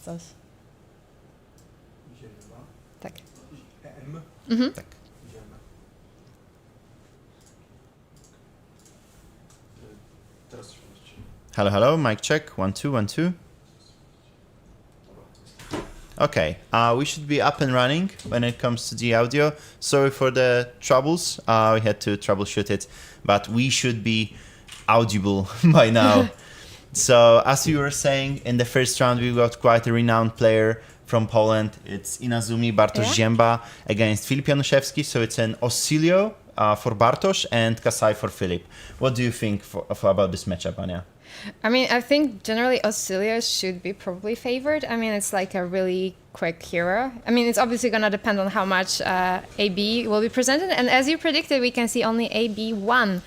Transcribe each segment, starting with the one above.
coś. Zielna. Tak. M. Tak. Zielna. Teraz świetnie. Hello, hello, mic check. 1, 2, 1, 2. Okay, we should be up and running when it comes to the audio. Sorry for the troubles. We had to troubleshoot it, but we should be audible by now. So, as you were saying, in the first round, we got quite a renowned player from Poland. It's Inazumi Bartosz Zięba against Filip Januszewski. So it's an Oscilio for Bartosz and Kasai for Filip. What do you think about this matchup, Anya? I mean, I think generally Oscilio should be probably favored. I mean, it's like a really quick hero. I mean, it's obviously going to depend on how much AB will be presented. And as you predicted, we can see only AB1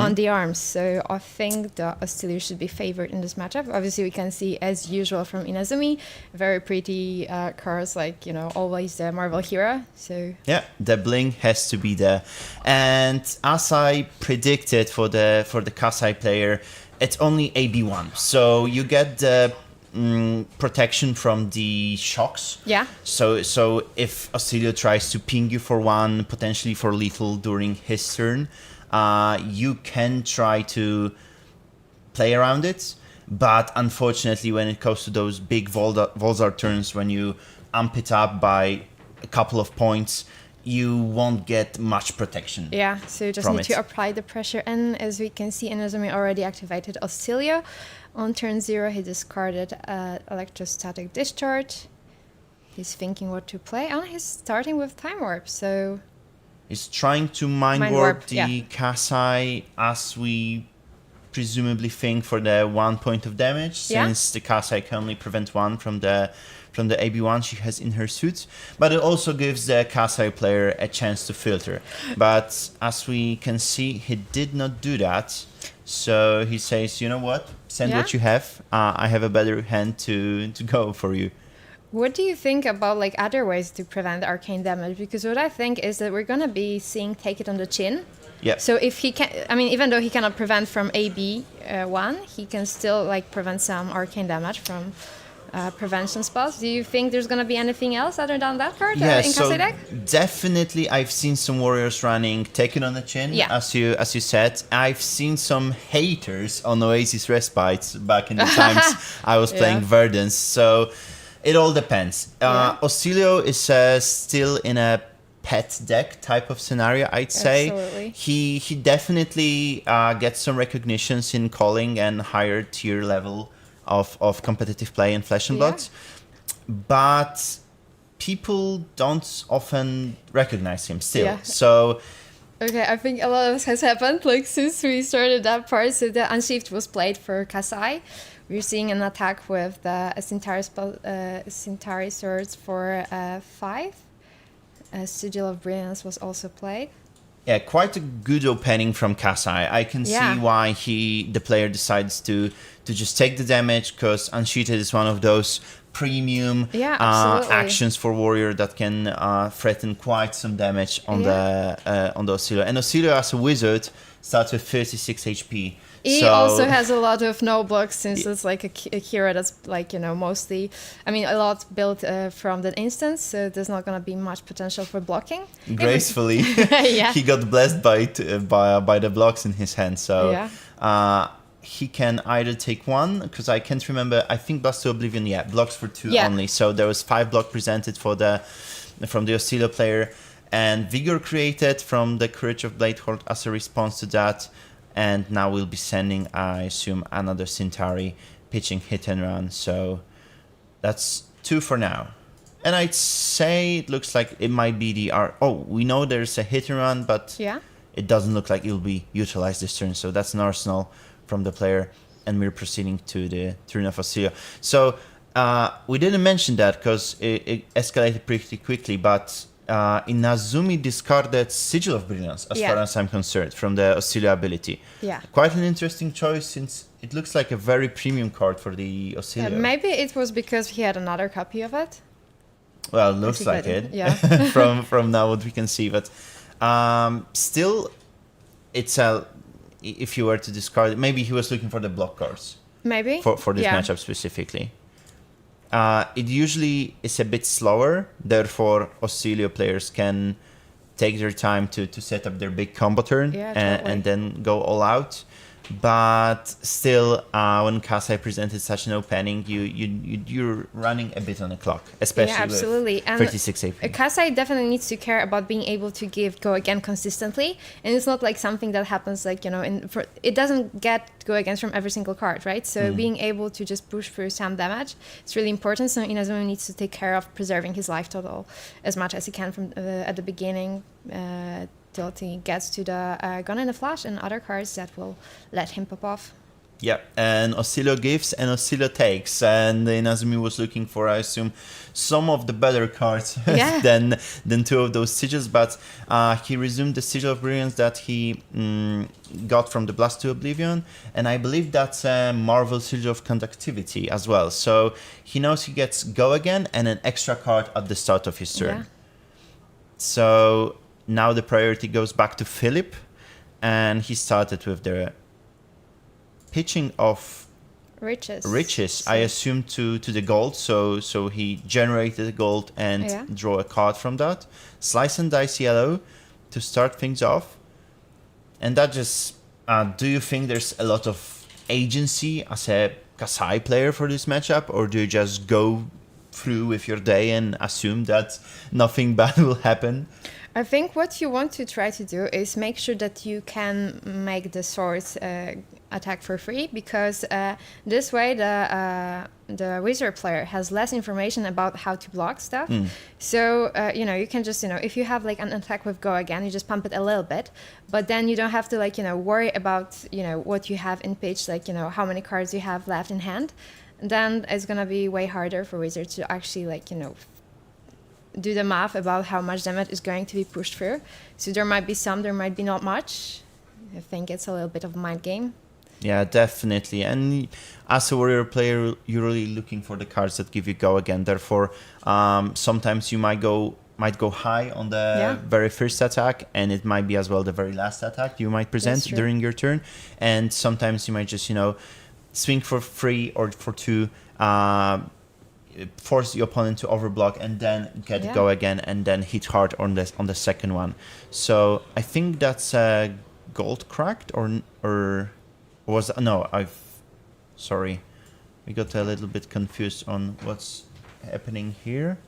on the arms. So I think the Oscilio should be favored in this matchup. Obviously, we can see, as usual from Inazumi, very pretty cards, like, you know, always the Marvel hero. So yeah, the bling has to be there. And as I predicted for the Kasai player, it's only AB1, so you get the protection from the shocks. Yeah. So if Oscilio tries to ping you for one, potentially for lethal during his turn, you can try to play around it. But unfortunately, when it comes to those big Volzar turns, when you amp it up by a couple of points, you won't get much protection. Yeah, so you just need to apply the pressure. And as we can see, Inazumi already activated Oscilio. On turn 0, he discarded Electrostatic Discharge. He's thinking what to play. And he's starting with Time Warp, so... He's trying to Mind Warp the Kasai, as we presumably think, for the 1 point of damage, since the Kasai can only prevent 1 from the AB1 she has in her suit, but it also gives the Kasai player a chance to filter. But as we can see, he did not do that. So he says, you know what, send what you have. I have a better hand to go for you. What do you think about like other ways to prevent arcane damage? Because what I think is that we're going to be seeing Take It on the Chin. Yeah. So if he can, I mean, even though he cannot prevent from AB1, he can still like prevent some arcane damage from prevention spells. Do you think there's going to be anything else other than that card in Kasai deck? Definitely I've seen some warriors running Take It on the Chin, as you said. I've seen some haters on Oasis Respite back in the times I was playing Verdance, so it all depends. Oscilio is still in a pet deck type of scenario, I'd say. Absolutely. He definitely gets some recognitions in calling and higher tier level of competitive play in Flesh and Blood, but people don't often recognize him still. So okay, I think a lot of this has happened like since we started that part. So the Unsheathed was played for Kasai. We're seeing an attack with the Centauri swords for 5. Sigil of Brilliance was also played. Yeah, quite a good opening from Kasai. I can see why the player decides to just take the damage, because Unsheathed is one of those premium actions for warrior that can threaten quite some damage on the Oscilio. And Oscilio as a wizard starts with 36 HP. He also has a lot of no blocks, since it's like a hero that's like, you know, mostly, I mean, a lot built from the instance, so there's not going to be much potential for blocking. Gracefully, he got blessed by the blocks in his hand, so he can either take 1, because I can't remember, I think Blast to Oblivion, blocks for 2 only, so there was 5 block presented from the Oscilio player, and Vigor created from the Courage of Bladehorde as a response to that. And now we'll be sending, I assume, another Centauri, pitching Hit and Run. So that's 2 for now. And I'd say it looks like it might be the... we know there's a Hit and Run, but it doesn't look like it'll be utilized this turn. So that's an Arsenal from the player. And we're proceeding to the turn of Oscilio. So we didn't mention that because it escalated pretty quickly, but... Inazumi discarded Sigil of Brilliance, as far as I'm concerned, from the Oscilio ability. Yeah. Quite an interesting choice, since it looks like a very premium card for the Oscilio. Maybe it was because he had another copy of it. Well, looks like it. Yeah. from now what we can see, but still, it's if you were to discard it, maybe he was looking for the block cards. Maybe. For this matchup specifically. It usually is a bit slower, therefore Oscillio players can take their time to set up their big combo turn and then go all out. But still, when Kasai presented such an opening, you're running a bit on the clock, especially absolutely. with 36 AP. Kasai definitely needs to care about being able to give go again consistently, and it's not like something that happens like it doesn't get go against from every single card, right? So being able to just push through some damage, it's really important. So Inazuma needs to take care of preserving his life total as much as he can from at the beginning. Till he gets to the Gun in the Flash and other cards that will let him pop off. Yeah, and Oscillio gives and Oscillio takes, and Inazumi was looking for, I assume, some of the better cards than two of those sigils, but he resumed the Sigil of Brilliance that he got from the Blast to Oblivion, and I believe that's a Marvel Sigil of Conductivity as well. So he knows he gets Go Again and an extra card at the start of his turn. Yeah. So now the priority goes back to Philip, and he started with the pitching of riches. So I assume to the gold. So he generated the gold and draw a card from that. Slice and dice yellow to start things off. And that just do you think there's a lot of agency as a Kasai player for this matchup, or do you just go through with your day and assume that nothing bad will happen? I think what you want to try to do is make sure that you can make the swords attack for free, because this way the wizard player has less information about how to block stuff. So you can just if you have like an attack with Go Again, you just pump it a little bit, but then you don't have to worry about what you have in pitch, like how many cards you have left in hand. Then it's gonna be way harder for wizards to actually do the math about how much damage is going to be pushed through. So there might be some, there might be not much. I think it's a little bit of a mind game. Yeah, definitely. And as a warrior player, you're really looking for the cards that give you Go Again. Therefore, sometimes you might go high on the very first attack, and it might be as well the very last attack you might present during your turn. And sometimes you might just swing for 3 or for 2, force the opponent to overblock, and then get Go Again, and then hit hard on the second one. So I think that's gold cracked or was sorry, we got a little bit confused on what's happening here.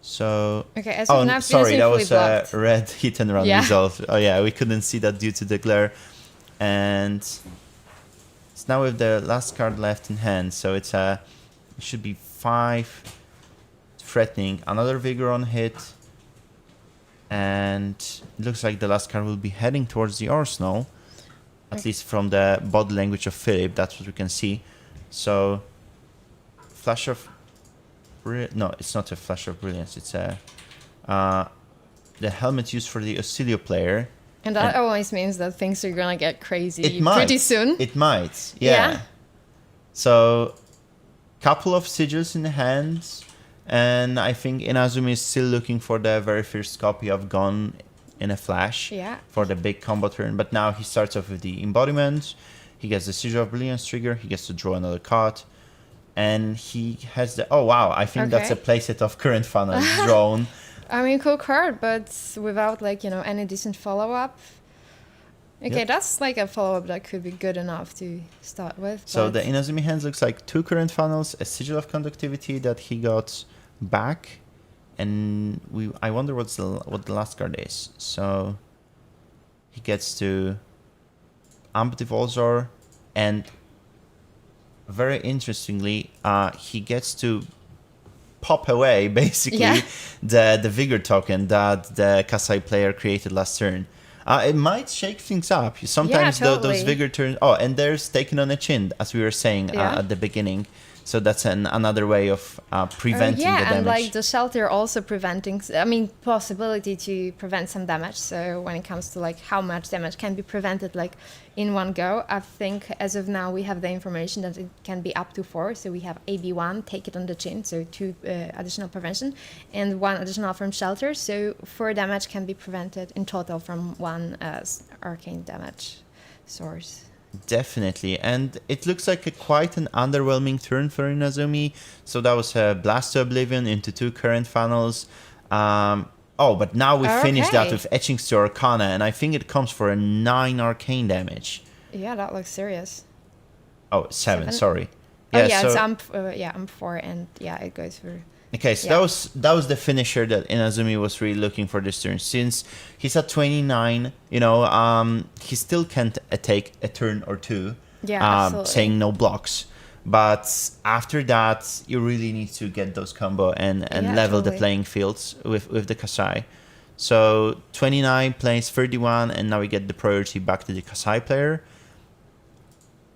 So okay, sorry, that was a red hit and run result. Oh yeah, we couldn't see that due to the glare, and it's now with the last card left in hand. So it should be 5 threatening, another vigor on hit, and it looks like the last card will be heading towards the arsenal, at least from the body language of Philip. That's what we can see. So flash of no, it's not a flash of brilliance, it's a the helmet used for the Oscillio player, and that always means that things are gonna get crazy pretty soon. It might, yeah. So couple of sigils in the hands, and I think Inazumi is still looking for the very first copy of Gone in a Flash for the big combo turn. But now he starts off with the embodiment, he gets the Sigil of Brilliance trigger, he gets to draw another card, and he has the I think that's a playset of Current Funnel drawn. I mean, cool card, but without any decent follow-up. Okay, that's like a follow-up that could be good enough to start with. So the Inazumi hands looks like 2 Current Funnels, a Sigil of Conductivity that he got back, and I wonder what the last card is. So he gets to Amp the Volzor, and very interestingly, he gets to pop away basically the Vigor token that the Kasai player created last turn. It might shake things up. Sometimes those Vigor turns... and there's Taken on a Chin, as we were saying at the beginning. So that's another way of preventing the damage. And like the Shelter also preventing... possibility to prevent some damage. So when it comes to like how much damage can be prevented like in one go, I think as of now we have the information that it can be up to 4. So we have AB1, Take It on the Chin, so 2 additional prevention, and 1 additional from Shelter. So 4 damage can be prevented in total from 1 arcane damage source. Definitely, and it looks like quite an underwhelming turn for Inazumi. So that was a Blast to Oblivion into 2 current funnels. But now we finished that with Etchings to Arcana, and I think it comes for a 9 arcane damage. Yeah, that looks serious. Oh, 7, sorry. Yeah, I'm 4, and it goes through. Okay, so that was the finisher that Inazumi was really looking for this turn. Since he's at 29, he still can't take a turn or two, saying no blocks. But after that, you really need to get those combo and level the playing fields with the Kasai. So 29 plays 31, and now we get the priority back to the Kasai player.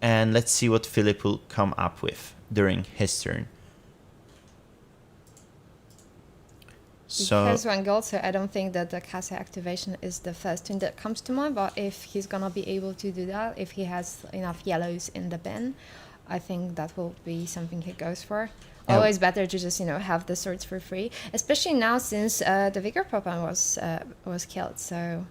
And let's see what Philip will come up with during his turn. Because one gold, so I don't think that the Kasai activation is the first thing that comes to mind, but if he's gonna be able to do that, if he has enough yellows in the bin, I think that will be something he goes for. Always better to just, have the swords for free, especially now since the Vigor Pop-on was killed, so...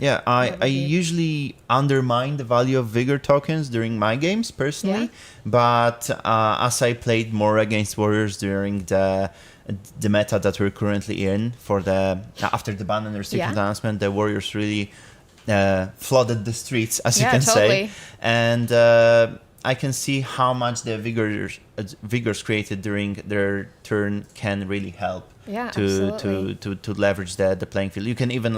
Yeah, I usually undermine the value of Vigor tokens during my games, personally, but as I played more against Warriors during the meta that we're currently in for after the ban and restriction announcement, the Warriors really flooded the streets, as you can say, and I can see how much the Vigors created during their turn can really help to leverage the playing field. You can even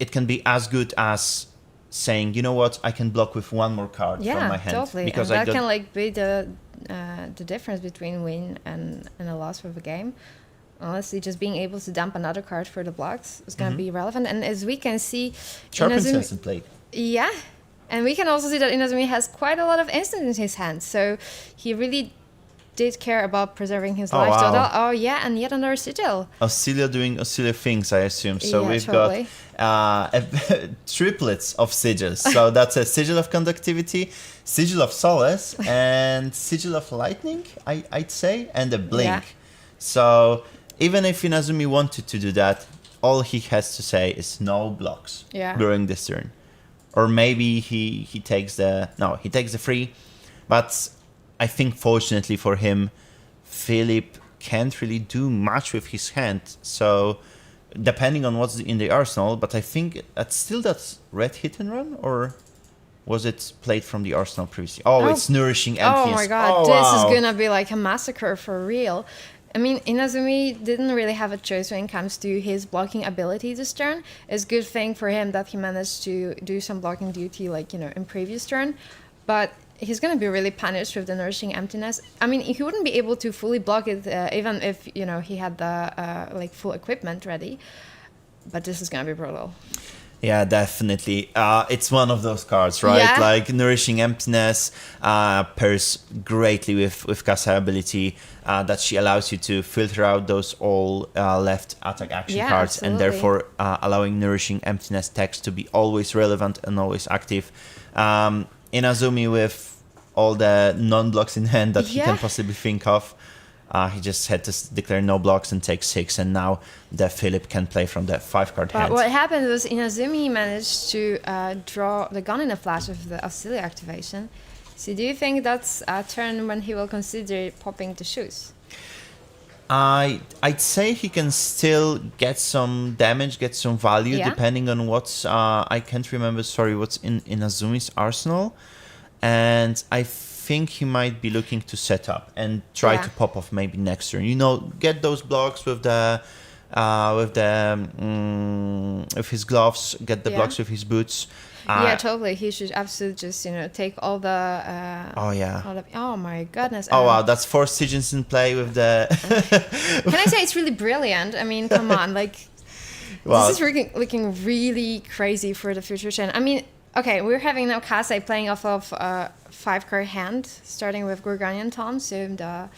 it can be as good as saying, you know what, I can block with one more card from my hand. Totally. Because and that can be the difference between win and a loss of a game. Honestly, just being able to dump another card for the blocks is going to be relevant. And as we can see, Sharpened Instant Blade. Yeah, and we can also see that Inazumi has quite a lot of instants in his hand. So he really did care about preserving his life. Wow. And yet another sigil. Auxilia doing Auxilia things, I assume. So we've got triplets of sigils. So that's a Sigil of Conductivity, Sigil of Solace, and Sigil of Lightning, I'd say, and a Blink. Yeah. So even if Inazumi wanted to do that, all he has to say is no blocks during this turn. Or maybe he takes the free, but I think fortunately for him, Philip can't really do much with his hand. So depending on what's in the arsenal, but I think that's red hit and run, or was it played from the arsenal previously? It's Nourishing Emptiness. Oh my god, this is gonna be like a massacre for real. I mean, Inazumi didn't really have a choice when it comes to his blocking ability this turn. It's a good thing for him that he managed to do some blocking duty in previous turn, but he's going to be really punished with the Nourishing Emptiness. I mean, he wouldn't be able to fully block it even if, he had the full equipment ready. But this is going to be brutal. Yeah, definitely. It's one of those cards, right? Yeah. Like Nourishing Emptiness pairs greatly with Kasai ability that she allows you to filter out those all left attack action cards, absolutely. and therefore allowing Nourishing Emptiness text to be always relevant and always active. Inazumi with all the non-blocks in hand that he can possibly think of. He just had to declare no blocks and take 6, and now the Philip can play from the 5-card hand. But what happened was Inazumi managed to draw the gun in a flash of the Auxilia activation. So do you think that's a turn when he will consider popping the shoes? I'd say he can still get some damage, get some value, depending on what's... I can't remember, what's in Azumi's arsenal. And I think he might be looking to set up and try to pop off maybe next turn. Get those blocks with the... with his gloves, get the blocks with his boots. Totally. He should absolutely just, take all the... oh my goodness. Oh wow, that's 4 sigils in play with the... Can I say it's really brilliant? I mean, come on, this is looking really crazy for the future chain. I mean, okay, we're having now Kasai playing off of a 5-card hand, starting with Gorganian Tom, so the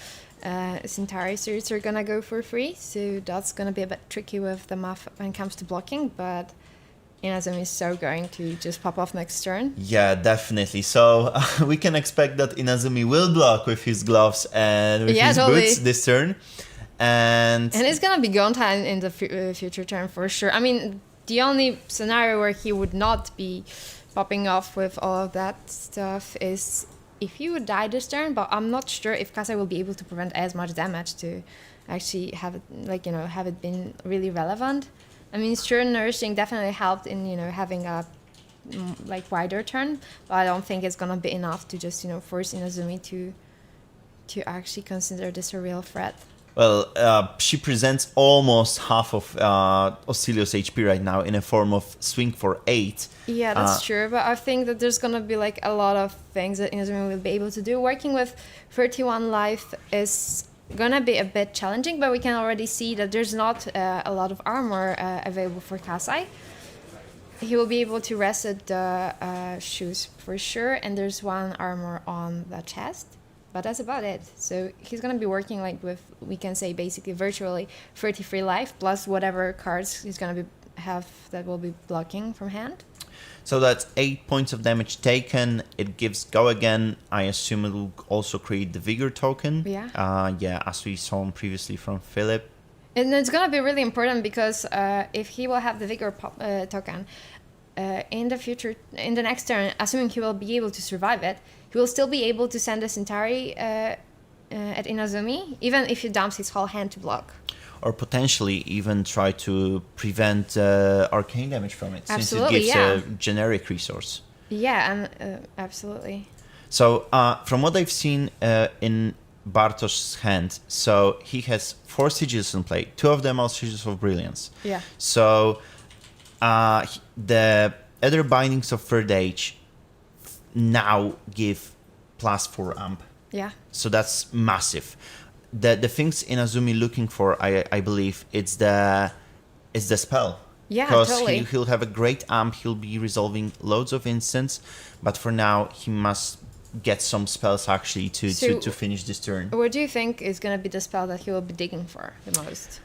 Centauri suits are gonna go for free, so that's gonna be a bit tricky with the math when it comes to blocking, but Inazumi is so going to just pop off next turn. Yeah, definitely. So we can expect that Inazumi will block with his gloves and with his boots this turn. And it's gonna be Gontan in the future turn for sure. I mean, the only scenario where he would not be popping off with all of that stuff is if you would die this turn, but I'm not sure if Kasai will be able to prevent as much damage to actually have it, like, have it been really relevant. I mean, sure, Nourishing definitely helped in, having a like wider turn, but I don't think it's gonna be enough to just, force Inazumi to actually consider this a real threat. Well, she presents almost half of Oscillio's HP right now in a form of swing for 8. Yeah, that's true, but I think that there's gonna be like a lot of things that Inazumi will be able to do. Working with 31 life is gonna be a bit challenging, but we can already see that there's not a lot of armor available for Kasai. He will be able to reset the shoes for sure, and there's 1 armor on the chest. But that's about it. So he's going to be working like with, we can say basically virtually 33 life plus whatever cards he's going to have that will be blocking from hand. So that's 8 points of damage taken. It gives go again. I assume it will also create the Vigor token. Yeah. Yeah, as we saw previously from Philip. And it's going to be really important because if he will have the Vigor token in the future, in the next turn, assuming he will be able to survive it, he will still be able to send a Centauri at Inazumi, even if he dumps his whole hand to block. Or potentially even try to prevent arcane damage from it, Absolutely, since it gives a generic resource. Yeah, and absolutely. So from what I've seen in Bartosz's hand, so he has 4 sigils in play. 2 of them are sigils of brilliance. Yeah. So the other bindings of Third Age now give +4 amp. Yeah. So that's massive. The things Inazumi looking for, I believe, it's the spell. Yeah, because totally. He'll have a great amp. He'll be resolving loads of instants, but for now he must get some spells actually to finish this turn. What do you think is going to be the spell that he will be digging for the most?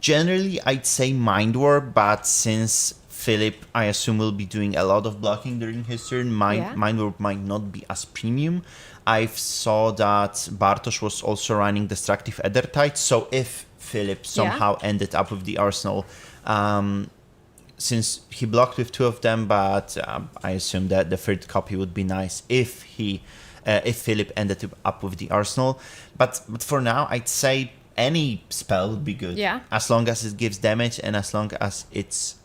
Generally, I'd say Mind Warp, but since Philip, I assume, will be doing a lot of blocking during his turn, Mind Warp might not be as premium. I saw that Bartosz was also running Destructive Ethertide, so if Philip somehow ended up with the arsenal, since he blocked with 2 of them, but I assume that the 3rd copy would be nice if Philip ended up with the arsenal. But for now, I'd say any spell would be good. Yeah. As long as it gives damage and as long as it's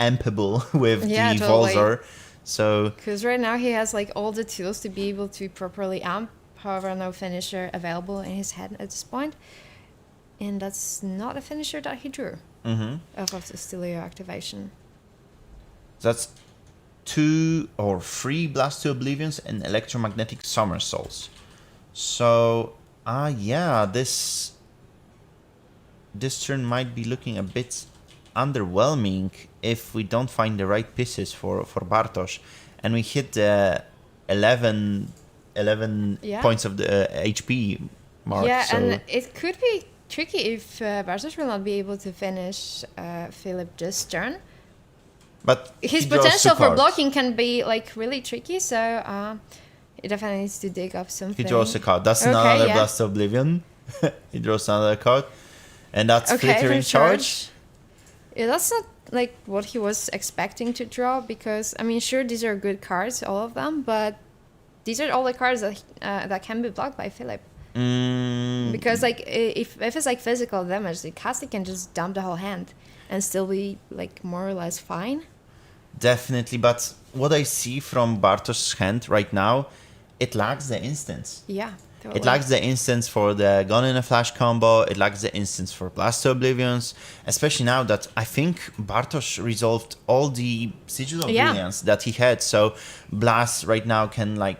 ampable with the totally. Volzor. So because right now he has like all the tools to be able to properly amp. However, no finisher available in his hand at this point, and that's not a finisher that he drew off of the Stelio activation. That's 2 or 3 Blast to Oblivions and Electromagnetic Somersaults. So yeah, this turn might be looking a bit underwhelming if we don't find the right pieces for Bartosz, and we hit the 11 points of the HP mark. Yeah, so. and it could be tricky if Bartosz will not be able to finish Philip this turn. But his potential for blocking can be like really tricky, so he definitely needs to dig up something. He draws a card. That's another Blast of Oblivion. He draws another card, and that's Flickering Charge. Yeah, that's not like what he was expecting to draw, because I mean, sure, these are good cards, all of them, but these are all the cards that can be blocked by Philip. Because like if it's like physical damage, the caster can just dump the whole hand and still be like more or less fine. Definitely, but what I see from Bartosz's hand right now, it lacks the instance. Yeah. Totally. It lacks the instance for the Gun in a Flash combo. It lacks the instance for Blast to Oblivions, especially now that I think Bartosz resolved all the Sigil of Brilliance that he had. So Blast right now can like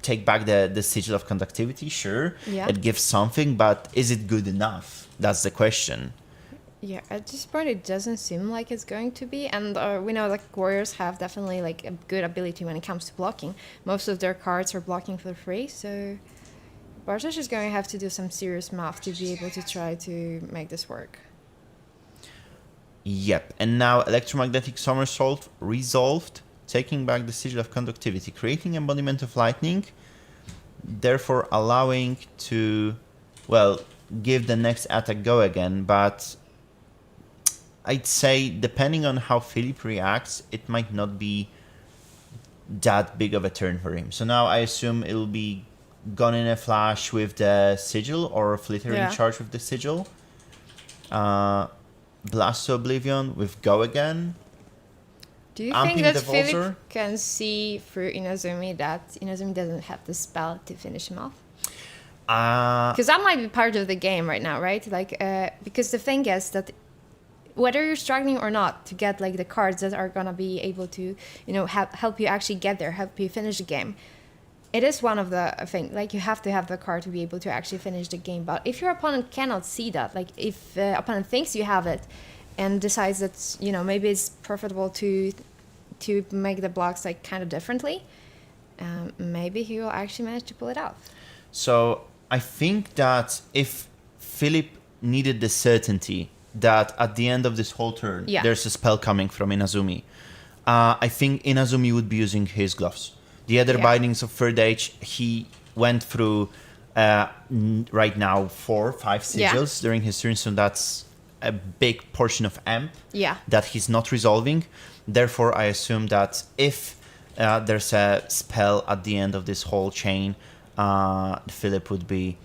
take back the Sigil of Conductivity. Sure, it gives something, but is it good enough? That's the question. Yeah, at this point it doesn't seem like it's going to be, and we know like Warriors have definitely like a good ability when it comes to blocking. Most of their cards are blocking for free, so Bartosz is going to have to do some serious math to be able to try to make this work. Yep, and now Electromagnetic Somersault resolved, taking back the Sigil of Conductivity, creating Embodiment of Lightning, therefore allowing to, well, give the next attack go again, but I'd say depending on how Philip reacts, it might not be that big of a turn for him. So now I assume it'll be Gone in a Flash with the Sigil or Flittering Charge with the Sigil. Blast to Oblivion with Go Again. Do you think that Philip can see through Inazumi that Inazumi doesn't have the spell to finish him off? Because that might be part of the game right now, right? Like, because the thing is that whether you're struggling or not to get like the cards that are gonna be able to, help you actually get there, help you finish the game, it is one of the things. Like, you have to have the card to be able to actually finish the game. But if your opponent cannot see that, like if the opponent thinks you have it and decides that maybe it's profitable to make the blocks like kind of differently, maybe he will actually manage to pull it out. So I think that if Philip needed the certainty that at the end of this whole turn there's a spell coming from Inazumi, I think Inazumi would be using his gloves. The other bindings of third age, he went through right now 4 or 5 sigils during his turn, so that's a big portion of amp that he's not resolving. Therefore, I assume that if there's a spell at the end of this whole chain, Philip would be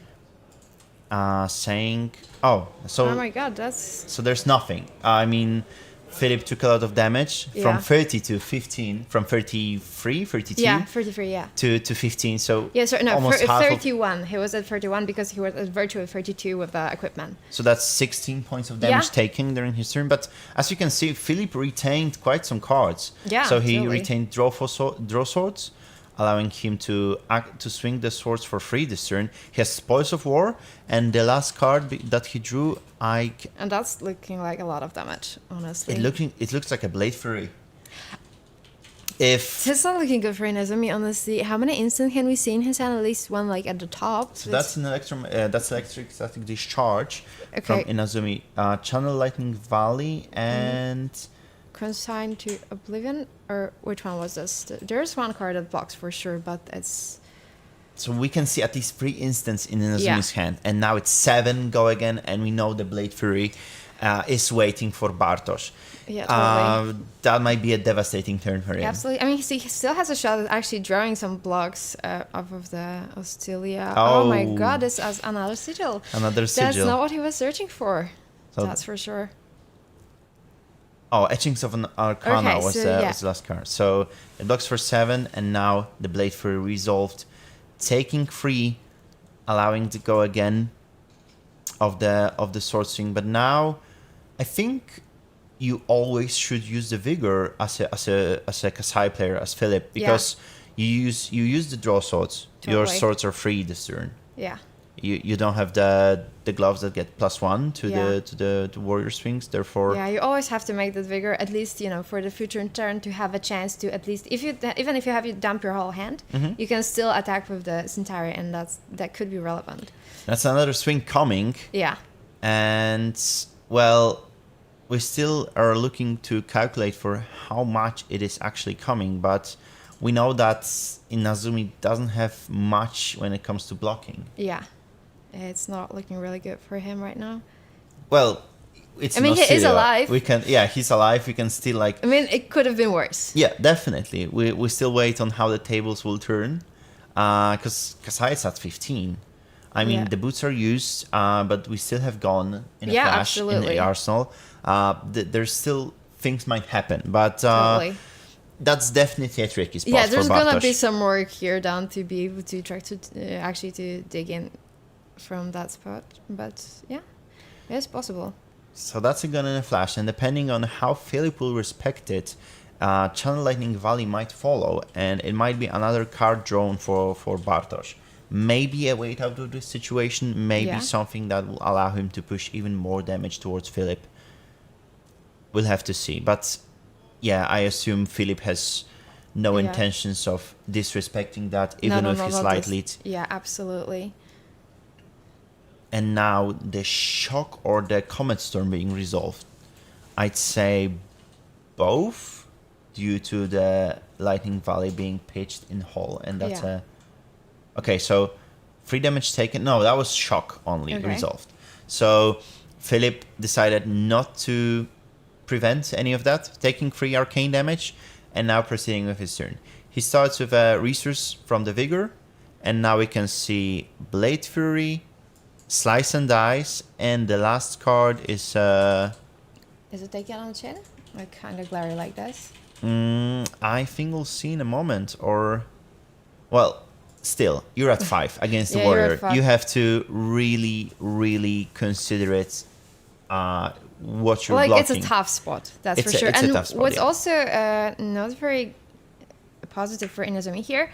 saying, oh my god, so there's nothing. I mean, Philip took a lot of damage from 30 to 15, from 33, 32 to 15. So almost half 31. He was at 31 because he was at virtual 32 with the equipment. So that's 16 points of damage taken during his turn. But as you can see, Philip retained quite some cards. So he retained draw swords, allowing him to swing the swords for free this turn. He has Spoils of War, and the last card that he drew, and that's looking like a lot of damage, honestly. It looks like a Blade Fury. It's not looking good for Inazumi, honestly. How many instants can we see in his hand? At least one, like at the top. So that's an electric static discharge from Inazumi. Channel Lightning Valley and Consign to Oblivion, or which one was this? There's one card that blocks for sure, but it's... So we can see at least 3 instances in Inazumi's hand, and now it's 7 Go Again, and we know the Blade Fury is waiting for Bartosz. Yeah, totally. That might be a devastating turn for him. Absolutely. I mean, he still has a shot at actually drawing some blocks off of the Australia. Oh my god, this is another sigil. Another sigil. That's not what he was searching for. So that's for sure. Oh, Etchings of an Arcana was the last card. So it blocks for 7, and now the Blade Fury resolved, taking 3, allowing to Go Again of the sword swing. But now, I think you always should use the Vigor as a Kasai player, as Philip, because you use the draw swords. Totally. Your swords are free this turn. Yeah. You don't have the gloves that get +1 to the warrior swings, therefore you always have to make that Vigor, at least for the future turn, to have a chance to at least, even if you have you dump your whole hand, you can still attack with the Centauri, and that could be relevant. That's another swing coming. And well, we still are looking to calculate for how much it is actually coming, but we know that Inazumi doesn't have much when it comes to blocking. It's not looking really good for him right now. Well, it's. I mean, he is alive. He's alive. We can still I mean, it could have been worse. Yeah, definitely. We still wait on how the tables will turn, because Kasai is at 15. I mean, the boots are used, but we still have Gone in a Flash in the arsenal. There's still things might happen, but that's definitely a tricky spot. Yeah, there's for Bartosz. Gonna be some work here done to be able to try to actually to dig in from that spot, but it's possible. So that's a Gun in a Flash, and depending on how Philip will respect it, Channel Lightning Valley might follow, and it might be another card drawn for Bartosz. Maybe a way out of this situation, maybe something that will allow him to push even more damage towards Philip. We'll have to see, but I assume Philip has no intentions of disrespecting that, even with his light lead. Yeah, absolutely. And now the Shock or the Comet Storm being resolved. I'd say both, due to the Lightning Valley being pitched in Hall, and that's okay, so 3 damage taken. No, that was Shock only resolved. So Philip decided not to prevent any of that, taking 3 arcane damage, and now proceeding with his turn. He starts with a resource from the Vigor, and now we can see Blade Fury, Slice and Dice, and the last card is... Is it taken on the chin? Like kind of glary like this? I think we'll see in a moment, or... Well, still, you're at 5 against the Yeah, you're at Warrior. 5. You have to really, really consider it, what you're Like, blocking. it's a tough spot, that's It's for a- sure. it's a And tough spot, what's yeah. also not very positive for Inazumi here,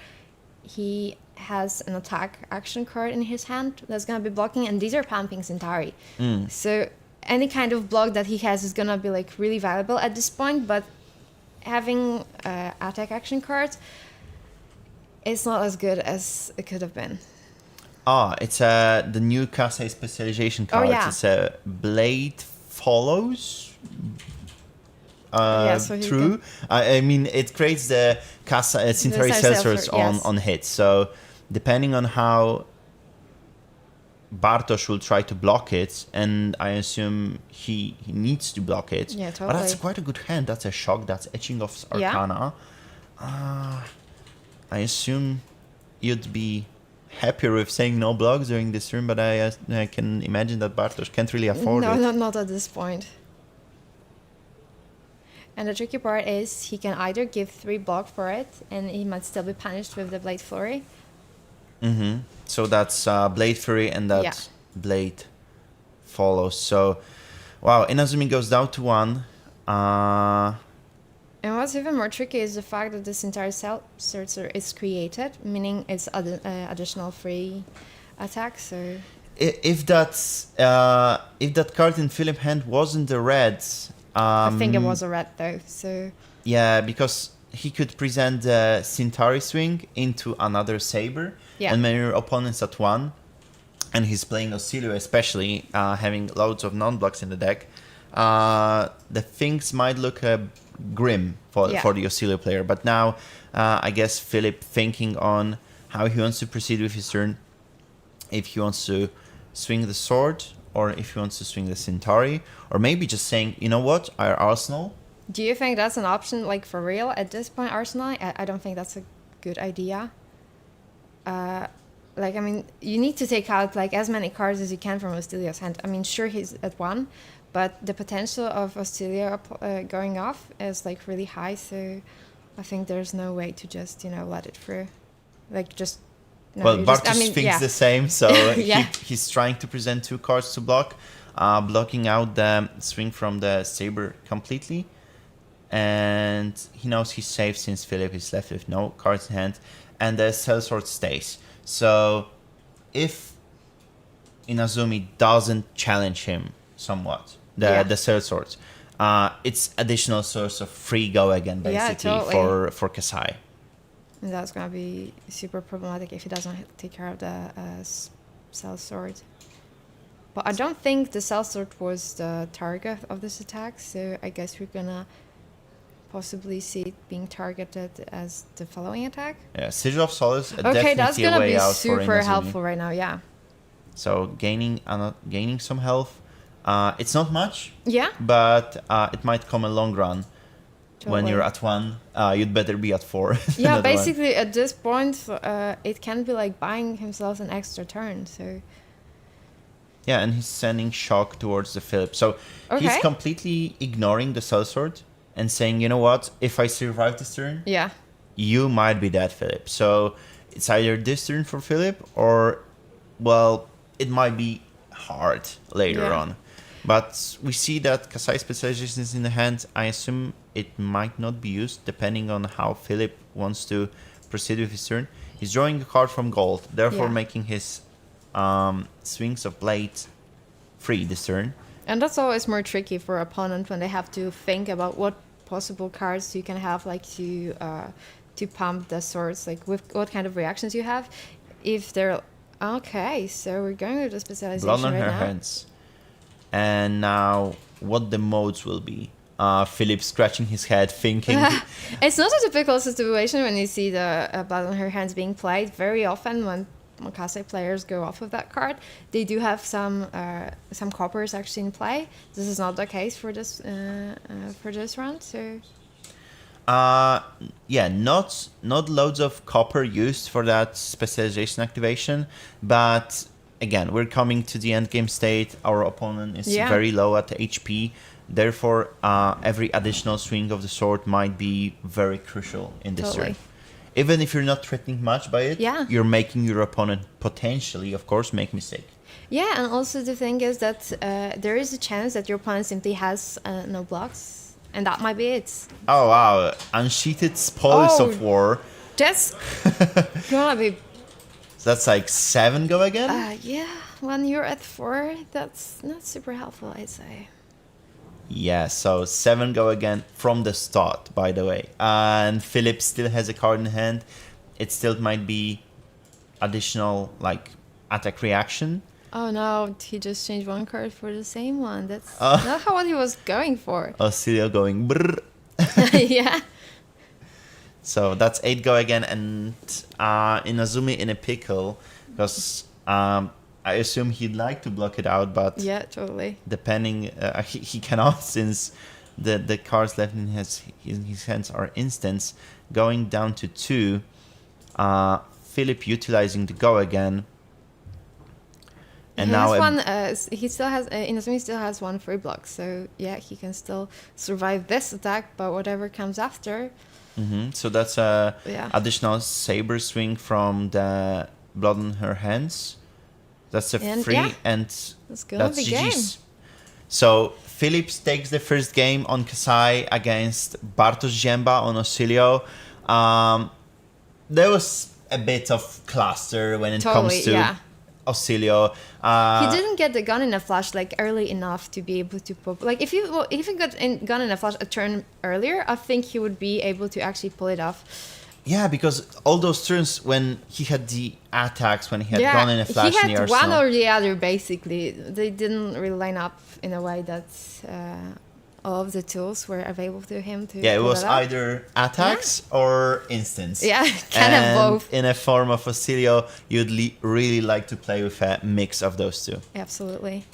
he has an attack action card in his hand that's going to be blocking, and these are pumping Centauri. So any kind of block that he has is going to be like really valuable at this point, but having attack action cards, it's not as good as it could have been. It's the new Kasei specialization card. yeah. It's a Blade Follows So he through. I mean, it creates the Kasei Centauri Centauri Sensors yes. on hit. So depending on how Bartosz will try to block it, and I assume he needs to block it. Yeah, But that's totally. quite a good hand. That's a shock. That's Etching of Arcana. I assume you'd be happier with saying no blocks during this turn, but I can imagine that Bartosz can't really afford it. No, not at this point. And the tricky part is he can either give 3 block for it, and he might still be punished with the Blade Flurry. So that's Blade Fury, and that's Yeah. Blade Follows. So, wow, Inazumi goes down to 1. And what's even more tricky is the fact that this entire cell sorcerer is created, meaning it's additional free attack. So If that card in Philip hand wasn't the red, I think it was a red though. So yeah, because he could present the Centauri swing into another saber, Yeah. and when your opponent's at 1, and he's playing Oscillio, especially having loads of non-blocks in the deck, the things might look grim for the Oscillio player. But now, I guess Philip thinking on how he wants to proceed with his turn, if he wants to swing the sword, or if he wants to swing the Centauri, or maybe just saying, you know what, our arsenal. do you think that's an option, like for real at this point, Arsenal? I don't think that's a good idea. Like, I mean, you need to take out like as many cards as you can from Ostilio's hand. I mean, sure, he's at 1, but the potential of Ostilio going off is like really high. So I think there's no way to just, let it through. Like, just... No, Well, you Bartosz thinks the same, so Yeah. he's trying to present 2 cards to block, blocking out the swing from the saber completely. And he knows he's safe since Philip is left with no cards in hand, and the sellsword stays. So if Inazumi doesn't challenge him somewhat, the sellsword, it's additional source of free go again, basically, totally. for Kasai. And that's going to be super problematic if he doesn't take care of the cell sword. But I don't think the cell sword was the target of this attack, so I guess we're going to possibly see it being targeted as the following attack. Yeah, Sigil of Solace, Okay, that's definitely going a to way be out for super Inazumi. helpful right now, yeah. So gaining some health. It's not much, Yeah, but it might come a long run. When totally. you're at 1, you'd better be at 4. Yeah, Another one. basically at this point, it can be like buying himself an extra turn, so... Yeah, and he's sending shock towards the Philip. So he's Okay. completely ignoring the sellsword and saying, you know what, if I survive this turn, Yeah. you might be dead, Philip. So it's either this turn for Philip, or, well, it might be hard later Yeah. on. But we see that Kasai specialization is in the hand. I assume it might not be used, depending on how Philip wants to proceed with his turn. He's drawing a card from gold, therefore Yeah. making his swings of blade free this turn. And that's always more tricky for opponent when they have to think about what possible cards you can have, like to pump the swords, like with what kind of reactions you have. If they're okay, so we're going with the specialization Blood on right her now. hands. And now, what the modes will be. Philip scratching his head, thinking. It's not a typical situation when you see the blood on her hands being played. Very often when Kasai players go off of that card. They do have some coppers actually in play. This is not the case for this round. So yeah, not loads of copper used for that specialization activation, but again, we're coming to the end game state. Our opponent is very low at HP. Therefore, every additional swing of the sword might be very crucial in this turn. Even if you're not threatening much by it, you're making your opponent potentially, of course, make mistake. Yeah, and also the thing is that there is a chance that your opponent simply has no blocks. And that might be it. Oh, wow. Unsheathed Spoils of War. That's gonna be... That's like 7 go again? Yeah, when you're at 4, that's not super helpful, I'd say. Yeah, so 7 go again from the start, by the way. And Philip still has a card in hand. It still might be additional, like, attack reaction. Oh no, he just changed one card for the same one. That's not how what he was going for. Auxilio going brrr. Yeah. So that's 8 go again, and Inazumi in a pickle, because I assume he'd like to block it out, but yeah, totally. Depending, he cannot, since the cards left in his hands are instants. Going down to 2, Philip utilizing the go again. And he now has one. He still has. Inazumi still has 1 free block, so yeah, he can still survive this attack. But whatever comes after. So that's a additional saber swing from the blood on her hands. That's a free, and that's GG's. So Philips takes the first game on Kasai against Bartosz Zięba on Auxilio. There was a bit of cluster when it comes to Auxilio. He didn't get the gun in a flash like early enough to be able to pop. Like if he got gun in a flash a turn earlier, I think he would be able to actually pull it off. Yeah, because all those turns when he had the attacks, when he had gun in a flash in the arsenal. He had one or the other basically. They didn't really line up in a way that all of the tools were available to him to. Yeah, it was either attacks or instants. Yeah, kind of both. In a form of Auxilio, you'd really like to play with a mix of those two. Absolutely.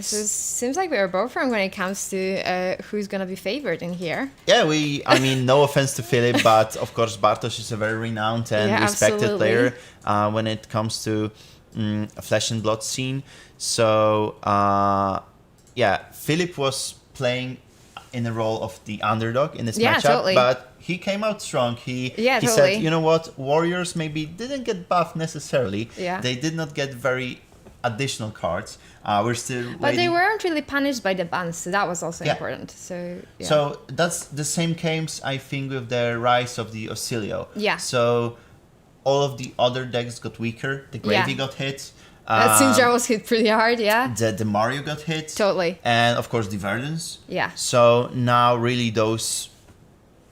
So it seems like we are both wrong when it comes to who's going to be favored in here. Yeah, I mean, no offense to Philip, but of course Bartosz is a very renowned and respected player when it comes to a flesh and blood scene. So, Philip was playing in the role of the underdog in this matchup, but he came out strong. He said, you know what, Warriors maybe didn't get buffed necessarily. Yeah. They did not get very additional cards. We're still waiting. But they weren't really punished by the bans, so that was also important. So that's the same case, I think, with the rise of the Auxilio. Yeah. So all of the other decks got weaker. The Gravy got hit. Sinjar was hit pretty hard, The Mario got hit. Totally. And of course the Verdance. Yeah. So now really those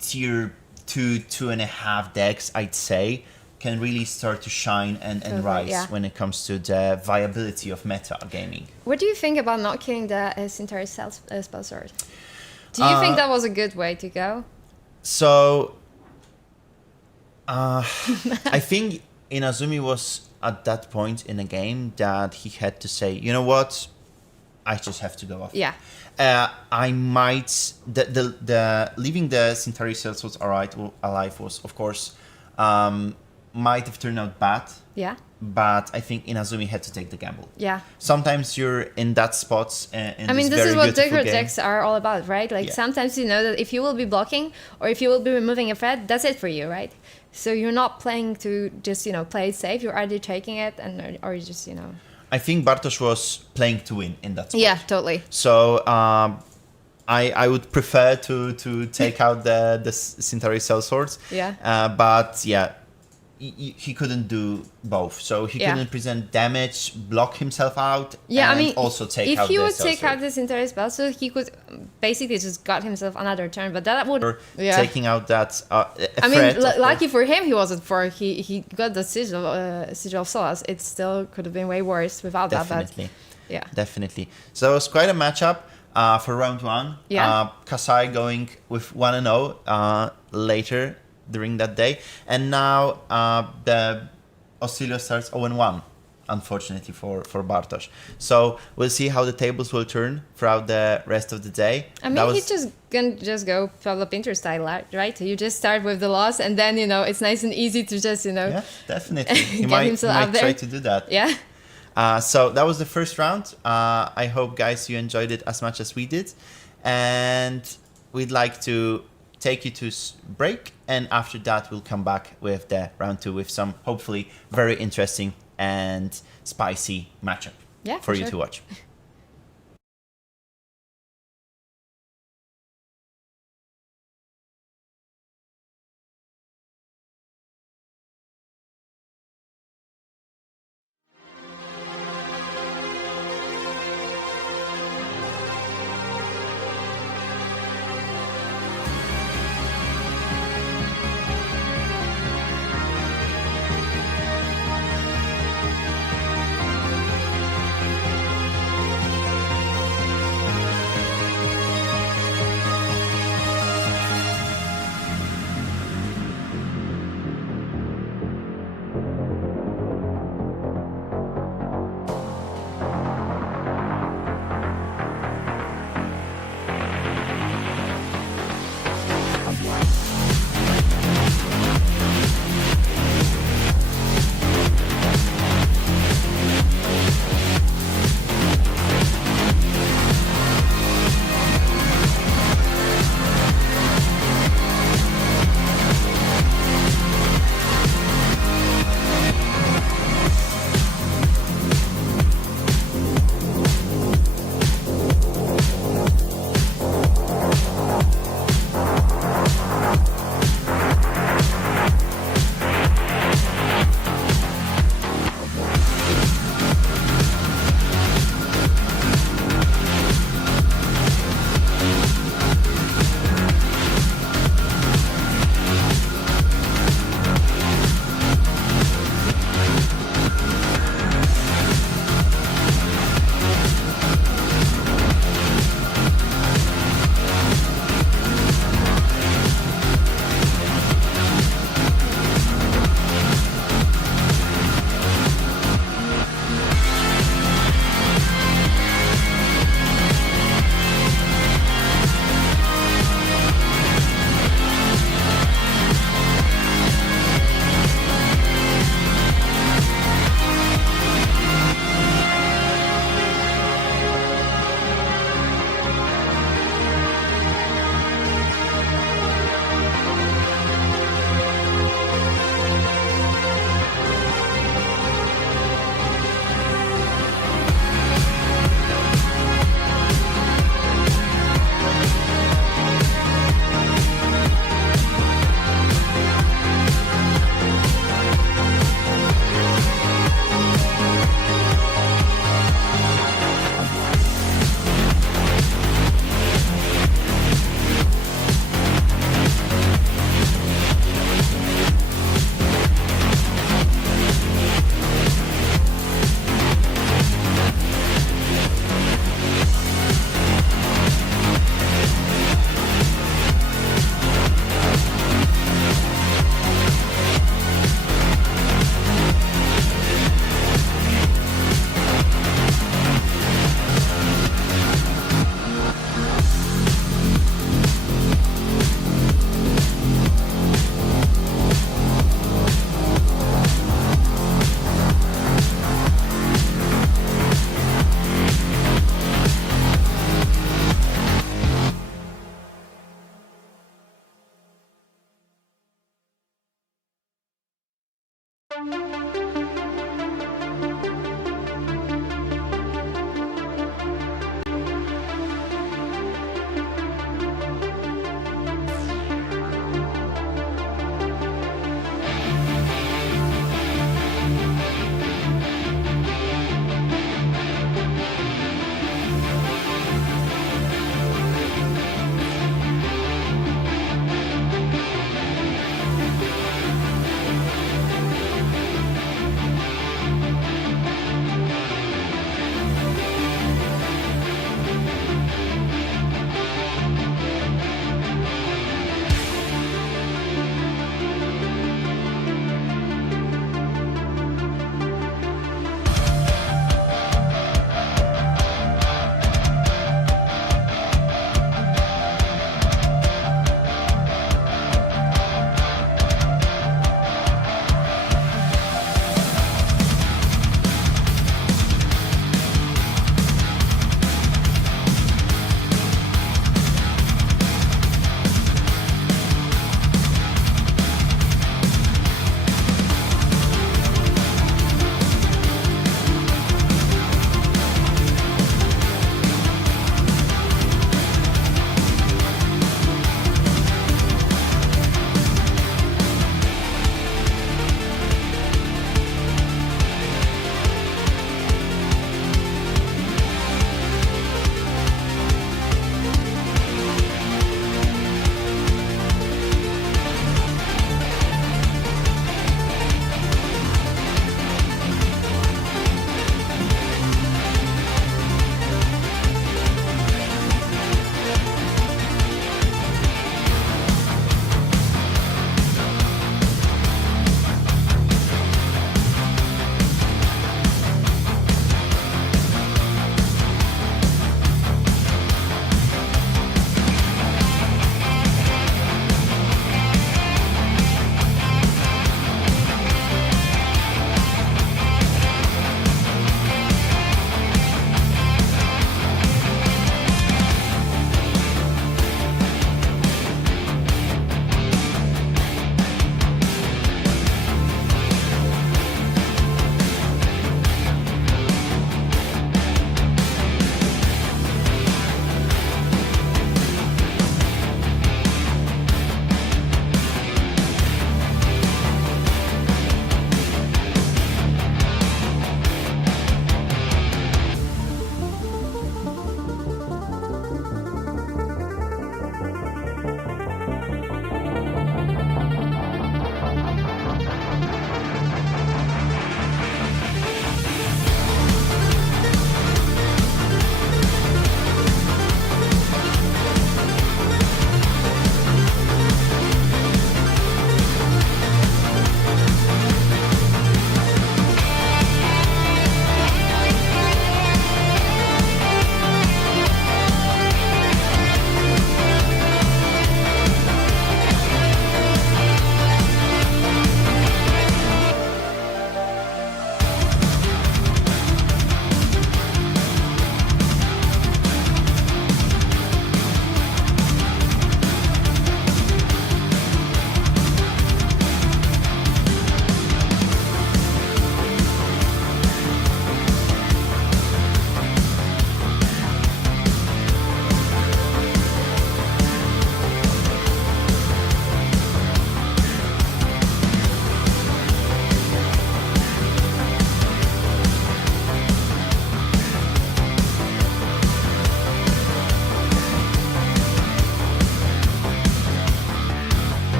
tier 2.5 decks, I'd say, can really start to shine and rise when it comes to the viability of meta gaming. What do you think about not killing the Centauri spell sword? Do you think that was a good way to go? So, I think Inazumi was at that point in the game that he had to say, you know what, I just have to go off. Yeah. I might the leaving the Centauri Cells alive was, of course, might have turned out bad. Yeah. But I think Inazumi had to take the gamble. Yeah. Sometimes you're in that spot. This is what Digger decks are all about, right? Like sometimes you know that if you will be blocking or if you will be removing a threat, that's it for you, right? So you're not playing to just play it safe. You're either taking it or you just I think Bartosz was playing to win in that spot. Yeah, totally. So I would prefer to take out the Centauri Cell Swords. Yeah. But yeah. He couldn't do both, so he couldn't present damage, block himself out, and also take out if he would take out this entire spell, so he could basically just got himself another turn, but that would... taking out that lucky for him he wasn't for, he got the Sigil of Solace. It still could have been way worse without that, but... Definitely. So it was quite a matchup for round 1. Kasai going with 1-0 later during that day, and now the Osilio starts 0-1, unfortunately for Bartosz. So we'll see how the tables will turn throughout the rest of the day. I mean, he's just gonna go Pablo Pinter style, right? You just start with the loss, and then it's nice and easy to just Yeah, definitely. He get himself out there. Try to do that. Yeah. So that was the first round. I hope, guys, you enjoyed it as much as we did, and we'd like to take you to break, and after that we'll come back with the round 2 with some hopefully very interesting and spicy matchup for you to watch.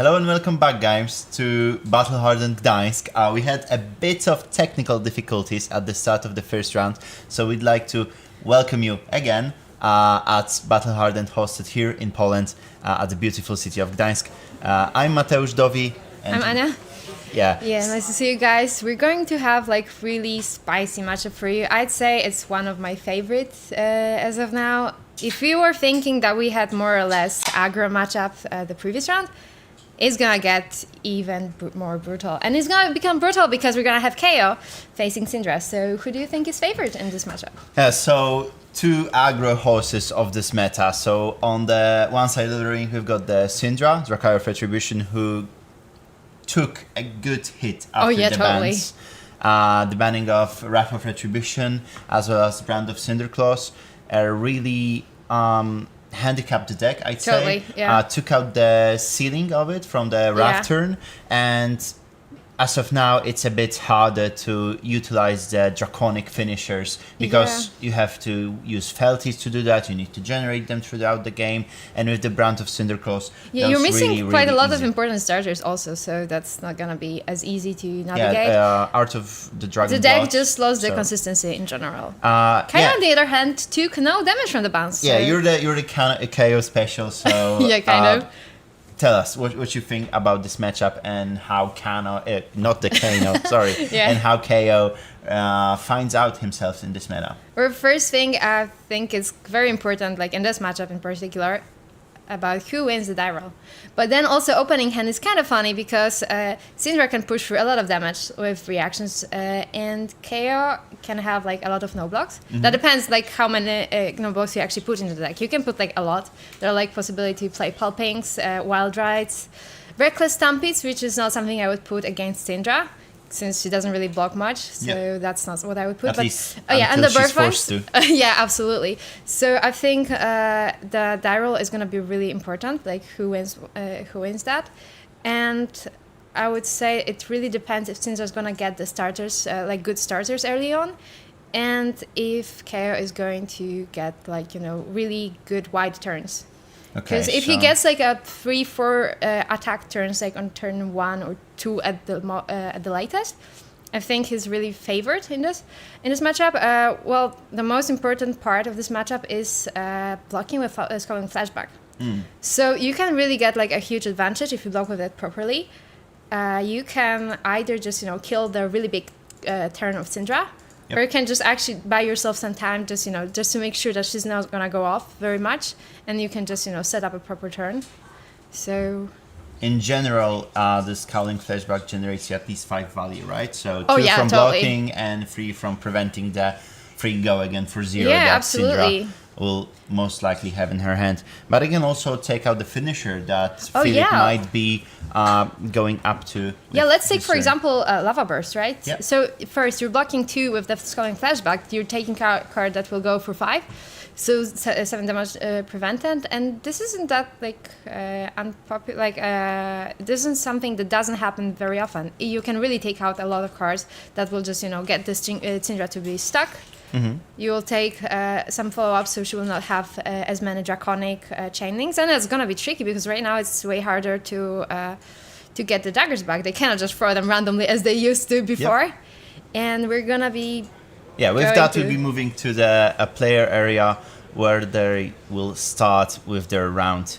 Hello and welcome back, guys, to Battle Hardened Gdańsk. We had a bit of technical difficulties at the start of the first round, so we'd like to welcome you again at Battle Hardened, hosted here in Poland at the beautiful city of Gdańsk. I'm Mateusz Dowi. And I'm Ania. Yeah. Yeah, nice to see you guys. We're going to have like really spicy matchup for you. I'd say it's one of my favorites as of now. If we were thinking that we had more or less aggro matchup the previous round, it's gonna get even more brutal. And it's gonna become brutal because we're gonna have KO facing Syndra. So who do you think is favored in this matchup? So two aggro horses of this meta. So on the one side of the ring, we've got the Syndra, Drakkar of Retribution, who took a good hit after the bans. The banning of Wrath of Retribution as well as Brand of Cinderclaws really handicapped the deck, I'd say. Yeah. Took out the ceiling of it from the Wrath turn, and as of now, it's a bit harder to utilize the draconic finishers because you have to use Felties to do that. You need to generate them throughout the game, and with the Brand of Cinderclaws, you're missing really, quite really a lot easy. of important starters also, so that's not gonna be as easy to navigate. Art of the Dragon. The deck Blood, just lost the consistency in general. Kaya, on the other hand, took no damage from the bounce. So. Yeah, you're the KO special, so yeah, kind of. Tell us what you think about this matchup and how Kano, not the Kano, sorry, and how KO finds out himself in this meta. Well, first thing I think is very important, like in this matchup in particular, about who wins the die roll. But then also opening hand is kind of funny because Syndra can push through a lot of damage with reactions, and KO can have like a lot of no blocks. Mm-hmm. That depends like how many no blocks you actually put into the deck. You can put like a lot. There are like possibility to play Pulpings, Wild Rides, Reckless Stampedes, which is not something I would put against Syndra, since she doesn't really block much, so that's not what I would put. At least and the she's forced to. Yeah, absolutely. So I think the die roll is going to be really important, like who wins that. And I would say it really depends if Syndra's going to get the starters, like good starters early on, and if KO is going to get like, really good wide turns. Because if he gets like a 3-4 attack turns, like on turn 1 or 2 at the latest, I think he's really favored in this matchup. Well, the most important part of this matchup is blocking with Scalding Flashback. So you can really get like a huge advantage if you block with it properly. You can either just kill the really big turn of Syndra. Yep. Or you can just actually buy yourself some time, just to make sure that she's not gonna go off very much, and you can just set up a proper turn. So, in general, the Scowling Flashback generates you at least 5 value, right? So 2 from blocking and 3 from preventing the free go again for 0 that Syndra will most likely have in her hand. But I can also take out the finisher that Philip might be going up to. Yeah, let's take for example Lava Burst, right? Yeah. So first you're blocking 2 with the Scalding Flashback. You're taking a card that will go for 5, so 7 damage prevented. And this isn't that like unpopular. Like this isn't something that doesn't happen very often. You can really take out a lot of cards that will just get this Syndra to be stuck. Mm-hmm. You will take some follow-ups, so she will not have as many draconic chain links, and it's gonna be tricky because right now it's way harder to get the daggers back. They cannot just throw them randomly as they used to before. Yep. And we're gonna be with that we'll be moving to the player area where they will start with their round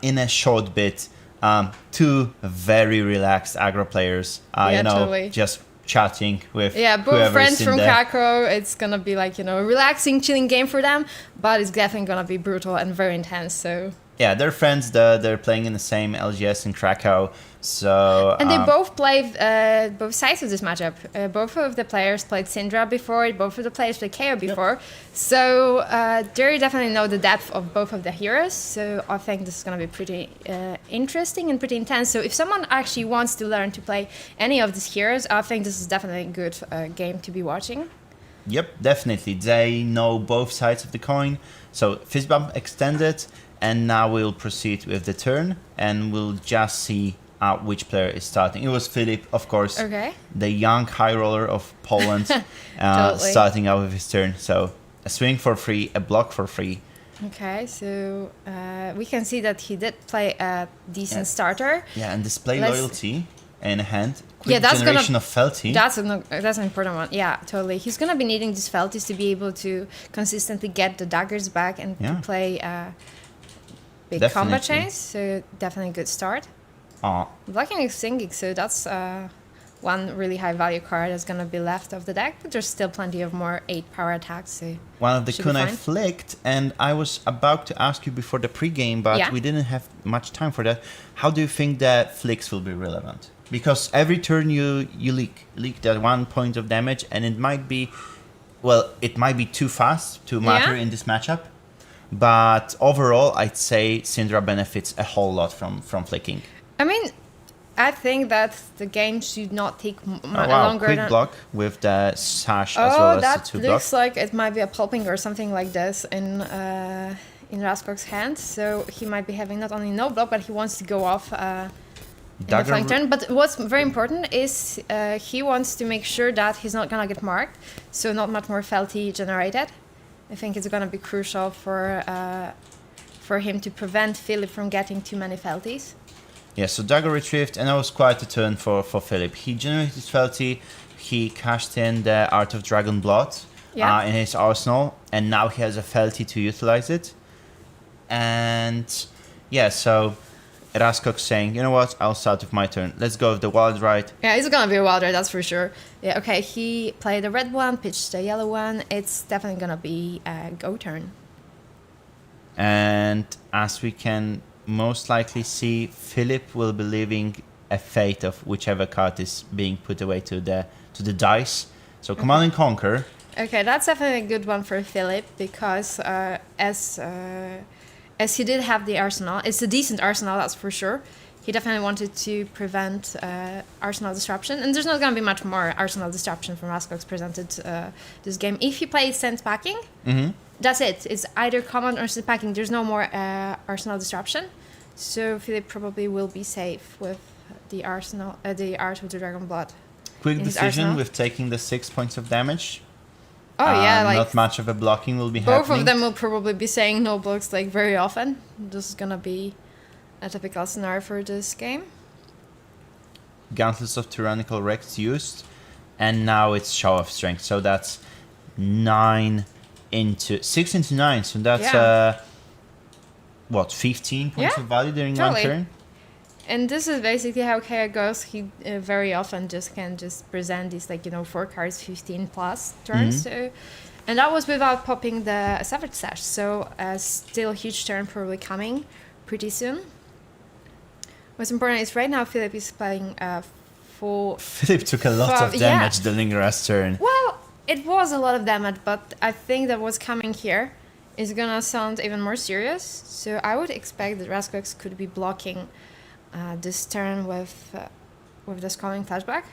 in a short bit. 2 very relaxed aggro players, totally. Just chatting with both friends from Krakow. It's gonna be like a relaxing, chilling game for them, but it's definitely gonna be brutal and very intense. So they're friends. They're playing in the same LGS in Krakow. So and they both played both sides of this matchup. Both of the players played Syndra before. Both of the players played KO before. Yep. So they definitely know the depth of both of the heroes. So I think this is going to be pretty interesting and pretty intense. So if someone actually wants to learn to play any of these heroes, I think this is definitely a good game to be watching. Yep, definitely. They know both sides of the coin. So Fist Bump extended, and now we'll proceed with the turn, and we'll just see which player is starting. It was Philip, of course, the young high roller of Poland, starting out with his turn. So a swing for free, a block for free, Okay, so we can see that he did play a decent starter. Yeah, and display Let's- loyalty in hand. Yeah, Quick that's generation gonna- of Felty. That's an important one. Yeah, totally. He's gonna be needing these felties to be able to consistently get the daggers back and to play big combat Definitely. chains. So definitely a good start. Aw. Blocking is singing, so that's one really high value card that's gonna be left of the deck. But there's still plenty of more 8 power attacks. So One of the should be kunai fine. flicked, and I was about to ask you before the pregame, but Yeah. we didn't have much time for that. How do you think that flicks will be relevant? Because every turn you leak that 1 point of damage, and it might be, well, it might be too fast to matter in this matchup. But overall, I'd say Syndra benefits a whole lot from flicking. I mean, I think that the game should not take Wow, longer quick than. block with the sash as well as That the 2 looks blocks. like it might be a pulping or something like this in Raskok's hand. So he might be having not only no block, but he wants to go off in the Dagger flank turn. But what's very important is he wants to make sure that he's not gonna get marked, so not much more felty generated. I think it's gonna be crucial for him to prevent Philip from getting too many felties. Yeah, so dagger retrieved, and that was quite a turn for Philip. He generated Felty, he cashed in the Art of Dragon Blood in his arsenal, and now he has a Felty to utilize it. And yeah, so Raskok saying, you know what, I'll start with my turn. Let's go with the Wild Ride. Yeah, it's gonna be a wilder, that's for sure. Yeah, okay, he played the red one, pitched the yellow one. It's definitely gonna be a go turn. And as we can most likely see, Philip will be leaving a fate of whichever card is being put away to the dice. So Command and Conquer. Okay, that's definitely a good one for Philip because as he did have the arsenal, it's a decent arsenal, that's for sure. He definitely wanted to prevent arsenal disruption, and there's not going to be much more arsenal disruption from Raskok's presented this game. If he plays sense packing, that's it. It's either command or sense packing. There's no more arsenal disruption, so Philip probably will be safe with the arsenal, the Art of the Dragon Blood. Quick in his decision arsenal. with taking the 6 points of damage. Oh yeah, like not much of a blocking will be both happening. of them will probably be saying no blocks like very often. This is gonna be a typical scenario for this game. Gauntlets of Tyrannical Rex used, and now it's Show of Strength. So that's 6 into 9. So that's what, 15 points Yeah, of value during totally. one turn. And this is basically how KO goes. He very often can present these 4 cards, 15 plus turns. So, and that was without popping the Savage Sash. So still a huge turn probably coming pretty soon. What's important is right now Philip is playing full. Philip took a lot of damage the Linger's turn. Well, it was a lot of damage, but I think that what's coming here is gonna sound even more serious. So I would expect that Raskok could be blocking this turn with the Scalding Flashback.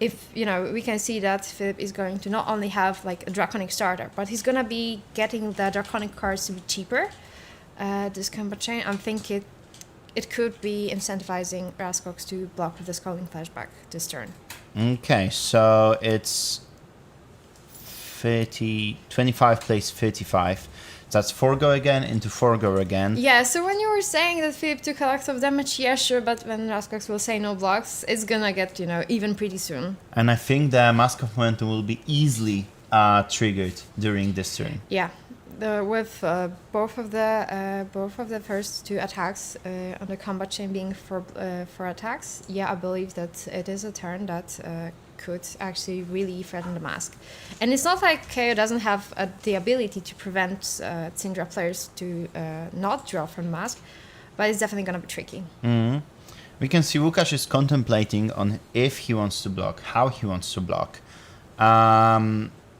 If we can see that Philip is going to not only have a Draconic starter, but he's gonna be getting the Draconic cards to be cheaper. This combat chain, I think it could be incentivizing Raskok to block with the Scalding Flashback this turn. Okay, so it's 25 plays 35. That's 4 go again into 4 go again. Yeah, so when you were saying that Philip took a lot of damage, yeah, sure, but when Raskok will say no blocks, it's gonna get, even pretty soon. And I think the Mask of Momentum will be easily triggered during this turn. Yeah, with both of the first 2 attacks on the combat chain being for attacks, yeah, I believe that it is a turn that could actually really threaten the mask. And it's not like KO doesn't have the ability to prevent Syndra players to not draw from the mask, but it's definitely going to be tricky. We can see Łukasz is contemplating on if he wants to block, how he wants to block.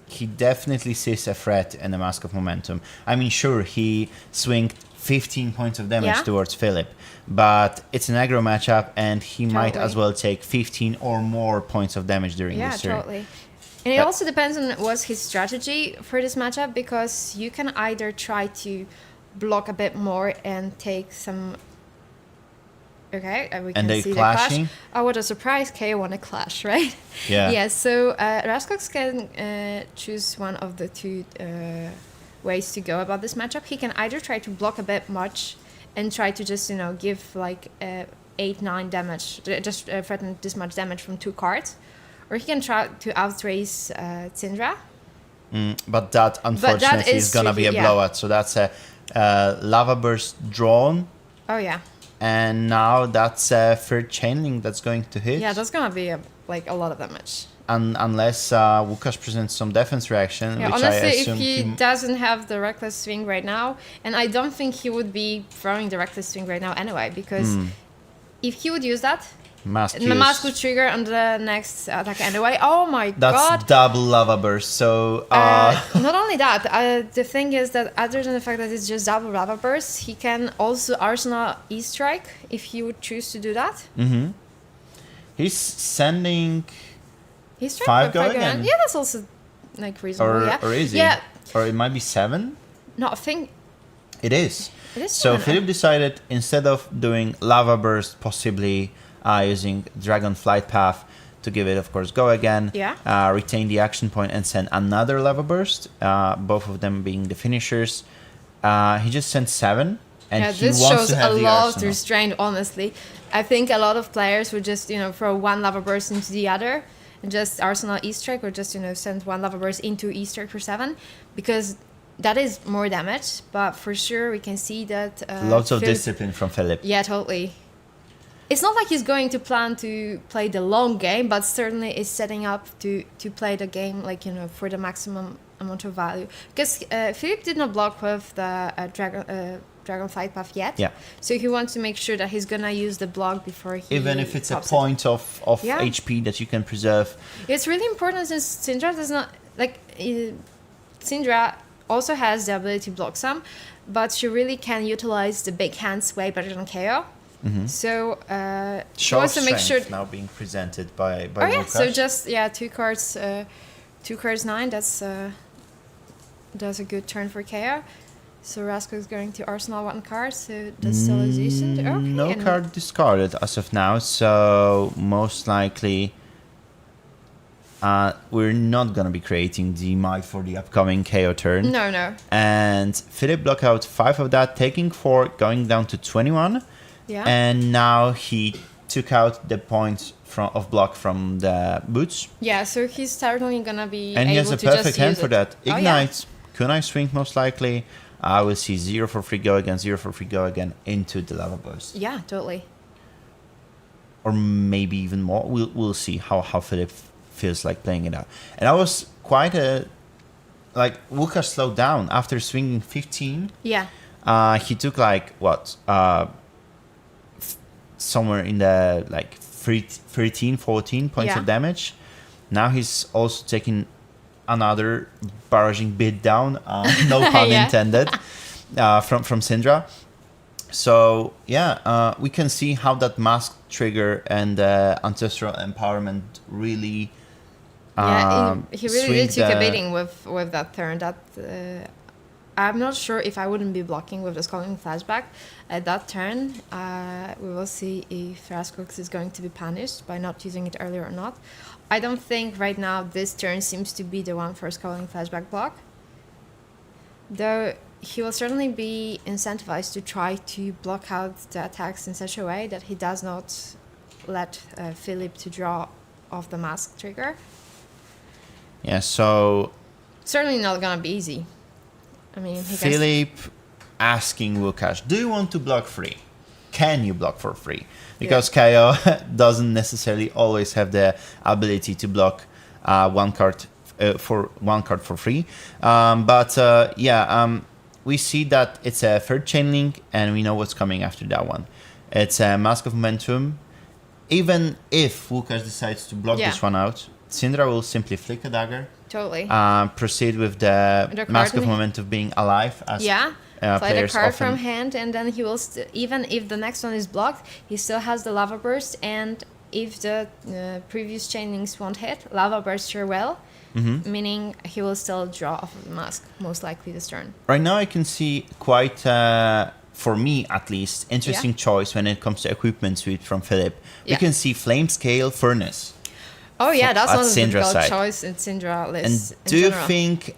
He definitely sees a threat in the Mask of Momentum. I mean, sure, he swinged 15 points of damage towards Philip, but it's an aggro matchup, and he might as well take 15 or more points of damage during this turn. Yeah, totally. And it also depends on what's his strategy for this matchup, because you can either try to block a bit more and take some. Okay, we can see the clash. Oh, what a surprise! KO won a clash, right? Yeah. Yeah. So Raskok can choose one of the 2 ways to go about this matchup. He can either try to block a bit much and try to just, give like 8-9 damage, just threaten this much damage from 2 cards, or he can try to outrace Syndra. But that, unfortunately, is going to be a blowout. So that's a Lava Burst drawn. Oh, yeah. And now that's a third Chain Link that's going to hit. Yeah, that's going to be a lot of damage. And unless Łukasz presents some defense reaction, which honestly, I assume if he doesn't have the Reckless Swing right now, and I don't think he would be throwing the Reckless Swing right now anyway, because if he would use that, the mask would trigger on the next attack anyway. Oh my god! That's double Lava Burst. So not only that, the thing is that other than the fact that it's just double Lava Burst, he can also Arsenal E-Strike if he would choose to do that. Mm-hmm. He's sending E-Strike 5 go again. Yeah, that's also like reasonable. Or is it? Yeah. Or it might be 7. No, I think it is. It is. So Philip decided, instead of doing Lava Burst, possibly using Dragon Flight Path to give it, of course, go again. Yeah. Retain the action point and send another Lava Burst. Both of them being the finishers. He just sent 7, and he this wants shows to have a the lot arsenal. of restraint. Honestly, I think a lot of players would just throw one Lava Burst into the other, and just Arsenal E-Strike, or just send one Lava Burst into E-Strike for 7, because that is more damage. But for sure, we can see that lots of discipline from Philip. Yeah, totally. It's not like he's going to plan to play the long game, but certainly is setting up to play the game for the maximum amount of value. Because Philip did not block with the Dragon Flight Path yet. Yeah. So he wants to make sure that he's gonna use the block before he even if it's a point of HP that you can preserve. It's really important since Syndra does not Syndra also has the ability to block some, but she really can utilize the big hands way better than KO. Mm-hmm. So Show wants to make sure now being presented by oh yeah, Łukasz. so just 2 cards 9. That's a good turn for KO. So Rasko is going to Arsenal 1 card, so that's still existent. Okay, no card discarded as of now, so most likely we're not going to be creating the might for the upcoming KO turn. No. And Philip blocked out 5 of that, taking 4, going down to 21. Yeah. And now he took out the points of block from the boots. Yeah, so he's certainly going to be and he has able a to perfect just hand use for it. that. Oh, Ignite, Kunai Swing most likely. I will see 0 for free go again, 0 for free go again into the Lava Burst. Yeah, totally. Or maybe even more. We'll see how Philip feels like playing it out. And I was quite Łukasz slowed down after swinging 15. Yeah. He took somewhere in the 13, 14 points of damage. Now he's also taking another barraging beat down, no pun intended, from Syndra. So we can see how that mask trigger and ancestral empowerment really he really did take a beating with that turn. That I'm not sure if I wouldn't be blocking with the Scalding Flashback at that turn. We will see if Raskox is going to be punished by not using it earlier or not. I don't think right now this turn seems to be the one for Scalding Flashback block. Though he will certainly be incentivized to try to block out the attacks in such a way that he does not let Philip to draw off the mask trigger. Yeah, so certainly not gonna be easy. I mean, Philip asking Łukasz, do you want to block free? Can you block for free? Because KO doesn't necessarily always have the ability to block one card for free. We see that it's a third chain link, and we know what's coming after that one. It's a Mask of Momentum. Even if Łukasz decides to block this one out, Syndra will simply flick a dagger. Totally. Proceed with the Mask of Momentum being alive as play the card from hand, and then he will even if the next one is blocked, he still has the Lava Burst, and if the previous chain links won't hit, Lava Burst sure will. Mm-hmm. Meaning he will still draw off of the mask, most likely this turn. Right now I can see quite, for me at least, interesting choice when it comes to equipment suite from Philip. We can see Flame Scale Furnace. Oh yeah, that's at one of the Syndra's difficult side. choice in Syndra list. And in do you general. think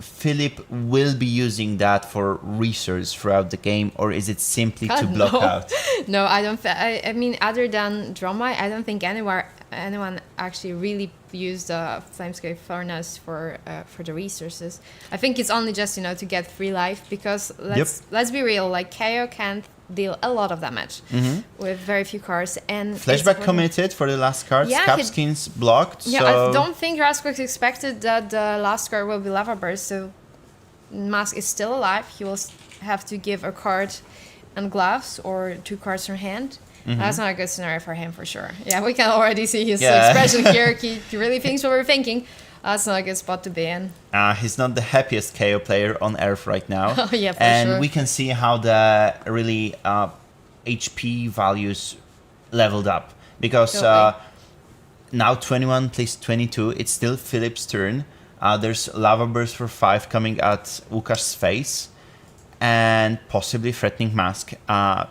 Philip will be using that for research throughout the game, or is it simply to God, block no. out? No, I don't. I mean, other than Dromai, I don't think anyone actually really used the Flamescape Furnace for the resources. I think it's only just to get free life, because let's be real, like KO can't deal a lot of damage with very few cards, and Flashback committed for the last cards. Yeah, Capskins blocked. Yeah, so I don't think Rasquix expected that the last card will be Lava Burst, so Mask is still alive. He will have to give a card and gloves or 2 cards from hand. That's not a good scenario for him for sure. Yeah, we can already see his expression here. He really thinks what we're thinking. That's not a good spot to be in. he's not the happiest KO player on Earth right now. Oh, yeah, for and sure. we can see how the really HP values leveled up. Because now 21 plays 22. It's still Philip's turn. There's Lava Burst for 5 coming at Łukasz's face. And possibly Threatening Mask.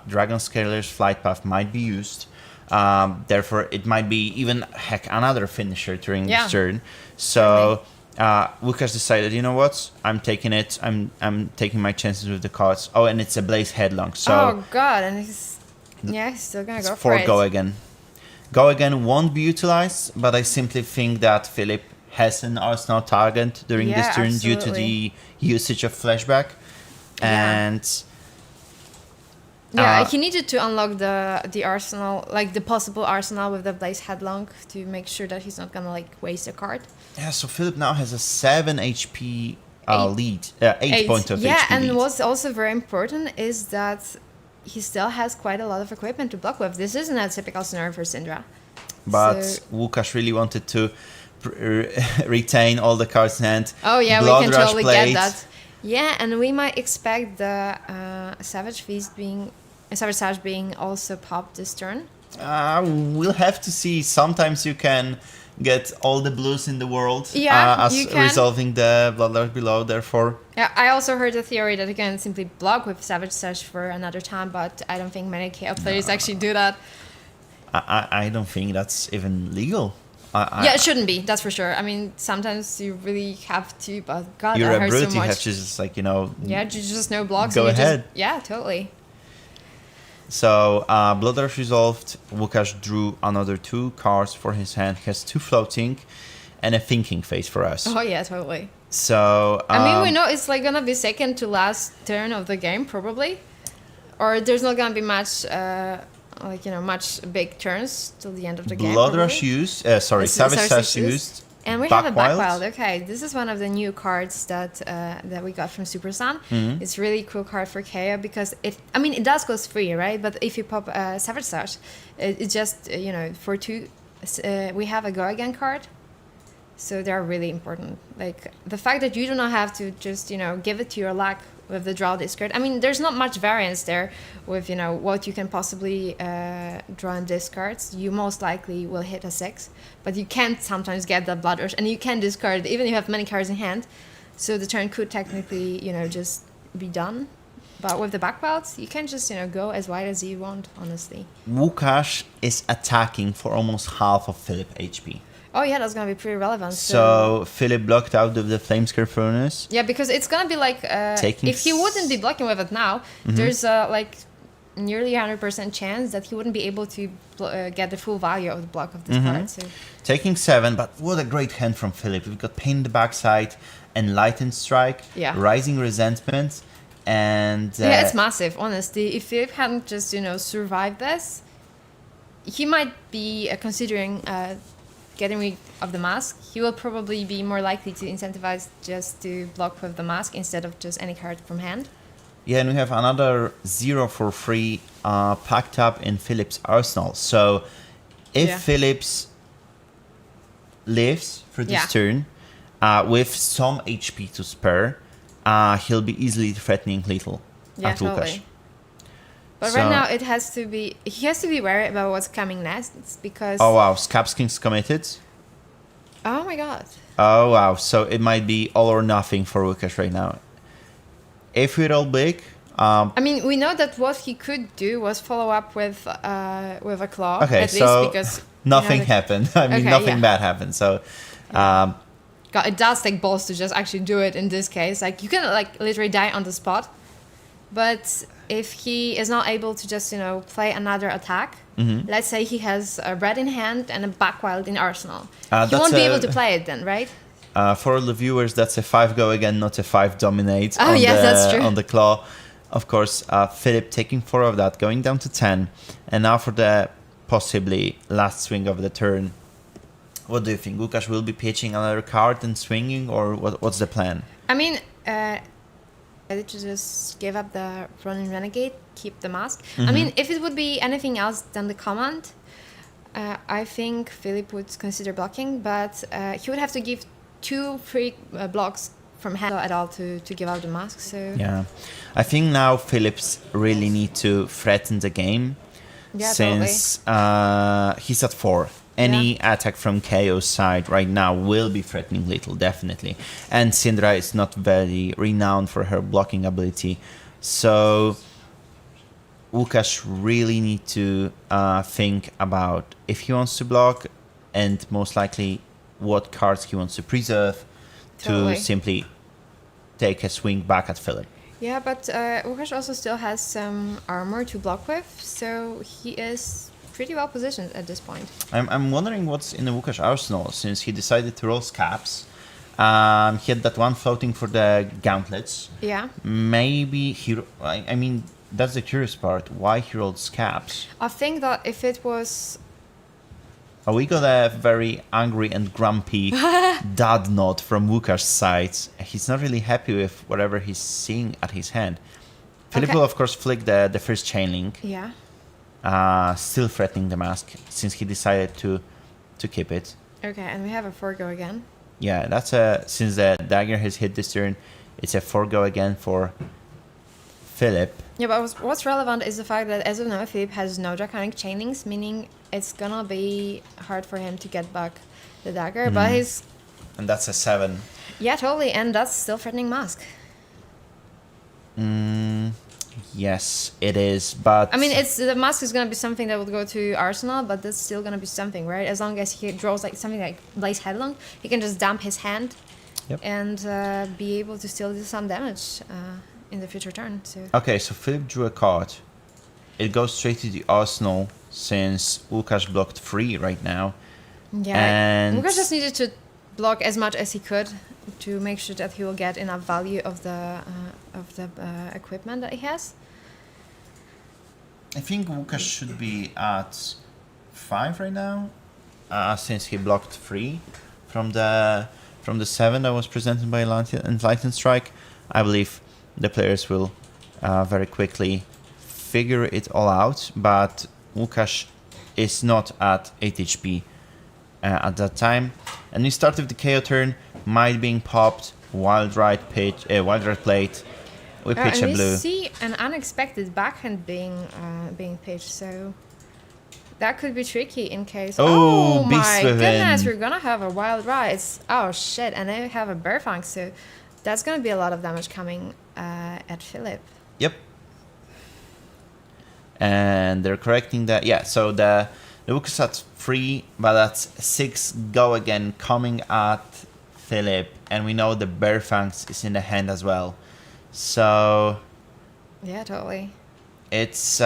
Dragon Scaler's Flight Path might be used. Therefore, it might be even, another finisher during this turn. So Łukasz decided, you know what? I'm taking it. I'm taking my chances with the cards. Oh, and it's a Blaze Headlong. So oh god, and he's still gonna go for it. Go again. Go again won't be utilized, but I simply think that Philip has an Arsenal target during this turn due to the usage of Flashback. And he needed to unlock the arsenal, like the possible arsenal with the Blaze Headlong, to make sure that he's not gonna waste a card. Yeah, so Philip now has a 7 HP lead, 8 point of HP and lead. what's also very important is that he still has quite a lot of equipment to block with. This isn't a typical scenario for Syndra. But Łukasz really wanted to retain all the cards in hand. Oh yeah, Blood we can Rush totally played. get that. Yeah, and we might expect the Savage Sage being also popped this turn. We'll have to see. Sometimes you can get all the blues in the world Yeah, you as can. resolving the Blood Rush below, therefore. Yeah, I also heard a theory that you can simply block with Savage Sage for another time, but I don't think many KO players actually do that. I don't think that's even legal. Yeah, it shouldn't be, that's for sure. I mean, sometimes you really have to, but God, You're that a hurts brute, so you much. have to just Yeah, just no blocks. Go and you ahead. Yeah, totally. So, Blood Rush resolved. Łukasz drew another 2 cards for his hand. He has 2 floating and a thinking phase for us. Oh yeah, totally. So, I mean, we know it's gonna be second to last turn of the game, probably. Or there's not gonna be much, much big turns till the end of the game. Blood probably. Rush used. Savage Sash used. And we have a Backwild. Okay, this is one of the new cards that we got from Super Sun. It's a really cool card for KO because it does cost free, right? But if you pop Savage Sash, it's just for 2. We have a Go Again card, so they're really important. Like the fact that you do not have to just give it to your luck with the draw discard. I mean, there's not much variance there with what you can possibly draw and discards. You most likely will hit a 6, but you can't sometimes get that Blood Rush, and you can discard even if you have many cards in hand. So the turn could technically just be done. But with the Backwild, you can just go as wide as you want, honestly. Łukasz is attacking for almost half of Philip HP. Oh yeah, that's gonna be pretty relevant. So Philip blocked out with the Flamescare Furnace. Yeah, because it's gonna be if he wouldn't be blocking with it now, there's nearly 100% chance that he wouldn't be able to get the full value of the block of this card. So. Taking 7, but what a great hand from Philip. We've got Pain in the Backside, Enlightened Strike, Rising Resentment, and... yeah, it's massive, honestly. If Philip hadn't just, survived this, he might be considering... getting rid of the mask, he will probably be more likely to incentivize just to block with the mask instead of just any card from hand. Yeah, and we have another 0 for free packed up in Philip's arsenal. So if Philip's lives for this turn with some HP to spare, he'll be easily threatening lethal at Łukasz. But right now he has to be wary about what's coming next because... Oh wow, Scapskins committed. Oh my god. Oh wow, so it might be all or nothing for Łukasz right now. If we roll big, I mean, we know that what he could do was follow up with a claw. Okay, at so least because nothing happened. I mean, Okay, nothing yeah. bad happened. So, God, it does take balls to just actually do it in this case. Like, you can like literally die on the spot, but if he is not able to just play another attack, let's say he has a red in hand and a back wild in arsenal, he won't be able to play it then, right? for the viewers, that's a 5 go again, not a 5 dominate Oh, yes, that's true. on the claw. Of course, Philip taking 4 of that, going down to 10. And now for the possibly last swing of the turn. What do you think? Łukasz will be pitching another card and swinging, or what's the plan? I mean, to just give up the running renegade, keep the mask. I mean, if it would be anything else than the command, I think Philip would consider blocking, but he would have to give 2 free blocks from hand at all to give out the mask. So yeah, I think now Phillips really need to threaten the game, since he's at 4. Any attack from KO's side right now will be threatening Little, definitely. And Syndra is not very renowned for her blocking ability. So Łukasz really need to think about if he wants to block, and most likely what cards he wants to preserve to simply take a swing back at Philip. Yeah, but Łukasz also still has some armor to block with, so he is pretty well positioned at this point. I'm wondering what's in the Łukasz arsenal, since he decided to roll Scabs. He had that one floating for the gauntlets. Yeah. Maybe he... I mean, that's the curious part. Why he rolled Scabs? I think that if it was... Oh, we got a very angry and grumpy dad nod from Łukasz's side. He's not really happy with whatever he's seeing at his hand. Philip will, of course, flick the first chain link. Yeah. Still threatening the mask, since he decided to keep it. Okay, and we have a 4 go again. Yeah, that's since the dagger has hit this turn, it's a 4 go again for Philip. Yeah, but what's relevant is the fact that as of now, Philip has no draconic chainings, meaning it's gonna be hard for him to get back the dagger, but he's... And that's a 7. Yeah, totally, and that's still threatening mask. Yes, it is, but... I mean, the mask is gonna be something that would go to Arsenal, but that's still gonna be something, right? As long as he draws like something like Blaze Headlong, he can just dump his hand and be able to still do some damage in the future turn. So. Okay, so Philip drew a card. It goes straight to the Arsenal, since Łukasz blocked 3 right now. Yeah, and Łukasz just needed to block as much as he could to make sure that he will get enough value of the equipment that he has. I think Łukasz should be at 5 right now, since he blocked 3 from the 7 that was presented by Enlightened Strike. I believe the players will very quickly figure it all out, but Łukasz is not at 8 HP at that time. And we start with the KO turn, Might being popped, Wild Ride Plate. We pitch a blue. We see an unexpected backhand being pitched, so that could be tricky in case. Oh my goodness, we're gonna have a Wild Ride. Oh shit, and then we have a Bearfang, so that's gonna be a lot of damage coming at Philip. Yep. And they're correcting that. Yeah, so the Łukasz at 3, but that's 6 go again coming at Philip, and we know the Bearfangs is in the hand as well. So yeah, totally. It's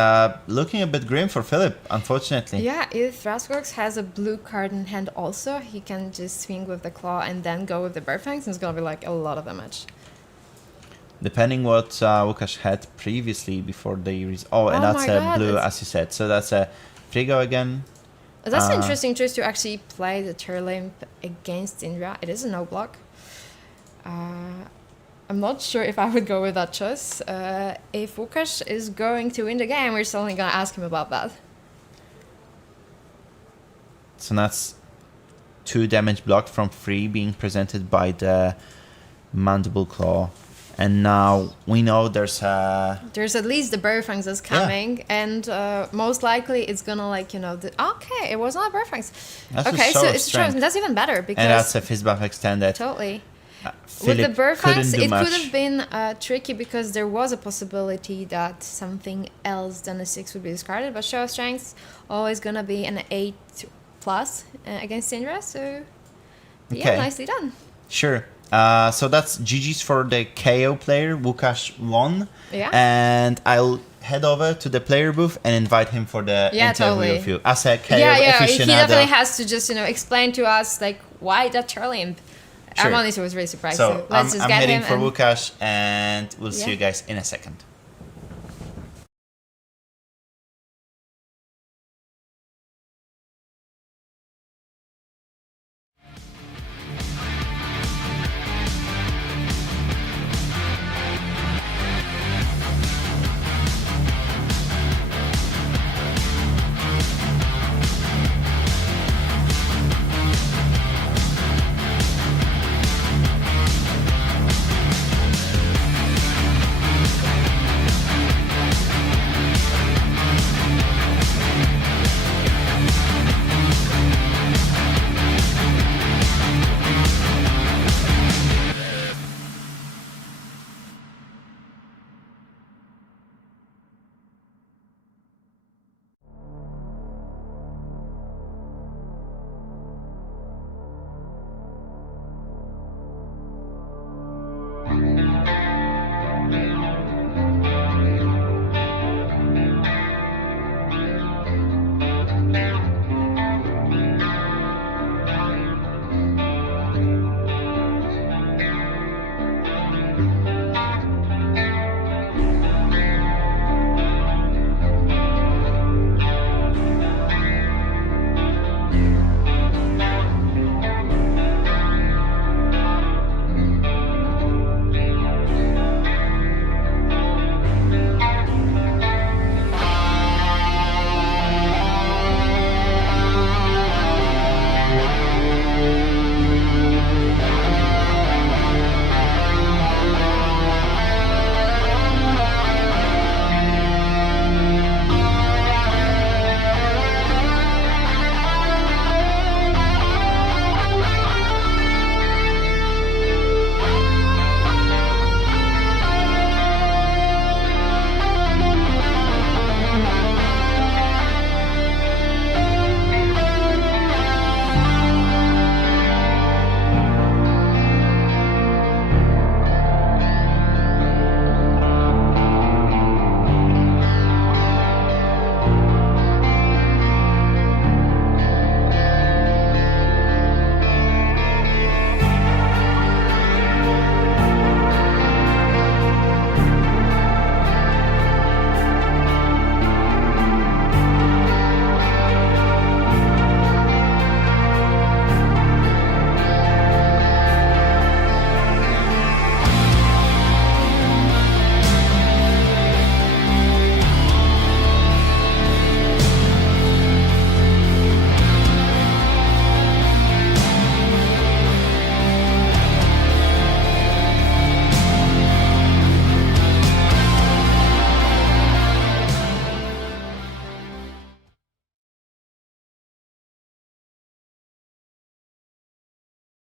looking a bit grim for Philip, unfortunately. Yeah, if Rasworks has a blue card in hand also, he can just swing with the claw and then go with the Bearfangs, and it's gonna be like a lot of damage. Depending what Łukasz had previously before they... and that's a blue, as you said. So that's a 3 go again. That's an interesting choice to actually play the Turlimp against Indra. It is a no block. I'm not sure if I would go with that choice. If Łukasz is going to win the game, we're certainly going to ask him about that. So that's 2 damage blocked from 3 being presented by the Mandible Claw. And now we know there's at least the Bearfangs that's coming, and most likely it's gonna okay, it was not Bearfangs. That's okay, so it's strength. that's even better because and that's a Fist Buff extended. Totally. With the Philip Burfangs, couldn't do it much. could have been tricky because there was a possibility that something else than a 6 would be discarded, but show of strength always gonna be an 8 plus against Syndra, so yeah, Okay. nicely done. Sure. So that's GG's for the KO player. Łukasz won. Yeah. And I'll head over to the player booth and invite him for the interview totally. with you. As a KO Yeah, he aficionado. definitely has to just, explain to us, like, why that Turlimp. Sure. I'm honestly was really surprised. So So let's just I'm get heading him. for and- Łukasz, and we'll see Yeah. you guys in a second.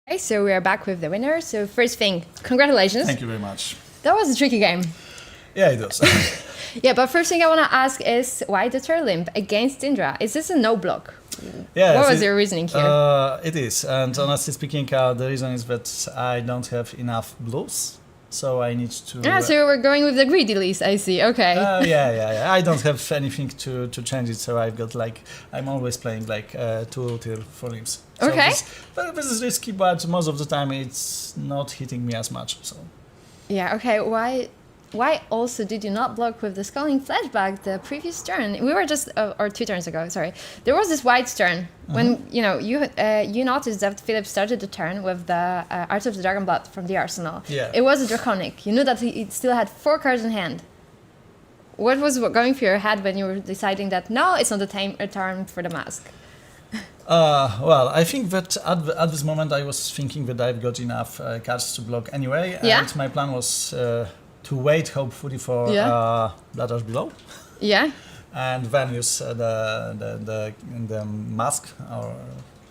Okay, so we are back with the winner. So first thing, congratulations. Thank you very much. That was a tricky game. Yeah, it was. Yeah, but first thing I want to ask is why the Turlimp against Indra? Is this a no block? Yeah. What was your reasoning here? It is, and honestly speaking, the reason is that I don't have enough blues, so I need to. Yeah, so we're going with the greedy list, I see. Okay. Yeah. I don't have anything to change it, so I've got I'm always playing 2 tier 4 limbs. So Okay. This is risky, but most of the time it's not hitting me as much. So. Yeah, okay. Why also did you not block with the Sculling Flashback the previous turn? We were just, or 2 turns ago, sorry. There was this white turn when, you noticed that Philip started the turn with the Art of the Dragon Blood from the arsenal. Yeah. It was a Draconic. You knew that he still had 4 cards in hand. What was going through your head when you were deciding that, no, it's not the turn for the mask? Well, I think that at this moment I was thinking that I've got enough cards to block anyway, Yeah. and my plan was to wait, hopefully, for Blood Rush Below, Yeah. and then use the mask or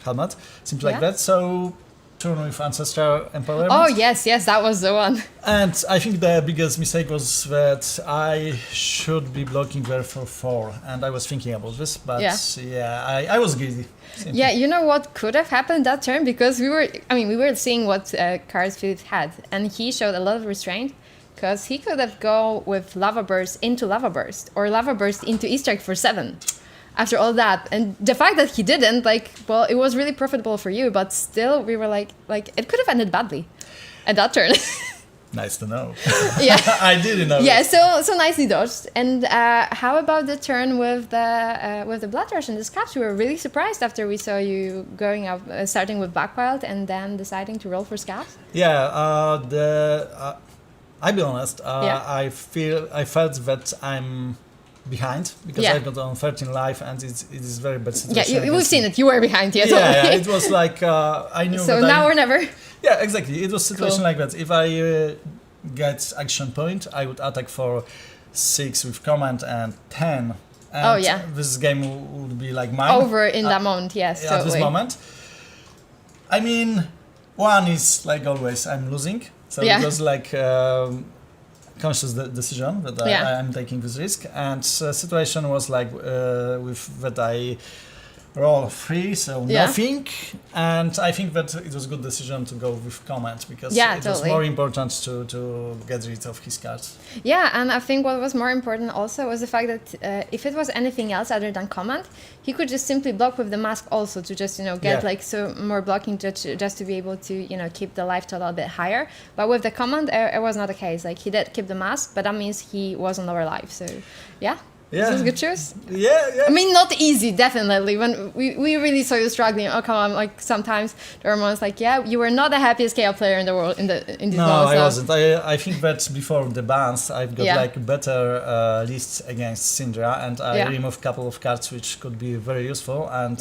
helmet, something like Yeah. that. So turn with Ancestral Empowerment. Oh yes, that was the one. And I think the biggest mistake was that I should be blocking there for 4, and I was thinking about this, but I was greedy. Simply. Yeah, you know what could have happened that turn, because we were seeing what cards Philip had, and he showed a lot of restraint, because he could have go with Lava Burst into Lava Burst, or Lava Burst into E-Strike for 7. After all that, and the fact that he didn't, it was really profitable for you, but still we were like it could have ended badly at that turn. Nice to know. Yeah, I didn't know. Yeah, so nicely dodged. And how about the turn with the Blood Rush and the Scabs? We were really surprised after we saw you going up, starting with Backwild and then deciding to roll for Scabs. Yeah, I'll be honest. I felt that I'm behind because I got on 13 life, and it is very bad situation. Yeah, we've seen it. You were behind. Yeah, yeah, it was like I knew. So now or never. Yeah, exactly. It was a situation like that. If I get action point, I would attack for 6 with command and 10. And this game would be like mine. Over in that moment, yes. At this moment. I mean, 1 is like always, I'm losing. So it was like conscious decision that I'm taking this risk. And situation was like with that I roll 3, so nothing. And I think that it was a good decision to go with command, because it was more important to get rid of his cards. Yeah, and I think what was more important also was the fact that if it was anything else other than command, he could just simply block with the mask also to just get more blocking just to be able to keep the life total a bit higher. But with the command, it was not the case. Like, he did keep the mask, but that means he was on lower life. So yeah. This was a good choice. Yeah. I mean, not easy, definitely. When we really saw you struggling. Oh, come on! Like, sometimes there were moments like, you were not the happiest KO player in the world in this moment. No, I wasn't. I think that before the bans, I've got like better lists against Syndra, and I removed a couple of cards which could be very useful. And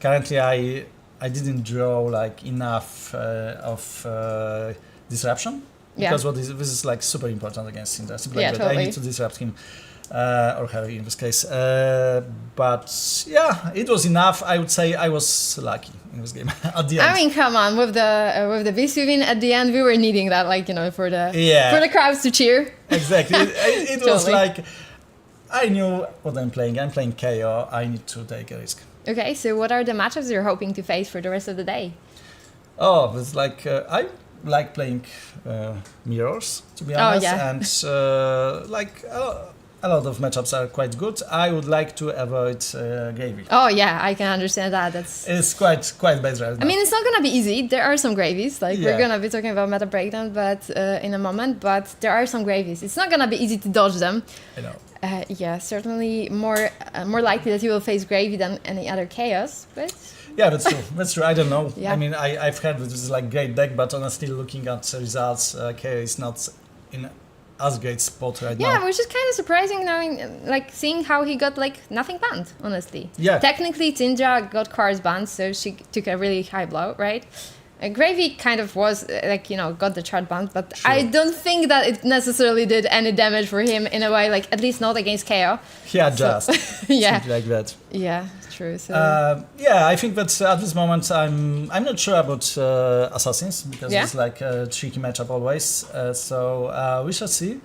currently, I didn't draw like enough of disruption, because this is like super important against Syndra. Simply like I need to disrupt him. Or Harry in this case, but it was enough. I would say I was lucky in this game at the end. I mean, come on, with the Beast win at the end, we were needing that, for the crowds to cheer. Exactly, it was like I knew what I'm playing. I'm playing KO. I need to take a risk. Okay, so what are the matchups you're hoping to face for the rest of the day? Oh, it's like I like playing mirrors, to be honest, and a lot of matchups are quite good. I would like to avoid Gravy. Oh yeah, I can understand that. It's quite bad right now. I mean, it's not gonna be easy. There are some gravies. We're gonna be talking about meta breakdown, but in a moment. But there are some gravies. It's not gonna be easy to dodge them. I know. Certainly more likely that you will face Gravy than any other chaos. But yeah, that's true. That's true. I don't know. I mean, I've heard that this is like great deck, but honestly, looking at the results, KO is not in as great spot right now. Yeah, which is kind of surprising seeing how he got nothing banned, honestly. Yeah. Technically, Syndra got cards banned, so she took a really high blow, right? Gravy kind of was, got the chart banned, but I don't think that it necessarily did any damage for him in a way, at least not against KO. Yeah, just. Yeah. Something like that. Yeah, true. So. I think that at this moment I'm not sure about Assassins, because it's a tricky matchup always. So we shall see.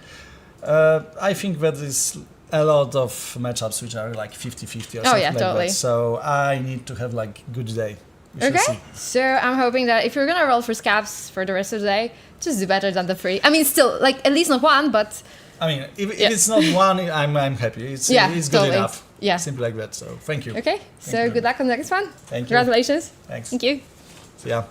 I think that is a lot of matchups which are 50-50 or something like that. So I need to have good day. Okay, so I'm hoping that if you're gonna roll for Scabs for the rest of the day, just do better than the 3. I mean, still, at least not 1, but... I mean, if it's not 1, I'm happy. It's good enough. Yeah. Simple like that, so thank you. Okay, so good luck on the next one. Thank you. Congratulations. Thanks. Thank you. See ya.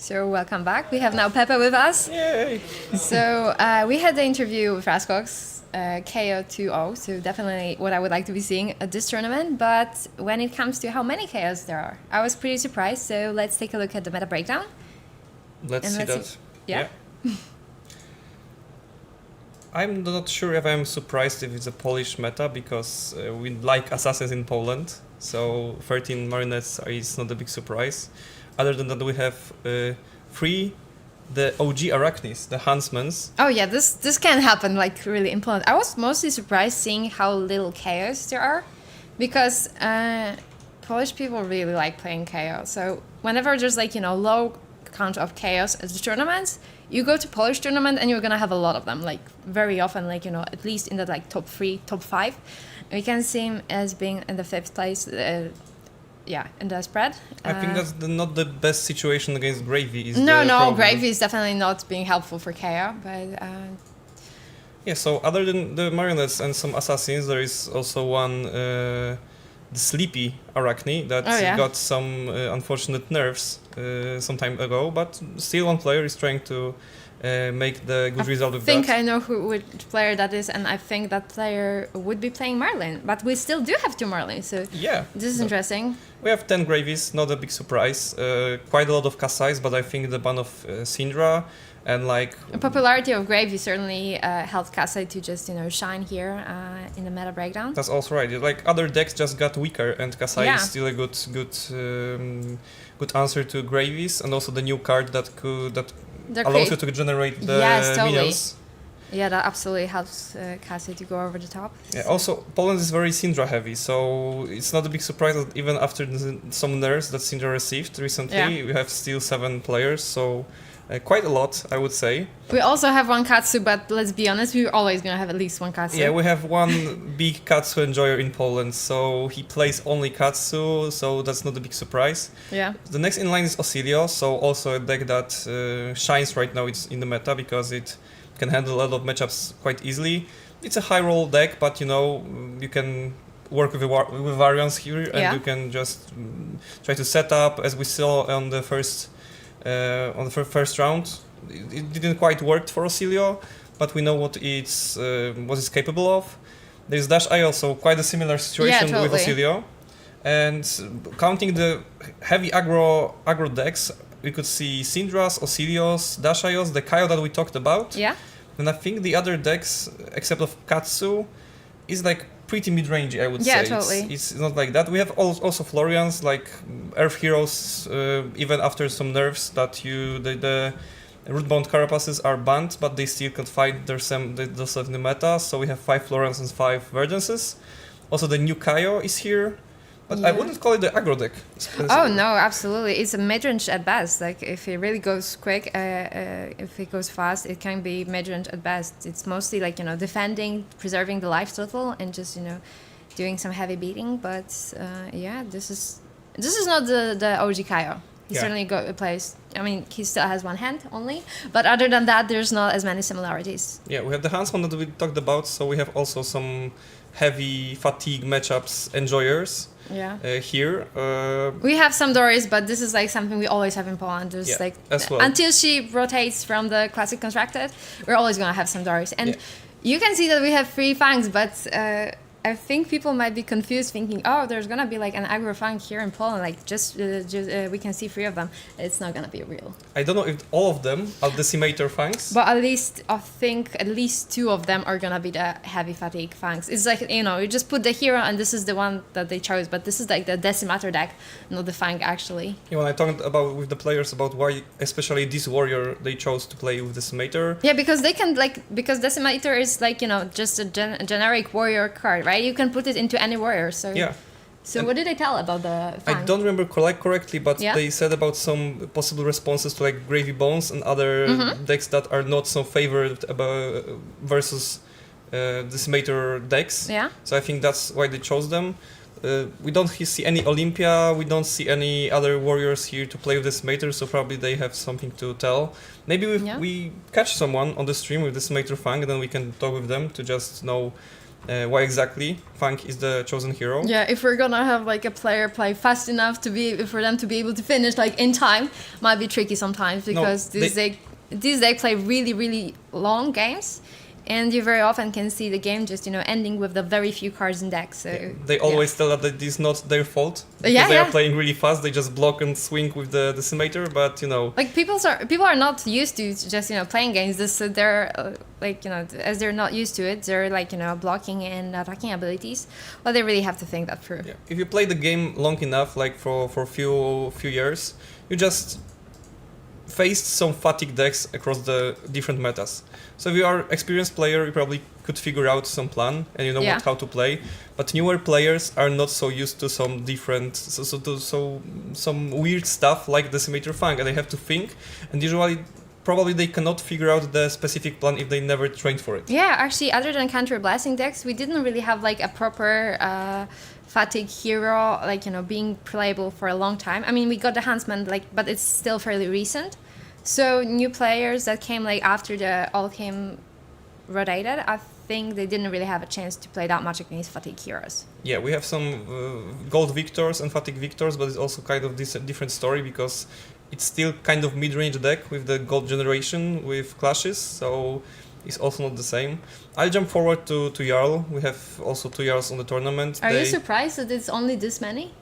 So welcome back. We have now Pepe with us. Yay! So we had the interview with Raskox, KO 2-0. So definitely what I would like to be seeing at this tournament. But when it comes to how many KOs there are, I was pretty surprised. So let's take a look at the meta breakdown. Let's see that. Yeah. I'm not sure if I'm surprised if it's a Polish meta because we like assassins in Poland. So 13 marionettes is not a big surprise. Other than that, we have 3 the OG Arachnes, the Huntsmans. Oh yeah, this can happen like really in Poland. I was mostly surprised seeing how little chaos there are, because Polish people really like playing chaos. So whenever there's like, you know, low count of chaos at the tournaments, you go to Polish tournament and you're gonna have a lot of them, like very often, like, you know, at least in the like top 3, top 5. We can see him as being in the 5th place. In the spread. I think that's not the best situation against Gravy. No, Gravy is definitely not being helpful for KO, but... Yeah, so other than the marionettes and some assassins, there is also one, the Sleepy Arachne, that got some unfortunate nerfs some time ago, but still one player is trying to make the good result of that. I think I know which player that is, and I think that player would be playing Marlin, but we still do have 2 Marlins, so yeah, this is interesting. We have 10 Gravies, not a big surprise. Quite a lot of Kassais, but I think the ban of Syndra and like... The popularity of Gravy certainly helped Kassai to just, you know, shine here in the meta breakdown. That's also right. Like other decks just got weaker, and Kassai is still a good answer to Gravies, and also the new card that allows you to generate the minions. Yeah, that absolutely helps Kassai to go over the top. Yeah, also, Poland is very Syndra heavy, so it's not a big surprise that even after some nerfs that Syndra received recently, we have still 7 players, so quite a lot, I would say. We also have one Katsu, but let's be honest, we're always going to have at least one Katsu. Yeah, we have one big Katsu enjoyer in Poland, so he plays only Katsu, so that's not a big surprise. Yeah. The next in line is Osilio, so also a deck that shines right now. It's in the meta because it can handle a lot of matchups quite easily. It's a high roll deck, but you know, you can work with variants here, and you can just try to set up, as we saw on the first round. It didn't quite work for Osilio, but we know what it's capable of. There's Dash IO, so quite a similar situation with Osilio. And counting the heavy aggro decks, we could see Syndras, Osilios, Dash IOs, the Kaio that we talked about. Yeah. And I think the other decks, except of Katsu, is like pretty mid-range, I would say. Yeah, totally. It's not like that. We have also Florians, like Earth Heroes, even after some nerfs that the Rootbound Carapaces are banned, but they still can find themselves in the meta. So we have 5 Florians and 5 Vergences. Also the new Kaio is here. But I wouldn't call it the aggro deck. Oh no, absolutely! It's a mid-range at best. Like if it really goes quick, if it goes fast, it can be mid-range at best. It's mostly like, you know, defending, preserving the life total, and just, you know, doing some heavy beating. But this is not the OG Kaio. He certainly plays. I mean, he still has one hand only, but other than that, there's not as many similarities. Yeah, we have the Huntsman that we talked about, so we have also some heavy fatigue matchups enjoyers. Here. We have some Doris, but this is like something we always have in Poland. There's until she rotates from the classic constructed, we're always gonna have some Doris. And you can see that we have 3 Fangs, but I think people might be confused, thinking, oh, there's gonna be like an aggro Fang here in Poland, like just we can see 3 of them. It's not gonna be real. I don't know if all of them are Decimator Fangs, but at least I think at least 2 of them are gonna be the heavy fatigue Fangs. It's like, you know, you just put the hero and this is the one that they chose, but this is like the Decimator deck, not the Fang actually. Yeah, when I talked with the players about why especially this warrior they chose to play with Decimator. Yeah, because they can because Decimator is like, you know, just a generic warrior card, right? You can put it into any warrior. So So what did they tell about the Fang? I don't remember correctly, but they said about some possible responses to like Gravy Bones and other decks that are not so favored versus Decimator decks. Yeah. So I think that's why they chose them. We don't see any Olympia, we don't see any other warriors here to play with Decimator, so probably they have something to tell. Maybe we catch someone on the stream with Decimator Fang, and then we can talk with them to just know why exactly Fang is the chosen hero. Yeah, if we're gonna have like a player play fast enough for them to be able to finish like in time, might be tricky sometimes because these days play really, really long games. And you very often can see the game just, ending with the very few cards in deck. So they always tell that it is not their fault because they are playing really fast. They just block and swing with the decimator. But like people are not used to just playing games. So they're as they're not used to it, they're like blocking and attacking abilities. Well, they really have to think that through. Yeah. If you play the game long enough, like for a few years, you just faced some fatigue decks across the different metas. So if you are experienced player, you probably could figure out some plan and you know how to play. But newer players are not so used to some different, some weird stuff like Decimator Fang, and they have to think. And usually, probably they cannot figure out the specific plan if they never trained for it. Yeah, actually, other than counter blasting decks, we didn't really have like a proper fatigue hero, being playable for a long time. I mean, we got the Huntsman, but it's still fairly recent. So new players that came after the all came rotated, I think they didn't really have a chance to play that much against fatigue heroes. Yeah, we have some gold victors and fatigue victors, but it's also kind of this different story because it's still kind of mid-range deck with the gold generation with clashes, so it's also not the same. I'll jump forward to Jarl. We have also 2 Jarls on the tournament. Are you surprised that it's only this many?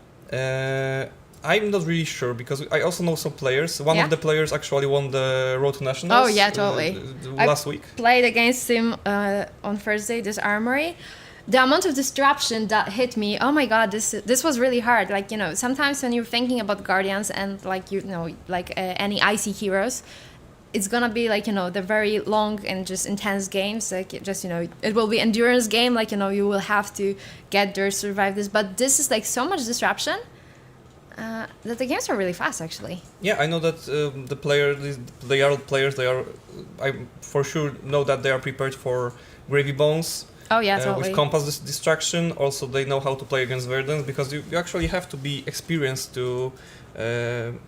I'm not really sure because I also know some players. One of the players actually won the Road to Nationals. Oh yeah, totally. Last week. Played against him on Thursday, this Armory. The amount of disruption that hit me, oh my god, this was really hard. Sometimes when you're thinking about Guardians and any icy heroes, it's gonna be the very long and just intense games. It will be endurance game. You will have to get there, survive this. But this is so much disruption. That the games are really fast, actually. Yeah, I know that the Jarl players, I for sure know that they are prepared for Gravy Bones. Oh yeah, totally. With Compass Distraction, also they know how to play against Verdant because you actually have to be experienced to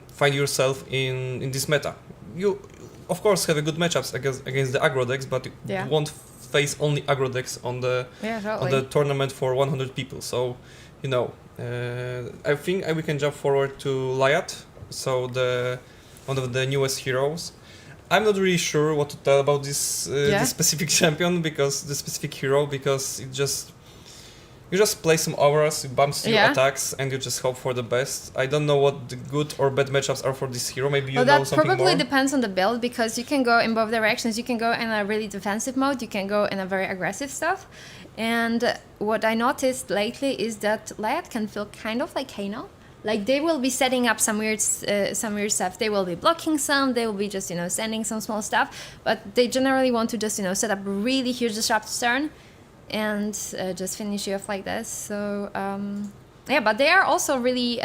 find yourself in this meta. You, of course, have a good matchups against the aggro decks, but you won't face only aggro decks on the tournament for 100 people. So, I think we can jump forward to Lyat, so one of the newest heroes. I'm not really sure what to tell about this specific champion because it just you just play some auras, you bump your attacks, and you just hope for the best. I don't know what the good or bad matchups are for this hero. Maybe you know something more. That probably depends on the build because you can go in both directions. You can go in a really defensive mode. You can go in a very aggressive stuff. And what I noticed lately is that Lyat can feel kind of like Kano. They will be setting up some weird stuff. They will be blocking some. They will be just sending some small stuff. But they generally want to just set up a really huge disruptive turn, and just finish you off like this. So but they are also really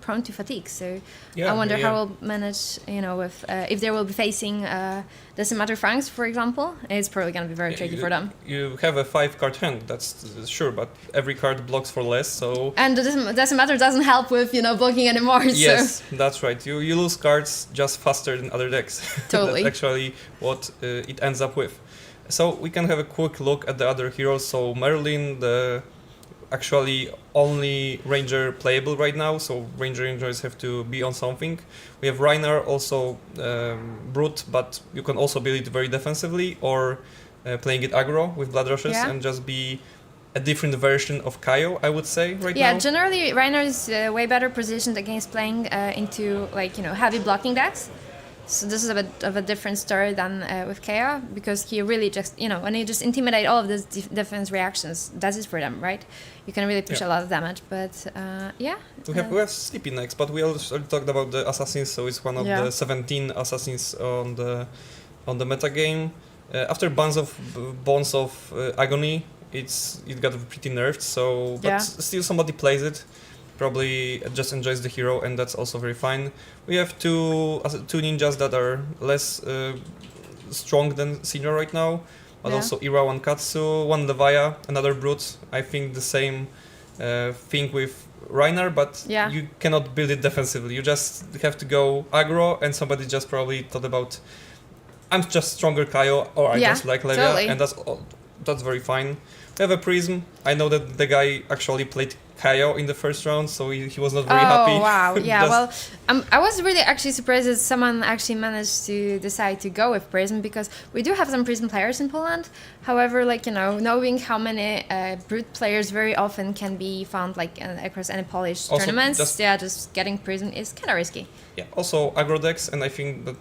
prone to fatigue. So I wonder how we'll manage. With if they will be facing Decimator Fangs, for example, it's probably going to be very tricky for them. You have a 5-card hand, that's sure, but every card blocks for less. So and the Decimator doesn't help with blocking anymore. Yes, so. That's right. You lose cards just faster than other decks. Totally. That's actually what it ends up with. So we can have a quick look at the other heroes. So Merlin, the actually only Ranger playable right now, so Rangers have to be on something. We have Reinar, also Brute, but you can also build it very defensively or playing it aggro with Blood Rushes and just be a different version of Kaio, I would say, right now. Yeah, generally Reinar is way better positioned against playing into heavy blocking decks. So this is a bit of a different story than with Kaio, because he really just, when you just intimidate all of these defense reactions, that's it for them, right? You can really push a lot of damage, but We have Sleepy next, but we also talked about the assassins, so it's one of the 17 assassins on the metagame. After Bonds of Agony, it got pretty nerfed, so but still somebody plays it. Probably just enjoys the hero, and that's also very fine. We have two ninjas that are less strong than senior right now, but also Ira and Katsu, one Levaya, another Brute. I think the same thing with Reinar, but you cannot build it defensively. You just have to go aggro, and somebody just probably thought about, I'm just stronger Kaio, or I just like Levia, and that's all. that's very fine. We have a Prism. I know that the guy actually played Kaio in the first round, so he was not very happy. Oh, wow. Yeah, well, I was really actually surprised that someone actually managed to decide to go with Prism, because we do have some Prism players in Poland. However, like, you know, knowing how many Brute players very often can be found like across any Polish tournaments, just getting Prism is kind of risky. Yeah, also aggro decks, and I think that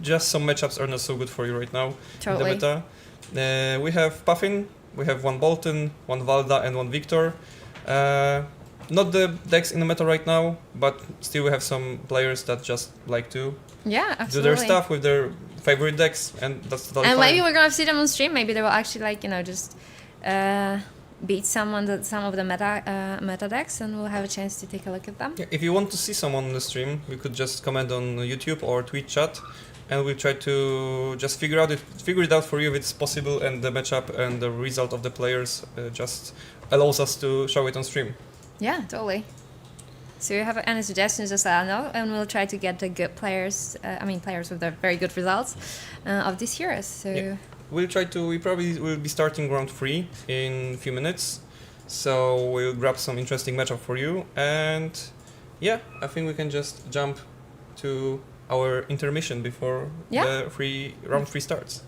just some matchups are not so good for you right now in the meta. We have Puffin, we have one Bolton, one Valda, and one Victor. Not the decks in the meta right now, but still we have some players that just like to do their stuff with their favorite decks, and that's totally fine. And maybe we're gonna see them on stream. Maybe they will actually, like, you know, just beat some of the meta decks, and we'll have a chance to take a look at them. Yeah, if you want to see someone on the stream, you could just comment on YouTube or Twitch chat, and we'll try to just figure it out for you if it's possible, and the matchup and the result of the players just allows us to show it on stream. Yeah, totally. So if you have any suggestions, just let us know, and we'll try to get the good players, players with the very good results of these heroes. So yeah. We probably will be starting round 3 in a few minutes, so we'll grab some interesting matchup for you, and yeah, I think we can just jump to our intermission before the round 3 starts.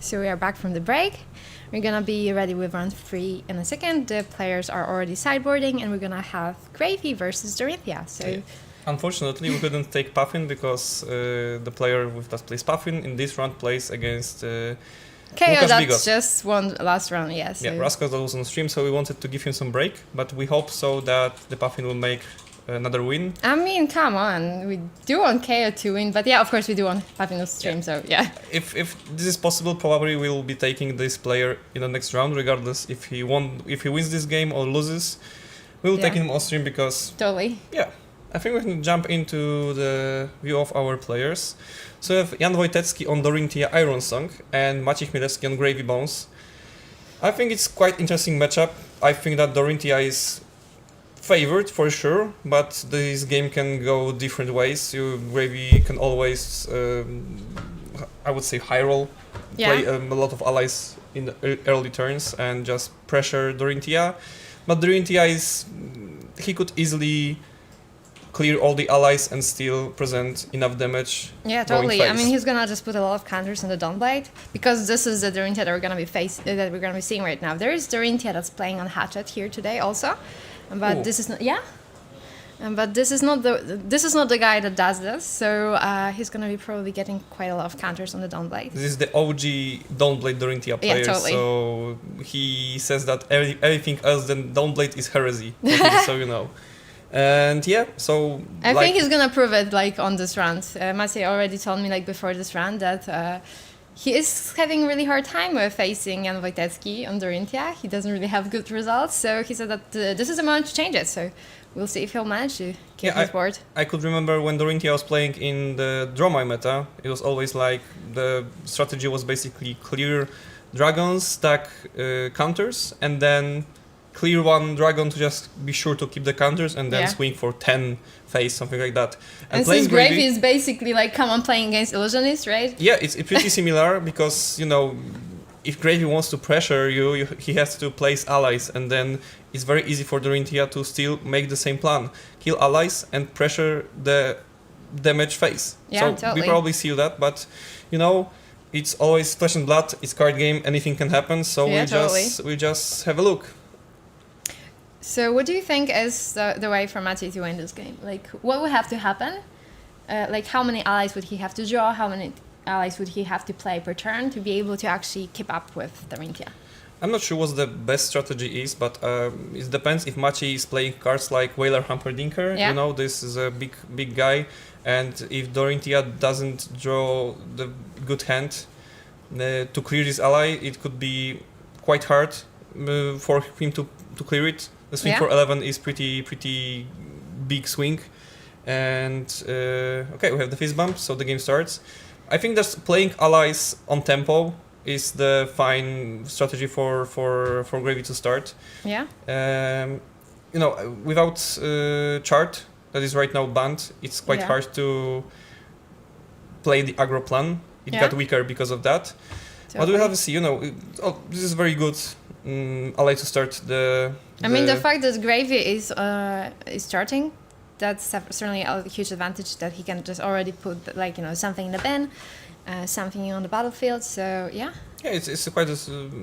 So we are back from the break. We're gonna be ready with round 3 in a second. The players are already sideboarding, and we're gonna have Gravy versus Dorinthia. So. Yeah. Unfortunately, we couldn't take Puffin because the player with that plays Puffin in this round plays against KO, that's Bigos. just one last round, yes. Yeah, Raskas was on stream, so we wanted to give him some break, but we hope so that the Puffin will make another win. I mean, come on, we do want KO to win, but yeah, of course we do want Puffin to stream, so yeah. If this is possible, probably we'll be taking this player in the next round, regardless if he wins this game or loses. We'll take him on stream because... Totally. Yeah. I think we can jump into the view of our players. So we have Jan Wojtecki on Dorinthia Iron Song and Maciej Chmielewski on Gravy Bones. I think it's quite interesting matchup. I think that Dorinthia is favored for sure, but this game can go different ways. Gravy can always, I would say, high roll, play a lot of allies in the early turns and just pressure Dorinthia. But Dorinthia he could easily clear all the allies and still present enough damage. Yeah, totally. I mean, he's gonna just put a lot of counters on the Dawnblade because this is the Dorinthia that we're gonna be seeing right now. There is Dorinthia that's playing on Hatchet here today also, but this is not. Yeah. But this is not the guy that does this, so he's gonna be probably getting quite a lot of counters on the Dawnblade. This is the OG Dawnblade Dorinthia player, totally. So he says that everything else than Dawnblade is heresy, so you know. And yeah, so I think he's gonna prove it on this round. Maciej already told me before this round that he is having a really hard time with facing Jan Wojtecki on Dorinthia. He doesn't really have good results, so he said that this is the moment to change it. So we'll see if he'll manage to keep his board. I could remember when Dorinthia was playing in the Dromai meta, it was always the strategy was basically clear dragons, stack counters, and then clear one dragon to just be sure to keep the counters and then swing for 10 face, something like that. And since Gravy is basically come on playing against Illusionist, right? Yeah, it's pretty similar because, if Gravy wants to pressure you, he has to place allies, and then it's very easy for Dorinthia to still make the same plan. Kill allies and pressure the damage phase. Yeah, so totally. we probably see that, but, it's always flesh and blood, it's card game, anything can happen, so we just have a look. So what do you think is the way for Maciej to win this game? What would have to happen? How many allies would he have to draw? How many allies would he have to play per turn to be able to actually keep up with Dorinthia? I'm not sure what the best strategy is, but it depends if Maciej is playing cards like Whaler Humperdinker. Yeah. This is a big guy, and if Dorinthia doesn't draw the good hand to clear his ally, it could be quite hard for him to clear it. The swing for 11 is pretty big swing, and okay, we have the fist bump, so the game starts. I think that playing allies on tempo is the fine strategy for Gravy to start. Yeah. Without chart that is right now banned, it's quite hard to play the aggro plan. It got weaker because of that. Totally. But we have to see. This is very good ally to start the. I mean, the fact that Gravy is starting, that's certainly a huge advantage that he can just already put something in the bin, something on the battlefield. So yeah. Yeah, it's quite a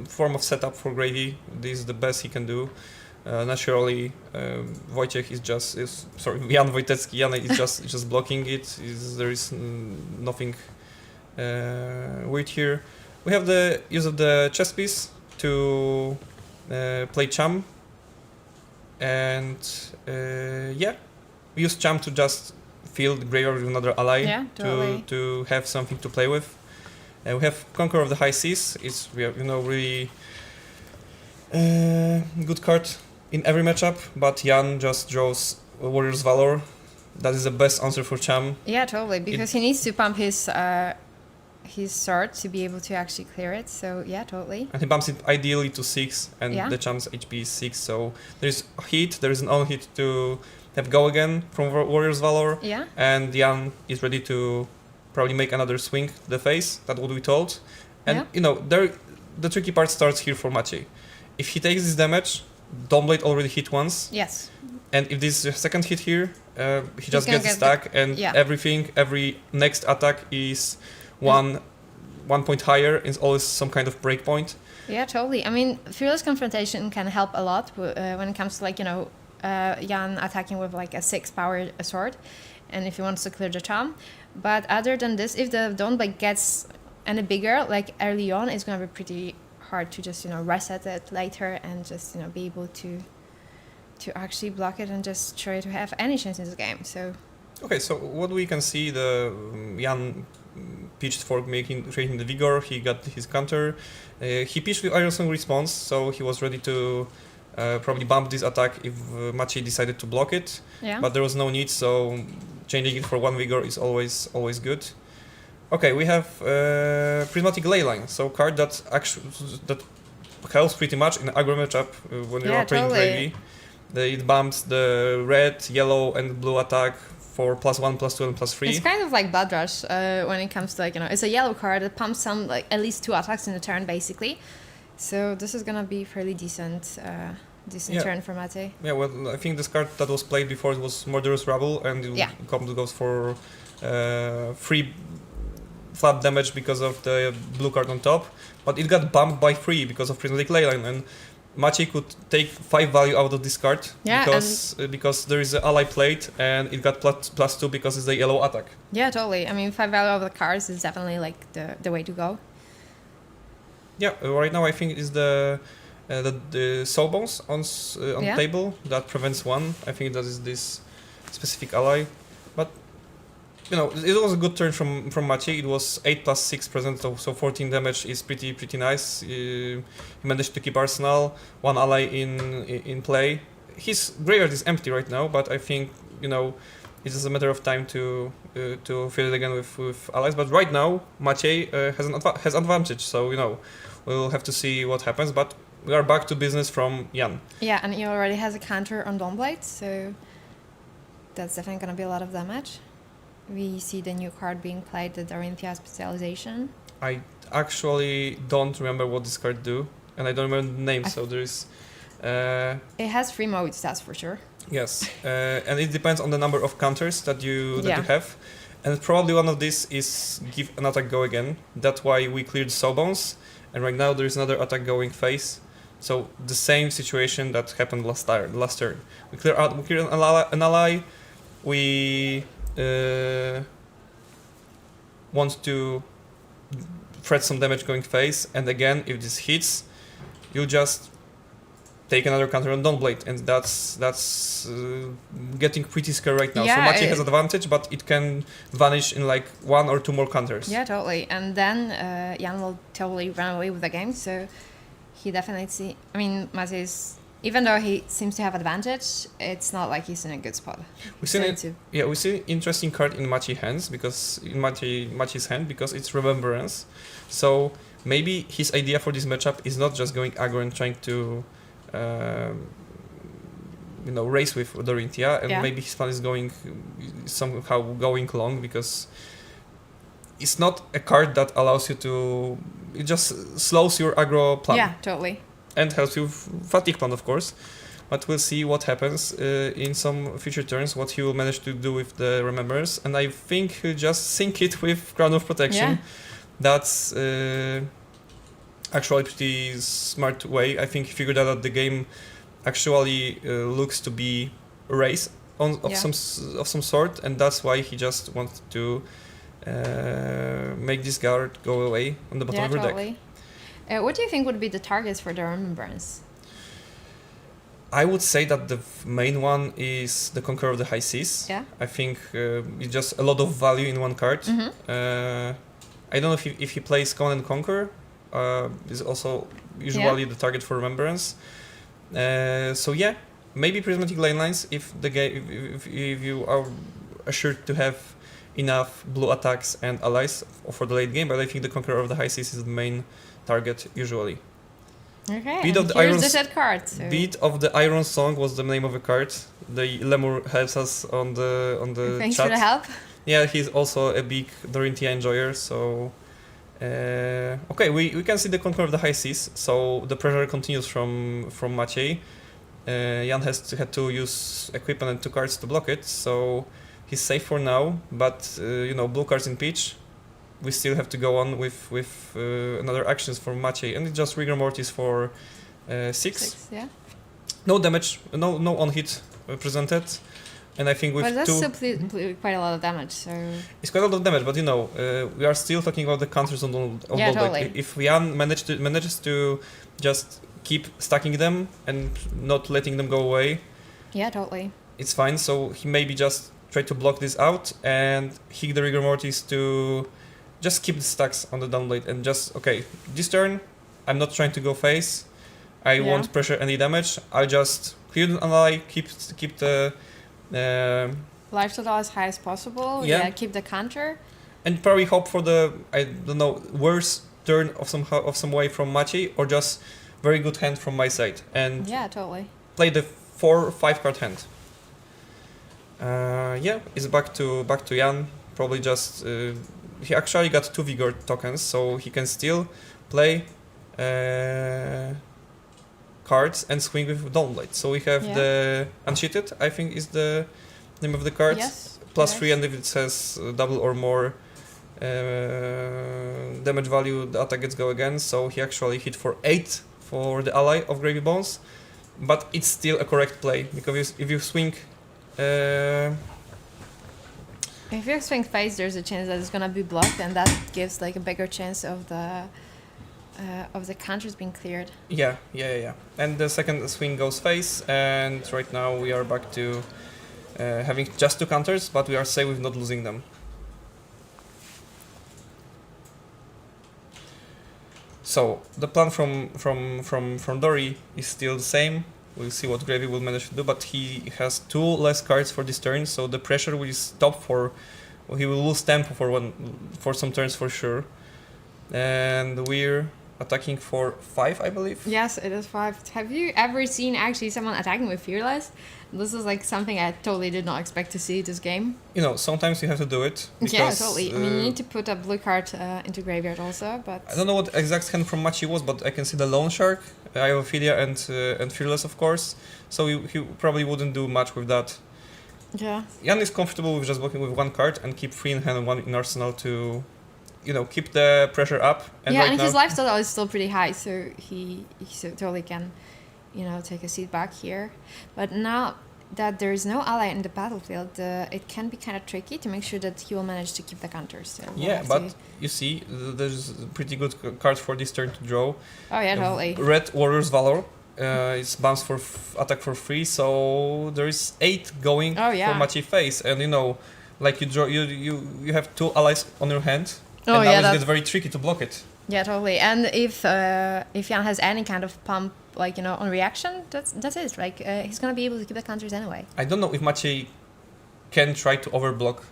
form of setup for Gravy. This is the best he can do. Naturally, Wojciech Jan Wojtecki. Jan is just blocking it. There is nothing weird here. We have the use of the chess piece to play Cham. And we use Cham to just fill the graveyard with another ally to have something to play with. We have Conqueror of the High Seas. It's really good card in every matchup, but Jan just draws Warrior's Valor. That is the best answer for Cham. Yeah, totally, because he needs to pump his sword to be able to actually clear it. So yeah, totally. And he bumps it ideally to 6, and the Cham's HP is 6. So there's an on hit to have go again from Warrior's Valor. Yeah. And Jan is ready to probably make another swing to the face. That's what we told. And the tricky part starts here for Maciej. If he takes this damage, Dawnblade already hit once. Yes. And if this is a second hit here, he just gets a stack, and every next attack is one 1 point higher is always some kind of break point. Yeah, totally. I mean, fearless confrontation can help a lot when it comes to like, Jan attacking with like a 6 power sword, and if he wants to clear the charm. But other than this, if the Dawnblade gets any bigger, like early on, it's gonna be pretty hard to just reset it later and just be able to actually block it and just try to have any chance in this game. So. Okay, so what we can see, the Jan pitched for creating the vigor. He got his counter. He pitched with Iron Song response, so he was ready to probably bump this attack if Maciej decided to block it. Yeah. But there was no need, so changing it for 1 vigor is always good. Okay, we have Prismatic Leyline, so card that helps pretty much in aggro matchup when you are playing totally. Gravy. It bumps the red, yellow, and blue attack for +1, +2, and +3. It's kind of like Blood Rush when it comes to it's a yellow card that pumps some like at least 2 attacks in a turn basically. So this is gonna be fairly decent turn for Maciej. Yeah, well, I think this card that was played before it was Murderous Rabble, and it goes for 3 flat damage because of the blue card on top, but it got bumped by 3 because of Prismatic Leyline, and Maciej could take 5 value out of this card because there is an ally plate, and it got +2 because it's the yellow attack. Yeah, totally. I mean, 5 value of the cards is definitely like the way to go. Yeah, right now I think is the Sawbones on table that prevents 1. I think that is this specific ally, but it was a good turn from Maciej. It was 8 + 6%, so 14 damage is pretty nice. He managed to keep Arsenal, 1 ally in play. His graveyard is empty right now, but I think it's just a matter of time to fill it again with allies. But right now Maciej has advantage, so we'll have to see what happens. But we are back to business from Jan. Yeah, and he already has a counter on Dawnblade, so that's definitely gonna be a lot of damage. We see the new card being played, the Dorinthia Specialization. I actually don't remember what this card do, and I don't remember the name, so there is... it has 3 modes, that's for sure. Yes, and it depends on the number of counters that you have. And probably one of these is give an attack go again. That's why we cleared Sawbones, and right now there is another attack going face. So the same situation that happened last turn. We clear an ally. We want to threat some damage going face, and again, if this hits, you just take another counter on Dawnblade, and that's getting pretty scary right now. So Maciej has advantage, but it can vanish in like 1 or 2 more counters. Yeah, totally. And then Jan will totally run away with the game. So he definitely Maciej is, even though he seems to have advantage, it's not like he's in a good spot. We see interesting card in Maciej's hands, because in Maciej's hand, because it's Remembrance. So maybe his idea for this matchup is not just going aggro and trying to race with Dorinthia, and maybe his plan is somehow going long, because it's not a card that allows you to. It just slows your aggro plan. Yeah, totally. And helps you fatigue plan, of course. But we'll see what happens in some future turns, what he will manage to do with the Remembrance. And I think he'll just sync it with Crown of Protection. Yeah. That's actually a pretty smart way. I think he figured out that the game actually looks to be a race of some sort, and that's why he just wanted to make this guard go away on the bottom of your deck. What do you think would be the targets for the Remembrance? I would say that the main one is the Conqueror of the High Seas. Yeah. I think it's just a lot of value in one card. Mm-hmm. I don't know if he plays Command and Conquer. Is also usually the target for Remembrance. So yeah, maybe Prismatic Leyline if the game if you are assured to have enough blue attacks and allies for the late game. But I think the Conqueror of the High Seas is the main target usually. Okay. Beat of the Here's the set card. So. Beat of the Iron Song was the name of the card. The Lemur helps us on the Thanks chat. for the help. Yeah, he's also a big Dorinthia enjoyer. So okay, we can see the Conqueror of the High Seas. So the pressure continues from Maciej. Jan had to use equipment and 2 cards to block it. So he's safe for now. But blue cards in pitch. we still have to go on with another actions for Maciej, and it's just Rigor Mortis for 6. Yeah. No damage, no on hit presented, and I think with but that's 2, still quite a lot of damage. So it's quite a lot of damage. But we are still talking about the counters on yeah, Gold. totally. If Jan manages to just keep stacking them and not letting them go away, yeah, totally, it's fine. So he maybe just try to block this out and hit the Rigor Mortis to just keep the stacks on the downblade and just this turn I'm not trying to go face. I won't pressure any damage. I just clear an ally, keep the life total as high as possible. Yeah. Keep the counter. And probably hope for the worst turn of some way from Maciej, or just very good hand from my side. And yeah, totally. Play the 4-5 card hand. It's back to Jan. Probably just he actually got 2 Vigor tokens, so he can still play cards and swing with Dawnblade. So we have the Unsheathed, I think is the name of the card. Yes. +3, and if it says double or more damage value, the attack gets go again. So he actually hit for 8 for the ally of Gravy Bones, but it's still a correct play, because if you swing if you swing face, there's a chance that it's gonna be blocked, and that gives like a bigger chance of the counters being cleared. Yeah. And the second swing goes face, and right now we are back to having just 2 counters, but we are safe with not losing them. So the plan from Dory is still the same. We'll see what Gravy will manage to do, but he has 2 less cards for this turn, so the pressure will stop he will lose tempo for some turns for sure. And we're attacking for 5, I believe. Yes, it is 5. Have you ever seen actually someone attacking with Fearless? This is like something I totally did not expect to see this game. Sometimes you have to do it. Because, yeah, totally. I mean, you need to put a blue card into graveyard also, but... I don't know what exact hand from Maciej was, but I can see the Lone Shark, Iophilia and Fearless, of course. So he probably wouldn't do much with that. Yeah. Jan is comfortable with just working with 1 card and keep 3 in hand and 1 in arsenal to, keep the pressure up. And yeah, right and now, his life total is still pretty high, so he totally can, take a seat back here. But now that there is no ally in the battlefield, it can be kind of tricky to make sure that he will manage to keep the counters. So but you see, there's pretty good cards for this turn to draw. Oh yeah, totally. Red Warrior's Valor. It's bounced for attack for free, so there is 8 going for Maciej face, and like you draw, you have 2 allies on your hand. Oh and yeah, now it's very tricky to block it. Yeah, totally. And if Jan has any kind of pump, on reaction, that's it. Like he's gonna be able to keep the counters anyway. I don't know if Maciej can try to overblock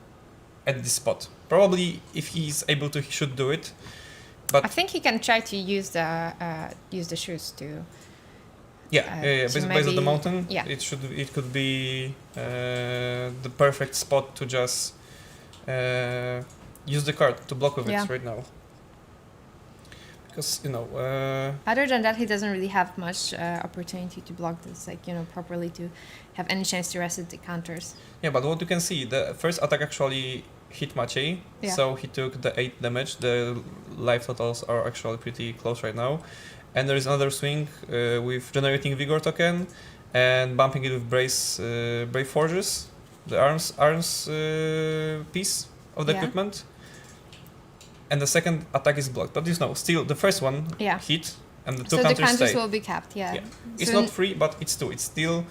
at this spot. Probably, if he's able to, he should do it. But I think he can try to use the shoes to. Based on the mountain, yeah. it could be the perfect spot to just use the card to block with it right now. Because other than that, he doesn't really have much opportunity to block this, properly, to have any chance to reset the counters. Yeah, but what you can see, the first attack actually hit Maciej, so he took the 8 damage. The life totals are actually pretty close right now. And there is another swing with generating Vigor token and bumping it with Brave Forges, the arms piece of the equipment. And the second attack is blocked, but still the first one hit, and the 2 counters stay. So the counters will be capped, It's not free, but it's 2. It's still...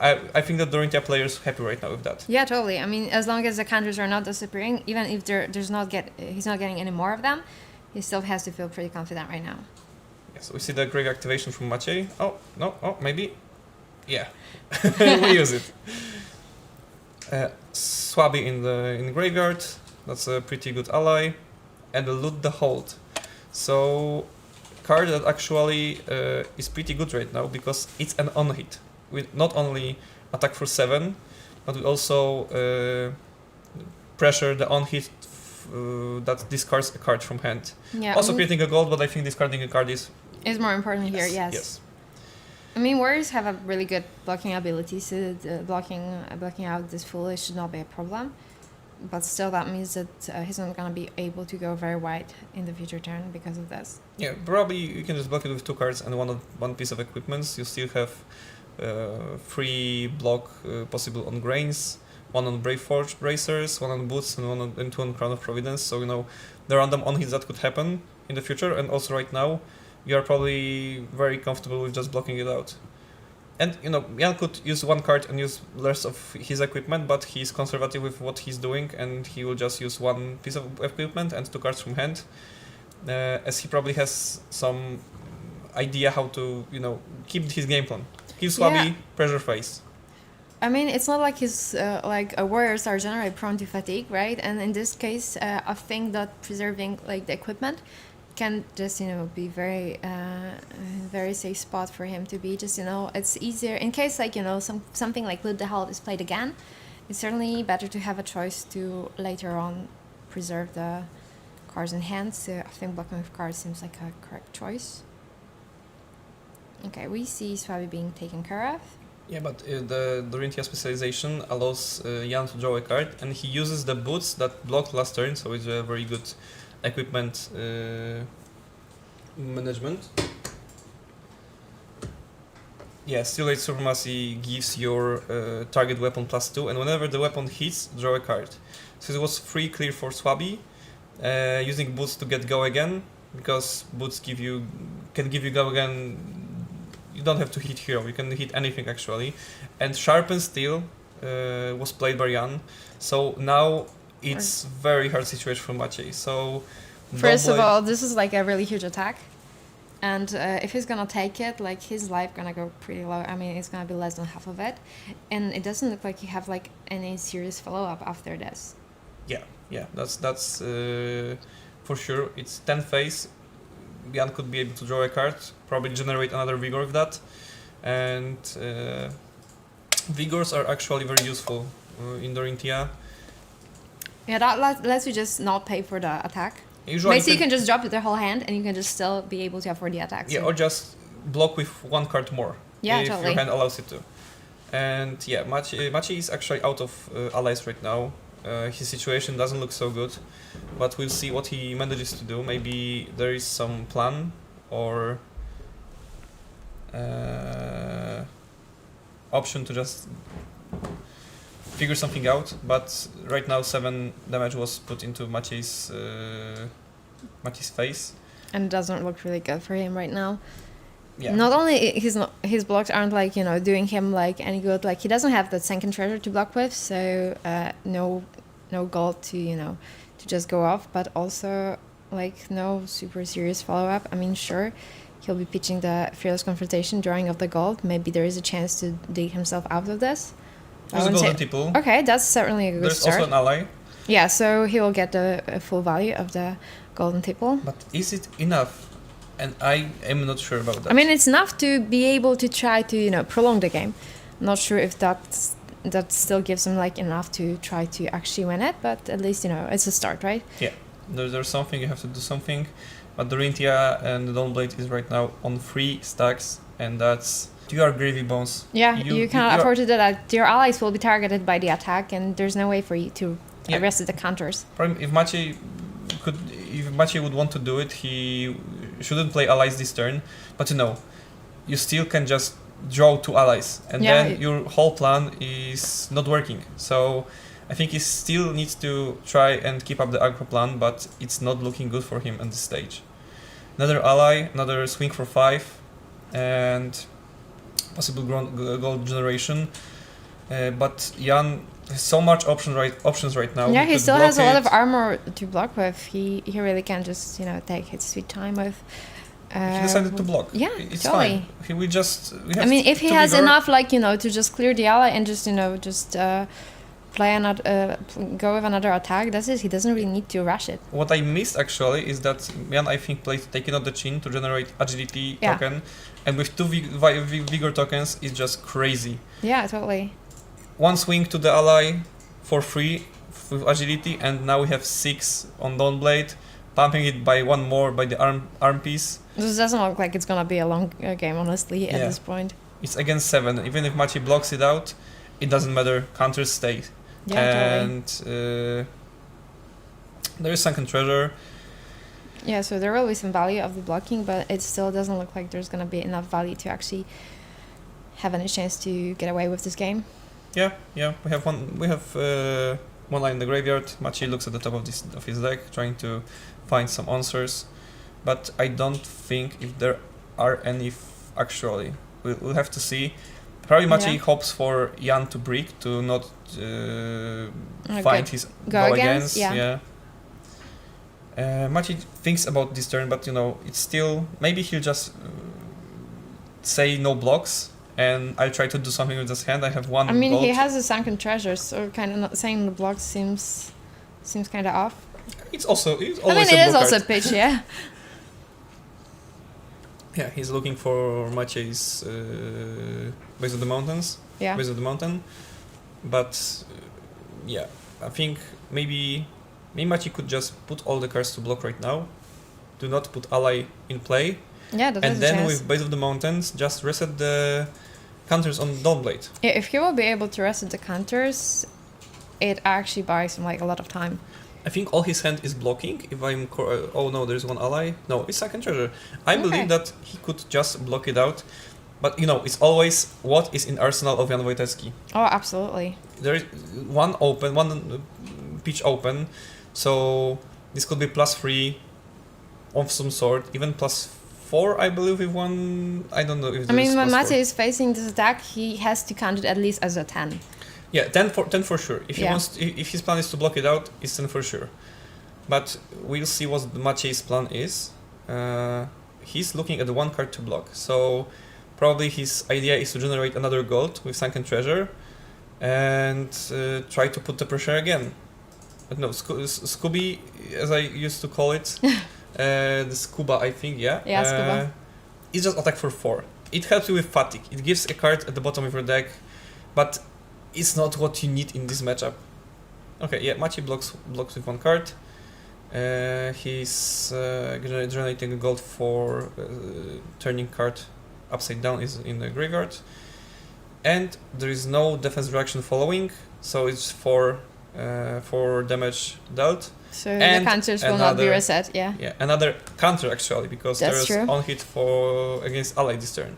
I think that Dorinthia players happy right now with that. Yeah, totally. I mean, as long as the counters are not disappearing, even if he's not getting any more of them, he still has to feel pretty confident right now. Yes, we see the grave activation from Maciej. Oh, no, maybe. Yeah, we use it. Swabby in the graveyard. That's a pretty good ally. And Loot the Hold. So, card that actually is pretty good right now because it's an on-hit. With not only attack for 7, but we also pressure the on-hit that discards a card from hand. Yeah, also creating a gold, but I think discarding a card is more important here, yes. I mean, warriors have a really good blocking ability, so blocking out this foolish should not be a problem. but still that means that he's not gonna be able to go very wide in the future turn because of this. Yeah, probably you can just block it with 2 cards and one piece of equipment. You still have 3 block possible on Grains, 1 on Brave Forge Bracers, 1 on Boots, and 2 on Crown of Providence. So the random on-hits that could happen in the future, and also right now, you are probably very comfortable with just blocking it out. And Jan could use 1 card and use less of his equipment, but he's conservative with what he's doing, and he will just use 1 piece of equipment and 2 cards from hand, as he probably has some idea how to keep his game plan. Keep Swabby, pressure phase. I mean, it's not like his warriors are generally prone to fatigue, right? And in this case, I think that preserving the equipment can just be very very safe spot for him to be. Just it's easier in case something like Loot the Hell is played again. It's certainly better to have a choice to later on preserve the cards in hand. So I think blocking with cards seems like a correct choice. Okay, we see Swabby being taken care of. Yeah, but the Dorinthia specialization allows Jan to draw a card, and he uses the boots that blocked last turn, so it's a very good equipment management. Yeah, Steel Age Supremacy gives your target weapon +2, and whenever the weapon hits, draw a card. So it was free clear for Swabby, using boots to get go again, because boots can give you go again. You don't have to hit hero, you can hit anything actually. And Sharpen Steel was played by Jan, so now it's very hard situation for Maciej. So first of all, this is a really huge attack, and if he's gonna take it, his life gonna go pretty low. I mean, it's gonna be less than half of it, and it doesn't look like you have any serious follow-up after this. Yeah, that's for sure. It's 10 phase. Jan could be able to draw a card, probably generate another Vigor with that, and Vigors are actually very useful in Dorinthia. Yeah, that lets you just not pay for the attack. Usually basically, you can just drop it the whole hand, and you can just still be able to afford the attack. Yeah, or just block with 1 card more. Yeah, if totally. your hand allows it to. And yeah, Maciej is actually out of allies right now. His situation doesn't look so good, but we'll see what he manages to do. Maybe there is some plan or option to just figure something out. But right now 7 damage was put into Maciej's face. And it doesn't look really good for him right now. Yeah. Not only his blocks aren't doing him any good. He doesn't have the second treasure to block with, so no gold to to just go off, but also no super serious follow up. I mean, sure, he'll be pitching the Fearless Confrontation, drawing of the gold. Maybe there is a chance to dig himself out of this. There's a golden tipple. Okay, that's certainly a good start. There's also an ally. Yeah, so he will get the full value of the golden tipple. But is it enough? And I am not sure about that. I mean, it's enough to be able to try to prolong the game. I'm not sure if that still gives him enough to try to actually win it, but at least it's a start, right? Yeah, there's something, you have to do something. But Dorinthia and the Dawnblade is right now on 3 stacks, and that's you are gravy bones. Yeah, you cannot afford to do that. Your allies will be targeted by the attack, and there's no way for you to arrest the counters. If Maciej would want to do it, he shouldn't play allies this turn. But you still can just draw 2 allies, and then your whole plan is not working. So I think he still needs to try and keep up the aggro plan, but it's not looking good for him at this stage. Another ally, another swing for 5, and possible gold generation. But Jan has so much options right now. Yeah, he still has a lot of armor to block with. He really can just take his sweet time with. He decided to block. Yeah, it's totally. fine. I mean, if he has enough, to just clear the ally and just play another, go with another attack. That's it. He doesn't really need to rush it. What I missed actually is that Jan, I think, played Taking Out the Chin to generate agility token, and with 2 vigor tokens is just crazy. Yeah, totally. 1 swing to the ally for free with agility, and now we have 6 on Dawnblade, pumping it by 1 more by the arm piece. This doesn't look like it's gonna be a long game, honestly, at this point. It's against 7. Even if Maciej blocks it out, it doesn't matter. Counters stay. and there is Sunken Treasure. Yeah, so there will be some value of the blocking, but it still doesn't look like there's going to be enough value to actually have any chance to get away with this game. Yeah. We have one line in the graveyard. Maciej looks at the top of his deck, trying to find some answers, but I don't think if there are any actually. We'll have to see. Probably Maciej hopes for Jan to break to not find his go against. Yeah. Maciej thinks about this turn, but it's still maybe he'll just say no blocks, and I'll try to do something with this hand. I have one. I mean, gold. he has a Sunken Treasure, so kind of not saying the blocks seems kind of off. It's always. I mean, it is also a pitch, yeah. Yeah, he's looking for Maciej's Base of the Mountains. Yeah. Base of the Mountain, but I think maybe Maciej could just put all the cards to block right now. Do not put ally in play. Yeah, that and is then a chance. with Base of the Mountains, just reset the counters on Dawnblade. Yeah, if he will be able to reset the counters, it actually buys him like a lot of time. I think all his hand is blocking. If I'm oh no, there's one ally. No, it's Sunken Treasure. I believe that he could just block it out, but it's always what is in arsenal of Jan Wojtecki. Oh, absolutely. There is one pitch open, so this could be +3 of some sort, even +4, I believe, with one. I don't know if. I mean, when Maciej is facing this attack, he has to count it at least as a 10. Yeah, 10 for sure. If he wants, if his plan is to block it out, it's 10 for sure. But we'll see what Maciej's plan is. He's looking at the one card to block, so probably his idea is to generate another gold with Sunken Treasure and try to put the pressure again. But no, Scooby, as I used to call it, the Scuba, I think, yeah. Yeah, Scuba. It's just attack for 4. It helps you with fatigue. It gives a card at the bottom of your deck, but it's not what you need in this matchup. Okay, yeah, Maciej blocks with one card. He's generating a gold for turning card upside down is in the graveyard. And there is no defense reaction following, so it's 4 damage dealt. So the counters will not be reset, yeah. Yeah, another counter actually, because That's there's true. on hit against ally this turn.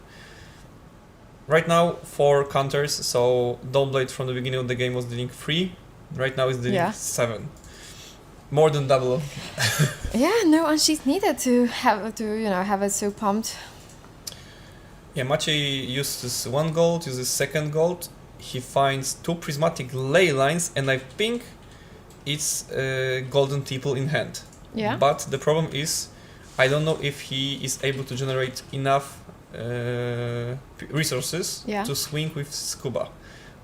Right now, 4 counters, so Dawnblade from the beginning of the game was dealing 3. Right now it's dealing 7. More than double. Yeah, no unsheath needed to have it so pumped. Yeah, Maciej uses 1 gold, uses 2nd gold. He finds 2 prismatic ley lines, and I think it's golden tipple in hand. Yeah. But the problem is, I don't know if he is able to generate enough resources to swing with Scuba,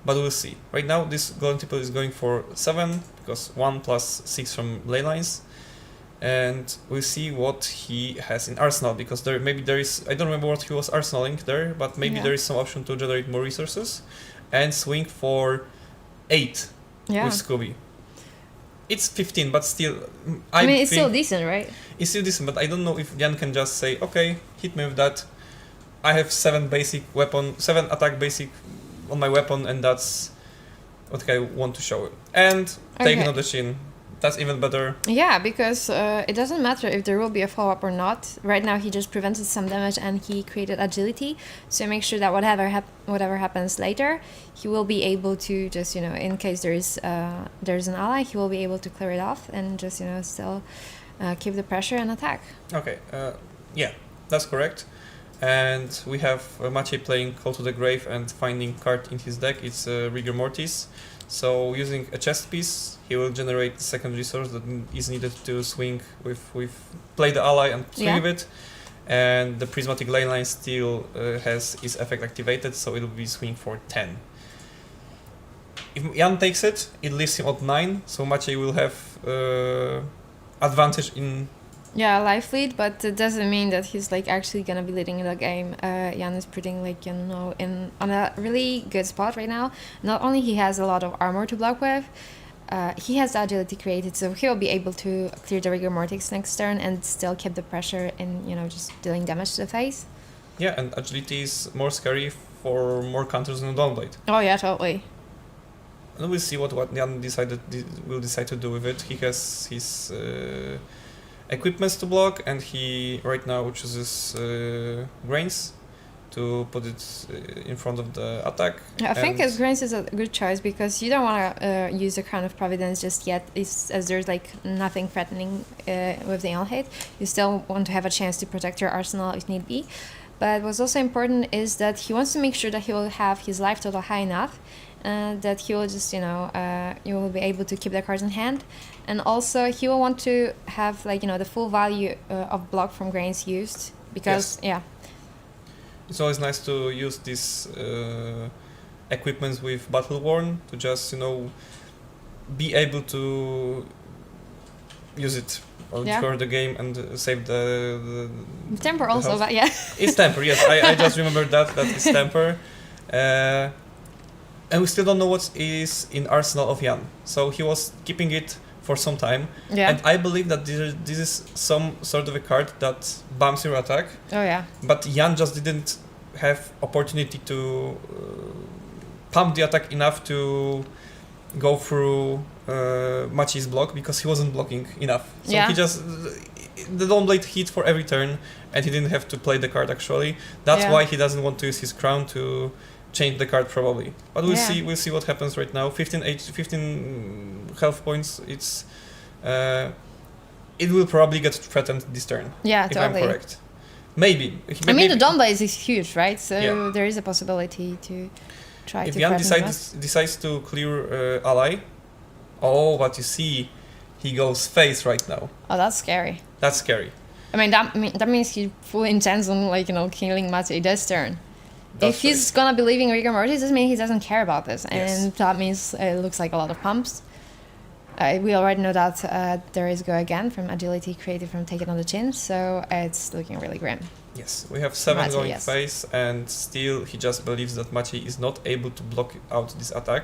but we'll see. Right now this golden tipple is going for 7 because 1 + 6 from ley lines, and we'll see what he has in arsenal, because there is, I don't remember what he was arsenaling there, but maybe there is some option to generate more resources and swing for 8 with Scooby. It's 15, but still I mean, it's still decent, right? It's still decent, but I don't know if Jan can just say, okay, hit me with that. I have 7 attack basic on my weapon, and that's what I want to show. And take another chin. That's even better. Yeah, because it doesn't matter if there will be a follow-up or not. Right now he just prevented some damage and he created agility. So make sure that whatever happens later, he will be able to just, in case there's an ally, he will be able to clear it off and just, still keep the pressure and attack. Okay, yeah, that's correct. And we have Maciej playing Call to the Grave and finding card in his deck. It's Rigor Mortis. So using a chest piece, he will generate the second resource that is needed to swing with play the ally and swing with it. And the prismatic ley line still has its effect activated, so it will be swing for 10. If Jan takes it, it leaves him at 9, so Maciej will have advantage in... Yeah, life lead, but it doesn't mean that he's actually gonna be leading the game. Jan is putting on a really good spot right now. Not only he has a lot of armor to block with, he has the agility created, so he'll be able to clear the rigor mortis next turn and still keep the pressure in just dealing damage to the face. Yeah, and agility is more scary for more counters than a Dawnblade. Oh yeah, totally. And we'll see what Jan will decide to do with it. He has his equipments to block, and he right now chooses Grains to put it in front of the attack. I think Grains is a good choice because you don't want to use the Crown of Providence just yet, as there's like nothing threatening with the Alhate. You still want to have a chance to protect your arsenal if need be. But what's also important is that he wants to make sure that he will have his life total high enough that he will just, you will be able to keep the cards in hand. And also he will want to have like, the full value of block from Grains used because, It's always nice to use these equipments with Battle Worn to just, be able to use it for the game and save the temper the also, health. but yeah. It's temper, yes. I just remembered that is temper. And we still don't know what is in arsenal of Jan. So he was keeping it for some time. Yeah. And I believe that this is some sort of a card that bumps your attack. Oh yeah. But Jan just didn't have opportunity to pump the attack enough to go through Macie's block because he wasn't blocking enough. So he just the Dawn Blade hit for every turn and he didn't have to play the card actually. That's why he doesn't want to use his crown to change the card probably. But we'll see what happens right now. 15 health points. It's it will probably get threatened this turn. Yeah, if totally. I'm correct. Maybe. The Dawn Blade is huge, right? So there is a possibility to try if to Jan threaten decides to clear ally, but you see, he goes face right now. Oh, that's scary. That's scary. That means he fully intends on killing Maciej this turn. That's if he's gonna be leaving rigor mortis, this means he doesn't care about this, and that means it looks like a lot of pumps. We already know that there is go again from agility created from Take It on the Chin, so it's looking really grim. Yes, we have 7 Maciej, going face, and still he just believes that Maciej is not able to block out this attack.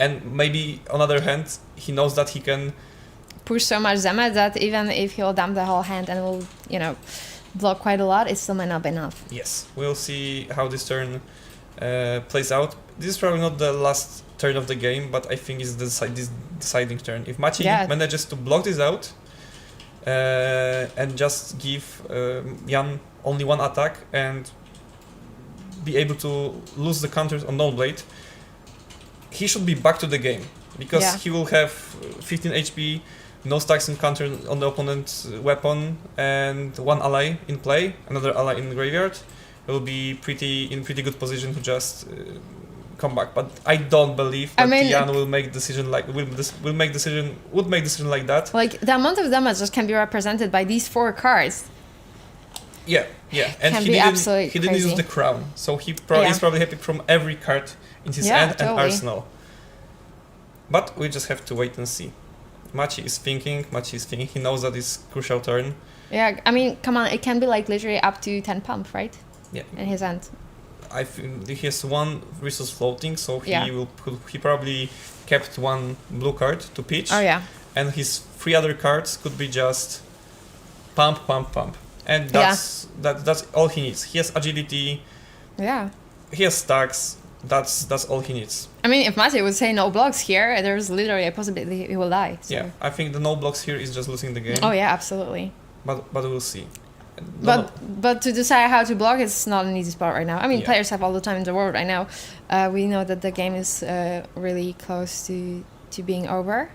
And maybe on the other hand, he knows that he can push so much damage that even if he'll dump the whole hand and will, block quite a lot, it still might not be enough. Yes, we'll see how this turn plays out. This is probably not the last turn of the game, but I think it's this deciding turn. If Maciej manages to block this out and just give Jan only one attack and be able to lose the counters on Dawn Blade, he should be back to the game because he will have 15 HP, no stacks in counter on the opponent's weapon, and one ally in play, another ally in graveyard. He will be in pretty good position to just come back. But I don't believe that Jan will make decision would make decision like that. Like the amount of damage just can be represented by these 4 cards. Yeah, and he didn't use the crown, so he's probably happy from every card in his hand and arsenal. But we just have to wait and see. Maciej is thinking. He knows that it's crucial turn. Yeah, come on, it can be like literally up to 10 pump, right? Yeah. In his hand. I think he has 1 resource floating, so he probably kept 1 blue card to pitch. Oh yeah. And his 3 other cards could be just pump. And that's all he needs. He has agility. Yeah. He has stacks. That's all he needs. If Maciej would say no blocks here, there's literally a possibility he will die. So. Yeah, I think the no blocks here is just losing the game. Oh yeah, absolutely. But we'll see. But to decide how to block, it's not an easy spot right now. Players have all the time in the world right now. We know that the game is really close to being over.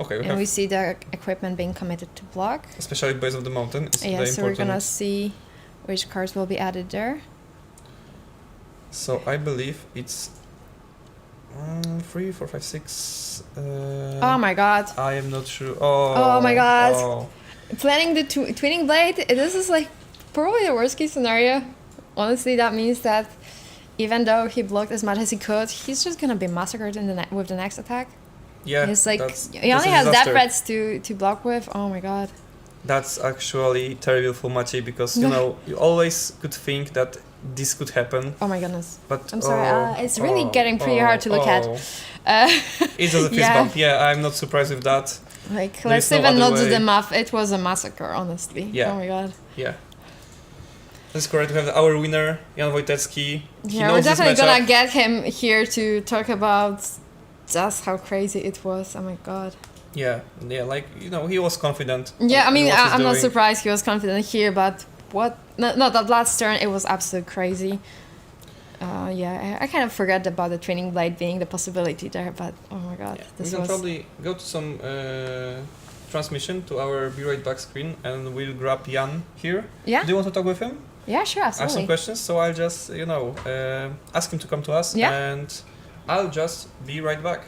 Okay. We see the equipment being committed to block. Especially Base of the Mountain. So we're gonna see which cards will be added there. So I believe it's 3, 4, 5, 6. Oh my god! I am not sure. Oh my god! Planning the twinning blade. This is like probably the worst case scenario. Honestly, that means that even though he blocked as much as he could, he's just gonna be massacred with the next attack. Yeah, he's like he only has death threats to block with. Oh my god! That's actually terrible for Maciej because you always could think that this could happen. Oh my goodness! But I'm sorry, it's really getting pretty hard to look at. It's just a fist bump. Yeah, I'm not surprised with that. Like, let's even not do the math. It was a massacre, honestly. Yeah. Oh my god. Yeah. That's correct. We have our winner, Jan Wojtecki. Yeah, we're definitely gonna get him here to talk about just how crazy it was. Oh my god. Yeah, like, he was confident. Yeah, I mean, I'm not surprised he was confident here, but what? No, that last turn, it was absolutely crazy. I kind of forgot about the training blade being the possibility there, but oh my god. We can probably go to some transmission to our Be Right Back screen, and we'll grab Jan here. Yeah. Do you want to talk with him? Yeah, sure, absolutely. Ask some questions, so I'll just, ask him to come to us, and I'll just be right back.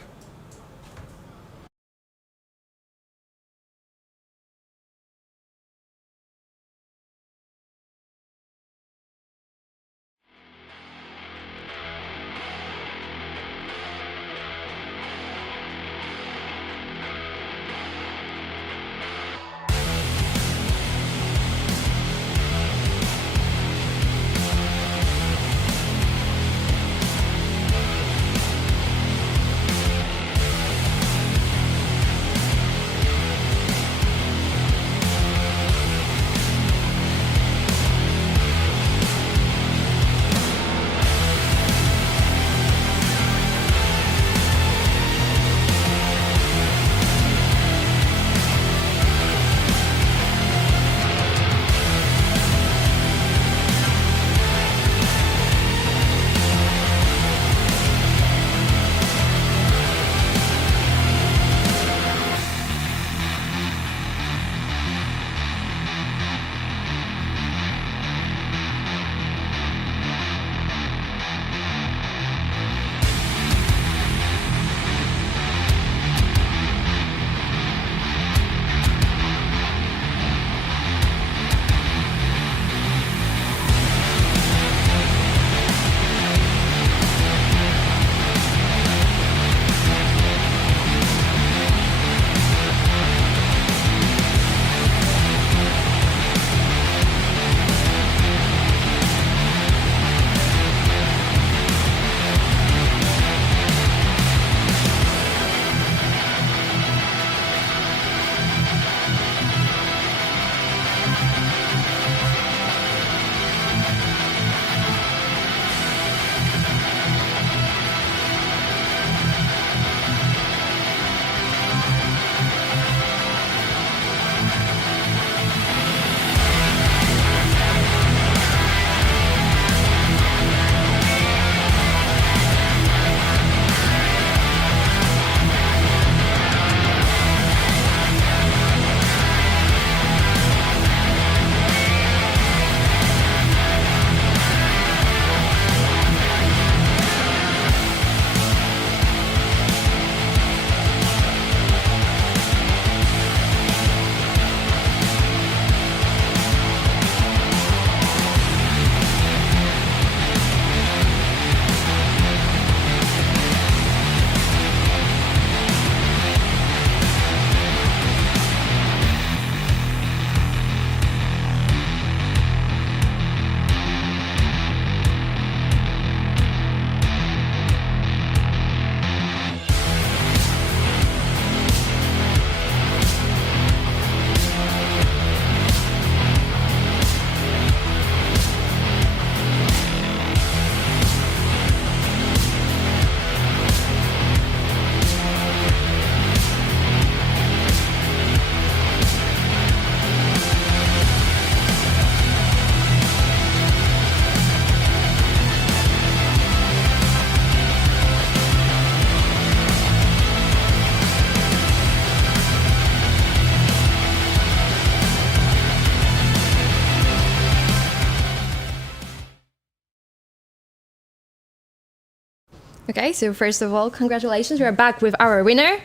Okay, so first of all, congratulations, we're back with our winner.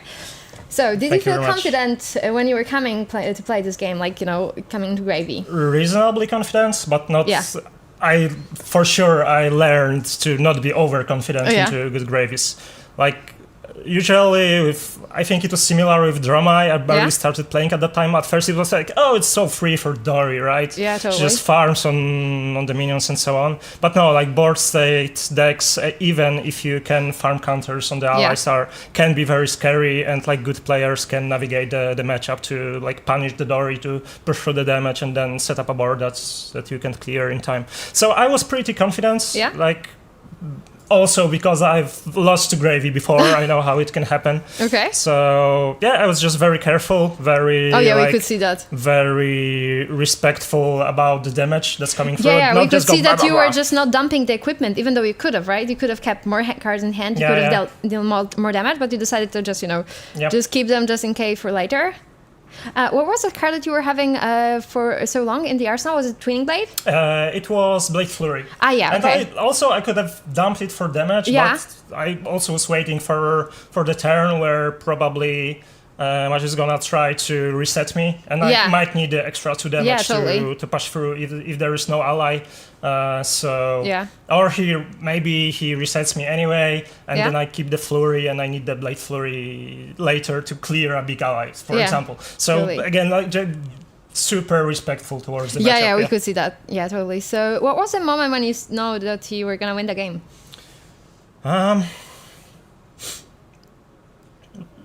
So, did you feel confident when you were coming to play this game, like, coming to Gravy? Reasonably confident, but not... Yeah. I learned to not be overconfident into good Gravies. Like, usually I think it was similar with Dromai. I barely started playing at that time. At first it was like, oh, it's so free for Dory, right? Yeah, totally. She just farms on the minions and so on. But no, like board state decks, even if you can farm counters on the allies, can be very scary, and like good players can navigate the matchup to like punish the Dory, to push through the damage, and then set up a board that you can clear in time. So I was pretty confident. Yeah. Like, also because I've lost to Gravy before, I know how it can happen. Okay. So yeah, I was just very careful, very we could see that. Very respectful about the damage that's coming through. Yeah, Not we could just see that you blah, were just not dumping the equipment, even though you could have, right? You could have kept more cards in hand. You could have dealt more damage, but you decided to just, just keep them just in case for later. What was the card that you were having for so long in the arsenal? Was it Twinning Blade? It was Blade Flurry. Yeah, and okay. I could have dumped it for damage, but I also was waiting for the turn where probably Match is gonna try to reset me, and I might need the extra 2 damage to push through if there is no ally. Or maybe he resets me anyway, and then I keep the flurry, and I need the Blade Flurry later to clear a big ally, for example. So again, like super respectful towards the matchup. Yeah, we could see that. Yeah, totally. So what was the moment when you know that you were gonna win the game?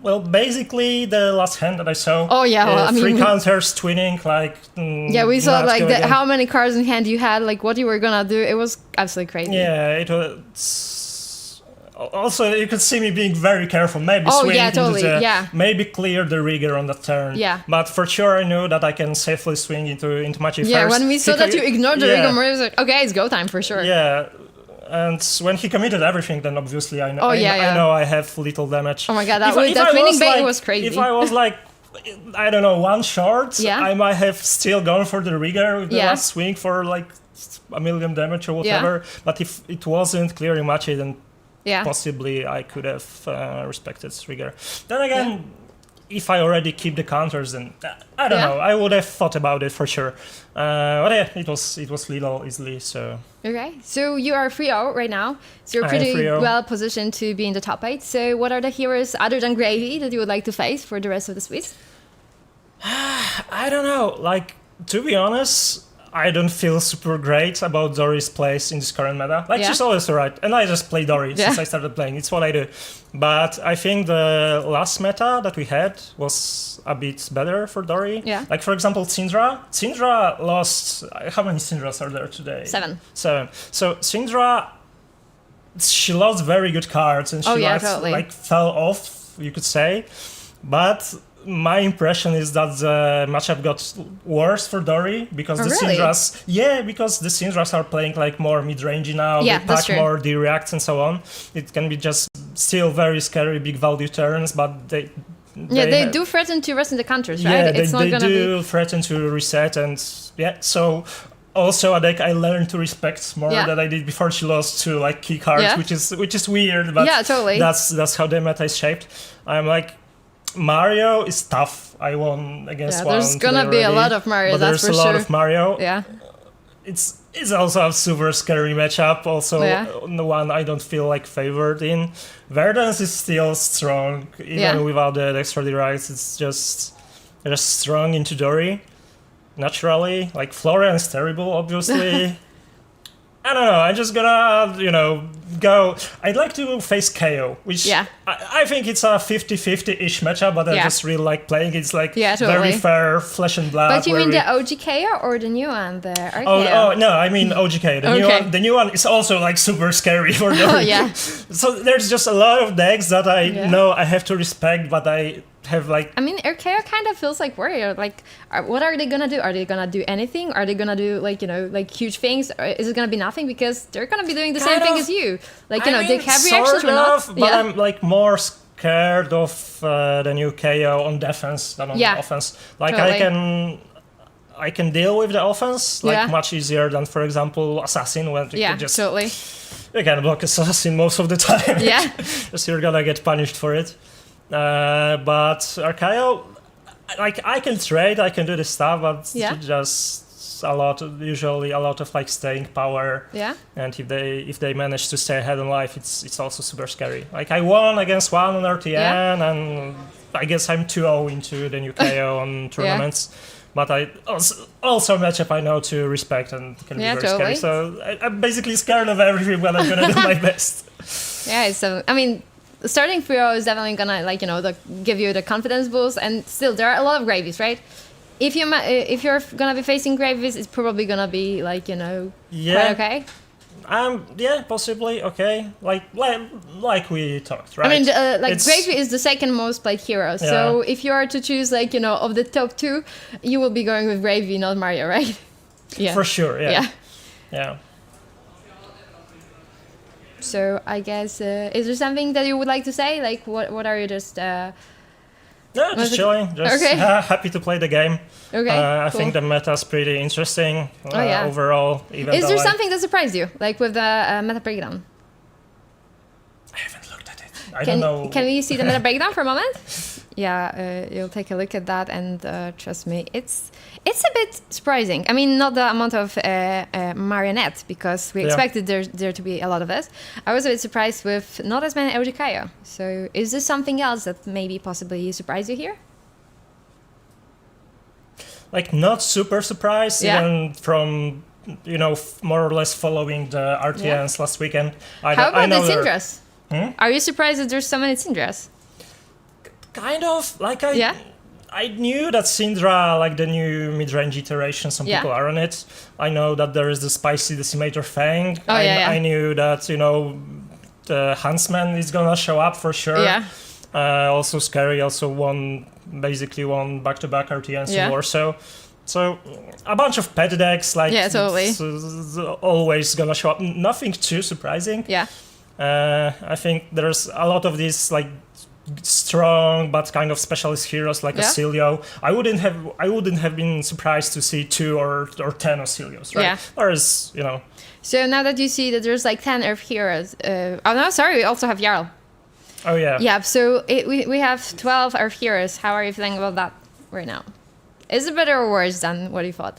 Well, basically the last hand that I saw. Oh yeah, well, 3 counters, twinning, like. We saw like how many cards in hand you had, like what you were gonna do. It was absolutely crazy. Yeah, it was. Also, you could see me being very careful. Maybe swing maybe clear the rigger on the turn. Yeah. But for sure, I knew that I can safely swing into Machi first. Yeah, when we saw that you ignored the rigger, it was like, okay, it's go time for sure. Yeah. And when he committed everything, then obviously I know I have little damage. Oh my god, that winning bait was crazy. If I was like, I don't know, 1 short, I might have still gone for the rigger with the last swing for like 1 million damage or whatever. But if it wasn't clearing much, then possibly I could have respected rigger. Then again, if I already keep the counters, then I don't know. I would have thought about it for sure. But yeah, it was little easily. So okay, so you are 3-0 right now. So you're pretty well positioned to be in the top 8. So what are the heroes other than Gravy that you would like to face for the rest of the Swiss? I don't know. Like, to be honest, I don't feel super great about Dory's place in this current meta. Like, she's always alright. And I just play Dory since I started playing. It's what I do. But I think the last meta that we had was a bit better for Dory. Yeah. Like, for example, Syndra. Syndra lost... How many Syndras are there today? 7. So, Syndra... She lost very good cards. And she fell off, you could say. But... my impression is that the matchup got worse for Dory because Syndras, because the Syndras are playing like more mid-range now. They pack more D-reacts and so on. It can be just still very scary big value turns, but they do threaten to rest in the counters, right? Yeah, they do threaten to reset, and so also a deck I learned to respect more than I did before she lost to like key cards, which is weird, but that's how the meta is shaped. I'm like, Mario is tough. I won against one. There's gonna be a lot of Mario, that's for sure. There's a lot of Mario. Yeah. It's also a super scary matchup. Also, the one I don't feel like favored in. Verdance is still strong, even without the extra D-rights. It's just strong into Dory, naturally. Like, Florian is terrible, obviously. I don't know, I'm just gonna, go... I'd like to face KO, which I think it's a 50-50-ish matchup, but I just really like playing. It's like very fair, flesh and blood. But you mean the OG KO or the new one, the RKO? Oh, no, I mean OG KO. The new one is also like super scary for them. So there's just a lot of decks that I know I have to respect, but I have like... I mean, RKO kind of feels like Warrior. Like, what are they gonna do? Are they gonna do anything? Are they gonna do like, like huge things? Or is it gonna be nothing? Because they're gonna be doing the same thing as you. Like, they have reactions or not. But I'm like more scared of the new KO on defense than on offense. Like, I can deal with the offense much easier than, for example, Assassin, when you can just... You can block Assassin most of the time. Just you're gonna get punished for it. But Archaeo, like, I can trade, I can do this stuff, but has usually a lot of like staying power. Yeah. And if they manage to stay ahead in life, it's also super scary. Like I won against one on RTN, and I guess I'm 2-0 into the new KO on tournaments. But I also a matchup I know to respect and can be very scary. So I'm basically scared of everything, but I'm gonna do my best. Yeah, so I mean, starting 3-0 is definitely gonna give you the confidence boost, and still there are a lot of gravies, right? If you're gonna be facing gravies, it's probably gonna be quite okay. Yeah, possibly okay. Like we talked, right? I mean, Gravy is the second most played hero. So if you are to choose of the top two, you will be going with Gravy, not Mario, right? Yeah, for sure. Yeah. So I guess is there something that you would like to say? Like what are you just? No, just chilling. Just happy to play the game. Okay. I think the meta is pretty interesting overall. Is there something that surprised you, like with the meta breakdown? I haven't looked at it. I don't know. Can we see the meta breakdown for a moment? Yeah, you'll take a look at that, and trust me, it's a bit surprising. I mean, not the amount of marionette, because we expected there to be a lot of this. I was a bit surprised with not as many LGKO. So is this something else that maybe possibly surprised you here? Like, not super surprised, even from, more or less following the RTNs last weekend. How about the Syndra's? Are you surprised that there's so many Syndra's? Kind of. Like, I knew that Syndra, like the new mid-range iteration, some people are on it. I know that there is the spicy Decimator Fang. I knew that, the Huntsman is gonna show up for sure. Yeah. Also Scary also basically won back-to-back RTNs in Warsaw. So a bunch of pet decks, like totally. It's always gonna show up. Nothing too surprising. Yeah. I think there's a lot of these like strong but kind of specialist heroes like Ocilio. I wouldn't have been surprised to see 2 or 10 Ocilios, right? Yeah. Whereas, So now that you see that there's like 10 Earth heroes, we also have Jarl. Oh yeah. Yeah, so we have 12 Earth heroes. How are you feeling about that right now? Is it better or worse than what you thought?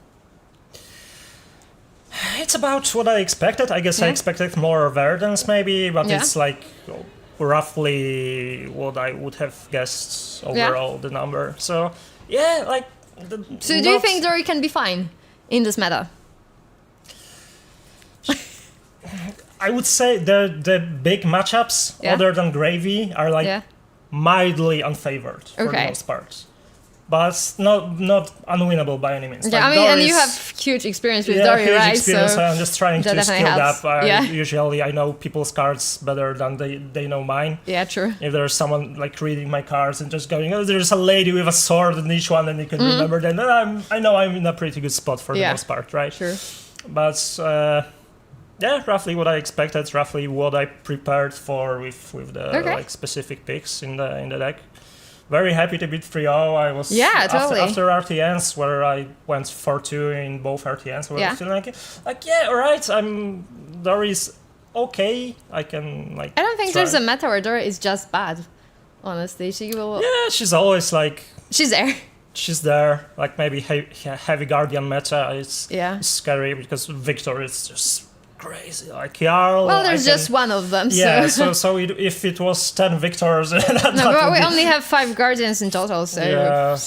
It's about what I expected. I guess I expected more Verdance maybe, but it's like roughly what I would have guessed overall the number. So like. So do you think Dory can be fine in this meta? I would say the big matchups other than Gravy are like mildly unfavored for the most part. But not unwinnable by any means. Yeah, like and you have huge experience with Dory, huge right? Experience, so I'm just trying to skill helps. up. Usually I know people's cards better than they know mine. Yeah, true. If there's someone like reading my cards and just going, there's a lady with a sword in each one, and you can remember that, then I know I'm in a pretty good spot for the most part, right? Sure. But roughly what I expected, roughly what I prepared for with the like specific picks in the deck. Very happy to beat 3-0. I was after RTNs where I went 4-2 in both RTNs. Where I was feeling all right. Dory's okay. I can I don't think there's a meta where Dory is just bad. Honestly, she will. Yeah, she's always like. She's there. She's there. Like maybe heavy Guardian meta is scary because Victor is just crazy, like Jarl. Well, there's just one of them. Yeah, so if it was 10 Victors, but we only have 5 Guardians in total. So yeah,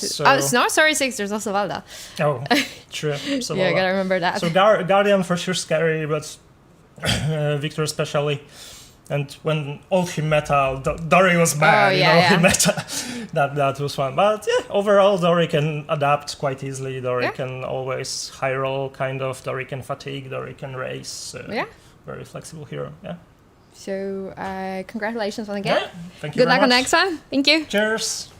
no, sorry, 6. There's also Valda. Oh, true. So I gotta remember that. So Guardian for sure scary, but Victor especially. And when Ulti meta, Dory was bad. Ulti meta, that was fun. But overall, Dory can adapt quite easily. Dory can always high roll, kind of. Dory can fatigue. Dory can race. Very flexible hero. Yeah. So congratulations once again. Thank you. Good luck on the next one. Thank you. Cheers.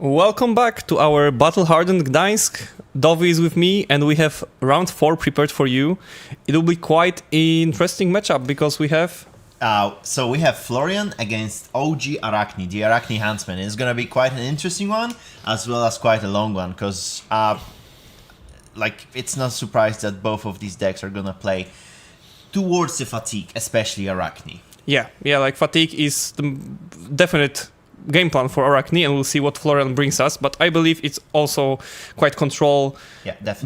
Welcome back to our Battle Hardened Gdańsk. Dovi is with me, and we have round 4 prepared for you. It will be quite interesting matchup because we have... So we have Florian against OG Arachne, the Arachne Huntsman. It's going to be quite an interesting one, as well as quite a long one, because it's not surprised that both of these decks are going to play towards the Fatigue, especially Arachne. Yeah, like Fatigue is the definite game plan for Arachne, and we'll see what Florian brings us. But I believe it's also quite control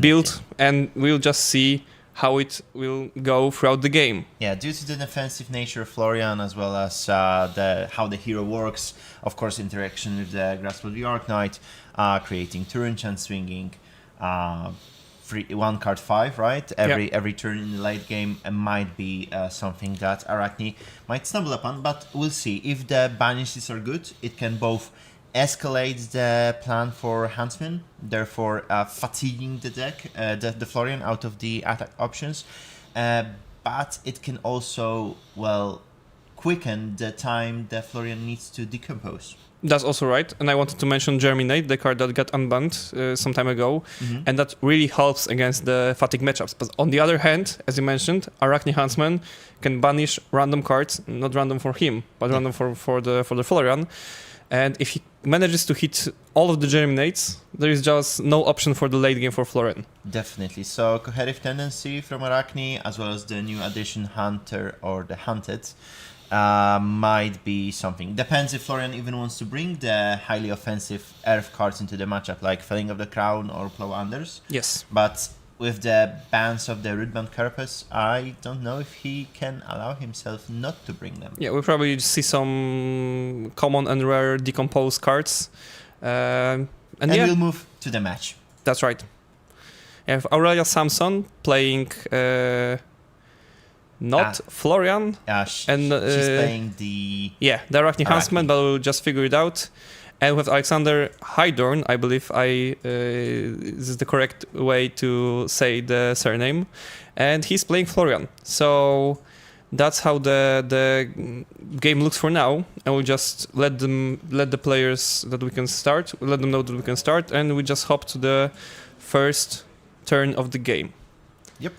build, and we'll just see how it will go throughout the game. Yeah, due to the defensive nature of Florian, as well as how the hero works, of course, interaction with the Grasp of the Arknight, creating turn chance swinging, 1 card 5, right? Every turn in the late game might be something that Arachne might stumble upon, but we'll see. If the banishes are good, it can both escalate the plan for Huntsman, therefore fatiguing the deck, the Florian out of the attack options, but it can also, quicken the time that Florian needs to decompose. That's also right, and I wanted to mention Germinate, the card that got unbanned some time ago, and that really helps against the Fatigue matchups. But on the other hand, as you mentioned, Arachne Huntsman can banish random cards, not random for him, but random for the Florian. And if he manages to hit all of the Germinates, there is just no option for the late game for Florian. Definitely. So Cohesive Tendency from Arachne, as well as the new addition Hunter or the Hunted, might be something. Depends if Florian even wants to bring the highly offensive Earth cards into the matchup, like Felling of the Crown or Plow Unders. Yes. But with the bans of the Rootbound Carapace, I don't know if he can allow himself not to bring them. Yeah, we'll probably see some common and rare Decompose cards. And we'll move to the match. That's right. We have Aurelia Samson playing Florian. She's and playing the Arachne Huntsman, but we'll just figure it out. And with Alexander Hydorn, I believe this is the correct way to say the surname, and he's playing Florian. So that's how the game looks for now, and we'll just let the players that we can start. We'll let them know that we can start, and we just hop to the first turn of the game. Yep.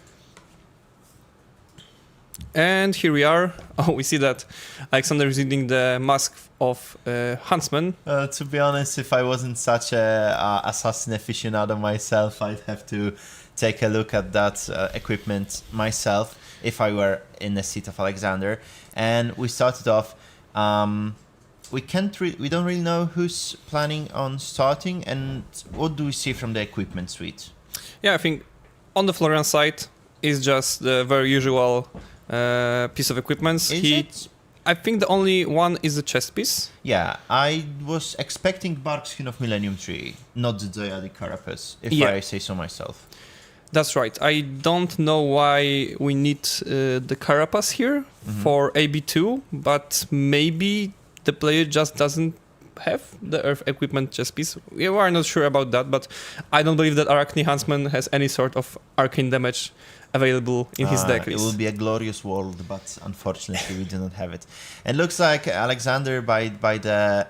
And here we are. Oh, we see that Alexander is using the mask of Huntsman. To be honest, if I wasn't such a assassin aficionado myself, I'd have to take a look at that equipment myself if I were in the seat of Alexander. And we started off. We don't really know who's planning on starting, and what do we see from the equipment suite? Yeah, I think on the Florian side is just the very usual piece of equipment. I think the only one is the chest piece. Yeah, I was expecting Bark Skin of Millennium Tree, not the Dyadic Carapace, if I say so myself. That's right. I don't know why we need the Carapace here for AB2, but maybe the player just doesn't have the Earth equipment chest piece. We are not sure about that, but I don't believe that Arachne Huntsman has any sort of arcane damage available in his deck list. It will be a glorious world, but unfortunately we do not have it. It looks like Alexander, by the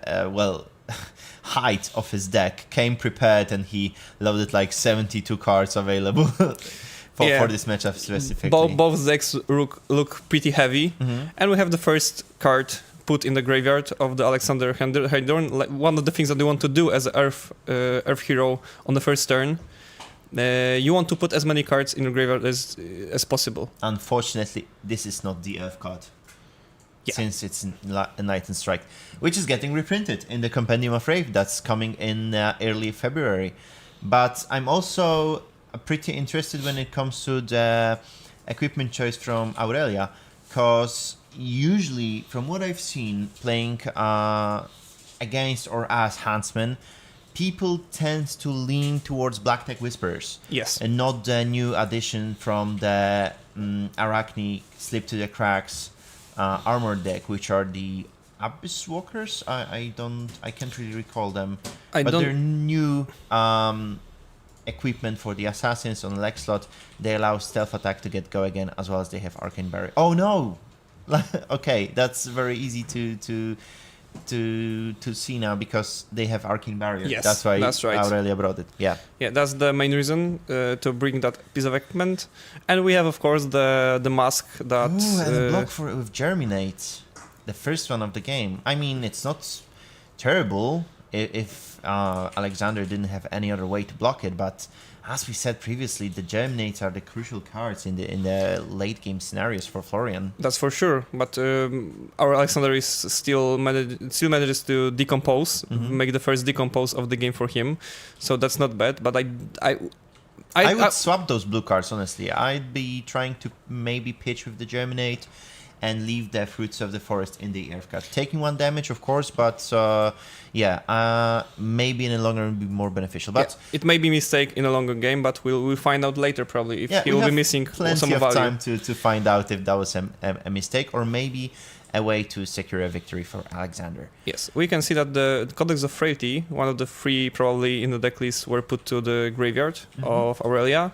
height of his deck, came prepared, and he loaded like 72 cards available for this matchup specifically. Both decks look pretty heavy, and we have the first card put in the graveyard of the Alexander Hydorn. Like, one of the things that you want to do as an Earth hero on the first turn. You want to put as many cards in your graveyard as possible. Unfortunately, this is not the Earth card. Since it's a Night and Strike, which is getting reprinted in the Compendium of Rave that's coming in early February. But I'm also pretty interested when it comes to the equipment choice from Aurelia, because usually, from what I've seen, playing against or as Huntsman, people tend to lean towards Black Tech Whisperers. Yes. And not the new addition from the Arachne Slip to the Cracks armor deck, which are the Abyss Walkers. I can't really recall them. But they're new equipment for the assassins on leg slot. They allow stealth attack to go again, as well as they have Arcane Barrier. Oh no! Okay, that's very easy to to see now because they have Arcane Barrier. Yes, that's why that's right. Aurelia brought it. Yeah, that's the main reason to bring that piece of equipment. And we have, of course, the mask that... and a block with Germinate. The first one of the game. I mean, it's not terrible if Alexander didn't have any other way to block it, but as we said previously, the Germinates are the crucial cards in the late game scenarios for Florian. That's for sure, but our Alexander is still manages to decompose, make the first decompose of the game for him, so that's not bad. But I would swap those blue cards, honestly. I'd be trying to maybe pitch with the Germinate and leave the Fruits of the Forest in the Earth card. Taking 1 damage, of course, but maybe in the long run would be more beneficial. But it may be a mistake in a longer game, but we'll find out later probably if he will be missing some value. Plenty of time to find out if that was a mistake or maybe a way to secure a victory for Alexander. Yes, we can see that the Codex of Frailty, one of the 3 probably in the deck list, were put to the graveyard of Aurelia.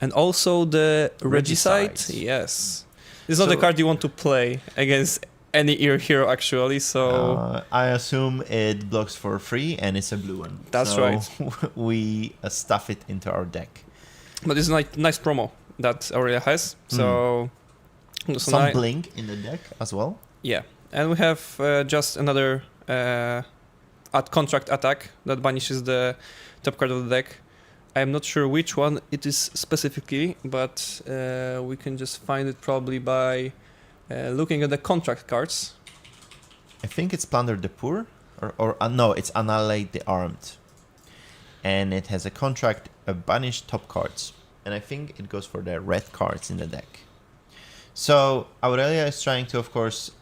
And also the Regicide. Yes. It's not the card you want to play against any hero actually, so... I assume it blocks for free and it's a blue one. That's right. We stuff it into our deck. But it's a nice promo that Aurelia has, so... Some blink in the deck as well. Yeah, and we have just another contract attack that banishes the top card of the deck. I'm not sure which one it is specifically, but we can just find it probably by looking at the contract cards. I think it's Plunder the Poor, or no, it's Annihilate the Armed. And it has a contract, banish top cards. And I think it goes for the red cards in the deck. So Aurelia is trying to, of course,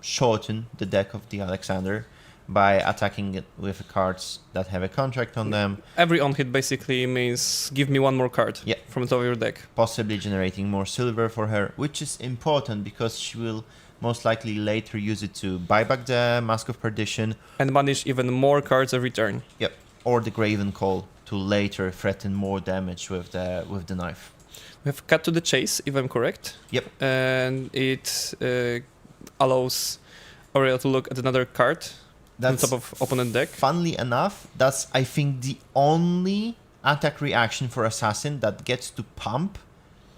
shorten the deck of the Alexander by attacking it with cards that have a contract on them. Every on-hit basically means give me 1 more card from the top of your deck. Possibly generating more silver for her, which is important because she will most likely later use it to buy back the Mask of Perdition. And banish even more cards every turn. Yep, or the Graven Call to later threaten more damage with the knife. We have Cut to the Chase, if I'm correct. Yep. And it allows Aurelia to look at another card on top of opponent deck. Funnily enough, that's, I think, the only attack reaction for Assassin that gets to pump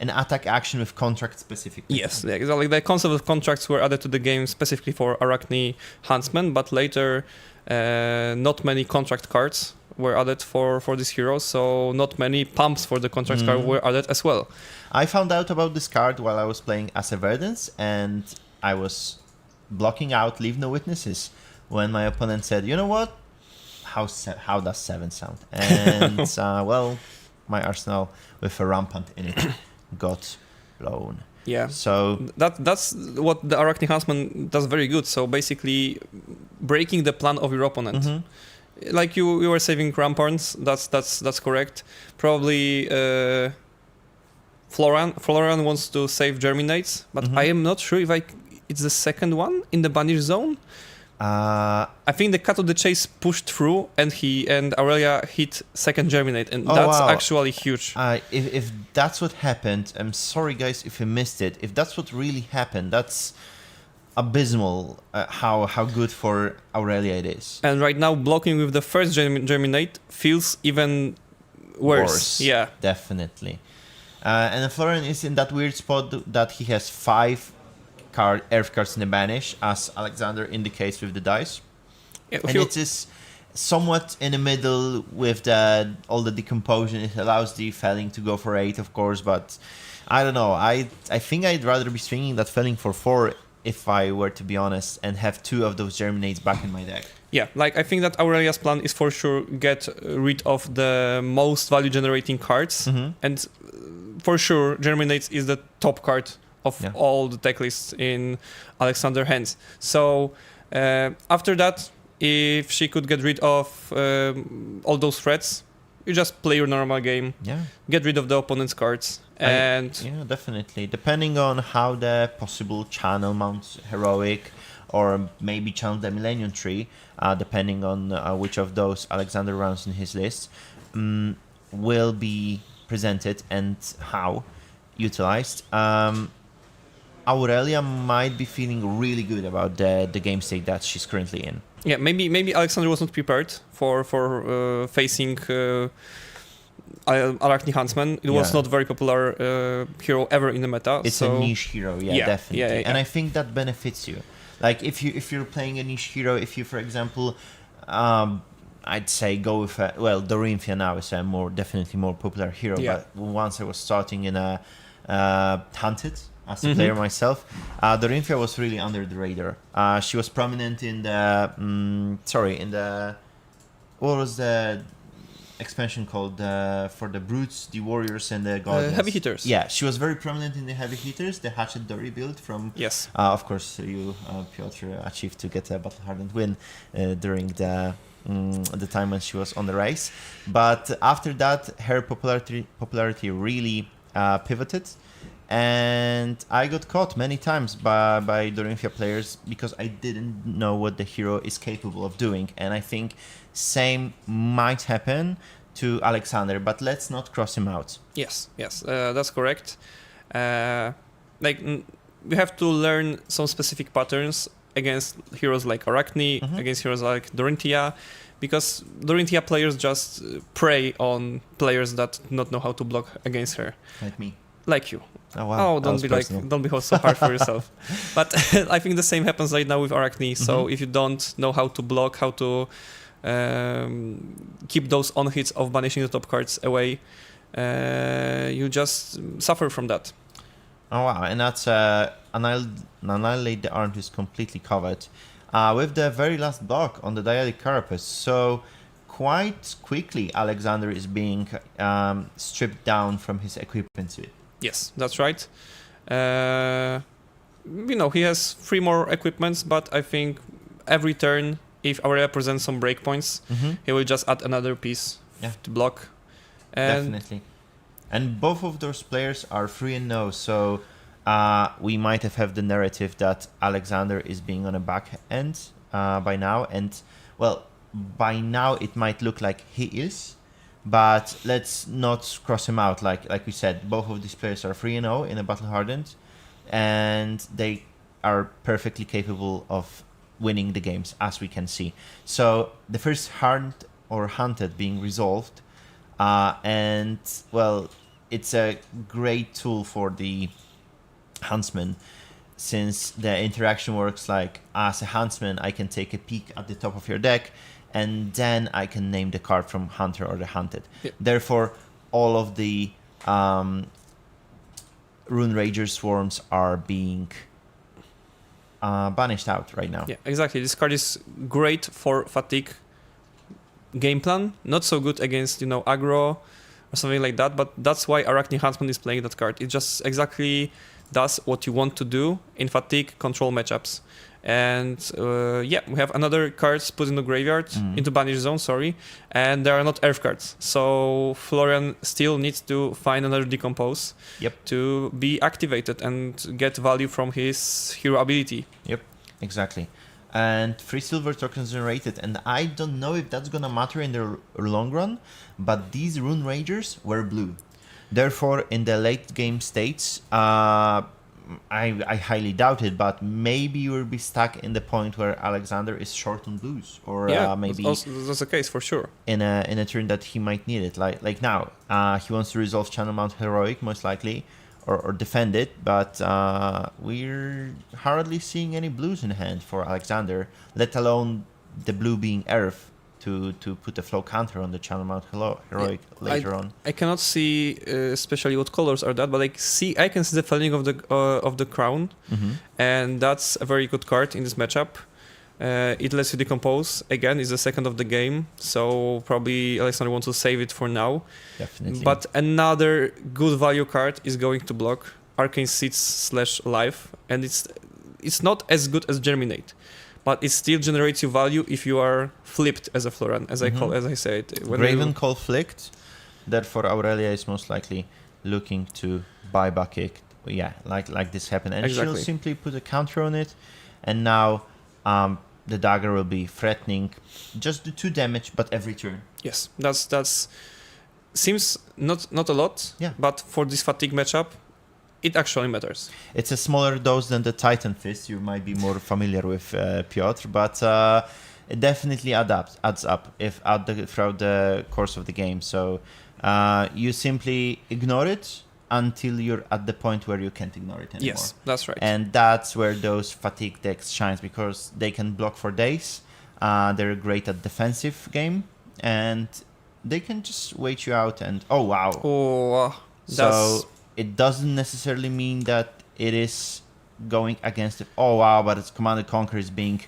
an attack action with contract specifically. Yes, exactly. The concept of contracts were added to the game specifically for Arachne Huntsman, but later not many contract cards were added for this hero, so not many pumps for the contract card were added as well. I found out about this card while I was playing as a Verdance, and I was blocking out Leave No Witnesses when my opponent said, you know what, how does 7 sound? And well, my arsenal with a rampant in it got blown. Yeah, so that's what the Arachne Huntsman does very good. So basically breaking the plan of your opponent. Like you were saving ramparts, that's correct. Probably Florian wants to save Germinates, but I am not sure if it's the second one in the banish zone. I think the Cut of the Chase pushed through, and Aurelia hit second Germinate, and that's actually huge. If that's what happened, I'm sorry guys if you missed it. If that's what really happened, that's abysmal. How good for Aurelia it is. And right now, blocking with the first Germinate feels even worse. Yeah, definitely. And Florian is in that weird spot that he has 5 Earth cards in the banish, as Alexander indicates with the dice. Yeah, and it is somewhat in the middle with all the decomposition. It allows the felling to go for 8, of course, but I don't know. I think I'd rather be swinging that felling for 4 if I were to be honest, and have 2 of those Germinates back in my deck. Yeah, like I think that Aurelia's plan is for sure get rid of the most value generating cards, and for sure Germinates is the top card of all the deck lists in Alexander's hands. So after that, if she could get rid of all those threats, you just play your normal game, get rid of the opponent's cards, and yeah, definitely. Depending on how the possible channel mounts heroic, or maybe channel the Millennium Tree, depending on which of those Alexander runs in his list, will be presented and how utilized. Aurelia might be feeling really good about the game state that she's currently in. Yeah, maybe Alexander was not prepared for facing Arachne Huntsman. It was not very popular hero ever in the meta. It's a niche hero, definitely. Yeah. And I think that benefits you. Like if you're playing a niche hero, if you, for example, I'd say go with Dorinthia now is a definitely more popular hero. But once I was starting in a Hunted as a player myself, Dorinthia was really under the radar. She was prominent in the what was the expansion called for the brutes, the warriors, and the guardians? Heavy hitters. Yeah, she was very prominent in the heavy hitters, the Hatchet Dory build from. Yes. Of course, you Piotr achieved to get a battle hardened win during the time when she was on the race, but after that, her popularity really pivoted. And I got caught many times by Dorinthia players because I didn't know what the hero is capable of doing. And I think same might happen to Alexander, but let's not cross him out. Yes, that's correct. We have to learn some specific patterns against heroes like Arachne, against heroes like Dorinthia, because Dorinthia players just prey on players that do not know how to block against her. Like me. Like you. Oh wow! Oh, don't be so hard for yourself. But I think the same happens right now with Arachne. So if you don't know how to block, how to keep those on hits of banishing the top cards away, you just suffer from that. Oh wow! And that's Annihilate the Armed is completely covered with the very last block on the Dyadic Carapace. So quite quickly, Alexander is being stripped down from his equipment suite. Yes, that's right. He has 3 more equipments, but I think every turn, if Aurelia presents some breakpoints, he will just add another piece to block. Definitely. And both of those players are 3-0, so we might have the narrative that Alexander is being on a back end by now. And, well, by now it might look like he is. But let's not cross him out. Like we said, both of these players are 3-0 in a Battle Hardened, and they are perfectly capable of winning the games, as we can see. So the first Hardened or Hunted being resolved, and well, it's a great tool for the Huntsman, since the interaction works like as a Huntsman, I can take a peek at the top of your deck, and then I can name the card from Hunter or the Hunted. Yep. Therefore, all of the Rune Rager swarms are being banished out right now. Yeah, exactly. This card is great for fatigue game plan. Not so good against, aggro or something like that, but that's why Arachne Huntsman is playing that card. It just exactly does what you want to do in fatigue control matchups. And we have another cards put in the graveyard, into banish zone, and there are not earth cards. So Florian still needs to find another decompose to be activated and get value from his hero ability. Yep, exactly. And 3 silver tokens generated, and I don't know if that's gonna matter in the long run, but these Rune Ragers were blue. Therefore, in the late game states, I highly doubt it, but maybe you will be stuck in the point where Alexander is short on blues, or maybe that's the case for sure. In a turn that he might need it, like now, he wants to resolve Channel Mount Heroic most likely, or defend it, but we're hardly seeing any blues in hand for Alexander, let alone the blue being Earth to put a flow counter on the Channel Mount Heroic later on. I cannot see especially what colors are that, but I can see the felling of the crown, and that's a very good card in this matchup. It lets you decompose. Again, it's the second of the game, so probably Alexander wants to save it for now. Definitely. But another good value card is going to block Arcane Seeds / Life, and it's not as good as Germinate, but it still generates you value if you are flipped as a Florian, as I say it. Graven Call flicked, therefore Aurelia is most likely looking to buy back it. Yeah, like this happened, and she'll simply put a counter on it, and now the dagger will be threatening, just do 2 damage, but every turn. Yes, that's seems not a lot, but for this fatigue matchup, it actually matters. It's a smaller dose than the Titan Fist. You might be more familiar with Piotr, but it definitely adds up throughout the course of the game. So you simply ignore it until you're at the point where you can't ignore it anymore. Yes, that's right. And that's where those fatigue decks shines, because they can block for days. They're great at defensive game, and they can just wait you out and so it doesn't necessarily mean that it is going against it. But it's Command & Conquer is being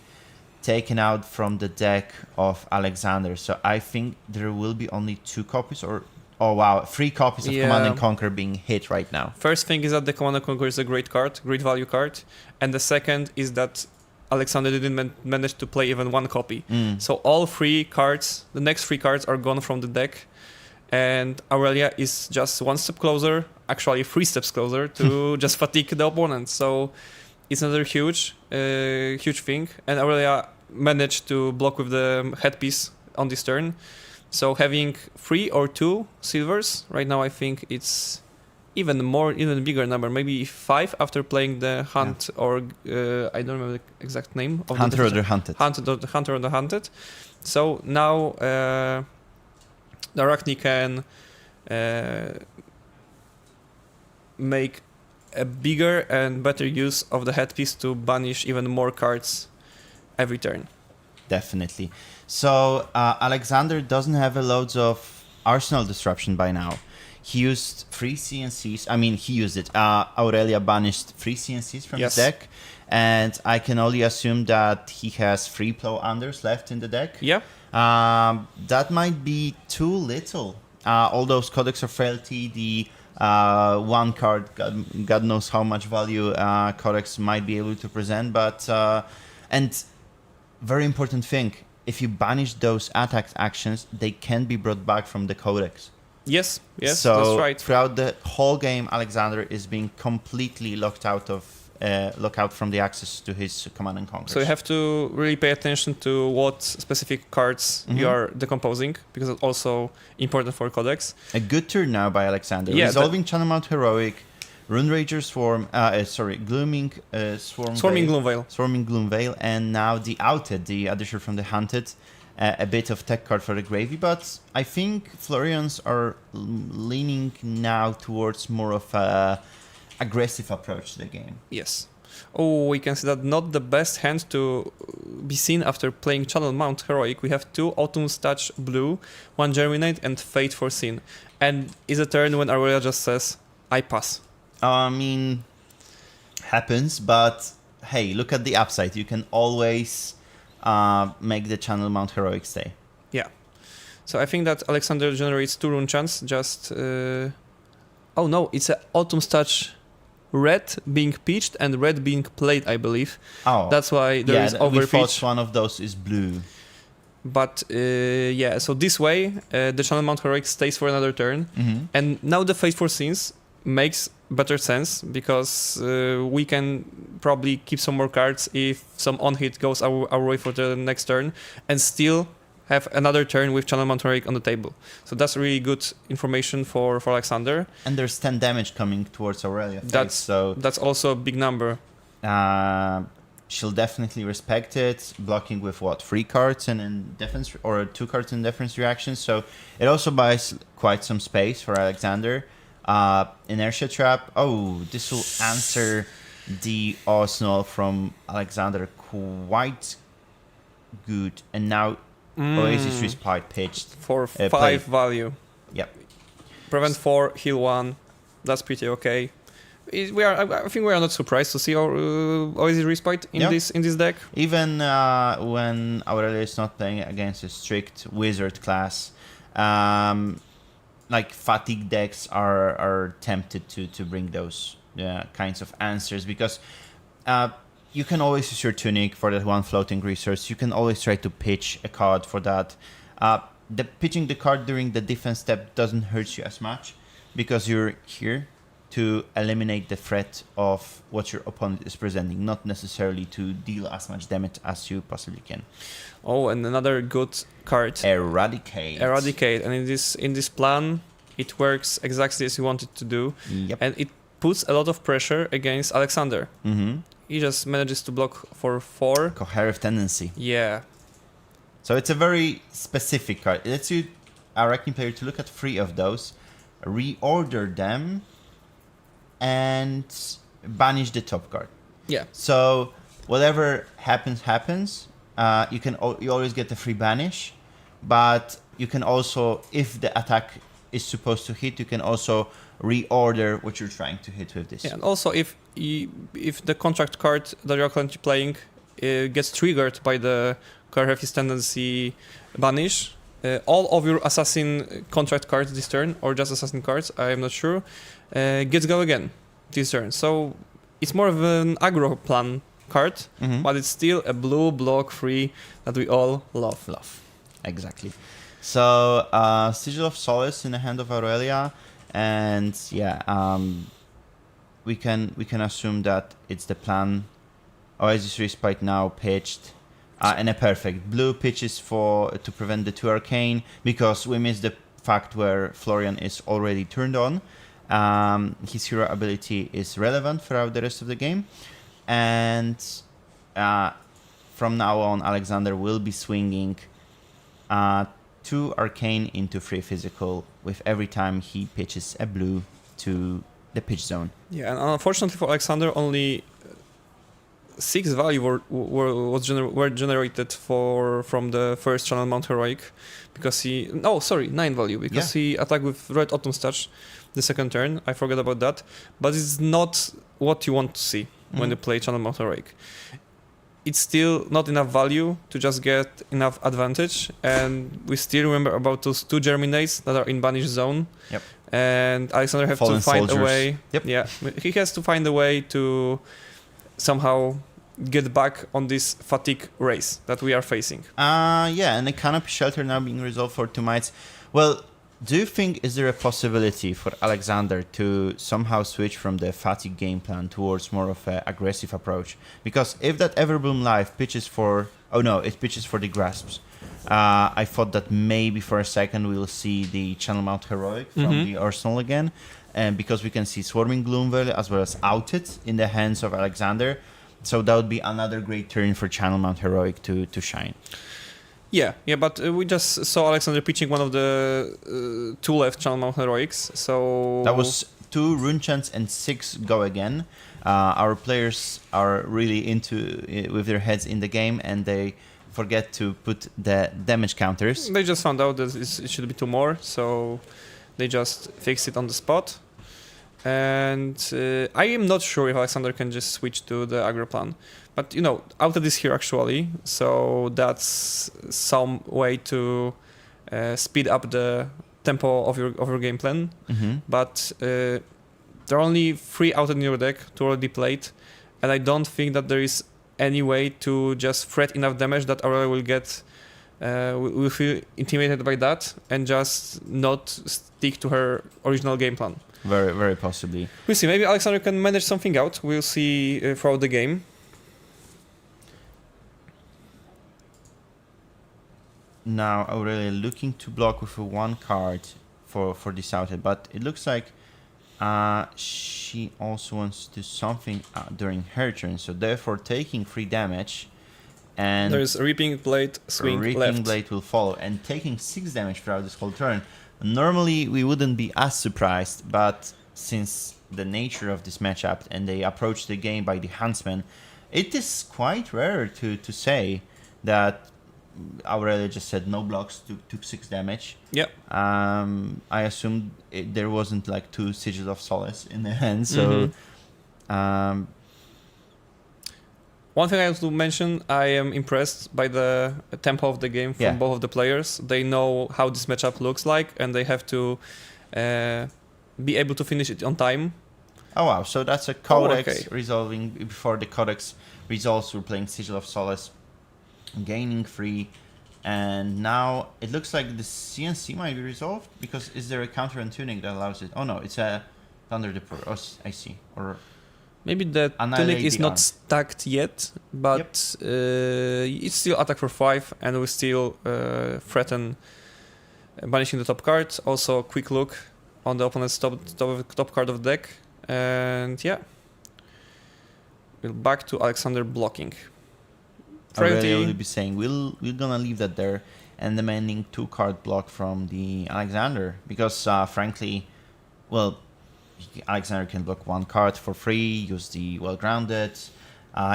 taken out from the deck of Alexander. So I think there will be only 2 copies or 3 copies of Command & Conquer being hit right now. First thing is that the Command & Conquer is a great value card. And the second is that Alexander didn't manage to play even 1 copy. So all 3 cards, the next 3 cards are gone from the deck. And Aurelia is just 1 step closer, actually 3 steps closer to just fatigue the opponent. So it's another huge thing. And Aurelia managed to block with the headpiece on this turn. So having 3 or 2 silvers, right now I think it's even bigger number, maybe 5 after playing the Hunt or I don't remember the exact name. Of Hunter or the Hunted. Hunter or the Hunted. So now the Arachne can make a bigger and better use of the headpiece to banish even more cards every turn. Definitely. So Alexander doesn't have loads of arsenal disruption by now. He used 3 CNCs. I mean, he used it. Aurelia banished 3 CNCs from his deck. And I can only assume that he has 3 Plow Unders left in the deck. Yeah. That might be too little. All those Codex of Frailty, the 1 card, God knows how much value Codex might be able to present. But, and very important thing, if you banish those attack actions, they can be brought back from the Codex. Yes, so that's right. Throughout the whole game, Alexander is being completely locked out from the access to his Command & Conquer. So you have to really pay attention to what specific cards you are decomposing, because it's also important for Codex. A good turn now by Alexander. Resolving Channel Mount Heroic, Rune Rager Swarm, Glooming Swarm Swarming Gloomveil. Swarming Gloomveil, and now the Outed, the addition from the Hunted. A bit of tech card for the gravy, but I think Florians are leaning now towards more of a aggressive approach to the game. Yes. Oh, we can see that not the best hand to be seen after playing Channel Mount Heroic. We have 2 Autumn's Touch Blue, 1 Germinate, and Fate Foreseen. And it's a turn when Aurelia just says, I pass. I mean, happens, but hey, look at the upside. You can always make the Channel Mount Heroic stay. Yeah. So I think that Alexander generates 2 rune chance. Just it's a Autumn's Touch red being pitched and red being played, I believe. That's why there is overpitch. We thought one of those is blue. But so this way the Channel Mount Heroic stays for another turn. And now the Fate Foreseens makes better sense, because we can probably keep some more cards if some on-hit goes our way for the next turn, and still have another turn with Channel Mount Heroic on the table. So that's really good information for Alexander. And there's 10 damage coming towards Aurelia. That's also a big number. She'll definitely respect it, blocking with 3 cards and in defense, or 2 cards in defense reactions. So it also buys quite some space for Alexander. Inertia Trap. This will answer the Arsenal from Alexander quite good. And now Oasis Respite pitched for 5 value. Yep. Prevent 4, heal 1. That's pretty okay. I think we are not surprised to see our Oasis Respite in this deck. Even when Aurelia is not playing against a strict wizard class, like fatigue decks are tempted to bring those kinds of answers, because you can always use your tunic for that 1 floating resource. You can always try to pitch a card for that. Pitching the card during the defense step doesn't hurt you as much, because you're here to eliminate the threat of what your opponent is presenting, not necessarily to deal as much damage as you possibly can. And another good card. Eradicate. And in this plan, it works exactly as you want it to do. Yep. And it puts a lot of pressure against Alexander. He just manages to block for 4. Coherent tendency. Yeah. So it's a very specific card. It lets you, a Reckoning player, to look at 3 of those, reorder them, and banish the top card. Yeah. So whatever happens. You always get the free banish, but you can also, if the attack is supposed to hit, you can also reorder what you're trying to hit with this. Yeah, and also if the contract card that you're currently playing gets triggered by the Coherent tendency banish, all of your assassin contract cards this turn, or just assassin cards, I am not sure, gets go again this turn. So it's more of an aggro plan card, but it's still a blue block 3 that we all love. Exactly. So Sigil of Solace in the hand of Aurelia, and we can assume that it's the plan. Oasis Respite now pitched, and a perfect blue pitches to prevent the 2 arcane, because we missed the fact where Florian is already turned on. His hero ability is relevant throughout the rest of the game, and from now on Alexander will be swinging 2 arcane into 3 physical with every time he pitches a blue to the pitch zone. Yeah, and unfortunately for Alexander, only 6 value were generated from the first Channel Mount Heroic, because 9 value, because he attacked with Red Autumn Touch the second turn. I forgot about that, but it's not what you want to see when you play Channel Mount Heroic. It's still not enough value to just get enough advantage, and we still remember about those 2 Germinates that are in Banish Zone. Yep. And Alexander has to find a way. Yep. Yeah, he has to find a way to somehow get back on this fatigue race that we are facing. And the Canopy Shelter now being resolved for 2 mites. Well, do you think, is there a possibility for Alexander to somehow switch from the fatigue game plan towards more of an aggressive approach? Because if that Everbloom Life pitches for... Oh no, it pitches for the Grasps. I thought that maybe for a second we'll see the Channel Mount Heroic from the Arsenal again. And because we can see Swarming Gloomvale as well as Outed in the hands of Alexander. So that would be another great turn for Channel Mount Heroic to shine. Yeah, but we just saw Alexander pitching one of the 2 left Channel Mount Heroics, so... That was 2 Rune Chants and 6 go again. Our players are really into with their heads in the game, and they forget to put the damage counters. They just found out that it should be 2 more, so they just fixed it on the spot. And I am not sure if Alexander can just switch to the aggro plan. But, Outed is here actually, so that's some way to speed up the tempo of your game plan. But there are only 3 Outed in your deck, 2 already played, and I don't think that there is any way to just threat enough damage that Aurelia will feel intimidated by that and just not stick to her original game plan. Very, very possibly. We'll see. Maybe Alexander can manage something out. We'll see throughout the game. Now Aurelia looking to block with 1 card for this Outed, but it looks like she also wants to do something during her turn, so therefore taking 3 damage. And there's a Reaping Blade swing left. Reaping Blade will follow, and taking 6 damage throughout this whole turn. Normally we wouldn't be as surprised, but since the nature of this matchup and they approach the game by the Huntsman, it is quite rare to say that Aurelia just said no blocks, took 6 damage. Yep. I assumed there wasn't like 2 Sigils of Solace in their hand, so... One thing I have to mention, I am impressed by the tempo of the game from both of the players. They know how this matchup looks like, and they have to be able to finish it on time. Oh wow, so that's a Codex resolving. Before the Codex resolves, we're playing Sigil of Solace, gaining 3, and now it looks like the CNC might be resolved, because is there a counter on tuning that allows it? Oh no, it's a Thunder Dipper. Oh, I see. Or maybe the tunic is not stacked yet, but it's still attack for 5, and we still threaten banishing the top card. Also, quick look on the opponent's top card of the deck, And yeah, we're back to Alexander blocking. Aurelia will be saying we're gonna leave that there and demanding 2-card block from the Alexander because frankly, well, Alexander can block 1 card for free, use the well-grounded,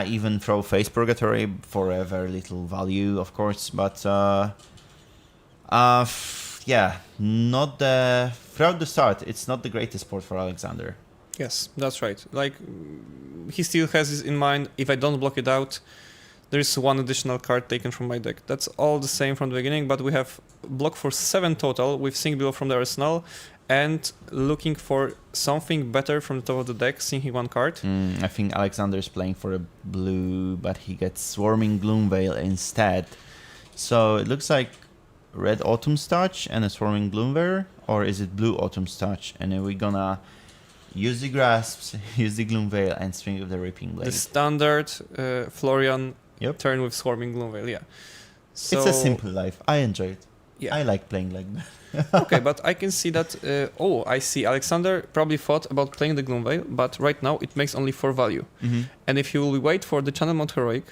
even throw Face Purgatory for a very little value, of course, but yeah, not throughout the start, it's not the greatest sport for Alexander. Yes, that's right. Like, he still has this in mind, if I don't block it out, there is 1 additional card taken from my deck. That's all the same from the beginning, but we have block for 7 total with Sync Below from the arsenal, and looking for something better from the top of the deck, sinking 1 card. I think Alexander is playing for a blue, but he gets Swarming Gloomveil instead. So it looks like red Autumn's Touch and a Swarming Gloomveil, or is it blue Autumn's Touch? And then we're gonna use the Grasps, use the Gloomveil, and swing with the Ripping Blade. The standard Florian Yep. turn with Swarming Gloomveil, yeah. So, it's a simple life. I enjoy it. Yeah. I like playing like that. Okay, but I can see that... I see. Alexander probably thought about playing the Gloomveil, but right now it makes only 4 value. And if he will wait for the Channel Mount Heroic,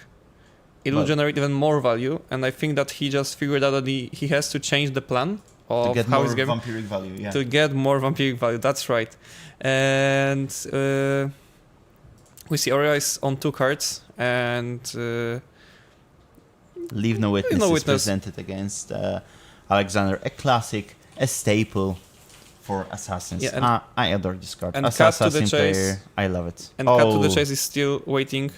it will generate even more value, and I think that he just figured out that he has to change the plan of to get how more he's getting... vampiric value, yeah. To get more vampiric value, that's right. And we see Aurea is on 2 cards, and... Leave No Witness is presented against Alexander, a classic, a staple for Assassins. Yeah, I adore this card. And As Cut to the Assassin Chase, player, I love it. And Cut to the Chase is still waiting,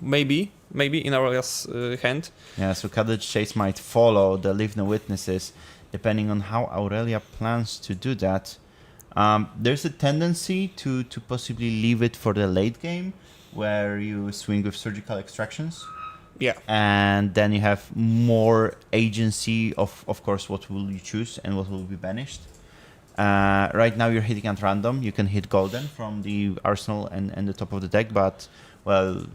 maybe in Aurelia's hand. Yeah, so Cut to the Chase might follow the Leave No Witnesses, depending on how Aurelia plans to do that. There's a tendency to possibly leave it for the late game, where you swing with Surgical Extractions. Yeah. And then you have more agency of course, what will you choose and what will be banished. Right now you're hitting at random. You can hit Golden from the arsenal and the top of the deck, but, well,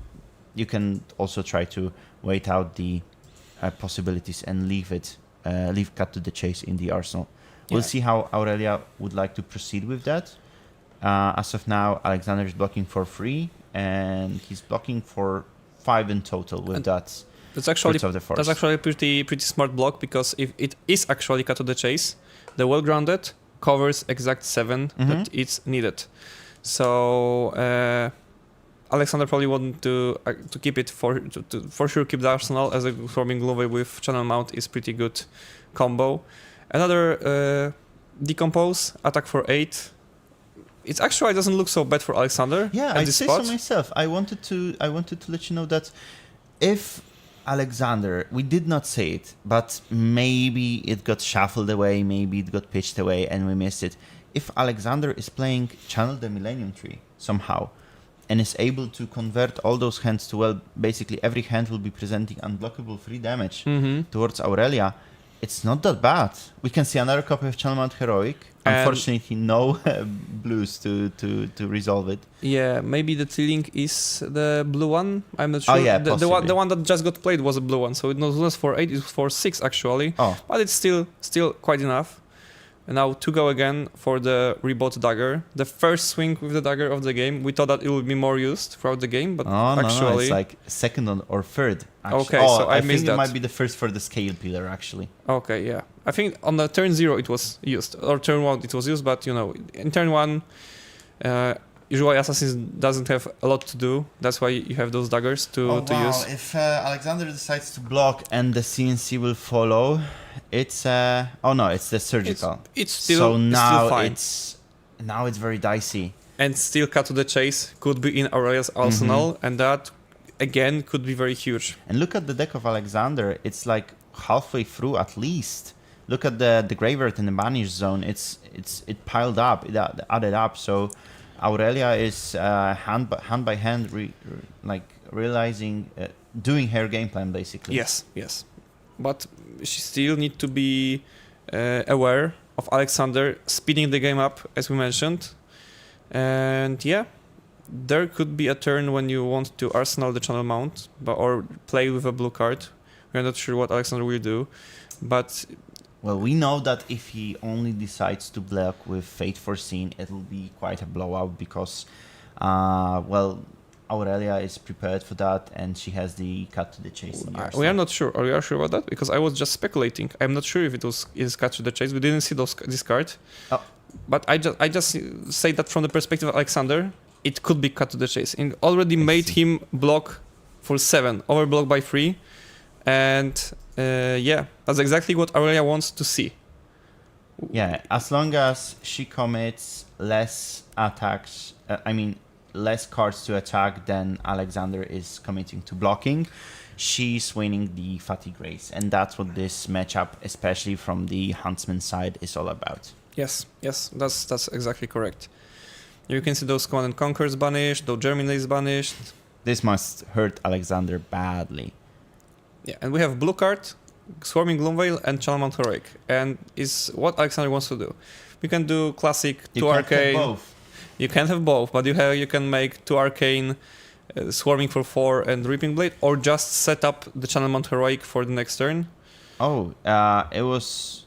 you can also try to wait out the possibilities and leave Cut to the Chase in the arsenal. We'll see how Aurelia would like to proceed with that. As of now, Alexander is blocking for 3, and he's blocking for 5 in total with that. That's actually a pretty smart block, because if it is actually Cut to the Chase, the well-grounded covers exact 7 that it's needed. So Alexander probably wanted to keep it for sure keep the arsenal, as a Swarming Gloomveil with Channel Mount is pretty good combo. Another Decompose, attack for 8. It actually doesn't look so bad for Alexander. Yeah, I'd say so myself. I wanted to let you know that if Alexander, we did not say it, but maybe it got shuffled away, maybe it got pitched away and we missed it. If Alexander is playing Channel the Millennium Tree somehow and is able to convert all those hands to, well, basically every hand will be presenting unblockable 3 damage towards Aurelia, it's not that bad. We can see another copy of Channel Mount Heroic. Unfortunately, no blues to resolve it. Yeah, maybe the T-Link is the blue one. I'm not sure. Oh, yeah, the one that just got played was a blue one, so it was for 8, it was for 6 actually. Oh. But it's still quite enough. And now to go again for the Rebot Dagger. The first swing with the dagger of the game, we thought that it would be more used throughout the game, but actually... No, it's like second or third. Actually. Okay, so I missed think that. It might be the first for the Scale Pillar, actually. Okay, yeah. I think on the turn 0 it was used, or turn 1 it was used, but in turn 1, usually Assassins doesn't have a lot to do. That's why you have those daggers to use. If Alexander decides to block and the CNC will follow, it's it's the surgical. It's still so now fine. It's very dicey. And still Cut to the Chase could be in Aurelia's arsenal, and that again could be very huge. And look at the deck of Alexander. It's like halfway through at least. Look at the graveyard in the banish zone. It piled up. It added up. So Aurelia is hand by hand, realizing, doing her game plan basically. Yes. But she still need to be aware of Alexander speeding the game up, as we mentioned. And yeah, there could be a turn when you want to arsenal the Channel Mount, or play with a blue card. We're not sure what Alexander will do, but... Well, we know that if he only decides to block with Fate Foreseen, it will be quite a blowout, because well, Aurelia is prepared for that, and she has the cut to the chase. We are not sure. Are you sure about that? Because I was just speculating. I'm not sure if it is cut to the chase. We didn't see this card. Oh. But I just say that from the perspective of Alexander, it could be cut to the chase. It already made him block for 7, overblock by 3, and yeah, that's exactly what Aurelia wants to see. Yeah, as long as she commits less attacks, less cards to attack than Alexander is committing to blocking, she's winning the fatigue race, and that's what this matchup, especially from the Huntsman side, is all about. Yes, that's exactly correct. You can see those Command and Conquers banished, though Germinate is banished. This must hurt Alexander badly. Yeah, and we have blue card, Swarming Gloomveil, and Channelmount Heroic, and is what Alexander wants to do. You can do classic You 2 can't arcane. have both. You can have both, but you can make 2 arcane, Swarming for 4 and Reaping Blade, or just set up the Channelmount Heroic for the next turn. Oh, it was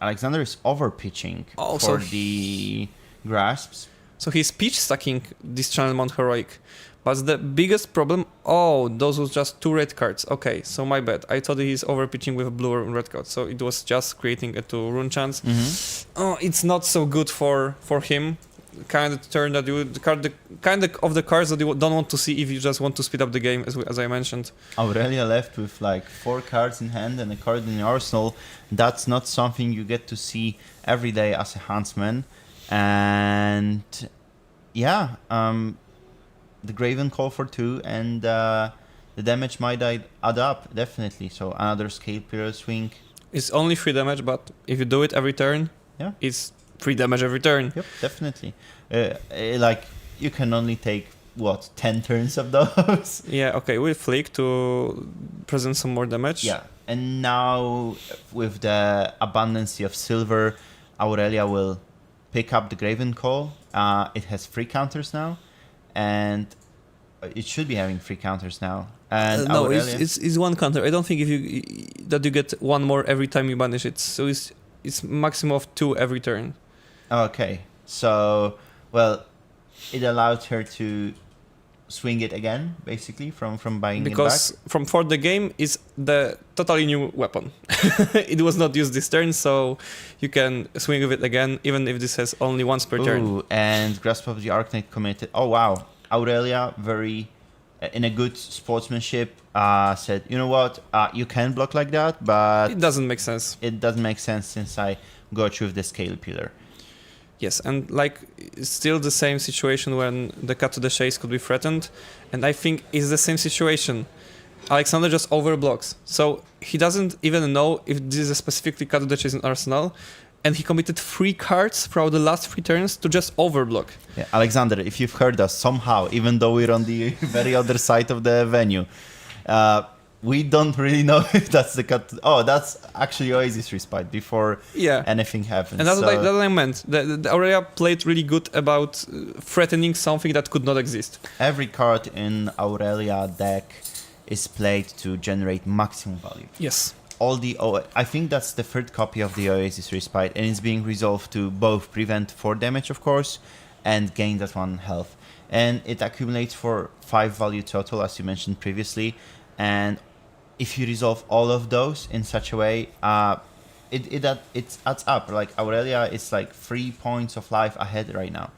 Alexander is overpitching for the grasps. So he's pitch stacking this Channelmount Heroic. But the biggest problem, those was just 2 red cards. Okay, so my bad. I thought he's overpitching with a blue and red card. So it was just creating a 2 rune chance. Mm-hmm. It's not so good for him. Kind of turn that kind of the cards that you don't want to see if you just want to speed up the game, as I mentioned. Aurelia left with like 4 cards in hand and a card in the arsenal. That's not something you get to see every day as a Huntsman. And yeah, the Graven call for 2, and the damage might add up, definitely. So another Scale Pillar swing. It's only 3 damage, but if you do it every turn, it's 3 damage every turn. Yep, definitely. Like, you can only take, 10 turns of those? Yeah, okay, we'll flick to present some more damage. Yeah, and now with the abundance of silver, Aurelia will pick up the Graven Call. It has 3 counters now, and it should be having 3 counters now. And no, Aurelia, it's 1 counter. I don't think that you get 1 more every time you banish it. So it's maximum of 2 every turn. Okay, so it allowed her to swing it again, basically, from buying it back. Because for the game is the totally new weapon. It was not used this turn, so you can swing with it again, even if this has only once per turn. Ooh, and Grasp of the Arcanite committed. Oh wow, Aurelia, very in a good sportsmanship, said, you know what, you can block like that, but it doesn't make sense. It doesn't make sense since I got you with the Scale Pillar. Yes, and like it's still the same situation when the cut to the chase could be threatened, and I think it's the same situation. Alexander just overblocks, so he doesn't even know if this is a specifically cut to the chase in Arsenal, and he committed 3 cards throughout the last 3 turns to just overblock. Yeah, Alexander, if you've heard us somehow, even though we're on the very other side of the venue, we don't really know if that's the cut. That's actually Oasis Respite before anything happens. And that's what I meant. The Aurelia played really good about threatening something that could not exist. Every card in Aurelia deck is played to generate maximum value. Yes. I think that's the 3rd copy of the Oasis Respite, and it's being resolved to both prevent 4 damage, of course, and gain that 1 health. And it accumulates for 5 value total, as you mentioned previously. And if you resolve all of those in such a way, it adds up. Like Aurelia is like 3 points of life ahead right now.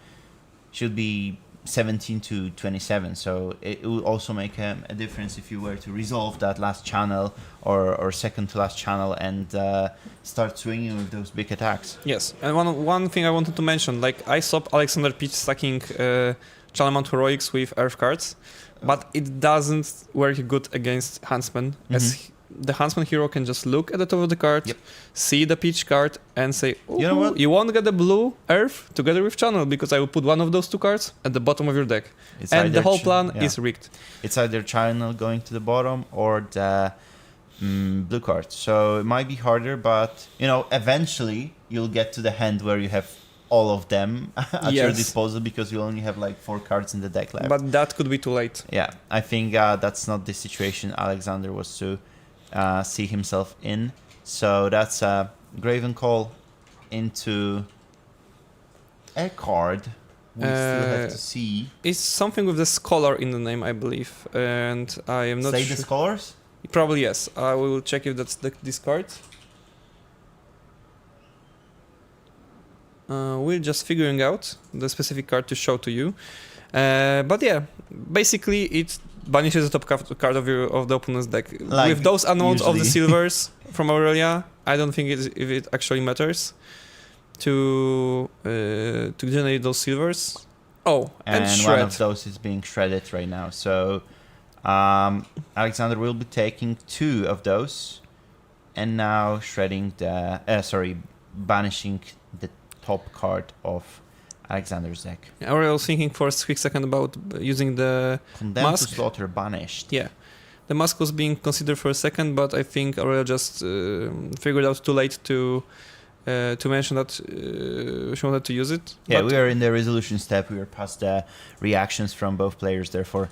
Should be 17 to 27. So it will also make a difference if you were to resolve that last channel or second to last channel and start swinging with those big attacks. Yes, and one thing I wanted to mention, like I saw Alexander pitch stacking Channelmount Heroics with Earth cards, but it doesn't work good against Huntsman, as the Huntsman hero can just look at the top of the card, see the pitch card, and say, you know what? You won't get the blue Earth together with Channel, because I will put one of those 2 cards at the bottom of your deck. And the whole plan is rigged. It's either Channel going to the bottom or the blue card. So it might be harder, but eventually you'll get to the hand where you have all of them at your disposal, because you only have like 4 cards in the deck left. But that could be too late. Yeah, I think that's not the situation Alexander was to see himself in. So that's a Graven Call into a card we still have to see. It's something with the scholar in the name, I believe, and I am not Say sure. the scholars? Probably yes. I will check if that's this card. We're just figuring out the specific card to show to you. But yeah, basically it banishes the top card of the opponent's deck. Like with those amounts of the usually. silvers from Aurelia, I don't think if it actually matters to generate those silvers. Oh, and shred. One of those is being shredded right now. So Alexander will be taking 2 of those, and now shredding banishing the top card of Alexander's deck. I was thinking for a quick second about using the Condemned mask. to slaughter, banished. Yeah, the mask was being considered for a second, but I think Aurelia just figured out too late to mention that she wanted to use it. Yeah, but we are in the resolution step. We are past the reactions from both players. Therefore,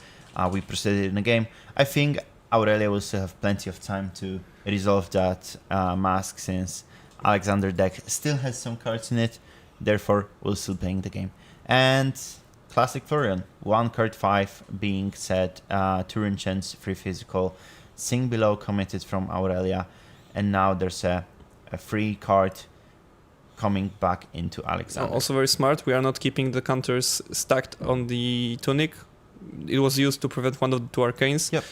we proceeded in the game. I think Aurelia will still have plenty of time to resolve that mask, since Alexander deck still has some cards in it. Therefore, we're still playing the game. And classic Florian, 1 card 5 being set, turn chance, 3 physical, sing below committed from Aurelia, and now there's a free card coming back into Alexander. also very smart. We are not keeping the counters stacked on the tunic. It was used to prevent one of the 2 arcanes. Yep.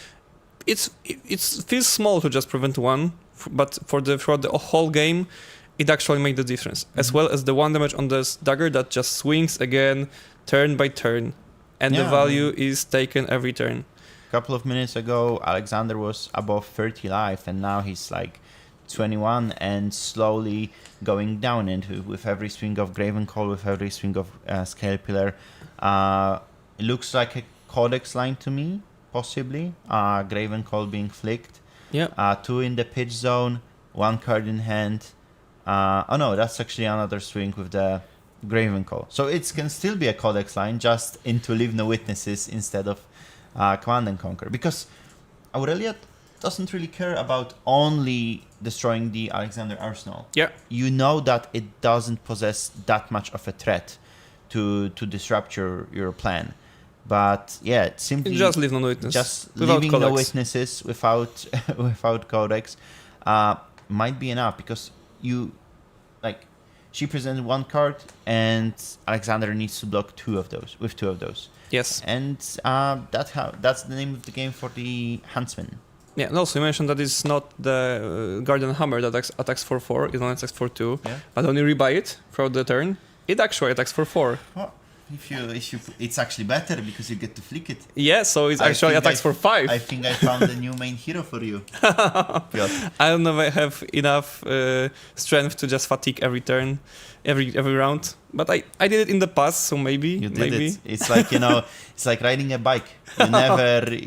It feels small to just prevent one, but throughout the whole game, it actually made the difference, as well as the 1 damage on this dagger that just swings again, turn by turn, and the value is taken every turn. A couple of minutes ago, Alexander was above 30 life, and now he's like 21 and slowly going down with every swing of Graven Call, with every swing of Scale Pillar. It looks like a Codex line to me, possibly. Graven Call being flicked. Yeah. 2 in the pitch zone, 1 card in hand. Oh no, that's actually another swing with the Graven Call. So it can still be a Codex line, just into Leave No Witnesses instead of Command and Conquer. Because Aurelia doesn't really care about only destroying the Alexander Arsenal. Yeah. You know that it doesn't possess that much of a threat to disrupt your plan. But yeah, simply Just leave no witness. just without leaving codex. no witnesses without without Codex might be enough, because she presented 1 card and Alexander needs to block 2 of those. Yes. And that's the name of the game for the Huntsman. Yeah, and also you mentioned that it's not the Guardian Hammer that attacks for 4, it only attacks for 2. Yeah. But when you rebuy it throughout the turn, it actually attacks for 4. Well, if you it's actually better because you get to flick it. Yeah, so it actually attacks for 5. I think I found a new main hero for you. Piotr. I don't know if I have enough strength to just fatigue every turn, every round. But I did it in the past, so maybe. You did maybe. it. It's like, it's like riding a bike. You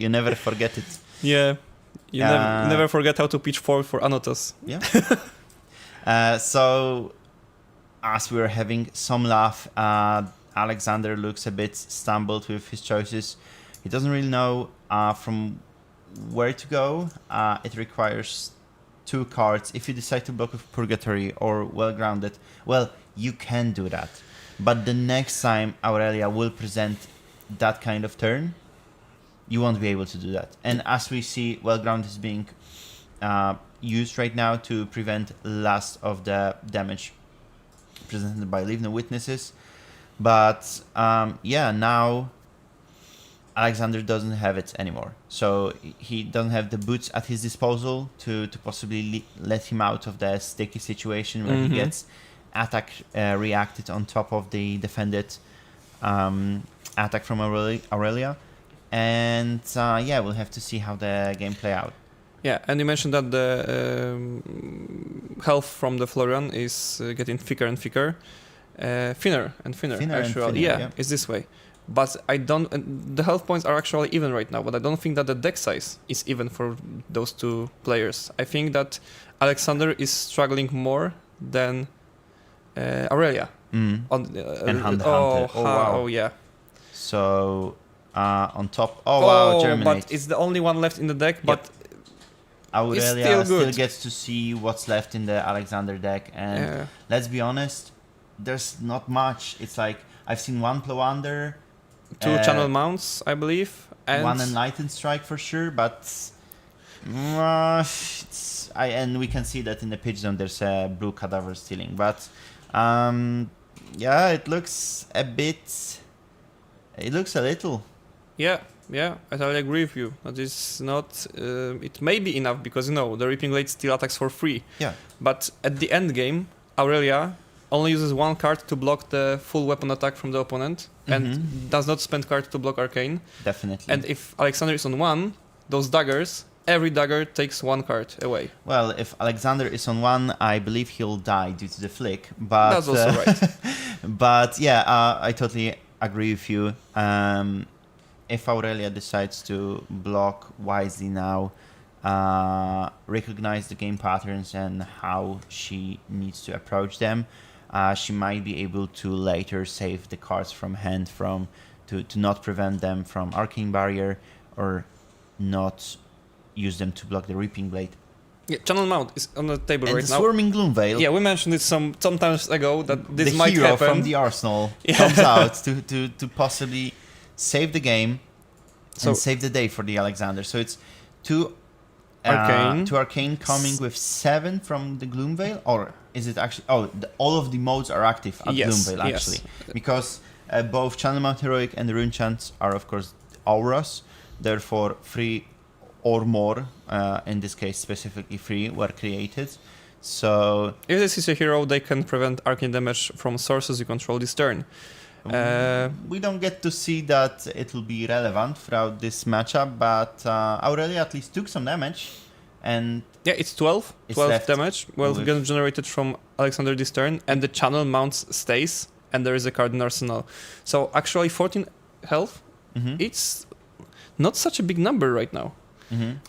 never forget it. Yeah. You never forget how to pitch forward for Anotos. Yeah. So, as we were having some laugh, Alexander looks a bit stumbled with his choices. He doesn't really know from where to go. It requires 2 cards. If you decide to block with Purgatory or Well Grounded, well, you can do that. But the next time Aurelia will present that kind of turn, you won't be able to do that. And as we see, Well Grounded is being used right now to prevent last of the damage presented by Leave No Witnesses. But now Alexander doesn't have it anymore. So he doesn't have the boots at his disposal to possibly let him out of the sticky situation where he gets attack reacted on top of the defended attack from Aurelia. And we'll have to see how the game play out. Yeah, and you mentioned that the health from the Florian is getting thicker and thicker. Thinner and thinner, actually. Yeah, it's this way. But the health points are actually even right now, but I don't think that the deck size is even for those 2 players. I think that Alexander is struggling more than Aurelia. And Hunter. Oh, yeah. So on top, wow, Germinate. But it's the only one left in the deck, but Aurelia still gets to see what's left in the Alexander deck, and let's be honest, there's not much. It's like I've seen one Plow Under, 2 channel mounts, I believe, and 1 Enlightened Strike for sure, but and we can see that in the pitch zone there's a blue Cadaver stealing, but yeah, it looks a little. Yeah, I totally agree with you. That is not. It may be enough because the Reaping Blade still attacks for free. Yeah. But at the end game, Aurelia only uses 1 card to block the full weapon attack from the opponent, and does not spend card to block Arcane. Definitely. And if Alexander is on 1, those daggers, every dagger takes 1 card away. Well, if Alexander is on 1, I believe he'll die due to the flick. But that's also right. But yeah, I totally agree with you. If Aurelia decides to block wisely now, recognize the game patterns and how she needs to approach them, she might be able to later save the cards from hand to not prevent them from Arcane Barrier or not use them to block the Reaping Blade. Yeah, Channel Mount is on the table and right the now. Swarming Gloomveil. Yeah, we mentioned it some times ago that this the might hero happen. from the Arsenal comes out to possibly save the game and save the day for the Alexander. So it's 2 Arcane coming with 7 from the Gloomveil, or is it actually? All of the modes are active at Gloomveil actually, because both Channel Mount Heroic and the Rune Chants are of course auras, therefore 3 or more, in this case specifically 3, were created. So if this is a hero, they can prevent arcane damage from sources you control this turn. We don't get to see that it will be relevant throughout this matchup, but Aurelia at least took some damage, and yeah, it's 12 damage. Well, generated from Alexander this turn, and the channel mounts stays, and there is a card in Arsenal. So actually 14 health, it's not such a big number right now.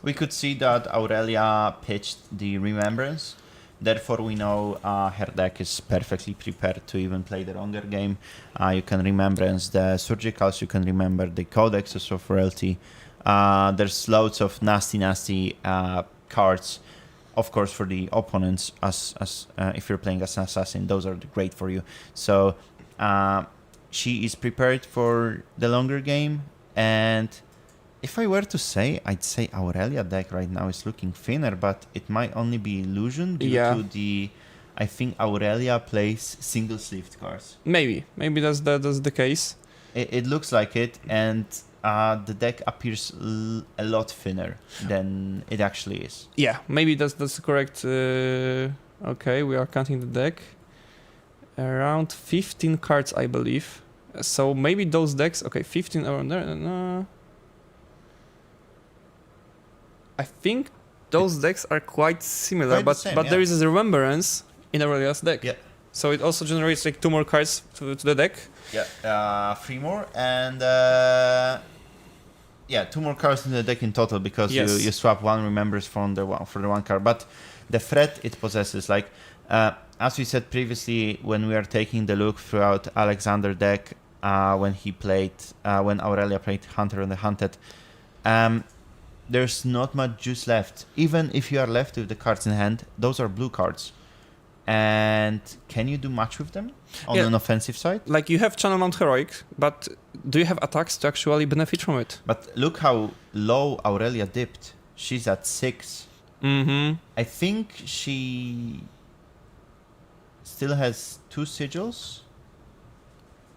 We could see that Aurelia pitched the Remembrance. Therefore, we know her deck is perfectly prepared to even play the longer game. You can Remembrance the Surgicals, you can remember the Codexes of Royalty. There's loads of nasty cards, of course, for the opponents. As if you're playing as an assassin, those are great for you. So she is prepared for the longer game, and if I were to say, I'd say Aurelia deck right now is looking thinner, but it might only be illusion due to the... I think Aurelia plays single-sleeved cards. Maybe that's the case. It looks like it, and the deck appears a lot thinner than it actually is. Yeah, maybe that's correct. Okay, we are counting the deck. Around 15 cards, I believe. So maybe those decks... Okay, 15 around there. I think those decks are quite similar, but there is a Remembrance in Aurelia's deck. Yeah. So it also generates like 2 more cards to the deck. Yeah, 3 more, and 2 more cards in the deck in total, because you swap 1 Remembrance for the one card. But the threat it possesses, like as we said previously, when we are taking the look throughout Alexander deck, when Aurelia played Hunter and the Hunted, there's not much juice left. Even if you are left with the cards in hand, those are blue cards. And can you do much with them on an offensive side? Like, you have Channel Mount Heroic, but do you have attacks to actually benefit from it? But look how low Aurelia dipped. She's at 6. I think she still has 2 sigils.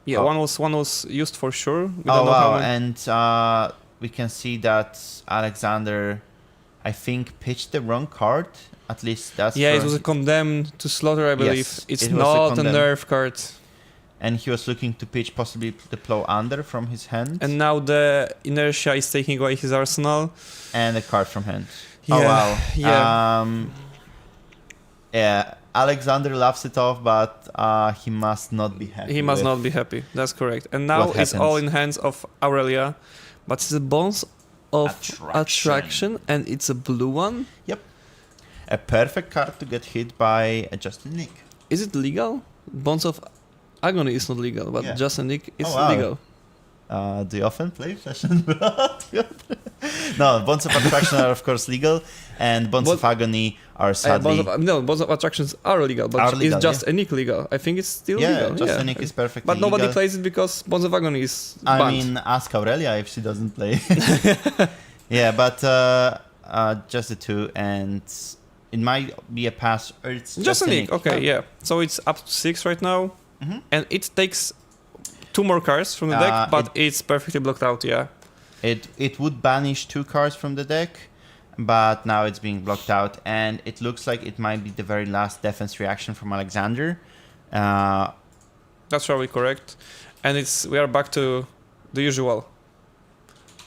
Yeah, one was used for sure. We don't know how and we can see that Alexander, I think, pitched the wrong card. At least that's... Yeah, it was a Condemned to Slaughter, I believe. Yes, it's not a nerf card. And he was looking to pitch possibly the Plow Under from his hand. And now the Inertia is taking away his arsenal. And a card from hand. Yeah, oh, wow. Yeah. Yeah, Alexander laughs it off, but he must not be happy. He must not be happy, that's correct. And now it's all in hands of Aurelia. But it's a Bonds of Attraction, and it's a blue one. Yep. A perfect card to get hit by a Justin Nick. Is it legal? Bonds of Agony is not legal, but Justin Nick is legal. Do you often play Flesh and Blood? No, Bonds of Attraction are of course legal, and Bonds of Agony are sadly... Bonds of Attractions are legal, but it's just Enic legal. I think it's still legal. Just Enic is perfectly But nobody legal. plays it because Bonds of Agony is banned. I mean, ask Aurelia if she doesn't play. Yeah, but just the two, and it might be a pass, or it's just Enic. Okay, yeah. So it's up to 6 right now, and it takes 2 more cards from the deck, but it's perfectly blocked out, yeah. It would banish 2 cards from the deck, but now it's being blocked out, and it looks like it might be the very last defense reaction from Alexander. That's probably correct. And we are back to the usual.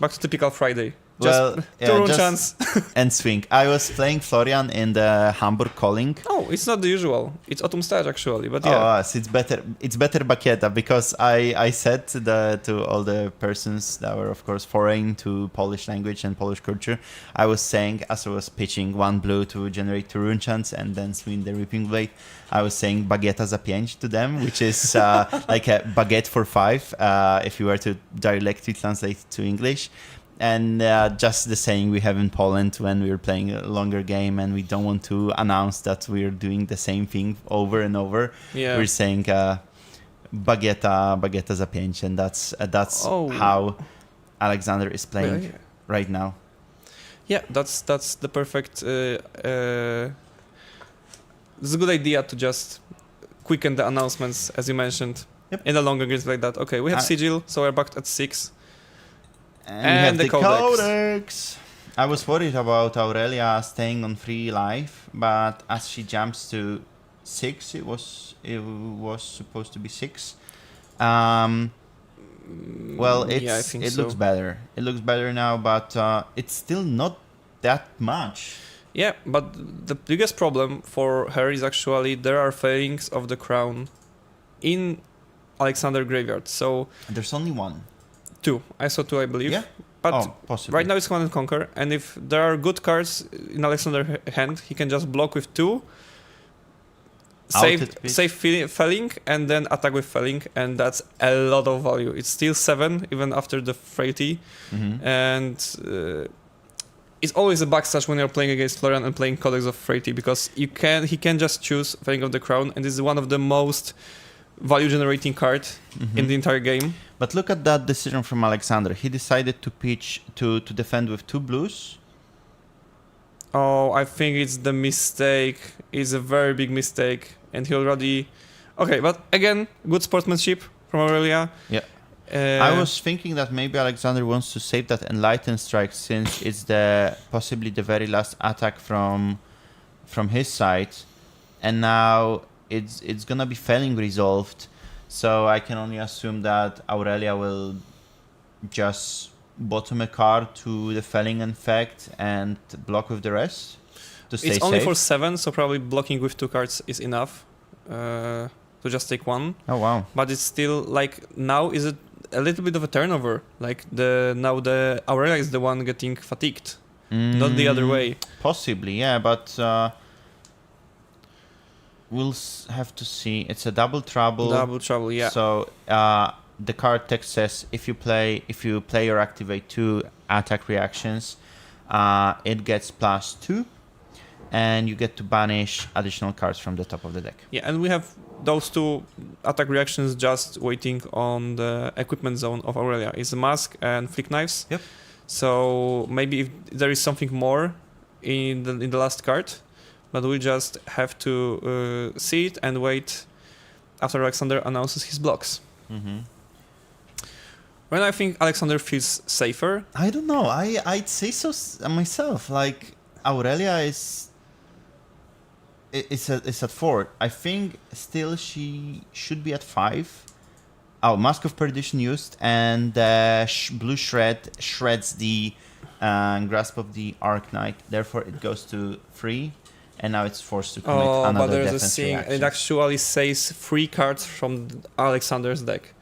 Back to typical Friday. Just rune chance. And swing. I was playing Florian in the Hamburg calling. Oh, it's not the usual. It's Autumn Stage actually, but yeah. Oh, so it's better. It's better Bakieta, because I said to all the persons that were of course foreign to Polish language and Polish culture, I was saying, as I was pitching 1 blue to generate 2 rune chants and then swing the Reaping Blade, I was saying Bagieta za 5 to them, which is like a baguette for 5 if you were to directly translate to English. And just the saying we have in Poland when we're playing a longer game and we don't want to announce that we're doing the same thing over and over. Yeah. We're saying bagieta za 5, and that's how Alexander is playing right now. Yeah, that's the perfect. It's a good idea to just quicken the announcements, as you mentioned, in the longer games like that. Okay, we have Sigil, so we're back at 6. And the Codex. I was worried about Aurelia staying on 3 life, but as she jumps to 6, it was supposed to be 6. Well, it looks better. It looks better now, but it's still not that much. Yeah, but the biggest problem for her is actually there are failings of the crown in Alexander Graveyard. So there's only 1. 2. I saw 2, I believe. Yeah. But possibly. Right now it's Command and Conquer, and if there are good cards in Alexander's hand, he can just block with 2, save Felling, and then attack with Felling, and that's a lot of value. It's still 7, even after the frailty, and it's always a backstash when you're playing against Florian and playing Codex of Frailty, because he can just choose Felling of the Crown, and this is one of the most value generating card in the entire game. But look at that decision from Alexander. He decided to pitch to defend with 2 blues. Oh, I think it's the mistake. It's a very big mistake, and he already. Okay, but again, good sportsmanship from Aurelia. Yeah. I was thinking that maybe Alexander wants to save that Enlightened Strike, since it's possibly the very last attack from his side, and now it's gonna be failing resolved. So I can only assume that Aurelia will just bottom a card to the Felling effect and block with the rest to stay safe. It's only for 7, so probably blocking with 2 cards is enough to just take 1. Oh wow! But it's still like now is it a little bit of a turnover. Like now the Aurelia is the one getting fatigued, not the other way. Possibly, yeah, but. We'll have to see. It's a double trouble. Double trouble, yeah. So the card text says if you play or activate 2 attack reactions, it gets +2, and you get to banish additional cards from the top of the deck. Yeah, and we have those 2 attack reactions just waiting on the equipment zone of Aurelia. It's a Mask and Flick Knives. Yep. So maybe if there is something more in the last card. But we just have to see it and wait after Alexander announces his blocks. When I think Alexander feels safer. I don't know. I'd say so myself. Like Aurelia is at 4. I think still she should be at 5. Oh, Mask of Perdition used, and Blue Shred shreds the Grasp of the Arc Knight. Therefore, it goes to 3. And now it's forced to commit another but there's defense a thing. reaction. It actually saves 3 cards from Alexander's deck,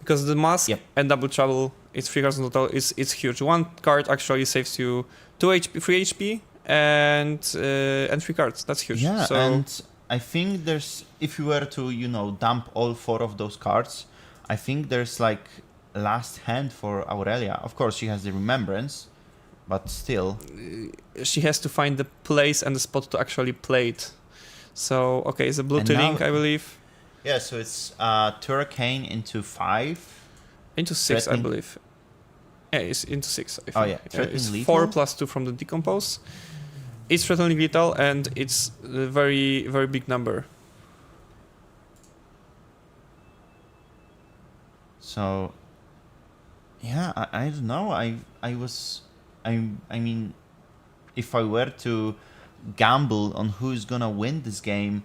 because the Mask and Double Trouble, it's 3 cards in total. It's huge. 1 card actually saves you 2 HP, 3 HP, and 3 cards. That's huge. Yeah, so and I think if you were to dump all 4 of those cards, I think there's like last hand for Aurelia. Of course, she has the Remembrance, But still, she has to find the place and the spot to actually play it. So okay, it's a blue link, I believe. Yeah, so it's Turricane into 5. Into 6, I believe. Yeah, it's into 6, I think. Oh yeah, it's lethal? 4 plus 2 from the decompose. It's threatening lethal, and it's a very, very big number. So, yeah, I don't know. I mean, if I were to gamble on who's gonna win this game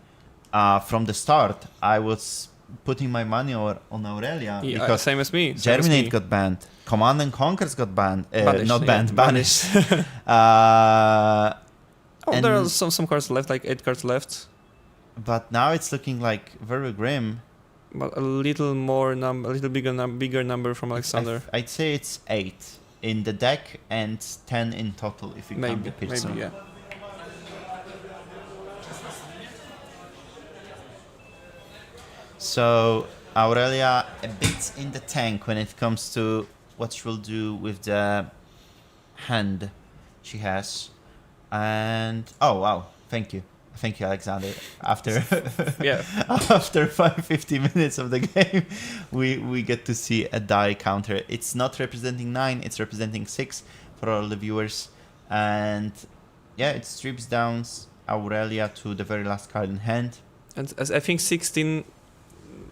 from the start, I was putting my money on Aurelia, because same as me. Germinate got banned, Command and Conquers got banned, banished, not banned, banished. There are some cards left, like 8 cards left. But now it's looking like very grim. But a little bigger number from Alexander. I'd say it's 8 in the deck and 10 in total if you count the pitch. Maybe, yeah. So Aurelia a bit in the tank when it comes to what she will do with the hand she has. And oh wow, thank you Alexander. After after 50 minutes of the game, we get to see a die counter. It's not representing 9, it's representing 6 for all the viewers. And yeah, it strips down Aurelia to the very last card in hand. And as I think 16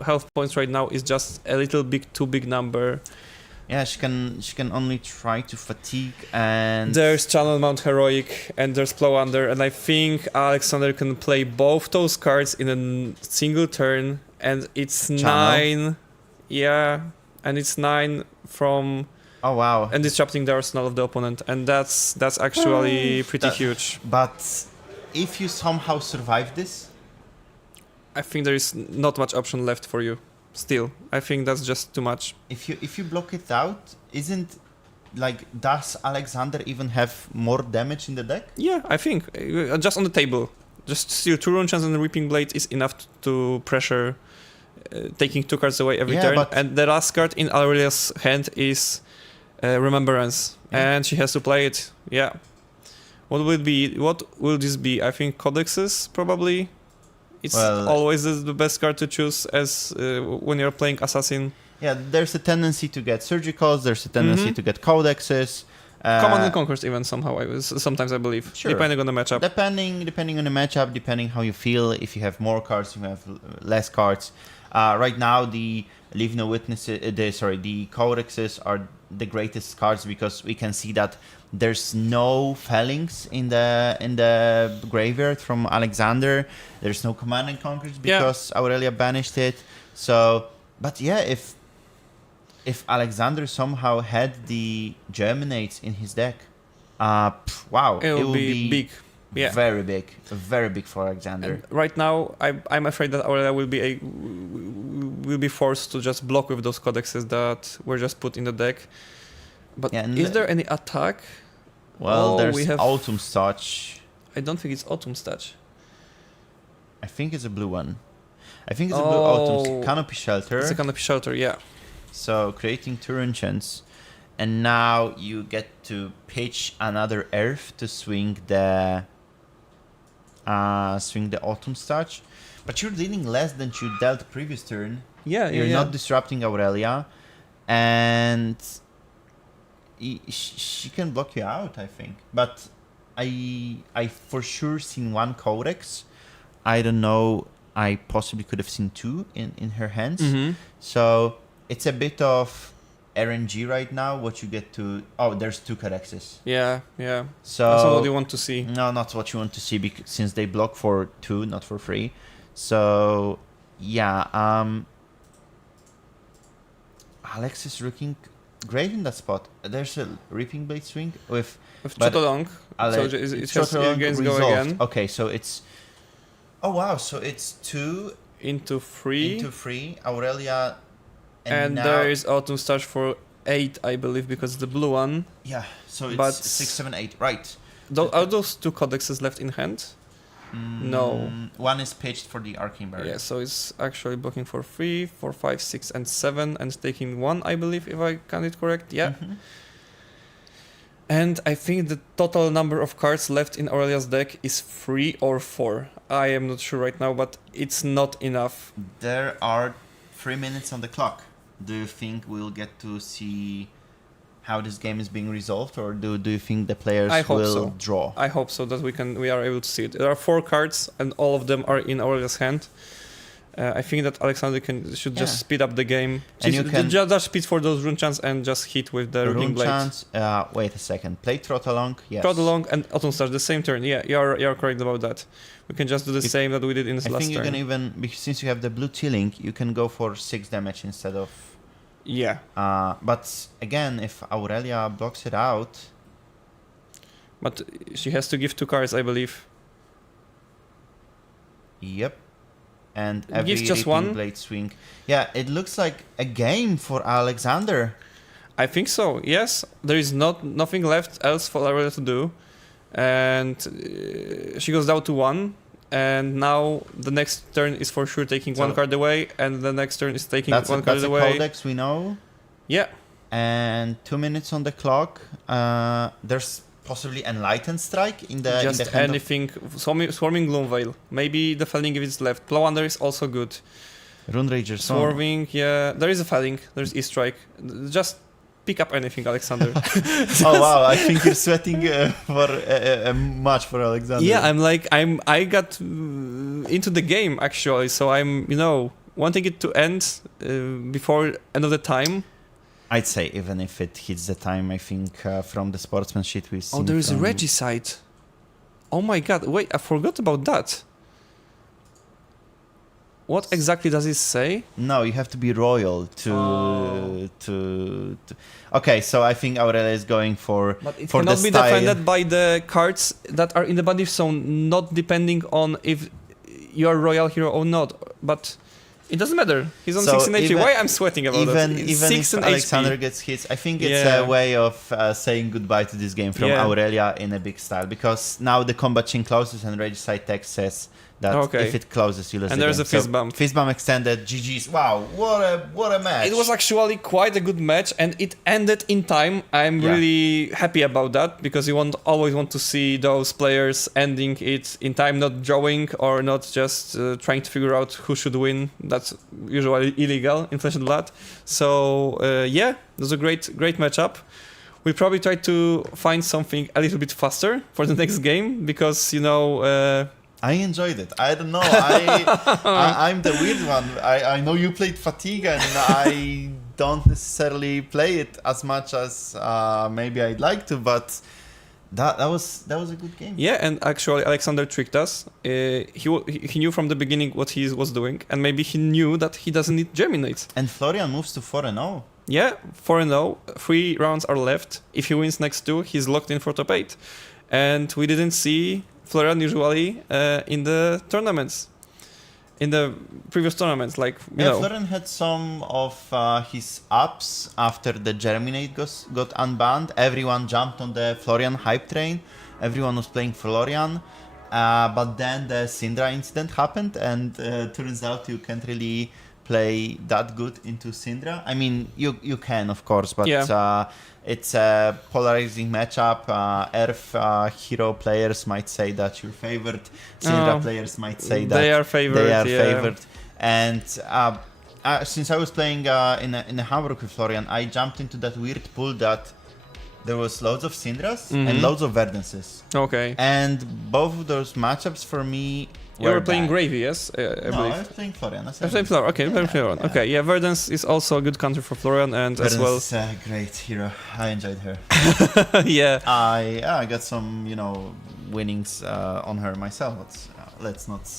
health points right now is just a little bit too big number. Yeah, she can only try to fatigue, and there's Channel Mount Heroic and there's Plow Under, and I think Alexander can play both those cards in a single turn, and it's Channel. 9. Yeah, and it's 9 from. Oh wow! And disrupting the arsenal of the opponent, and that's actually pretty huge. But if you somehow survive this, I think there is not much option left for you. Still, I think that's just too much. If you block it out, does Alexander even have more damage in the deck? Yeah, I think just on the table, just steal 2 Rune Chance and Reaping Blade is enough to pressure, taking 2 cards away every turn. And the last card in Aurelia's hand is Remembrance, and she has to play it. Yeah. What will this be? I think Codexes probably. It's always the best card to choose as when you're playing Assassin. Yeah, there's a tendency to get Surgicals, there's a tendency to get Codexes. Command and Conquers even somehow, sometimes I believe. Sure. Depending on the matchup. Depending on the matchup, depending how you feel, if you have more cards, if you have less cards. Right now, the Leave No Witnesses, the Codexes are the greatest cards because we can see that there's no Fellings in the graveyard from Alexander. There's no Command and Conquers because Aurelia banished it. So, but yeah, if Alexander somehow had the Germinates in his deck, wow, it would be big. Yeah. Very big for Alexander. And right now, I'm afraid that Aurelia will be forced to just block with those codexes that were just put in the deck. But is there any attack? Well, there's Autumn's Touch. I don't think it's Autumn's Touch. I think it's a blue one. I think it's a blue Autumn's Canopy Shelter. It's a Canopy Shelter, yeah. So creating 2 enchants. And now you get to pitch another Earth to swing the Autumn's Touch. But you're dealing less than you dealt previous turn. You're not disrupting Aurelia. And she can block you out, I think. But I for sure seen 1 Codex. I don't know, I possibly could have seen 2 in her hands. Mm-hmm. So it's a bit of RNG right now, what you get to... Oh, there's 2 Codexes. Yeah. So that's not what you want to see. No, not what you want to see, since they block for 2, not for 3. So, yeah. Alex is looking great in that spot. There's a Reaping Blade swing with Chotolong. So it has against go again. Okay, so it's... Oh, wow. So it's 2... Into 3. Aurelia... And there is Autumn Touch for 8, I believe, because the blue one. Yeah, so it's 6, 7, 8. Right. Are those 2 codexes left in hand? No. 1 is pitched for the Arcane Barrier. Yeah, so it's actually blocking for 3, 4, 5, 6, and 7, and taking 1, I believe, if I count it correct. Yeah. And I think the total number of cards left in Aurelia's deck is 3 or 4. I am not sure right now, but it's not enough. There are 3 minutes on the clock. Do you think we'll get to see how this game is being resolved, or do you think the players will draw? I hope so, that we are able to see it. There are 4 cards, and all of them are in Aurelia's hand. I think that Alexander should just speed up the game. And you can just speed for those rune chants and just hit with the rune blade. Chants, wait a second. Play Trot Along. Yes. Trot Along and Autumn Stars the same turn. Yeah, you're correct about that. We can just do the same that we did in this last turn. I think you can even, since you have the blue Chilling, you can go for 6 damage instead of. Yeah. But again, if Aurelia blocks it out. But she has to give 2 cards, I believe. Yep. And every gives just 1 blade swing. Yeah, it looks like a game for Alexander. I think so. Yes, there is nothing left else for Aurelia to do, and she goes down to 1. And now the next turn is for sure taking 1 card away, and the next turn is taking 1 card away. That's a codex, we know. Yeah. And 2 minutes on the clock. There's possibly Enlightened Strike in the just in the hand anything. Swarming Gloomveil. Maybe the Felling if it's left. Plowunder is also good. Rune Rager. Swarming, yeah. There is a Felling. There's E-Strike. Just pick up anything, Alexander. Oh wow! I think you're sweating for much for Alexander. Yeah, I got into the game actually, so I'm wanting it to end before end of the time. I'd say even if it hits the time, I think from the sportsmanship we've seen. Oh, there is a Regicide. Oh my god, wait, I forgot about that. What exactly does it say? No, you have to be royal to. Okay, so I think Aurelia is going for. But it for cannot the be style. defended by the cards that are in the body zone, not depending on if you are royal hero or not. But it doesn't matter. He's on 6 in HP. Why I'm sweating about that? Even if Alexander gets hits, I think it's a way of saying goodbye to this game from Aurelia in a big style, because now the combat chain closes and Regicide text says that if it closes, you lose and the there's game. a fist bump. Fist bump extended, GG's. Wow, what a match. It was actually quite a good match, and it ended in time. I'm really happy about that, because you always want to see those players ending it in time, not drawing or not just trying to figure out who should win. That's usually illegal in Flesh and Blood. So it was a great matchup. We probably try to find something a little bit faster for the next game, because I enjoyed it. I don't know. I'm the weird one. I know you played Fatigue, and I don't necessarily play it as much as maybe I'd like to, but that was a good game. Yeah, and actually Alexander tricked us. He knew from the beginning what he was doing, and maybe he knew that he doesn't need Germinate. And Florian moves to 4-0. Yeah, 4-0. 3 rounds are left. If he wins next 2, he's locked in for top 8. And we didn't see Florian usually in the tournaments, in the previous tournaments, Florian had some of his ups after the Germinate got unbanned. Everyone jumped on the Florian hype train. Everyone was playing Florian, but then the Syndra incident happened, and turns out you can't really play that good into Syndra. I mean, you can, of course, but it's a polarizing matchup. Earth hero players might say that you're favored. Syndra players might say that they are favored. And since I was playing in a Hamburg with Florian, I jumped into that weird pool that there was loads of Syndras and loads of Verdances. Okay. And both of those matchups for me. You were playing Gravy, yes? I believe. I was playing Florian. I was playing Florian. Okay, playing Florian. Yeah. Okay, Verdance is also a good counter for Florian, and Verdance as well. Is a great hero. I enjoyed her. Yeah. I got some, winnings on her myself. But let's not,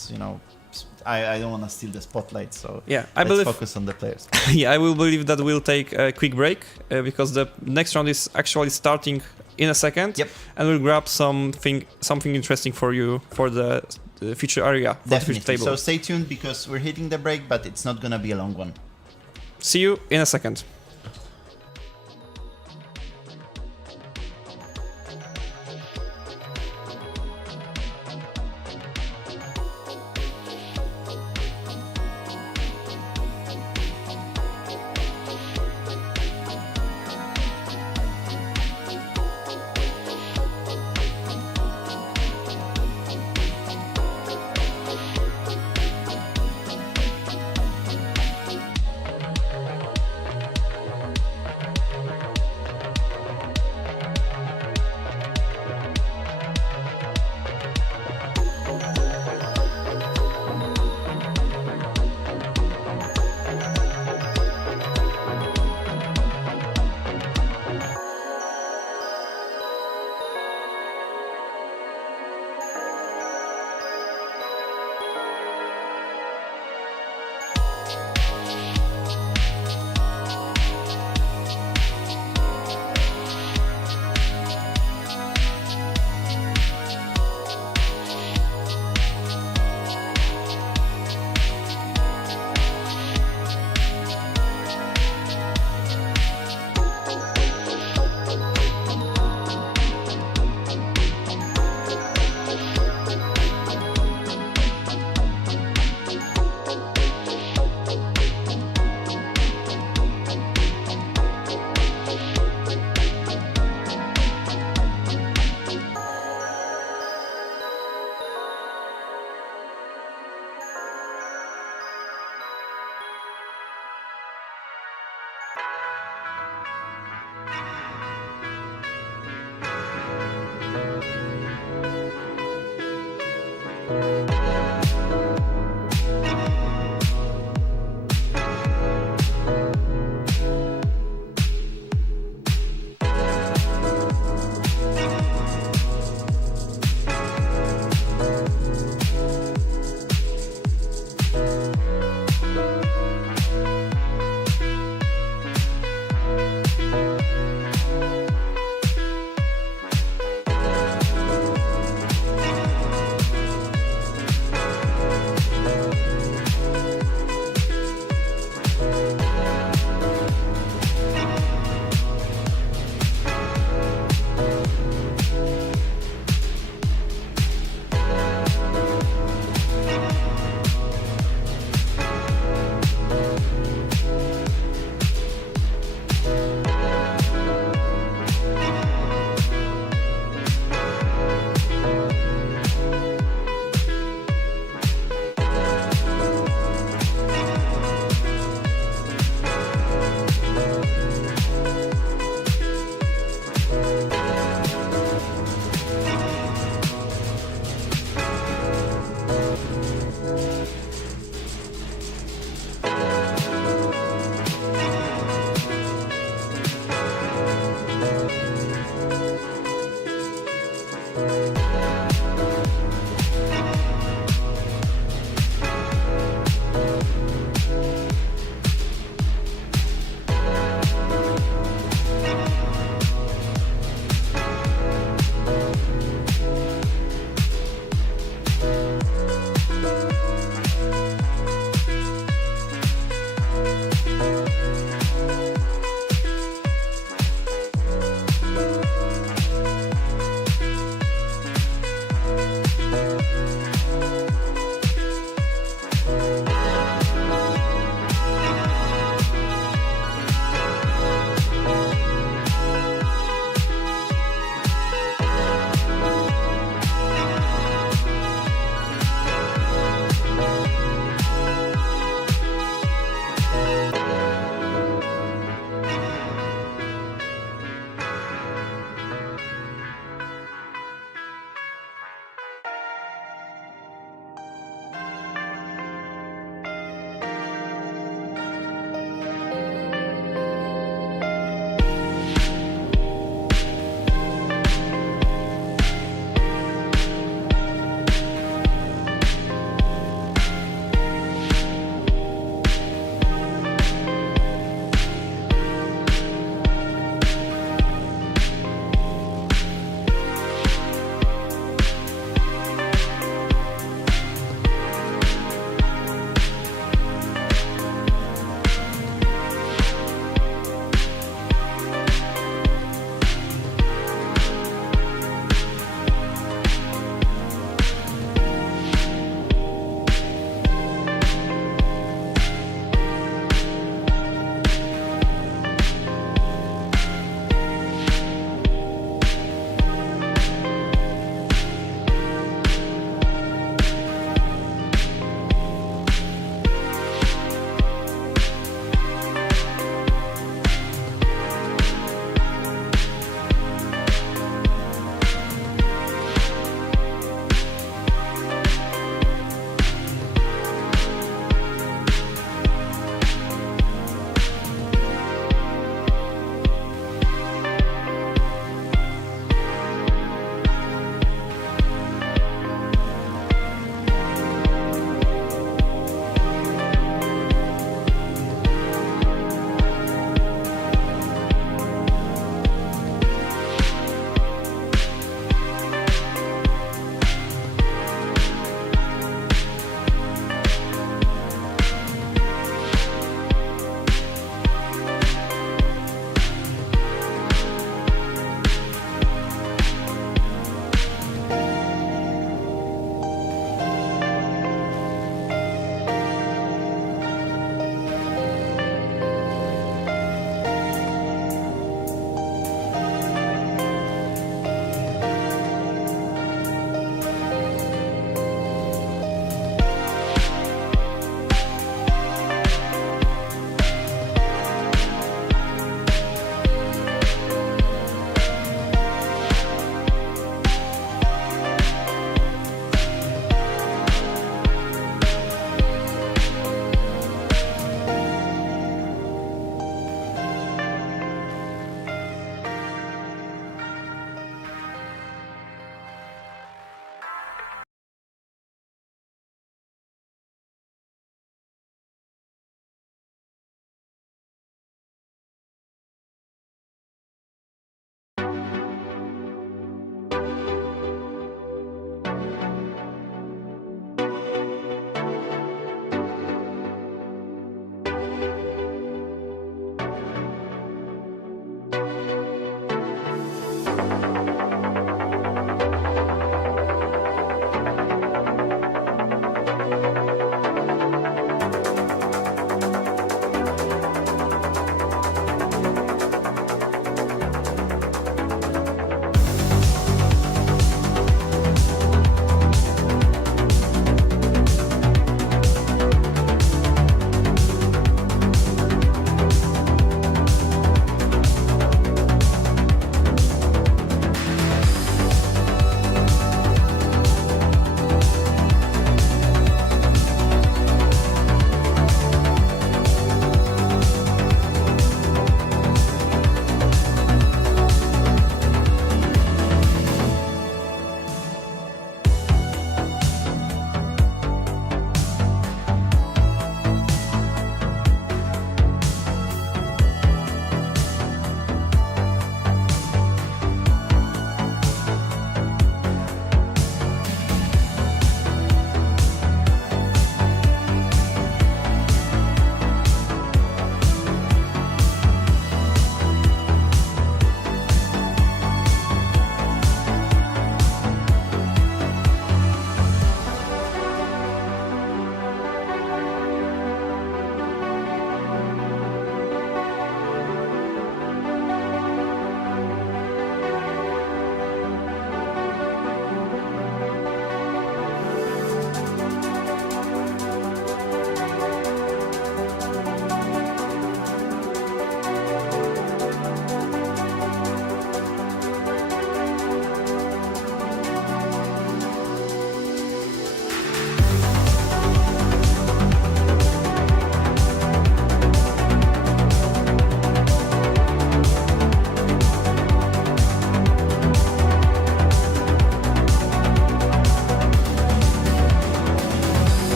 I don't want to steal the spotlight, so let's focus on the players. Yeah, I will believe that we'll take a quick break because the next round is actually starting in a second. Yep. And we'll grab something interesting for you for the feature area. Definitely. Table. So stay tuned because we're hitting the break, but it's not gonna be a long one. See you in a second.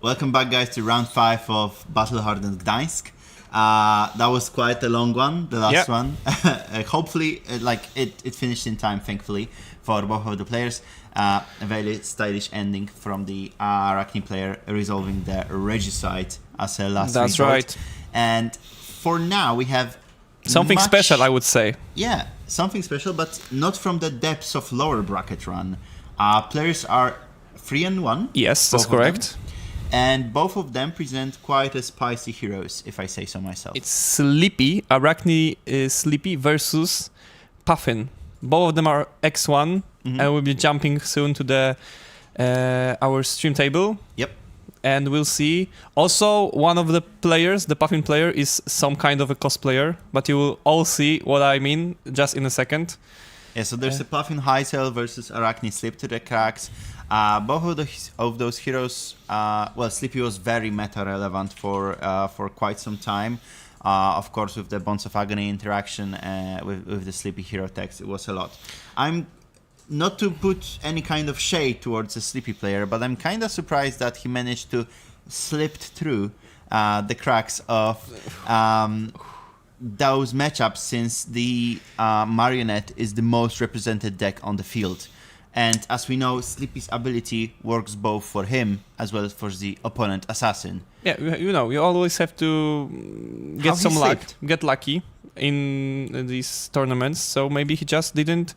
Welcome back, guys, to round 5 of Battle Hardened Gdańsk. That was quite a long one, the last one. Hopefully, it finished in time, thankfully, for both of the players. A very stylish ending from the Arachne player resolving the Regicide as a last resort. That's right. And for now, we have something special, I would say. Yeah, something special, but not from the depths of lower bracket run. Players are 3-1. Yes, that's correct. And both of them present quite a spicy heroes, if I say so myself. It's Sleepy, Arachne Sleepy versus Puffin. Both of them are X1, and we'll be jumping soon to the our stream table. Yep. And we'll see. Also, one of the players, the Puffin player, is some kind of a cosplayer, but you will all see what I mean just in a second. Yeah, so there's a Puffin Hightail versus Arachne Sleep to the cracks. Both of those heroes, well, Sleepy was very meta-relevant for quite some time. Of course, with the Bonds of Agony interaction with the Sleepy hero text, it was a lot. I'm not to put any kind of shade towards a Sleepy player, but I'm kind of surprised that he managed to slip through the cracks of those matchups, since the Marionette is the most represented deck on the field. And as we know, Sleepy's ability works both for him as well as for the opponent assassin. Yeah, you know, you always have to get some luck, get lucky in these tournaments. So maybe he just didn't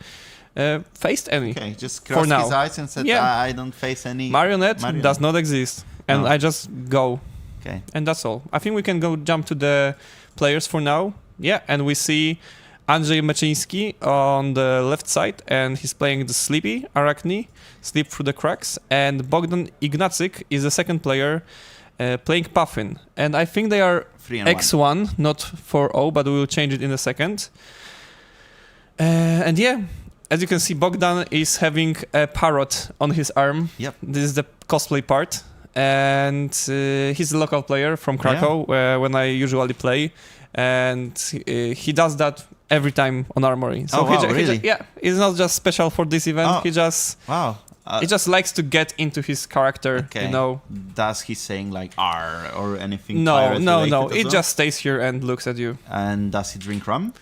face any. Okay, just crossed his eyes and said, I don't face any. Marionette does not exist. And I just go. Okay. And that's all. I think we can go jump to the players for now. Yeah, and we see Andrzej Meczyński on the left side, and he's playing the Sleepy Arachne, Sleep Through the Cracks, and Bogdan Ignacyk is the second player playing Puffin. And I think they are X1, not 4-0, but we will change it in a second. And yeah, as you can see, Bogdan is having a parrot on his arm. Yep. This is the cosplay part. And he's a local player from Krakow, when I usually play. And he does that every time on Armory. So really? It's not just special for this event. He just he just likes to get into his character. You know. Does he saying like R or anything? No. It just stays here and looks at you. And does he drink rum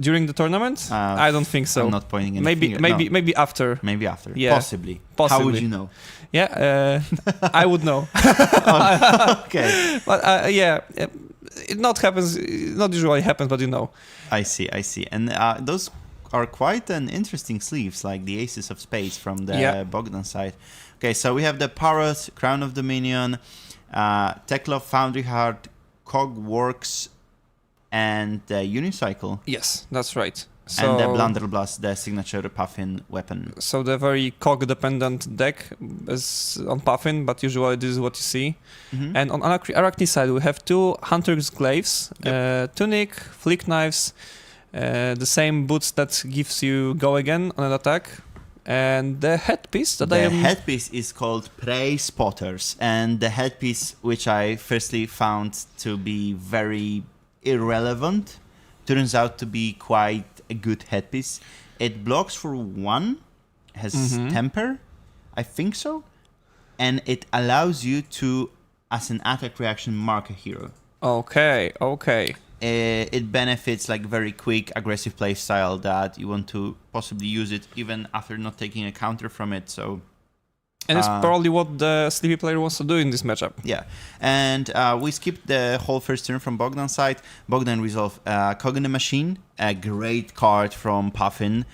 during the tournament? I don't think so. I'm not pointing any maybe after. Maybe after. Yeah. Possibly. How would you know? Yeah, I would know. Okay. But it not usually happens, but you know. I see. And those are quite an interesting sleeves, like the Aces of Spades from the Bogdan side. Okay, so we have the Parrot, Crown of Dominion, Teklov, Foundry Heart, Cogworks, and the Unicycle. Yes, that's right. And the Blunderblast, the signature Puffin weapon. So the very cog-dependent deck is on Puffin, but usually this is what you see. And on Arachne side, we have two Hunter's Glaives, Tunic, Flick Knives, the same boots that gives you go again on an attack, and the headpiece that The headpiece is called Prey Spotters, and the headpiece, which I firstly found to be very irrelevant, turns out to be quite a good headpiece. It blocks for 1, has temper, I think so, and it allows you to, as an attack reaction, mark a hero. Okay. It benefits like very quick, aggressive play style that you want to possibly use it even after not taking a counter from it. So. And it's probably what the Sleepy player wants to do in this matchup. Yeah, and we skipped the whole first turn from Bogdan's side. Bogdan resolved Cog in the Machine, a great card from Puffin,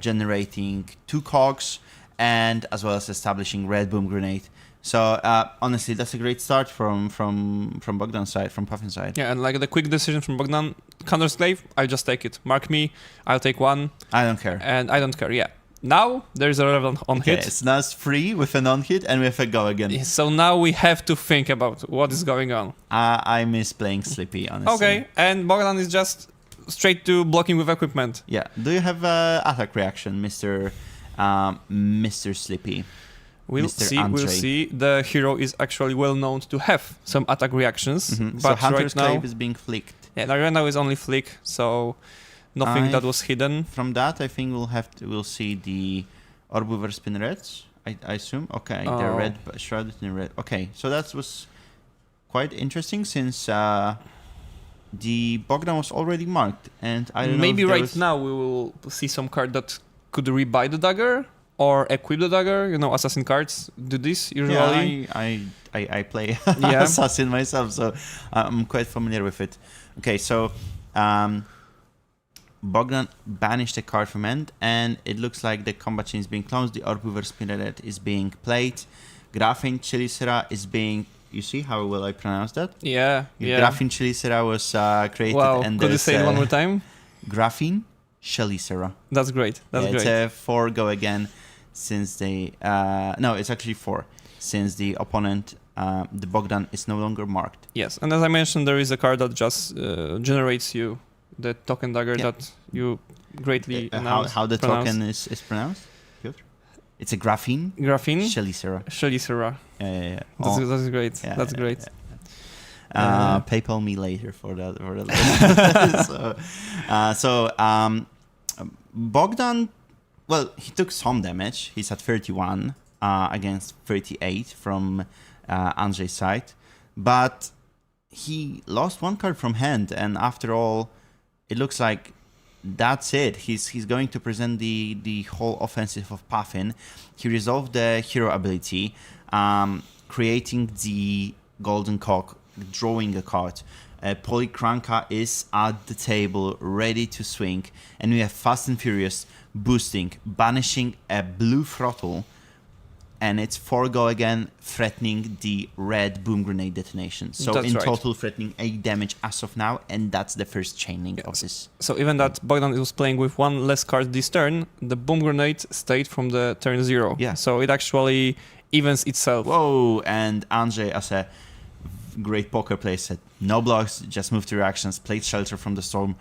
generating 2 cogs, and as well as establishing Red Boom Grenade. So honestly, that's a great start from Bogdan's side, from Puffin's side. Yeah, and like the quick decision from Bogdan, Counter's Glaive, I'll just take it. Mark me, I'll take 1. I don't care. And I don't care, yeah. Now there's a relevant on-hit. It's now 3 with an on-hit and with a go again. So now we have to think about what is going on. I miss playing Sleepy, honestly. Okay, and Bogdan is just straight to blocking with equipment. Yeah. Do you have attack reaction, Mr. Sleepy? We'll see. The hero is actually well known to have some attack reactions. But so Hunter's Glaive is being flicked. Yeah, right now is only flick, so nothing that was hidden. From that, I think we'll see the Orb Weaver Spinnerets I assume. Okay, they're red, shrouded in red. Okay, so that was quite interesting since the Bogdan was already marked, and I don't know. Maybe right now we will see some card that could rebuy the dagger or equip the dagger. You know, assassin cards do this usually. Yeah, I play assassin myself, so I'm quite familiar with it. Okay, so Bogdan banished a card from hand, and it looks like the combat chain is being closed. The Orb-Weaver Spinneret is being played. Graphene Chelicera is being... You see how well I pronounce that? Yeah. Graphene Chelicera was created. Wow, and could you say it one more time? Graphene Chelicera. That's great. Great. It's a 4 go again since they... no, it's actually 4. Since the opponent, the Bogdan, is no longer marked. Yes, and as I mentioned, there is a card that just generates you the token dagger that you greatly how the token is pronounced? Piotr? It's a graphene. Chelicera. Yeah. That's great. Yeah, that's great. Yeah. PayPal me later for that. So Bogdan, well, he took some damage. He's at 31 against 38 from Andrzej's side, but he lost one card from hand, and after all, it looks like that's it. He's going to present the whole offensive of Puffin. He resolved the hero ability, creating the golden cock, drawing a card. Polycranka is at the table, ready to swing, and we have Fast and Furious boosting, banishing a blue throttle, and it's 4 go again, threatening the red boom grenade detonation. So that's in total threatening 8 damage as of now, and that's the first chaining of this. So even that Bogdan was playing with one less card this turn, the boom grenade stayed from the turn 0. Yeah. So it actually evens itself. Whoa, and Andrzej, as a great poker player, said no blocks, just move to reactions, played Shelter from the Storm.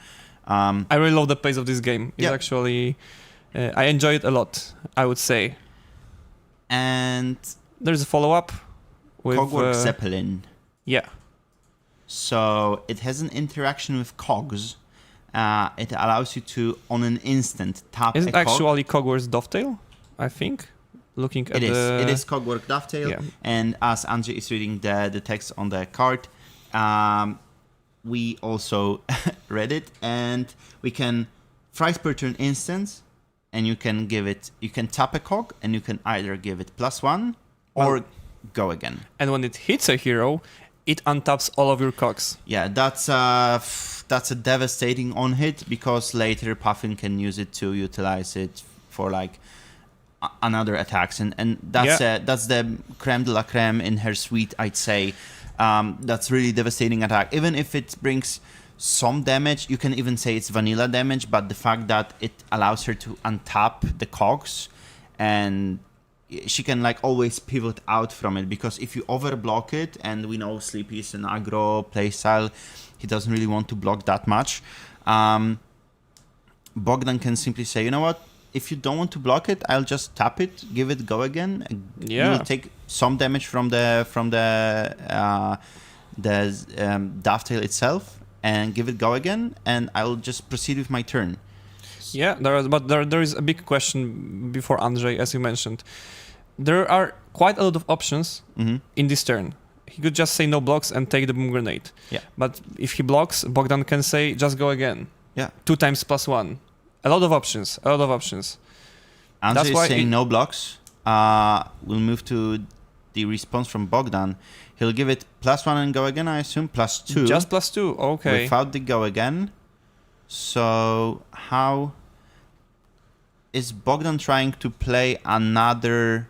I really love the pace of this game. It's actually, I enjoy it a lot, I would say. And there's a follow-up with Cogwork Zeppelin. Yeah. So it has an interaction with cogs. It allows you to, on an instant, tap Is a it cog. actually Cogwork's Dovetail? I think. Looking at it is Cogwork Dovetail. Yeah. And as Andrzej is reading the text on the card, we also read it, and we can thrice per turn instance. And you can tap a cog, and you can either give it +1 or go again. And when it hits a hero, it untaps all of your cogs. Yeah, that's a devastating on hit, because later Puffin can use it to utilize it for like another attacks, and that's the creme de la creme in her suite, I'd say. That's really devastating attack, even if it brings some damage. You can even say it's vanilla damage, but the fact that it allows her to untap the cogs, and she can like always pivot out from it, because if you overblock it, and we know Sleepy is an aggro playstyle, he doesn't really want to block that much. Bogdan can simply say, you know what, if you don't want to block it, I'll just tap it, give it go again. You will take some damage from the dovetail itself, and give it go again, and I'll just proceed with my turn. Yeah, there is a big question before Andrzej, as you mentioned. There are quite a lot of options in this turn. He could just say no blocks and take the boom grenade. Yeah. But if he blocks, Bogdan can say just go again. Yeah. 2 times +1. A lot of options. Andrzej is saying no blocks. We'll move to the response from Bogdan. He'll give it +1 and go again, I assume, +2. Just +2, okay. Without the go again. So how is Bogdan trying to play another...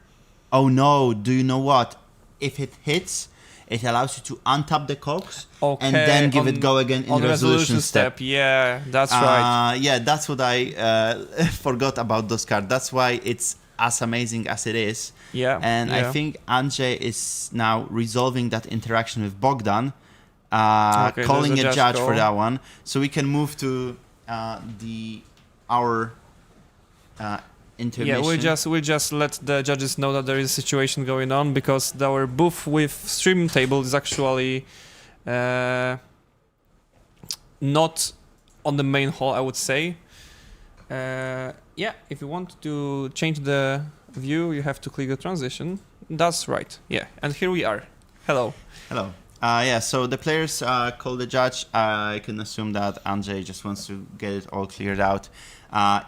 Oh no, do you know what? If it hits, it allows you to untap the cogs and then give it go again in the resolution step. Yeah, that's right. Yeah, that's what I forgot about those cards. That's why it's as amazing as it is. Yeah. And I think Andrzej is now resolving that interaction with Bogdan, calling a judge for that one. So we can move to our intermission. Yeah, we'll just let the judges know that there is a situation going on, because our booth with stream table is actually not on the main hall, I would say. Yeah, if you want to change the view, you have to click the transition. That's right. Yeah, and here we are. Hello. Hello. So the players call the judge. I can assume that Andrzej just wants to get it all cleared out.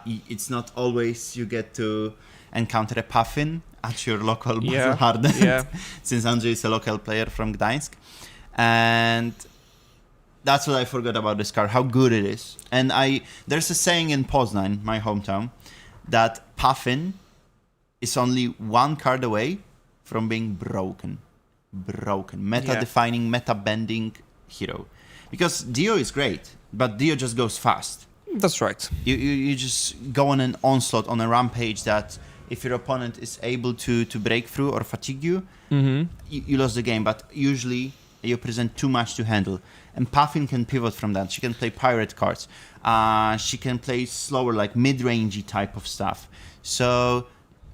It's not always you get to encounter a puffin at your local Hardened, since Andrzej is a local player from Gdańsk. And that's what I forgot about this card, how good it is. And there's a saying in Poznań, my hometown, that puffin is only one card away from being broken. Meta-defining, meta-bending hero. Because Dio is great, but Dio just goes fast. That's right. You just go on an onslaught, on a rampage that if your opponent is able to break through or fatigue you, you lose the game. But usually you present too much to handle. And Puffin can pivot from that. She can play pirate cards. She can play slower, like mid-rangey type of stuff. So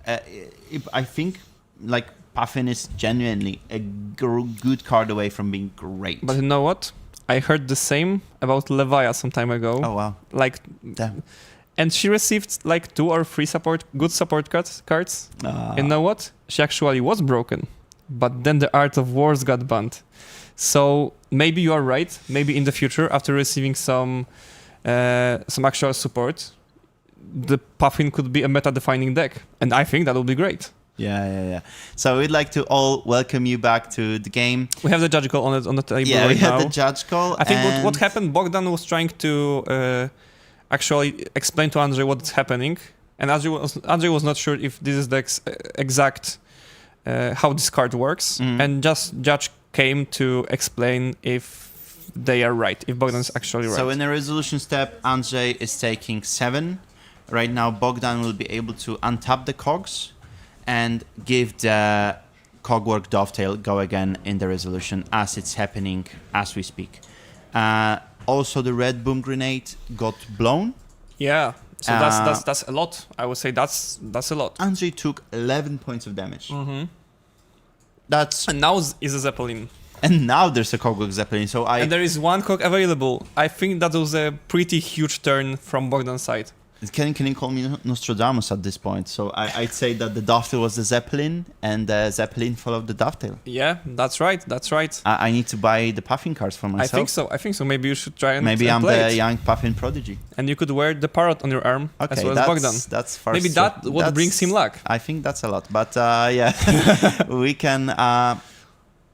I think like Puffin is genuinely a good card away from being great. But you know what? I heard the same about Levaya some time ago. Oh wow! Damn. And she received like 2 or 3 good support cards. And you know what? She actually was broken, but then the Art of Wars got banned. So maybe you are right. Maybe in the future, after receiving some actual support, the Puffin could be a meta-defining deck, and I think that would be great. Yeah. So we'd like to all welcome you back to the game. We have the judge call on the table right now. Yeah, we have the judge call. I think what happened, Bogdan was trying to actually explain to Andrzej what's happening, and Andrzej was not sure if this is the exact how this card works, and just judge came to explain if they are right, if Bogdan is actually right. So in the resolution step, Andrzej is taking 7. Right now, Bogdan will be able to untap the cogs and give the cogwork dovetail go again in the resolution as it's happening as we speak. Also, the red boom grenade got blown. Yeah, so that's a lot. I would say that's a lot. Andrzej took 11 points of damage. And now is a Zeppelin. And now there's a cogwork Zeppelin. And there is 1 cog available. I think that was a pretty huge turn from Bogdan's side. Can you call me Nostradamus at this point? So I'd say that the dovetail was the Zeppelin, and the Zeppelin followed the dovetail. Yeah, that's right. I need to buy the Puffin cards for myself. I think so. Maybe you should try and maybe I'm play the young Puffin prodigy. And you could wear the parrot on your arm as well as Bogdan. That's far. Maybe that brings him luck. I think that's a lot. But we can...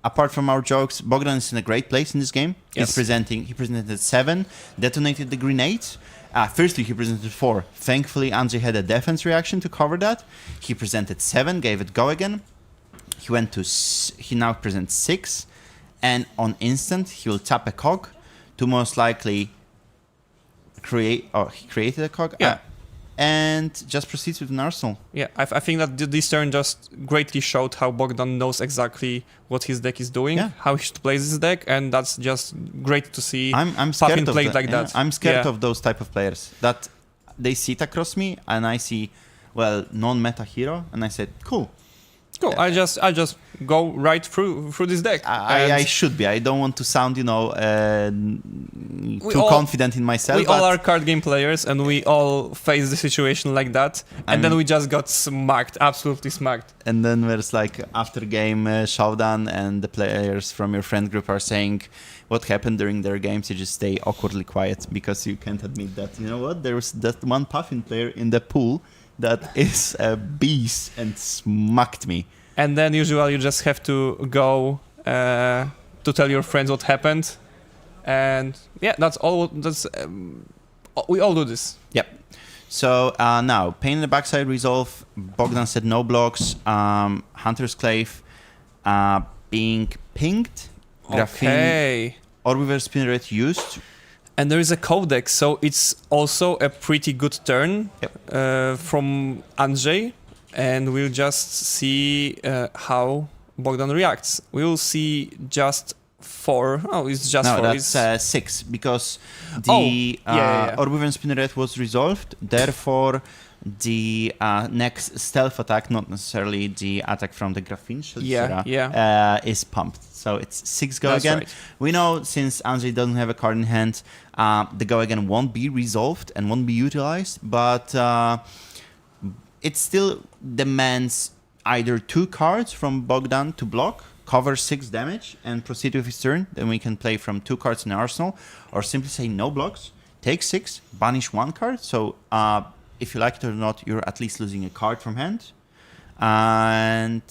apart from our jokes, Bogdan is in a great place in this game. Yes. He presented 7, detonated the grenades. Firstly, he presented 4. Thankfully, Andrzej had a defense reaction to cover that. He presented 7, gave it go again. He now presents 6, and on instant, he will tap a cog to most likely he created a cog? Yeah. And just proceeds with an arsenal. Yeah, I think that this turn just greatly showed how Bogdan knows exactly what his deck is doing, how he should play this deck, and that's just great to see. I'm scared of played like that. I'm scared of those type of players that they sit across me and I see, non-meta hero, and I said, cool. I just go right through this deck. I should be. I don't want to sound, too confident in myself. We all are card game players, and we all face the situation like that. And then we just got smacked, absolutely smacked. And then there's after game showdown, and the players from your friend group are saying what happened during their games. You just stay awkwardly quiet because you can't admit that. You know what? There's that one Puffin player in the pool that is a beast and smacked me. And then usually you just have to go to tell your friends what happened. And that's all. We all do this. Yep. So now, pain in the backside resolve. Bogdan said no blocks. Hunter's Clave being pinged. Graphene. Orbiver Spinneret used. And there is a codex, so it's also a pretty good turn from Andrzej, and we'll just see how Bogdan reacts. We'll see just 4. Oh, it's just 4. No, that's 6, because the Orbiver Spinneret was resolved, therefore the next stealth attack, not necessarily the attack from the Graphene Shield, is pumped. So it's 6 go again. Right. We know since Andrzej doesn't have a card in hand, the go again won't be resolved and won't be utilized, but it still demands either 2 cards from Bogdan to block, cover 6 damage, and proceed with his turn. Then we can play from 2 cards in the arsenal, or simply say no blocks, take 6, banish 1 card. So if you like it or not, you're at least losing a card from hand, and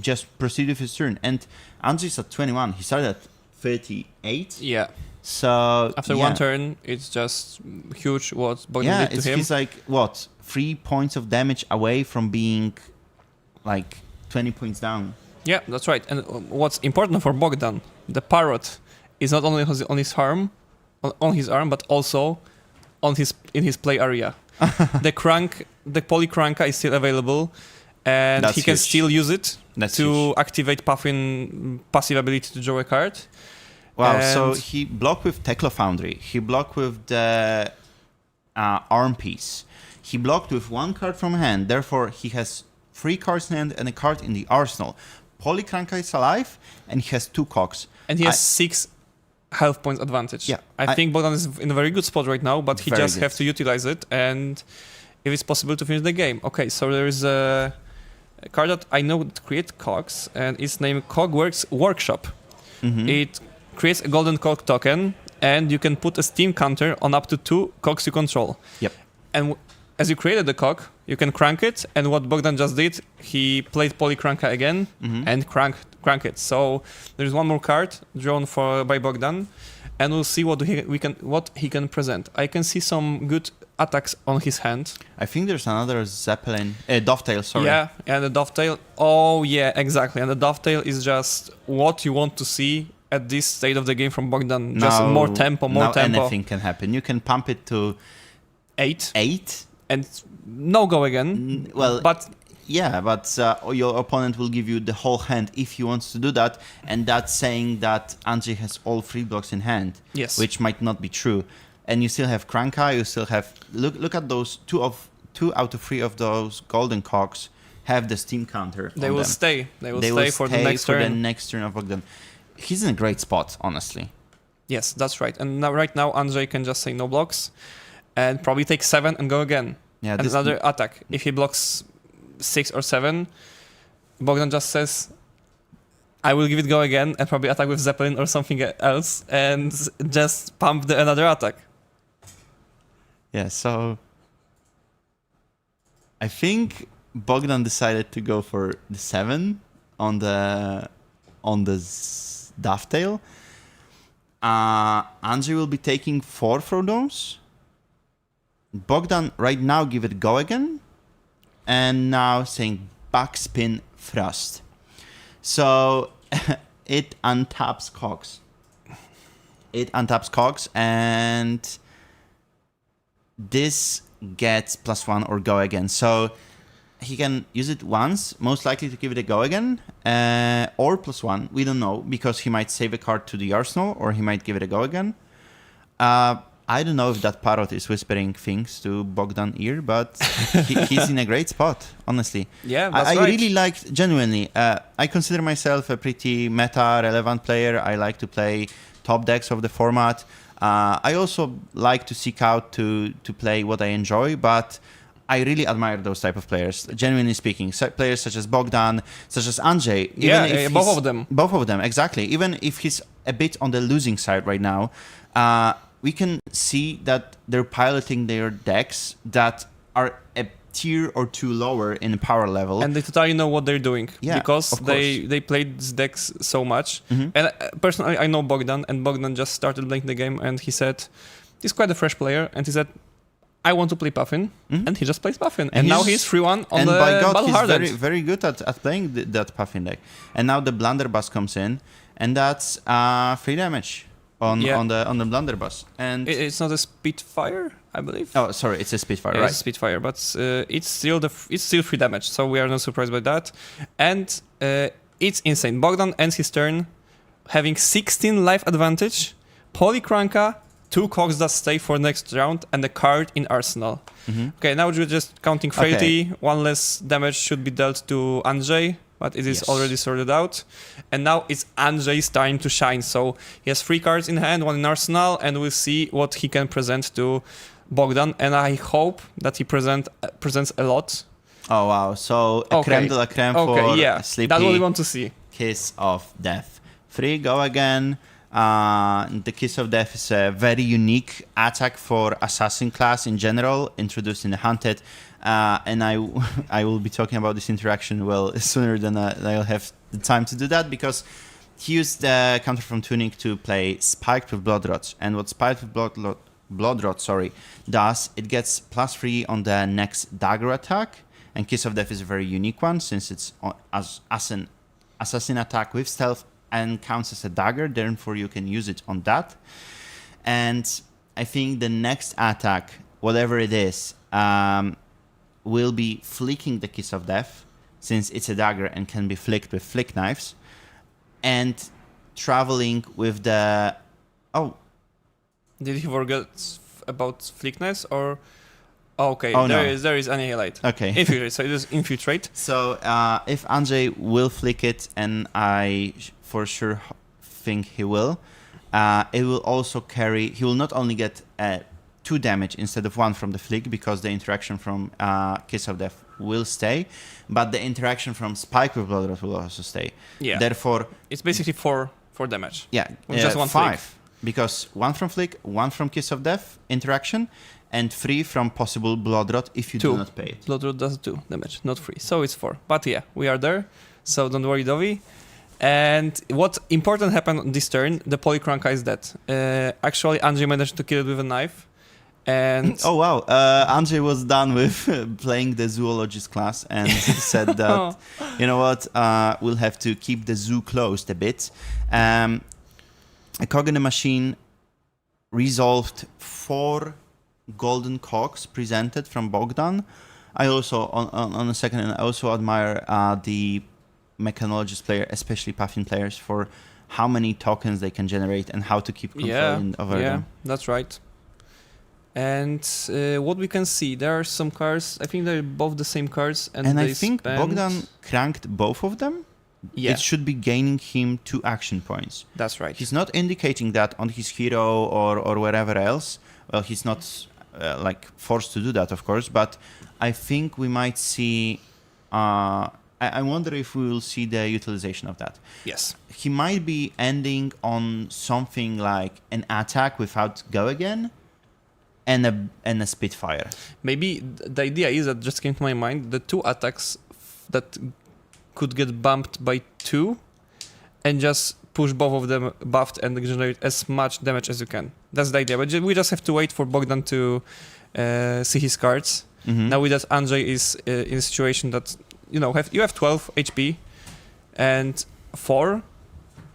just proceed with his turn. And Andrzej's at 21. He started at 38. Yeah. So after one turn, it's just huge what Bogdan did to him. He's like, what, 3 points of damage away from being like 20 points down. Yeah, that's right. And what's important for Bogdan, the parrot is not only on his arm, but also in his play area. The Polycranka is still available, and he can still use it to activate Puffin passive ability to draw a card. Wow, and so he blocked with Tekla Foundry, he blocked with the arm piece, he blocked with 1 card from hand, therefore he has 3 cards in hand and a card in the arsenal. Polycranka is alive, and he has 2 cocks. And he has 6 health points advantage. Yeah, I think Bogdan is in a very good spot right now, but he just have to utilize it, and if it's possible to finish the game. Okay, so there is a card that I know that creates cogs, and it's named Cogworks Workshop. Mm-hmm. It creates a golden cog token, and you can put a Steam counter on up to 2 cogs you control. Yep. And as you created the cog, you can crank it, and what Bogdan just did, he played Polycranka again and crank it. So there's one more card drawn by Bogdan, and we'll see what he can present. I can see some good attacks on his hand. I think there's another Dovetail, sorry. Yeah, the Dovetail. Oh yeah, exactly. And the Dovetail is just what you want to see at this state of the game from Bogdan. Just more tempo. Anything can happen. You can pump it to 8. And no go again. But your opponent will give you the whole hand if he wants to do that, and that's saying that Andrzej has all 3 blocks in hand. Yes. Which might not be true. And you still have Kranka, you still have look at those 2 out of 3 of those golden cogs have the Steam counter. They will stay. They will stay for the next turn. The next turn of Bogdan. He's in a great spot, honestly. Yes, that's right. And right now Andrzej can just say no blocks and probably take 7 and go again. Yeah, and another attack. If he blocks 6 or 7, Bogdan just says, I will give it go again, and probably attack with Zeppelin or something else, and just pump another attack. Yeah, so I think Bogdan decided to go for the 7 on the Dovetail. Andrzej will be taking 4 for those. Bogdan right now give it go again, and now saying backspin thrust. So it untaps cogs. And this gets +1 or go again. So he can use it once, most likely to give it a go again, or +1. We don't know, because he might save a card to the arsenal, or he might give it a go again. I don't know if that parrot is whispering things to Bogdan ear, but he's in a great spot, honestly. Yeah, that's I right. really like, genuinely, I consider myself a pretty meta-relevant player. I like to play top decks of the format. I also like to seek out to play what I enjoy, but I really admire those type of players, genuinely speaking. Players such as Bogdan, such as Andrzej. Both of them. Both of them, exactly. Even if he's a bit on the losing side right now, we can see that they're piloting their decks that are a tier or 2 lower in power level. And they totally know what they're doing, because of they played these decks so much. Mm-hmm. And personally, I know Bogdan, and Bogdan just started playing the game, and he said, he's quite a fresh player, and he said, I want to play Puffin, and he just plays Puffin. And now he's 3-1 on the by God, Battle he's Hardened. very, very good at playing that Puffin deck. And now the Blunderbuss comes in, and that's 3 damage on the Blunderbuss. And it's not a Spitfire, I believe. Oh, sorry, it's a Spitfire, right? It's a Spitfire, but it's still 3 damage, so we are not surprised by that. And it's insane. Bogdan ends his turn having 16 life advantage, Polycranka, 2 cogs that stay for next round, and a card in arsenal. Mm-hmm. Okay, now we're just counting frailty. 1 less damage should be dealt to Andrzej. but it is already sorted out. And now it's Andrzej's time to shine. So he has 3 cards in hand, 1 in arsenal, and we'll see what he can present to Bogdan. And I hope that he presents a lot. Oh wow! So a creme de la creme for Sleepy. That's what we want to see. Kiss of Death. 3, go again. The Kiss of Death is a very unique attack for assassin class in general, introduced in the Hunted. And I will be talking about this interaction sooner than I'll have the time to do that, because he used the counter from Tunic to play Spiked with Bloodrots. And what Spiked with Bloodrot does, it gets +3 on the next dagger attack. And Kiss of Death is a very unique one, since it's as an assassin attack with stealth and counts as a dagger, therefore you can use it on that. And I think the next attack, whatever it is, will be flicking the Kiss of Death, since it's a dagger and can be flicked with flick knives, and traveling with the... Oh. Did he forget about flick knives, or... Okay, no. there is Annihilate. Okay. Infiltrate, so it is Infiltrate. So if Andrzej will flick it, and I for sure think he will, it will also carry... He will not only get 2 damage instead of 1 from the flick, because the interaction from Kiss of Death will stay, but the interaction from Spike with Bloodrot will also stay. Yeah. Therefore... It's basically 4 damage. Yeah, with just 1 5. flick. Because 1 from flick, 1 from Kiss of Death interaction, and 3 from possible Bloodrot if you 2. do not pay it. Bloodrot does 2 damage, not 3. So it's 4. But yeah, we are there. So don't worry, Dovi. And what important happened on this turn, the Polychronka is dead. Actually, Andrzej managed to kill it with a knife. And oh wow, Andrzej was done with playing the zoologist class and said that, you know what, we'll have to keep the zoo closed a bit. A cog in the machine resolved 4 golden cogs presented from Bogdan. I also, on a second, I also admire the mechanologist player, especially Puffin players, for how many tokens they can generate and how to keep control over them. Yeah, that's right. And what we can see, there are some cards, I think they're both the same cards. And I think Bogdan cranked both of them. Yeah. It should be gaining him 2 action points. That's right. He's not indicating that on his hero or wherever else. Well, he's not forced to do that, of course, but I think we might see... I wonder if we will see the utilization of that. Yes. He might be ending on something like an attack without go again and a Spitfire. Maybe the idea is that just came to my mind, the 2 attacks that could get bumped by 2 and just push both of them buffed and generate as much damage as you can. That's the idea. But we just have to wait for Bogdan to see his cards. Mm-hmm. Now with that, Andrzej is in a situation that you have 12 HP, and 4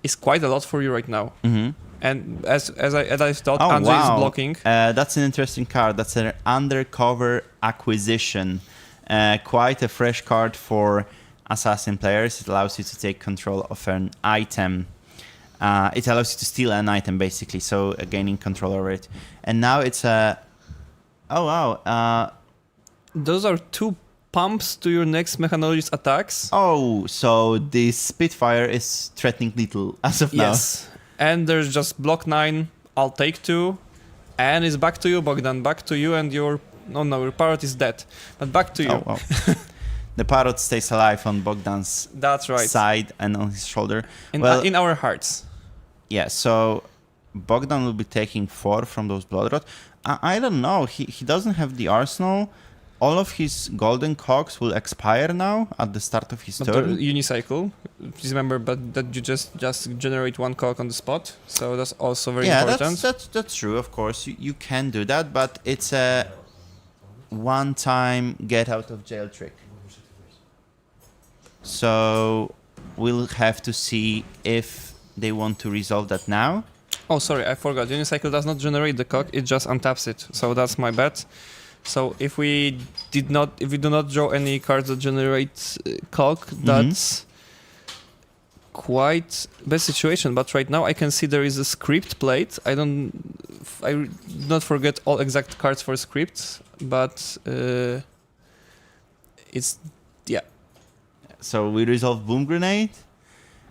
is quite a lot for you right now. Mm-hmm. And as I thought, Andrzej is blocking. That's an interesting card. That's an Undercover Acquisition. Quite a fresh card for assassin players. It allows you to take control of an item. It allows you to steal an item, basically, so gaining control over it. And now it's a... Oh, wow. Those are 2 pumps to your next mechanologist attacks. Oh, so this Spitfire is threatening lethal as of now. Yes. And there's just block 9, I'll take 2, and it's back to you, Bogdan, back to you, and your parrot is dead. But back to you. Oh, wow. The parrot stays alive on Bogdan's side and on his shoulder. In our hearts. Yeah, so Bogdan will be taking 4 from those Bloodrot. I don't know, he doesn't have the arsenal. All of his golden cogs will expire now at the start of his turn. Unicycle. Please remember, but that you just generate 1 cog on the spot. So that's also very important. Yeah, that's true. Of course, you can do that, but it's a one-time get out of jail trick. So we'll have to see if they want to resolve that now. Oh, sorry, I forgot. Unicycle does not generate the cog; it just untaps it. So that's my bet. So if we do not draw any cards that generate cog, that's quite bad situation. But right now I can see there is a script played. I do not forget all exact cards for scripts, but it's So we resolve Boom Grenade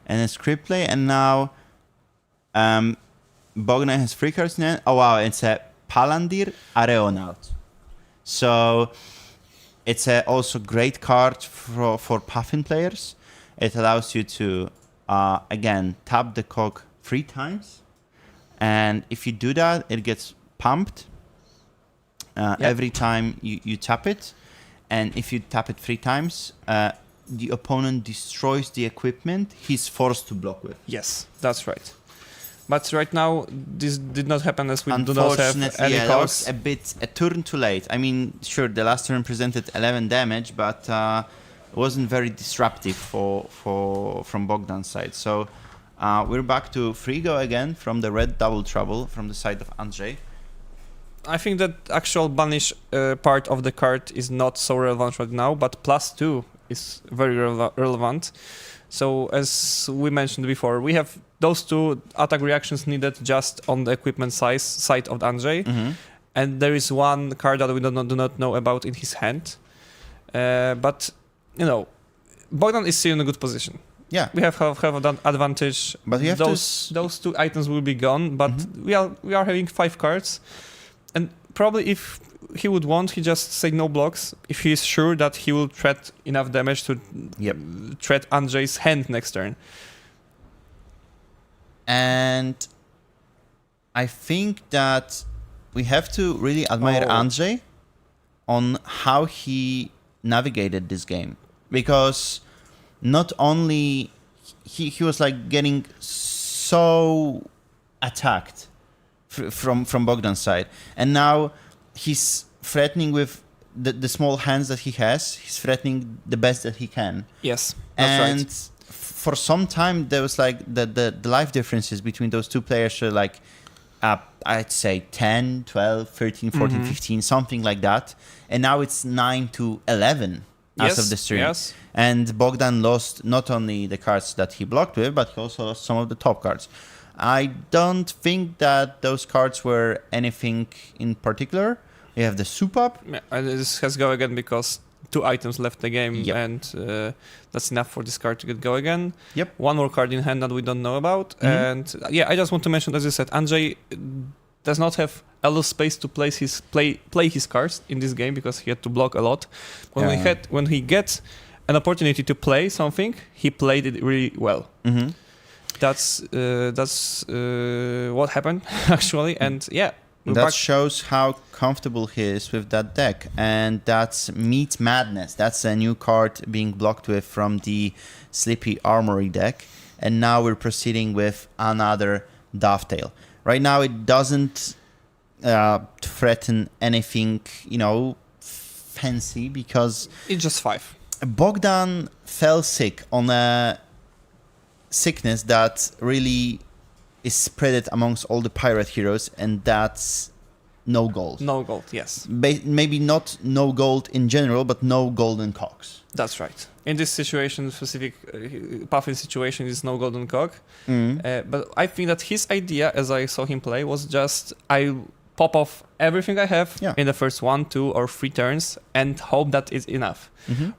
and a script play, and now Bogdan has 3 cards in hand. Oh wow, it's a Palantir Aeronaut. So it's a also great card for Puffin players. It allows you to, again, tap the cog 3 times. And if you do that, it gets pumped every time you tap it. And if you tap it 3 times, the opponent destroys the equipment he's forced to block with. Yes, that's right. But right now, this did not happen as we do not have any that cogs. was a turn too late. I mean, sure, the last turn presented 11 damage, but it wasn't very disruptive from Bogdan's side. So we're back to free go again from the red double trouble from the side of Andrzej. I think that actual banish part of the card is not so relevant right now, but +2 is very relevant. So as we mentioned before, we have those 2 attack reactions needed just on the equipment side of Andrzej. And there is 1 card that we do not know about in his hand. But, you know, Bogdan is still in a good position. Yeah, we have an advantage. But we have those 2 items will be gone, but we are having 5 cards. And probably if he would want, he just say no blocks if he is sure that he will threat enough damage to threat Andrzej's hand next turn. And I think that we have to really admire Andrzej on how he navigated this game, because not only he was like getting so attacked from Bogdan's side, and now he's threatening with the small hands that he has. He's threatening the best that he can. Yes, that's right. For some time there was like the life differences between those 2 players are like I'd say 10, 12, 13, 14, 15, something like that. And now it's 9 to 11 as of the stream. Yes. And Bogdan lost not only the cards that he blocked with, but he also lost some of the top cards. I don't think that those cards were anything in particular. We have the soup up. Yeah, and this has go again because 2 items left the game, and that's enough for this card to get go again. Yep. 1 more card in hand that we don't know about. And I just want to mention, as you said, Andrzej does not have a lot of space to play his cards in this game because he had to block a lot. When he gets an opportunity to play something, he played it really well. That's what happened actually, and that shows how comfortable he is with that deck. And that's Meat Madness. That's a new card being blocked with from the Sleepy Armory deck. And now we're proceeding with another Dovetail. Right now it doesn't threaten anything, fancy, because it's just 5. Bogdan fell sick on a sickness that really is spread amongst all the pirate heroes, and that's no gold. No gold, yes. Maybe not no gold in general, but no golden cogs. That's right. In this situation, specific Puffin situation is no golden cog. But I think that his idea, as I saw him play, was just I pop off everything I have in the first 1, 2, or 3 turns and hope that is enough.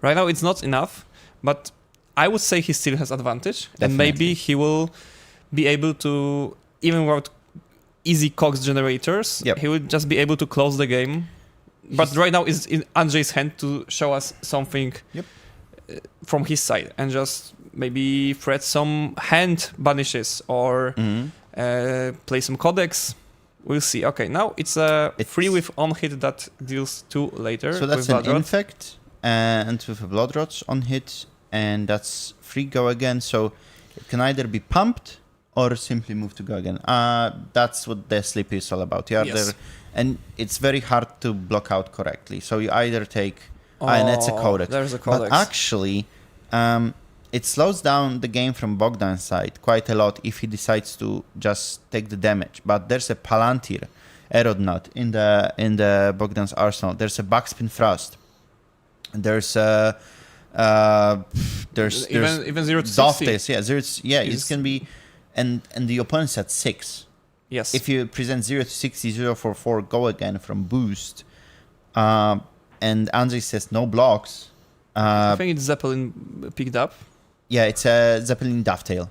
Right now, it's not enough, but I would say he still has advantage. Definitely. And maybe he will be able to, even without easy cogs generators, he will just be able to close the game. But right now it's in Andrzej's hand to show us something from his side and just maybe threat some hand banishes or play some codex. We'll see. Okay, now it's a free with on hit that deals 2 later. So that's an infect and with a blood rot on hit, and that's free go again. So it can either be pumped or simply move to go again. That's what the sleep is all about. Yes. And it's very hard to block out correctly. So you either take... and that's a codex. There's a codex. But actually, it slows down the game from Bogdan's side quite a lot if he decides to just take the damage. But there's a Palantir, Aeronaut in the Bogdan's arsenal. There's a Backspin Thrust. There's a... there's even 0 to 60. It can be... And the opponent's at 6. Yes. If you present 0 to 60, 0 for 4, go again from boost, and Andrzej says no blocks, I think it's Zeppelin picked up. Yeah, it's a Zeppelin dovetail.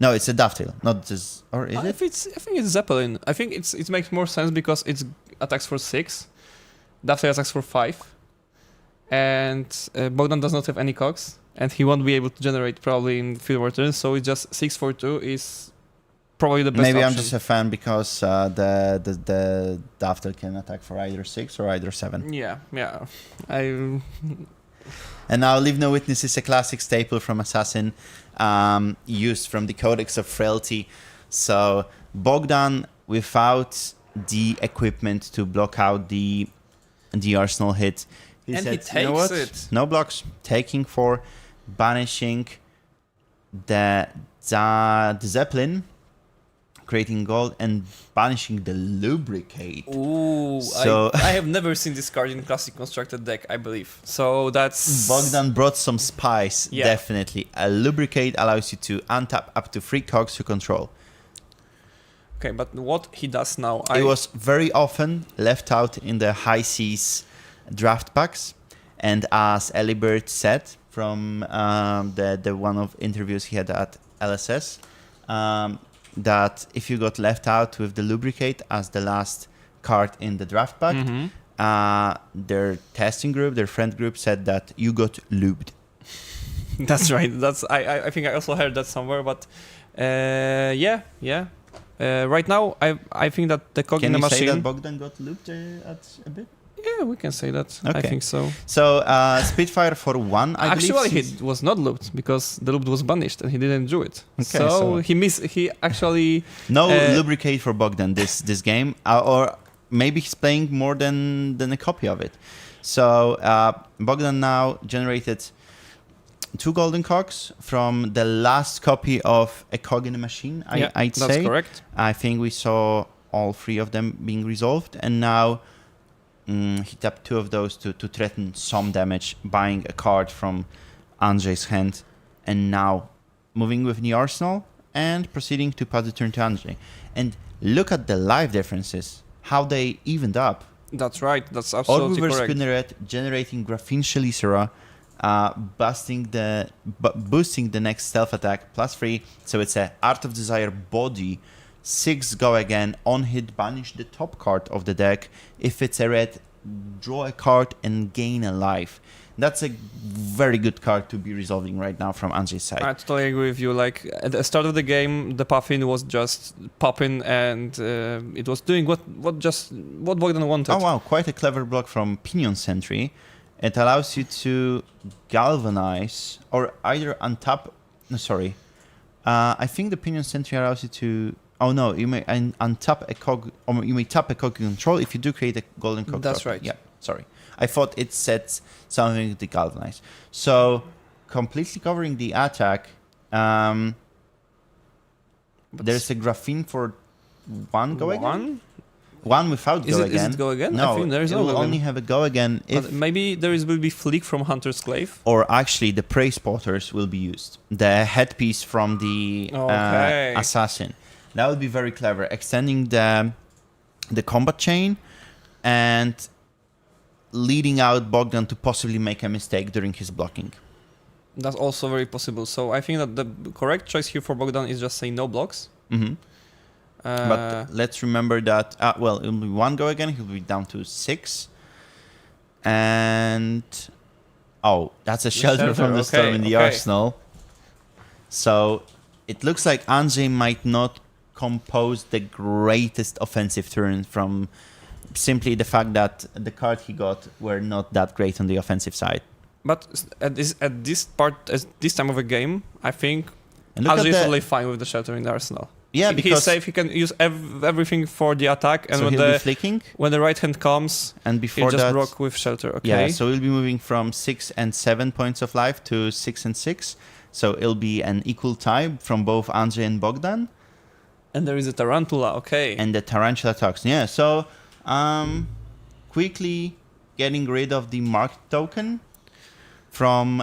No, it's a dovetail, not this. Or is it? I think it's Zeppelin. I think it makes more sense because it attacks for 6, dovetail attacks for 5, and Bogdan does not have any cogs, and he won't be able to generate probably in fewer turns. So it's just 6 for 2 is probably the best Maybe option. I'm just a fan because the dovetail can attack for either 6 or either 7. Yeah. And now Leave No Witness is a classic staple from Assassin, used from the Codex of Frailty. So Bogdan, without the equipment to block out the Arsenal hit, he And said, he takes you know what? it. No blocks, taking 4, banishing the Zeppelin, creating gold, and banishing the Lubricate. Ooh, So I have never seen this card in classic constructed deck, I believe. So that's... Bogdan brought some spice, definitely. A Lubricate allows you to untap up to 3 cogs to control. Okay, but what he does now... It was very often left out in the high seas draft packs, and as Elibert said from the one of interviews he had at LSS, that if you got left out with the Lubricate as the last card in the draft pack, their testing group, their friend group said that you got lubed. That's right. I think I also heard that somewhere, but yeah. Right now, I think that the cog in the machine... Can you say that Bogdan got lubed a bit? Yeah, we can say that. Okay. I think so. So Spitfire for 1, I believe. Actually, he was not looped because the loop was banished and he didn't do it. Okay, so he actually... No Lubricate for Bogdan this game, or maybe he's playing more than a copy of it. So Bogdan now generated 2 golden cogs from the last copy of a cog in a machine, I'd say. That's correct. I think we saw all 3 of them being resolved, and now he tapped 2 of those to threaten some damage, buying a card from Andrzej's hand, and now moving with the Arsenal and proceeding to pass the turn to Andrzej. And look at the life differences, how they evened up. That's right, that's absolutely Reverse correct. Spinneret generating Graphene Chelicera, boosting the next stealth attack +3, so it's a Art of Desire body. 6 go again, on hit banish the top card of the deck. If it's a red, draw a card and gain a life. That's a very good card to be resolving right now from Andrzej's side. I totally agree with you. Like at the start of the game, the Puffin was just popping and it was doing what Bogdan wanted. Oh wow, quite a clever block from Pinion Sentry. It allows you to galvanize or either untap. No, sorry. I think the Pinion Sentry allows you to. Oh no, you may untap a cog, or you may tap a cog control if you do create a golden cog. That's drop. right. Yeah, sorry. I thought it said something to galvanize. So completely covering the attack. There's a Graphene for 1 go again. 1 without go again. Is it go again? No, I think there is it no will go only again. have a go again if... Maybe will be Flick from Hunter's Clave. Or actually, the Prey Spotters will be used. The headpiece from the Assassin. That would be very clever. Extending the combat chain and leading out Bogdan to possibly make a mistake during his blocking. That's also very possible. So I think that the correct choice here for Bogdan is just say no blocks. Mm-hmm. But let's remember that, it will be 1 go again, he'll be down to 6. And, that's a shelter from the storm in the Arsenal. So it looks like Andrzej might not compose the greatest offensive turn from simply the fact that the card he got were not that great on the offensive side. But at this time of the game, I think Andrzej is totally fine with the shelter in the Arsenal. Yeah, because he's safe. He can use everything for the attack, and so when he'll be flicking, when the right hand comes, and before he'll just that, block with shelter. Okay. Yeah, so he'll be moving from 6 and 7 points of life to 6 and 6. So it'll be an equal tie from both Andrzej and Bogdan. And there is a Tarantula. Okay. And the Tarantula toxin. Yeah. So quickly getting rid of the marked token from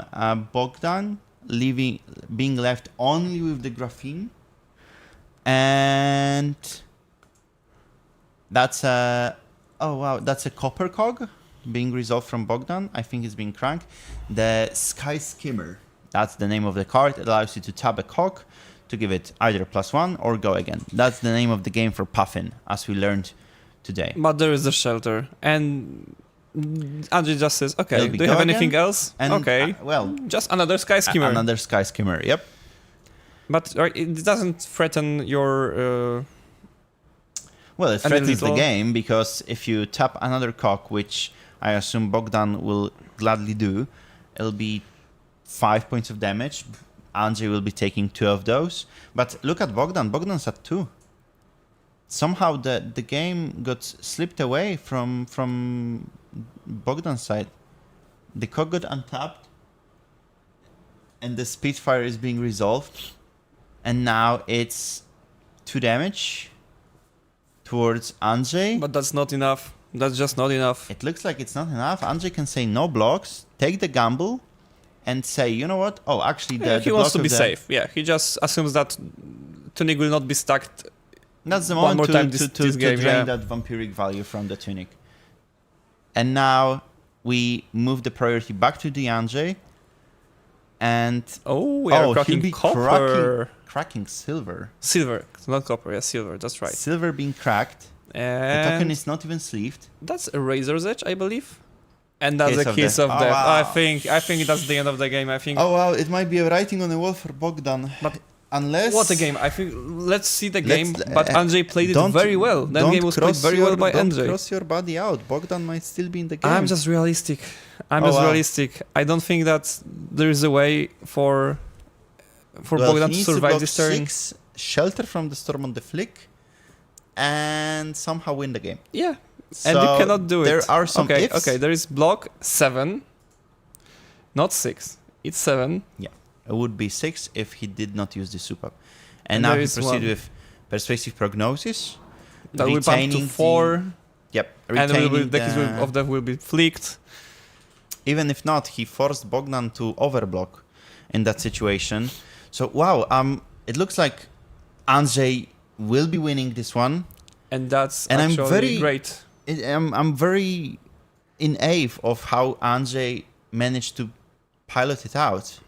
Bogdan, being left only with the Graphene. And that's a copper cog. being resolved from Bogdan. I think it's being cranked. The Sky Skimmer. That's the name of the card. It allows you to tap a cock to give it either +1 or go again. That's the name of the game for Puffin, as we learned today. But there is a shelter, and Andrzej just says, okay, do you have anything else? And, okay, well, just another Sky Skimmer. Another Sky Skimmer, yep. But it doesn't threaten your... Well, it threatens the game, because if you tap another cock, which I assume Bogdan will gladly do, it'll be 5 points of damage. Andrzej will be taking 2 of those. But look at Bogdan. Bogdan's at 2. Somehow the game got slipped away from Bogdan's side. The cock got untapped, and the Spitfire is being resolved. And now it's 2 damage towards Andrzej. But that's not enough. That's just not enough. It looks like it's not enough. Andrzej can say no blocks, take the gamble, and say, you know what? Oh, actually, he wants to be safe. Yeah, he just assumes that Tunic will not be stacked. That's the moment to game, drain that vampiric value from the Tunic. And now we move the priority back to the Andrzej. And we are cracking copper. Cracking silver. Silver, not copper. Yeah, silver. That's right. Silver being cracked. And the token is not even sleeved. That's a Razor's Edge, I believe. And that's a Kiss of Death. Wow. I think that's the end of the game. I think. Oh wow! It might be a writing on the wall for Bogdan. But unless what a game! I think let's see the game. But Andrzej played it very well. That game was played very well by Andrzej. Don't cross your body out. Bogdan might still be in the game. I'm just realistic. Realistic. I don't think that there is a way for Bogdan to survive this turn. 6, shelter from the storm on the flick, and somehow win the game. Yeah. So and you cannot do it. There are some ifs. Okay, there is block 7, not 6. It's 7. Yeah, it would be 6 if he did not use the soup up. And now he proceed with Persuasive Prognosis. That will pump to 4. Yep. And the keys of them will be flicked. Even if not, he forced Bogdan to overblock in that situation. So, wow, it looks like Andrzej will be winning this one. And that's actually great. I'm very in awe of how Andrzej managed to pilot it out.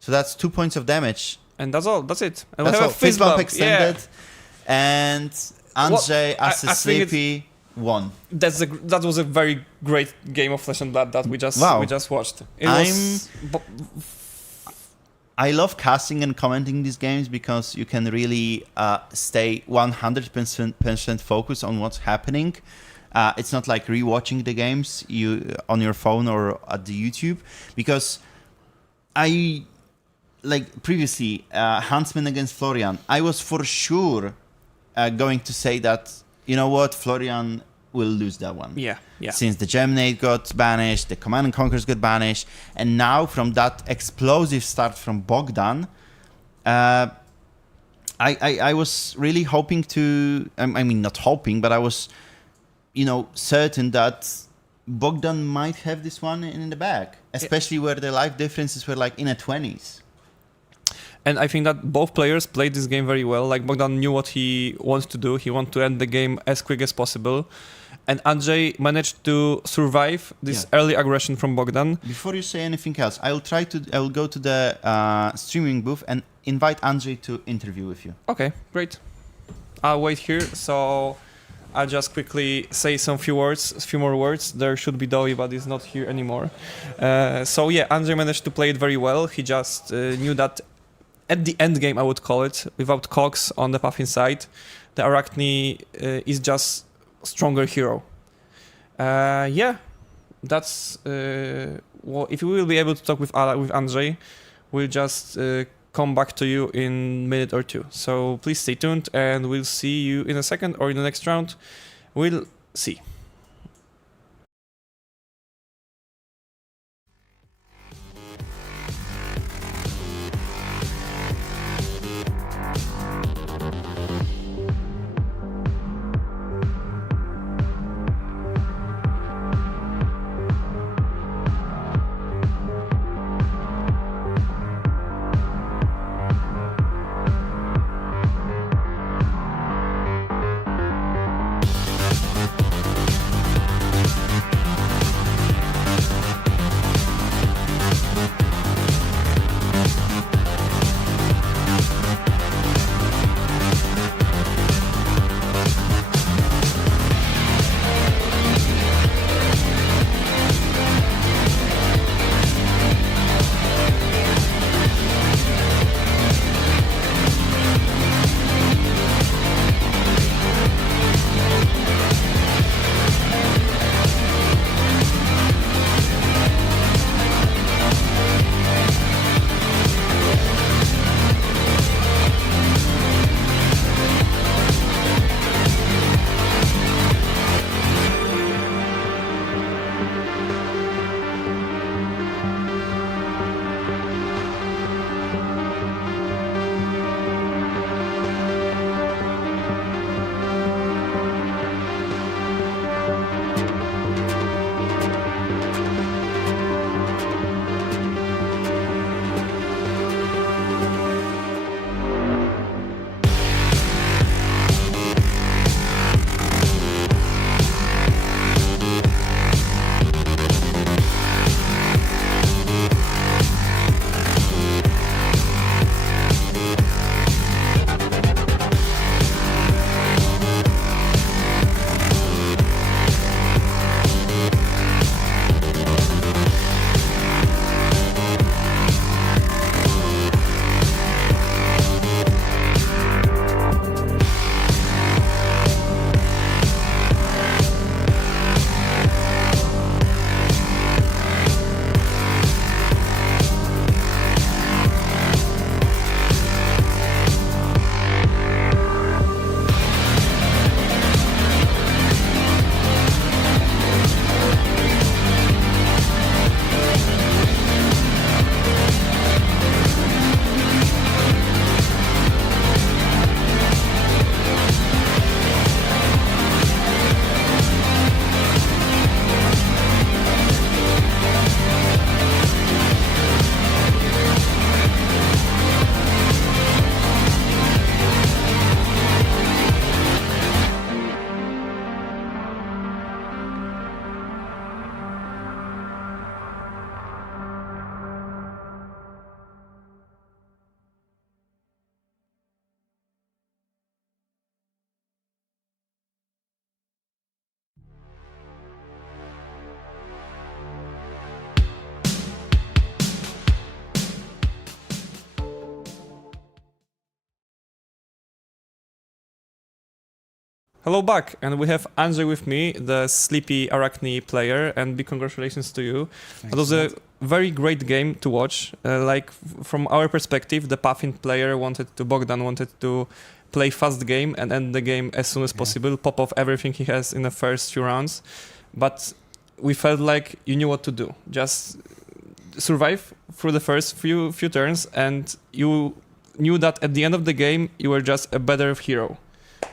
So that's 2 points of damage. And that's all. That's it. And that's we have all. Fist bump extended. Yeah. And Andrzej, as a sleepy, won. That was a very great game of Flesh and Blood that we just watched. I love casting and commenting these games because you can really stay 100% focused on what's happening. It's not like rewatching the games on your phone or at the YouTube, because previously Huntsman against Florian, I was for sure going to say that, you know what, Florian will lose that one. Yeah. Since the Geminate got banished, the Command and Conquers got banished, and now from that explosive start from Bogdan, I was really hoping to. I mean, not hoping, but I was, certain that Bogdan might have this one in the bag, especially where the life differences were like in the 20s. And I think that both players played this game very well. Like, Bogdan knew what he wants to do. He wanted to end the game as quick as possible. And Andrzej managed to survive this early aggression from Bogdan. Before you say anything else, I will go to the streaming booth and invite Andrzej to interview with you. Okay, great. I'll wait here. So I'll just quickly say a few more words. There should be Dolly, but he's not here anymore. Andrzej managed to play it very well. He just knew that at the end game, I would call it, without Cox on the Puffin side, the Arachne is just stronger hero. That's if we will be able to talk with Andrzej, we'll just come back to you in a minute or two. So please stay tuned, and we'll see you in a second or in the next round. We'll see. Hello back, and we have Andrzej with me, the sleepy Arachne player, and big congratulations to you. Thanks. It was a very great game to watch. From our perspective, the Puffin player Bogdan wanted to play fast game and end the game as soon as possible, pop off everything he has in the first few rounds. But we felt like you knew what to do. Just survive through the first few turns, and you knew that at the end of the game, you were just a better hero.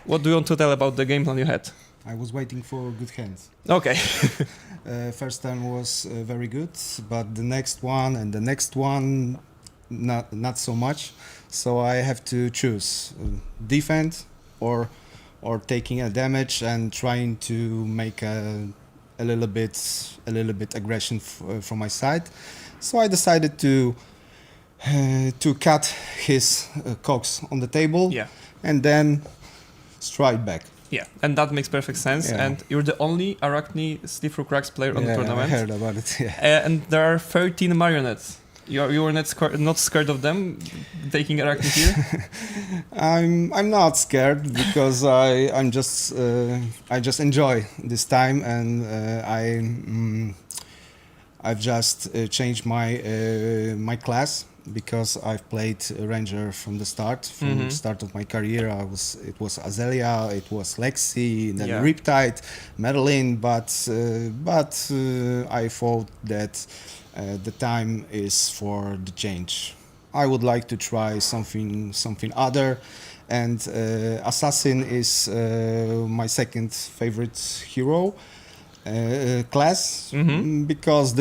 What do you want to tell about the game plan you had? I was waiting for good hands. Okay. First turn was very good, but the next one and the next one, not so much. So I have to choose defend or taking a damage and trying to make a little bit aggression from my side. So I decided to cut his cogs on the table, and then strike back. Yeah, and that makes perfect sense. Yeah. And you're the only Arachne Sleep Through Cracks player on the tournament. I heard about it. Yeah. And there are 13 marionettes. You were not scared of them taking Arachne here? I'm not scared because I just enjoy this time, and I've just changed my class, because I've played Ranger from the start. From the start of my career, it was Azalea, it was Lexi, then Riptide, Madeline, but I thought that the time is for the change. I would like to try something other, and Assassin is my second favorite hero class, because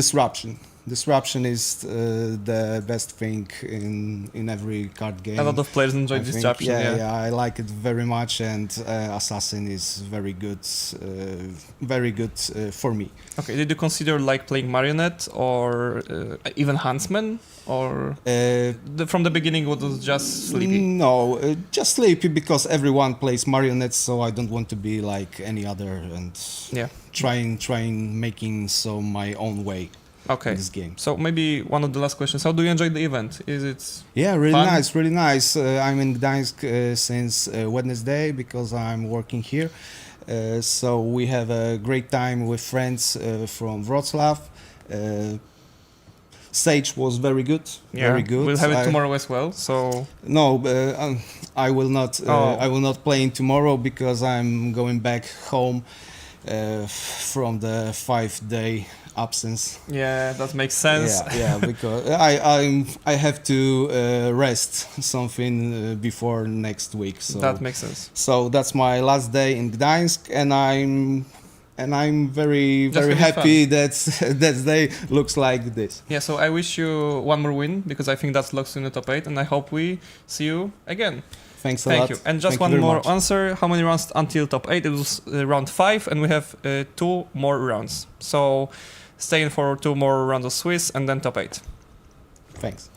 Disruption is the best thing in every card game. A lot of players enjoy Disruption. Yeah, I like it very much, and Assassin is very good for me. Okay, did you consider like playing Marionette or even Huntsman, or from the beginning it was just Sleepy? No, just Sleepy, because everyone plays Marionettes, so I don't want to be like any other, and trying making my own way. Okay. This game. So maybe one of the last questions: how do you enjoy the event? Is it? Yeah, really fun? nice, really nice. I'm in Gdańsk since Wednesday, because I'm working here. So we have a great time with friends from Wrocław. Sage was very good. Very good. We'll have it tomorrow as well. So no, I will not. I will not play tomorrow, because I'm going back home from the 5-day absence. Yeah, that makes sense. Yeah, because I have to rest something before next week. So that makes sense. So that's my last day in Gdańsk, and I'm very happy that that day looks like this. Yeah, so I wish you one more win, because I think that locks you in the top 8, and I hope we see you again. Thanks a lot. Thank you. And just one more answer. How many rounds until top 8? It was round 5, and we have 2 more rounds. So stay in for 2 more rounds of Swiss, and then top 8. Thanks.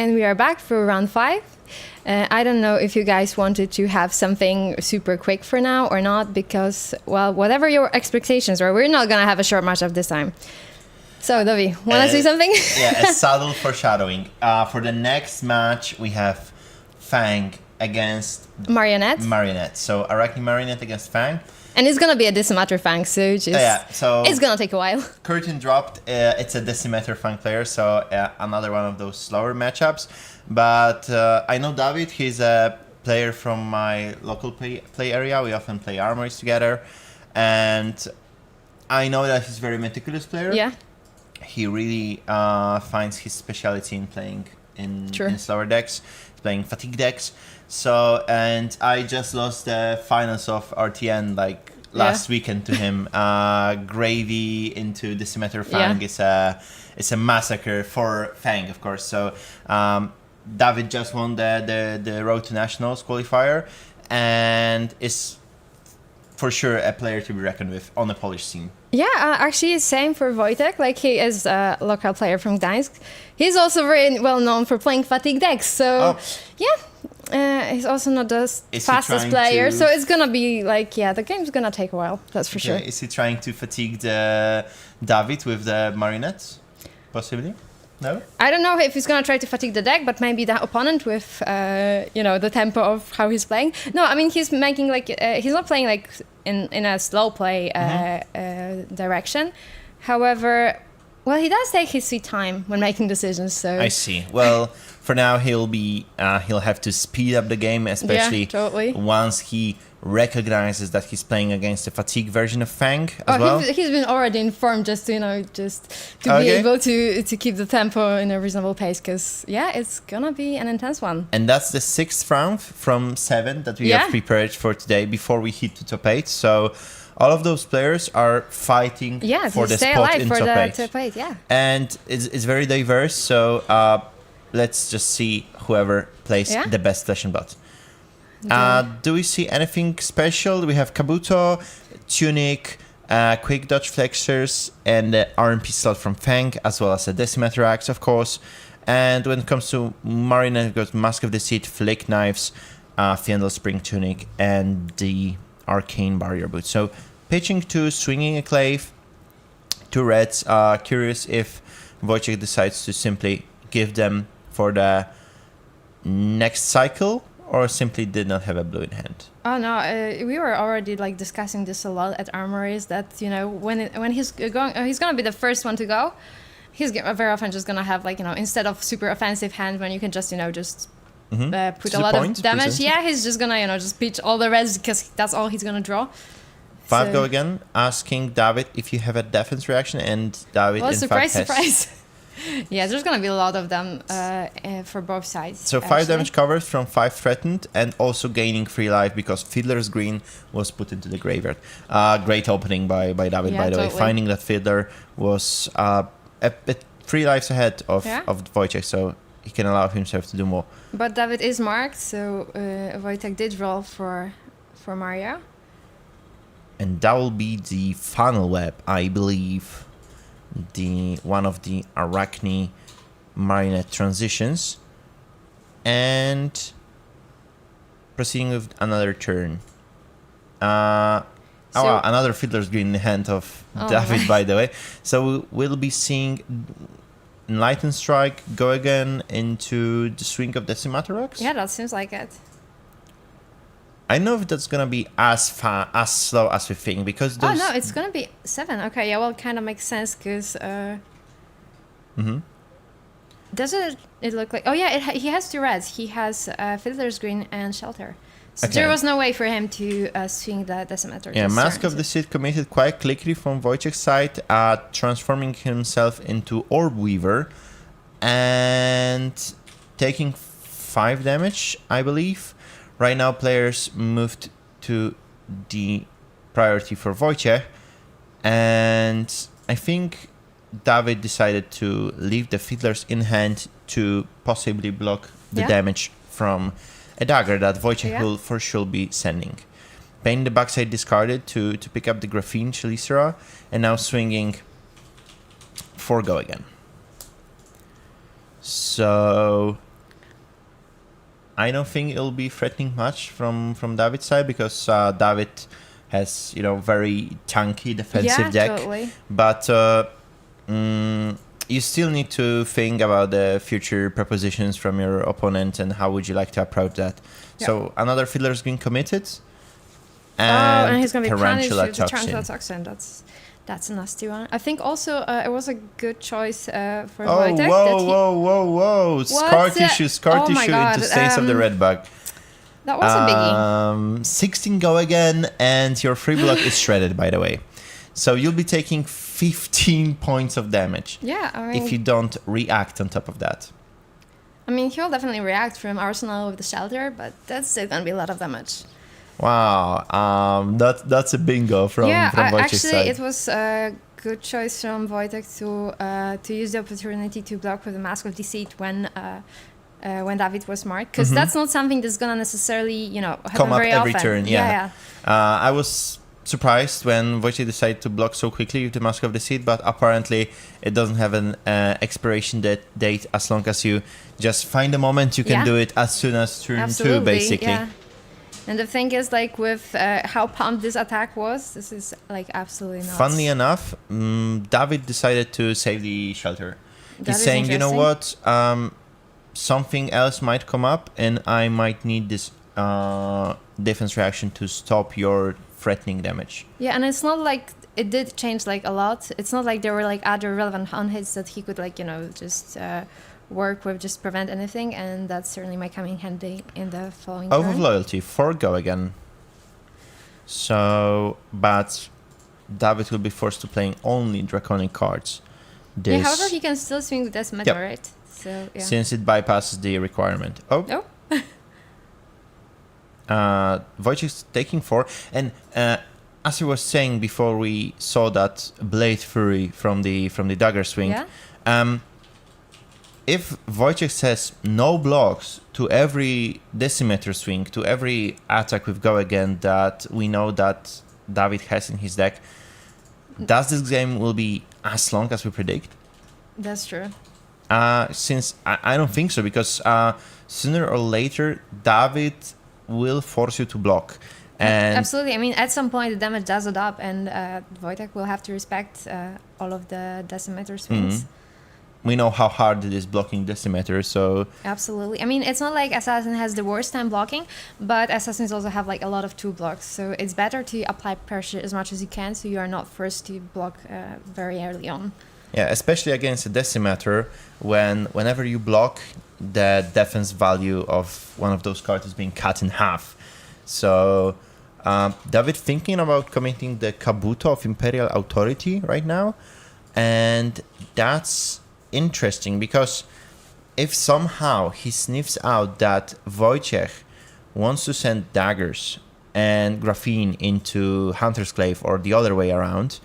and we are back for round 5. I don't know if you guys wanted to have something super quick for now or not, because, well, whatever your expectations are, we're not going to have a short matchup this time. So, Dovi, want to say something? Yeah, a subtle foreshadowing. For the next match, we have Fang against Marionette. So, Arachne Marionette against Fang. And it's going to be a Decimator Fang, so so it's going to take a while. Curtain dropped. It's a Decimator Fang player, so another one of those slower matchups. But I know David, he's a player from my local play area. We often play Armories together. And I know that he's a very meticulous player. Yeah. He really finds his specialty in playing in slower decks, playing fatigue decks. So, and I just lost the finals of RTN like last weekend to him. Gravy into Decimator Fang is a massacre for Fang, of course. So, David just won the Road to Nationals qualifier and is for sure a player to be reckoned with on the Polish scene. Yeah, actually, same for Wojtek. Like, he is a local player from Gdańsk. He's also very well known for playing fatigue decks. So, he's also not the fastest player. So it's gonna be like, the game's gonna take a while. That's for sure. Is he trying to fatigue David with the Marionettes? Possibly. No? I don't know if he's gonna try to fatigue the deck, but maybe the opponent with, the tempo of how he's playing. No, I mean, he's making he's not playing like in a slow play direction. However, well, he does take his sweet time when making decisions. So I see. Well, for now he'll have to speed up the game, especially once he recognizes that he's playing against the fatigue version of Fang as well. He's been already informed just to be able to keep the tempo in a reasonable pace, because it's gonna be an intense one. And that's the 6th round from 7 that we have prepared for today before we hit to top 8. So all of those players are fighting for the spot in top 8. And it's very diverse. So let's just see whoever plays the best Flesh and Blood. Do we see anything special? We have Kabuto, Tunic, Quick Dodge Flexors, and the Arm Pistol from Fang, as well as a Decimator Axe, of course. And when it comes to Marionette, we've got Mask of Deceit, Flick Knives, Fiendal Spring Tunic, and the Arcane Barrier Boot. So pitching to Swinging a Clave, 2 reds. Curious if Wojciech decides to simply give them for the next cycle, or simply did not have a blue in hand. Oh no, we were already discussing this a lot at Armories, that when he's gonna be the first one to go, he's very often just gonna have instead of super offensive hand when you can just put a lot of damage. Yeah, he's just gonna just pitch all the reds because that's all he's gonna draw. 5 go again, asking David if you have a defense reaction, and David surprise. Yeah, there's going to be a lot of them for both sides. So 5 damage covers from 5 threatened, and also gaining 3 life because Fiddler's Green was put into the graveyard. Great opening by David, by the way. Finding that Fiddler was 3 lives ahead of Wojciech, so he can allow himself to do more. But David is marked, so Wojciech did roll for Mario. And that will be the Funnel Web, I believe. One of the Arachne Marionette transitions, and proceeding with another turn. Another Fiddler's Green in the hand of David, by the way. So we'll be seeing Enlightened Strike go again into the swing of Decimator Axe. Yeah, that seems like it. I know if that's gonna be as slow as we think, because those... Oh no, it's gonna be 7. Okay, yeah, well, it kind of makes sense because. Doesn't it look like? Oh yeah, he has 2 reds. He has Fiddler's Green and Shelter. So there was no way for him to swing the Decimator. Yeah, Mask of Deceit committed quite quickly from Wojciech's side, transforming himself into Orb Weaver and taking 5 damage, I believe. Right now, players moved to the priority for Wojciech, and I think David decided to leave the Fiddlers in hand to possibly block the damage from a dagger that Wojciech will for sure be sending. Pain in the backside discarded to pick up the Graphene Chelicera, and now swinging for go again. So I don't think it'll be threatening much from David's side because David has, very tanky defensive deck. Totally. But you still need to think about the future propositions from your opponent and how would you like to approach that. Yeah. So another fiddler's been committed. And he's going to be punished with the Tarantula Toxin. That's a nasty one. I think also it was a good choice for Wojtek. Whoa. Scar tissue into Stains of the Red Bug. That was a biggie. 16 go again, and your free block is shredded, by the way. So you'll be taking 15 points of damage. Yeah, I mean, if you don't react on top of that. I mean, he'll definitely react from Arsenal with the Shelter, but that's still going to be a lot of damage. Wow, that's a bingo from Wojciech's side. Actually, it was a good choice from Wojtek to use the opportunity to block with the Mask of Deceit when David was marked, because that's not something that's gonna necessarily happen come up very every often. turn. Yeah. I was surprised when Wojciech decided to block so quickly with the Mask of Deceit, but apparently it doesn't have an expiration date as long as you just find a moment you can do it as soon as turn 2, basically. Yeah. And the thing is, like, with how pumped this attack was, this is, like, absolutely nuts. Funnily enough, David decided to save the Shelter. He's saying, you know what, something else might come up, and I might need this defense reaction to stop your threatening damage. Yeah, and it's not like it did change, like, a lot. It's not like there were, like, other relevant on-hits that he could, like, just work with, just prevent anything, and that certainly might come in handy in the following Oath turn. of Loyalty, 4 go again. So, but David will be forced to playing only Draconic cards. However, he can still swing with this meta, right? So, yeah. Since it bypasses the requirement. Oh. Wojciech's taking 4, and as I was saying before, we saw that Blade Fury from the dagger swing. Yeah. If Wojciech says no blocks to every Decimeter swing, to every attack with Go Again that we know that David has in his deck, does this game will be as long as we predict? That's true. Since I don't think so, because sooner or later David will force you to block. And absolutely. I mean, at some point the damage does add up, and Wojtek will have to respect all of the Decimeter swings. We know how hard it is blocking Decimeter, so... Absolutely. I mean, it's not like Assassin has the worst time blocking, but Assassins also have, like, a lot of 2 blocks, so it's better to apply pressure as much as you can, so you are not forced to block very early on. Yeah, especially against a Decimeter, whenever you block, the defense value of one of those cards is being cut in half. So, David thinking about committing the Kabuto of Imperial Authority right now, and that's interesting because if somehow he sniffs out that Wojciech wants to send daggers and graphene into Hunter's Glaive or the other way around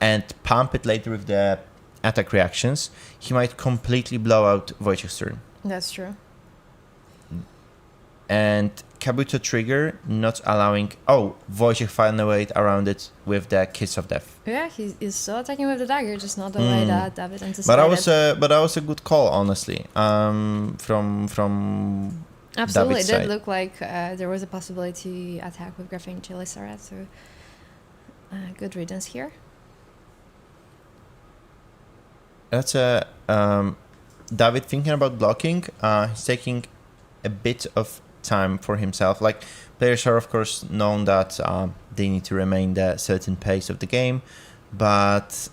and pump it later with the attack reactions, he might completely blow out Wojciech's turn. That's true. And Kabuto trigger not allowing... Oh, Wojciech found a way around it with the Kiss of Death. Yeah, he's still attacking with the dagger, just not the way that David anticipated. But that was a good call, honestly, from absolutely, David's it did side. look like there was a possibility to attack with Graphene Chilisaret, so good riddance here. That's a... David thinking about blocking, he's taking a bit of time for himself. Like, players are of course known that they need to remain the certain pace of the game, but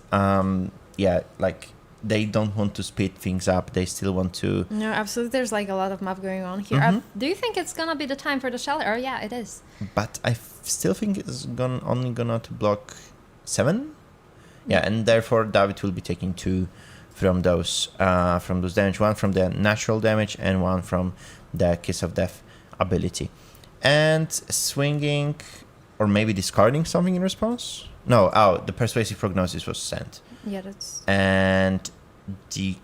like they don't want to speed things up. They still want to... No, absolutely. There's like a lot of map going on here. Do you think it's gonna be the time for the Shelter? Yeah, it is. But I still think it's only gonna to block 7. Yeah, and therefore David will be taking 2 from those damage. 1 from the natural damage and 1 from the Kiss of Death ability. And swinging or maybe discarding something in response? No, the Persuasive Prognosis was sent. Yeah, that's... And we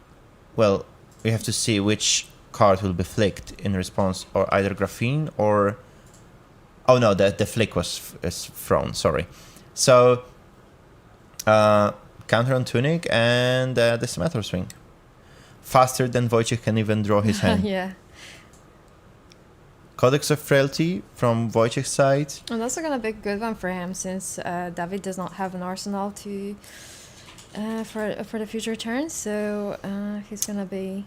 have to see which card will be flicked in response, or either Graphene or... Oh no, the flick was thrown, sorry. So, counter on Tunic and the Decimeter swing. Faster than Wojciech can even draw his hand. Yeah. Codex of Frailty from Wojciech's side. And that's going to be a good one for him since David does not have an arsenal to for the future turns. So he's going to be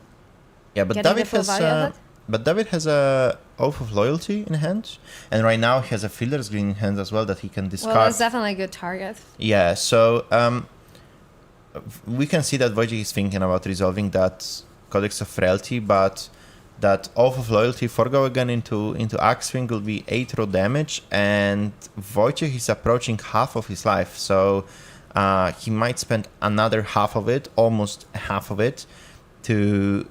but David has a Oath of Loyalty in hand, and right now he has a Fielder's Green in hand as well that he can discard. Well, that's definitely a good target. Yeah, so we can see that Wojciech is thinking about resolving that Codex of Frailty, but that Oath of Loyalty forgo again into Axe-Wing will be 8 raw damage, and Wojciech is approaching half of his life, so he might spend another half of it, almost half of it, to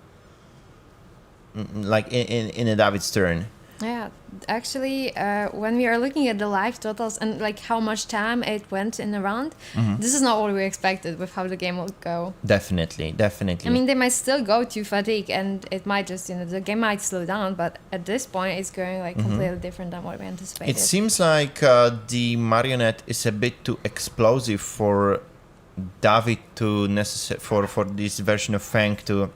like in a David's turn. Yeah, actually, when we are looking at the life totals and like how much time it went in the round, this is not what we expected with how the game will go. Definitely. I mean, they might still go to fatigue, and it might just, the game might slow down, but at this point, it's going like completely different than what we anticipated. It seems like the Marionette is a bit too explosive for David to for this version of Fang to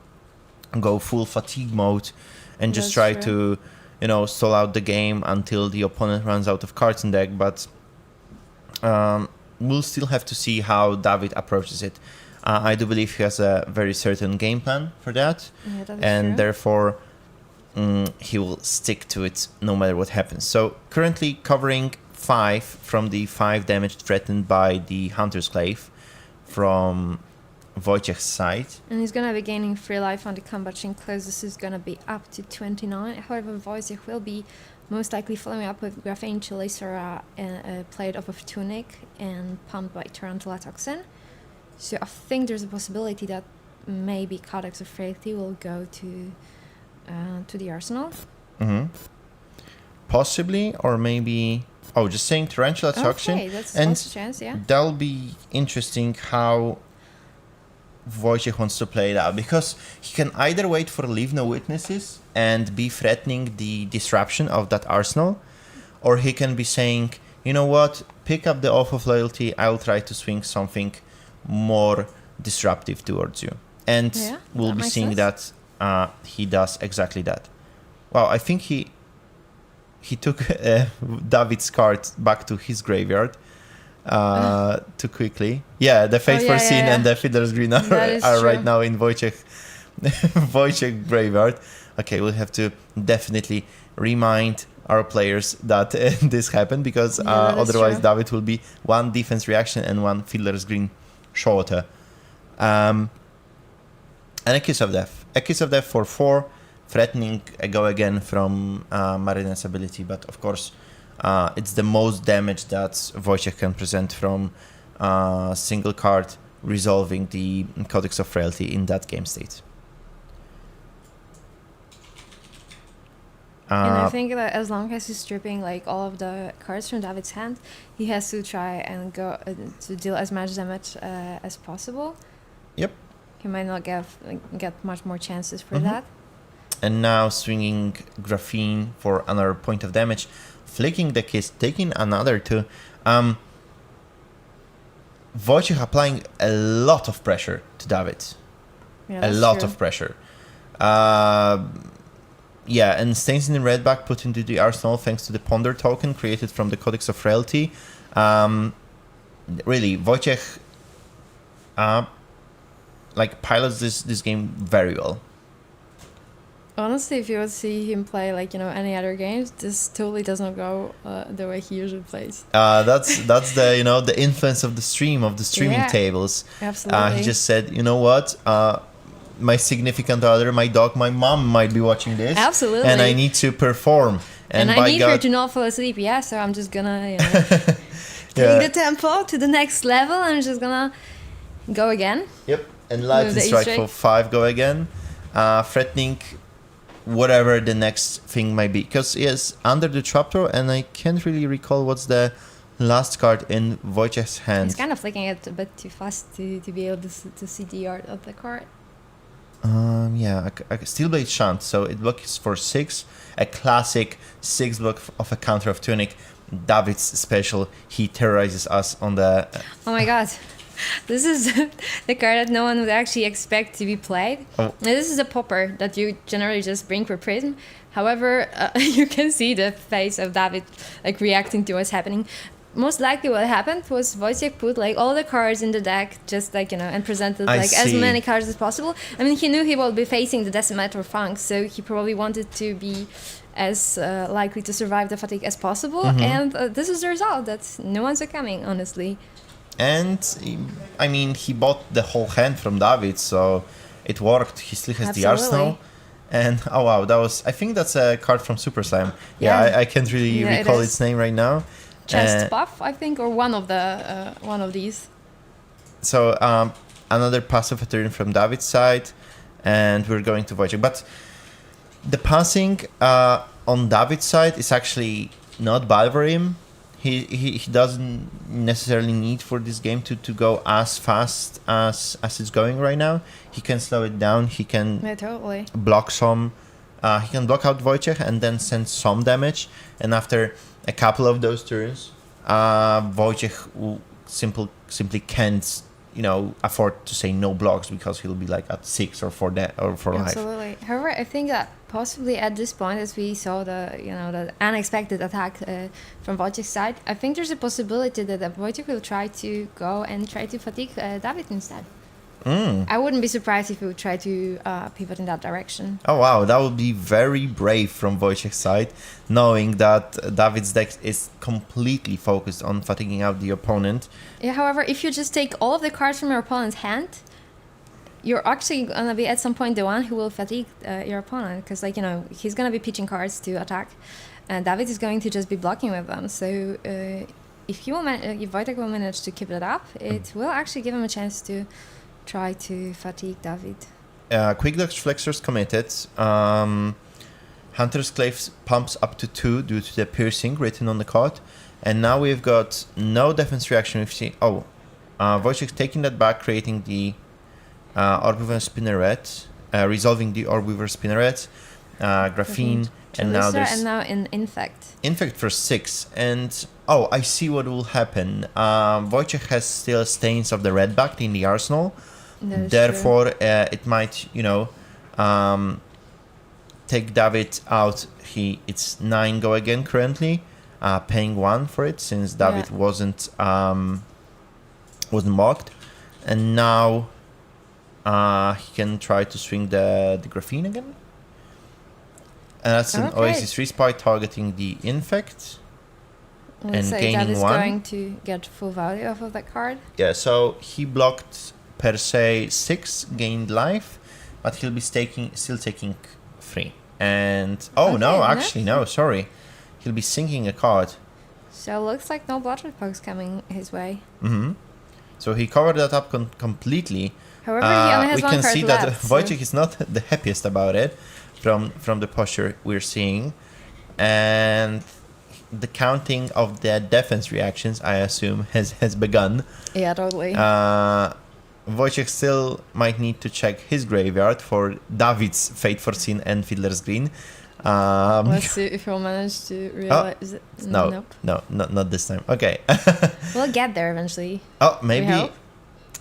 go full fatigue mode and just try to stall out the game until the opponent runs out of cards in deck, but we'll still have to see how David approaches it. I do believe he has a very certain game plan for that, and therefore he will stick to it no matter what happens. So currently covering 5 from the 5 damage threatened by the Hunter's Glaive from Wojciech's side. And he's going to be gaining 3 life on the combating close. This is going to be up to 29. However, Wojciech will be most likely following up with Graphene Chelicera and played off of Tunic and pumped by Tarantula Toxin. So I think there's a possibility that maybe Codex of Frailty will go to the arsenal. Possibly, or maybe... Oh, just saying Tarantula Toxin. Okay, that's a chance, yeah. That'll be interesting how Wojciech wants to play it out, because he can either wait for Leave No Witnesses and be threatening the disruption of that arsenal, or he can be saying, you know what, pick up the Oath of Loyalty, I'll try to swing something more disruptive towards you. And we'll be seeing that he does exactly that. Wow, I think he took David's card back to his graveyard too quickly. Yeah, the Fate Foreseen and the Fiddler's Green are right now in Wojciech graveyard. Okay, we'll have to definitely remind our players that this happened, because otherwise David will be 1 defense reaction and 1 Fiddler's Green shorter. And a Kiss of Death. A Kiss of Death for 4, threatening a go again from Marionette's ability, but of course it's the most damage that Wojciech can present from single card resolving the Codex of Frailty in that game state. And I think that as long as he's stripping like all of the cards from David's hand, he has to try and go to deal as much damage as possible. Yep. He might not get much more chances for that. And now swinging Graphene for another point of damage, flicking the Kiss, taking another 2. Wojciech applying a lot of pressure to David. Yeah, a lot of pressure. And Stains in the Red back put into the arsenal thanks to the Ponder token created from the Codex of Frailty. Really, Wojciech pilots this game very well. Honestly, if you would see him play any other games, this totally doesn't go the way he usually plays. That's the the influence of the streaming tables. Absolutely. He just said, you know what, my significant other, my dog, my mom might be watching this. Absolutely. And I need to perform. And I need her to not fall asleep. Yeah, so I'm just gonna take the tempo to the next level. I'm just gonna go again. Yep. And Lightning Strike for 5 go again, threatening whatever the next thing might be, because he is under the trapdoor, and I can't really recall what's the last card in Wojciech's hand. He's kind of flicking it a bit too fast to be able to see the art of the card. A Steelblade Shunt, so it blocks for 6, a classic 6 block of a counter of Tunic. David's special, he terrorizes us on the... Oh my god. This is the card that no one would actually expect to be played. Oh. Now, this is a popper that you generally just bring for Prism. However, you can see the face of David like reacting to what's happening. Most likely what happened was Wojciech put like all the cards in the deck just like, you know, and presented like as many cards as possible. I mean, he knew he would be facing the Decimator Funk, so he probably wanted to be as likely to survive the fatigue as possible. And this is the result. That's no one's coming, honestly. And I mean, he bought the whole hand from David, so it worked. He still has the Arsenal. And oh wow, that was, I think that's a card from Super Slam. Yeah, I can't really recall its name right now. Chest buff, I think, or one of these. So another passive turn from David's side, and we're going to Wojciech. But the passing on David's side is actually not bad for him. He doesn't necessarily need for this game to go as fast as it's going right now. He can slow it down. He can block some. He can block out Wojciech and then send some damage. And after a couple of those turns, Wojciech simply can't, you know, afford to say no blocks because he'll be like at 6 or 4 life. Absolutely. However, I think that possibly at this point, as we saw the unexpected attack from Wojciech's side, I think there's a possibility that Wojciech will try to go and try to fatigue David instead. I wouldn't be surprised if he would try to pivot in that direction. Oh wow, that would be very brave from Wojciech's side, knowing that David's deck is completely focused on fatiguing out the opponent. Yeah, however, if you just take all of the cards from your opponent's hand, you're actually going to be at some point the one who will fatigue your opponent, because, like, you know, he's going to be pitching cards to attack, and David is going to just be blocking with them. So if Wojciech will manage to keep it up, it will actually give him a chance to try to fatigue David. Quick Dodge Flexors committed. Hunter's Clave pumps up to 2 due to the piercing written on the card. And now we've got no defense reaction. We've seen... Wojciech taking that back, creating the Orbweaver Spinneret, resolving the Orbweaver Spinneret, Graphene, and now there's... And now in Infect. Infect for 6, and... Oh, I see what will happen. Wojciech has still stains of the red back in the arsenal. Therefore, it might, you know, take David out. It's 9 go again currently, paying 1 for it since David wasn't marked, and now he can try to swing the Graphene again. And that's an Oasis Respite targeting the Infect. And gaining David's 1. Going to get full value off of that card. Yeah, so he blocked per se 6, gained life, but he'll be still taking 3. And no, sorry, he'll be sinking a card. So looks like no Bloodred Pugs coming his way. So he covered that up completely. However, he only has we one can card see left, that Wojciech is not the happiest about it from the posture we're seeing, and the counting of the defense reactions, I assume, has begun. Yeah, totally. Wojciech still might need to check his graveyard for David's Fate Foreseen and Fiddler's Green. Let's see if he'll manage to realize it. Nope. No, not this time. Okay. We'll get there eventually. Oh, maybe.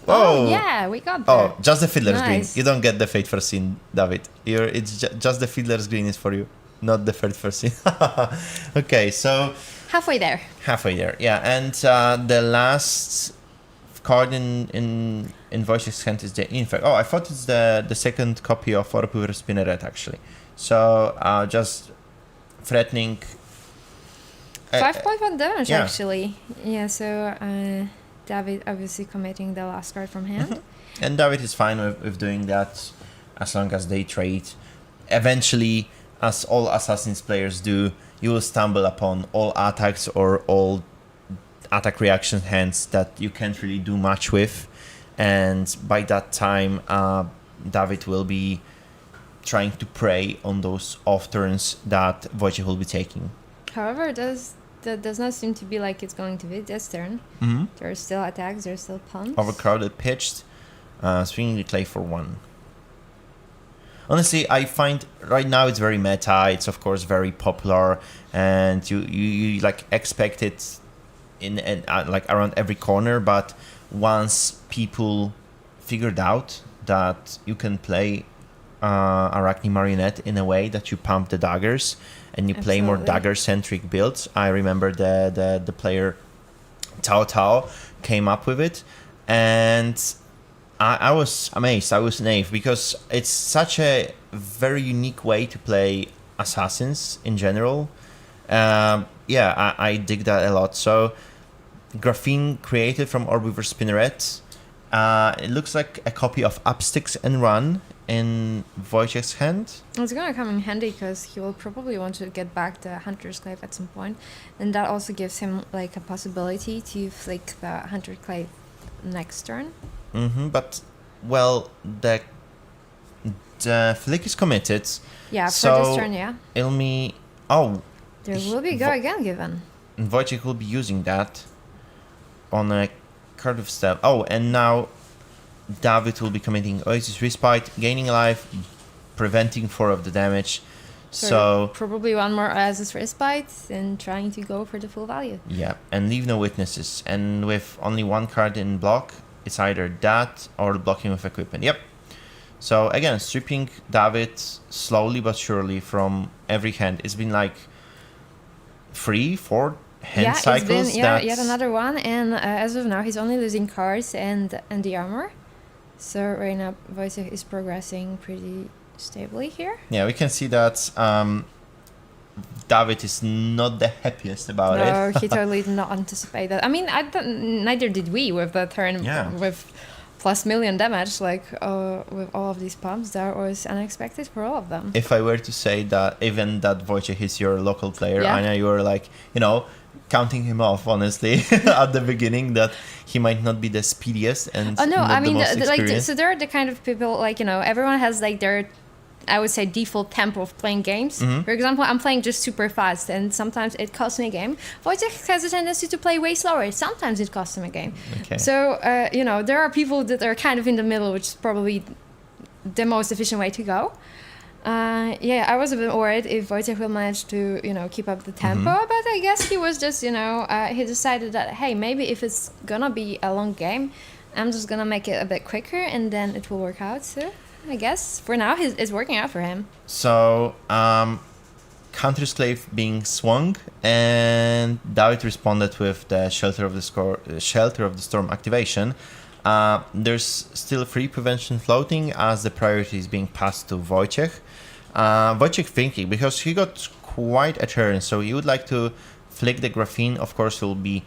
Oh, yeah, we got there. Oh, just the Fiddler's Green. You don't get the Fate Foreseen, David. It's just the Fiddler's Green is for you. Not the Fate Foreseen. Okay, so... Halfway there, yeah. And the last card in Wojciech's hand is the Infect. Oh, I thought it's the second copy of Orbweaver Spinneret, actually. So, just threatening... 5.1 damage, actually. Yeah, so David obviously committing the last card from hand. And David is fine with doing that as long as they trade. Eventually, as all Assassins players do, you will stumble upon all attacks or all attack reaction hands that you can't really do much with. And by that time, David will be trying to prey on those off turns that Wojciech will be taking. However, that does not seem to be like it's going to be this turn. There are still attacks, there are still pumps. Overcrowded pitched, swinging the clay for 1. Honestly, I find right now it's very meta. It's of course very popular, and you like expect it in like around every corner. But once people figured out that you can play Arachne Marionette in a way that you pump the daggers and you play more dagger-centric builds. I remember the player Tao Tao came up with it, and I was amazed. I was naive because it's such a very unique way to play assassins in general. I dig that a lot. So Graphene created from Orbiver Spinneret. It looks like a copy of Upsticks and Run in Wojciech's hand. It's gonna come in handy because he will probably want to get back the Hunter's Clave at some point, and that also gives him like a possibility to flick the Hunter Clave next turn. But well, the flick is committed. Yeah, for so this turn, yeah. It'll be there will be go again given. And Wojciech will be using that on a card of step. Oh, and now David will be committing Oasis Respite, gaining a life, preventing 4 of the damage. So probably one more Oasis Respite and trying to go for the full value. Yeah, and leave no witnesses. And with only 1 card in block, it's either that or blocking with equipment. Yep. So again, stripping David slowly but surely from every hand. It's been like 3-4 hand cycles. It's been yet another one, and as of now he's only losing cards and the armor. So right now Wojciech is progressing pretty stably here. Yeah, we can see that David is not the happiest about it. No, he totally did not anticipate that. I mean, neither did we with the turn with plus million damage, like with all of these pumps. That was unexpected for all of them. If I were to say that even that Wojciech is your local player, Anya, you were like, counting him off, honestly, at the beginning, that he might not be the speediest and the most experienced. So they're the kind of people, like, everyone has like their, I would say, default tempo of playing games. For example, I'm playing just super fast, and sometimes it costs me a game. Wojciech has a tendency to play way slower. Sometimes it costs him a game. Okay. So, there are people that are kind of in the middle, which is probably the most efficient way to go. I was a bit worried if Wojciech will manage to, keep up the tempo, but I guess he was just, he decided that, hey, maybe if it's gonna be a long game, I'm just gonna make it a bit quicker, and then it will work out. So I guess for now it's working out for him. So, Hunter's Clave being swung, and David responded with the Shelter of the Storm activation. There's still free prevention floating as the priority is being passed to Wojciech. Wojciech thinking, because he got quite a turn, so he would like to flick the Graphene. Of course, he will be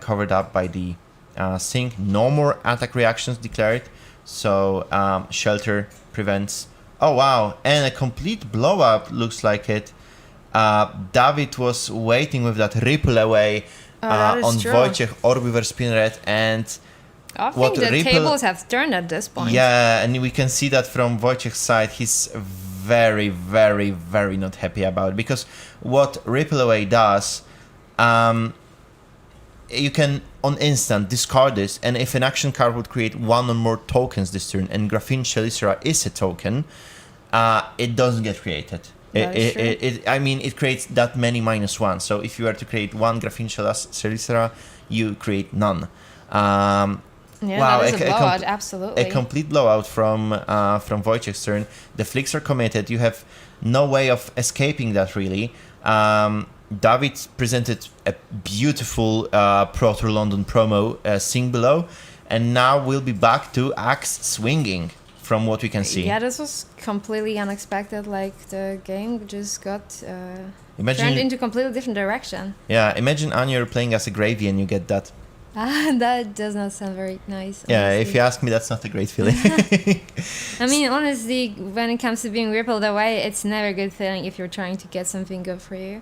covered up by the Sync. No more attack reactions declared, so Shelter prevents. Oh wow, and a complete blow up looks like it. David was waiting with that ripple away on Wojciech Orbiver Spinneret, and I think the tables have turned at this point. Yeah, and we can see that from Wojciech's side, he's very, very, very not happy about it, because what Ripple Away does, you can on instant discard this, and if an action card would create 1 or more tokens this turn, and Graphene Chelicera is a token, it doesn't get created. It creates that many -1. So if you were to create 1 Graphene Chelicera, you create none. That is a blowout, absolutely. A complete blowout from Wojciech's turn. The flicks are committed. You have no way of escaping that, really. David presented a beautiful Pro Tour London promo, Sing Below, and now we'll be back to Axe swinging, from what we can see. Yeah, this was completely unexpected. Like, the game just got turned into a completely different direction. Yeah, imagine Anya, you're playing as a Gravy and you get that. That does not sound very nice. Yeah, honestly. if you ask me, that's not a great feeling. I mean, honestly, when it comes to being rippled away, it's never a good feeling if you're trying to get something good for you.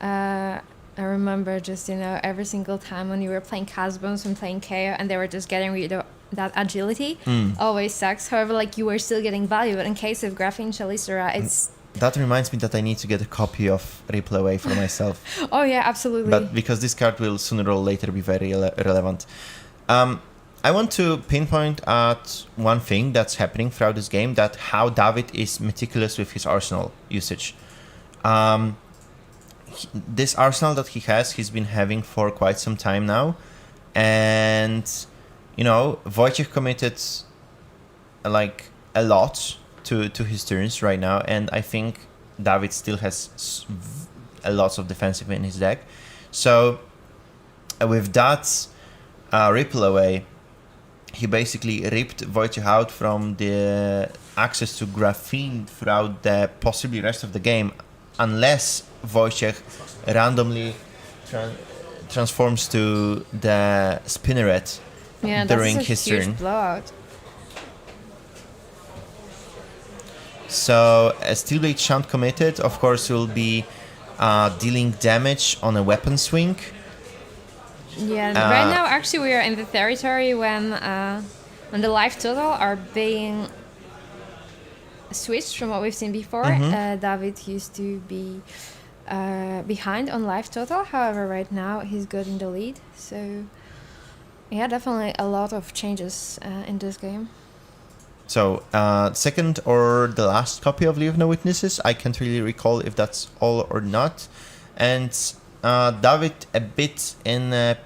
I remember just, every single time when you were playing Casbones and playing KO and they were just getting rid of that agility, always sucks. However, like, you were still getting value, but in case of Graphene Chelicera, it's... That reminds me that I need to get a copy of Ripple Away for myself. Oh yeah, absolutely. But because this card will sooner or later be very relevant. I want to pinpoint at one thing that's happening throughout this game, that how David is meticulous with his arsenal usage. This arsenal that he has, he's been having for quite some time now, and Wojciech committed like a lot to his turns right now, and I think David still has a lot of defensive in his deck. So with that ripple away, he basically ripped Wojciech out from the access to Graphene throughout the possibly rest of the game, unless Wojciech randomly transforms to the Spinneret during his turn. Blowout. So a Steelblade Shunt committed, of course, will be dealing damage on a weapon swing. Yeah, right now actually we are in the territory when the life total are being switched from what we've seen before. David used to be behind on life total, however right now he's good in the lead. So yeah, definitely a lot of changes in this game. So second or the last copy of Leave No Witnesses, I can't really recall if that's all or not. And David a bit in a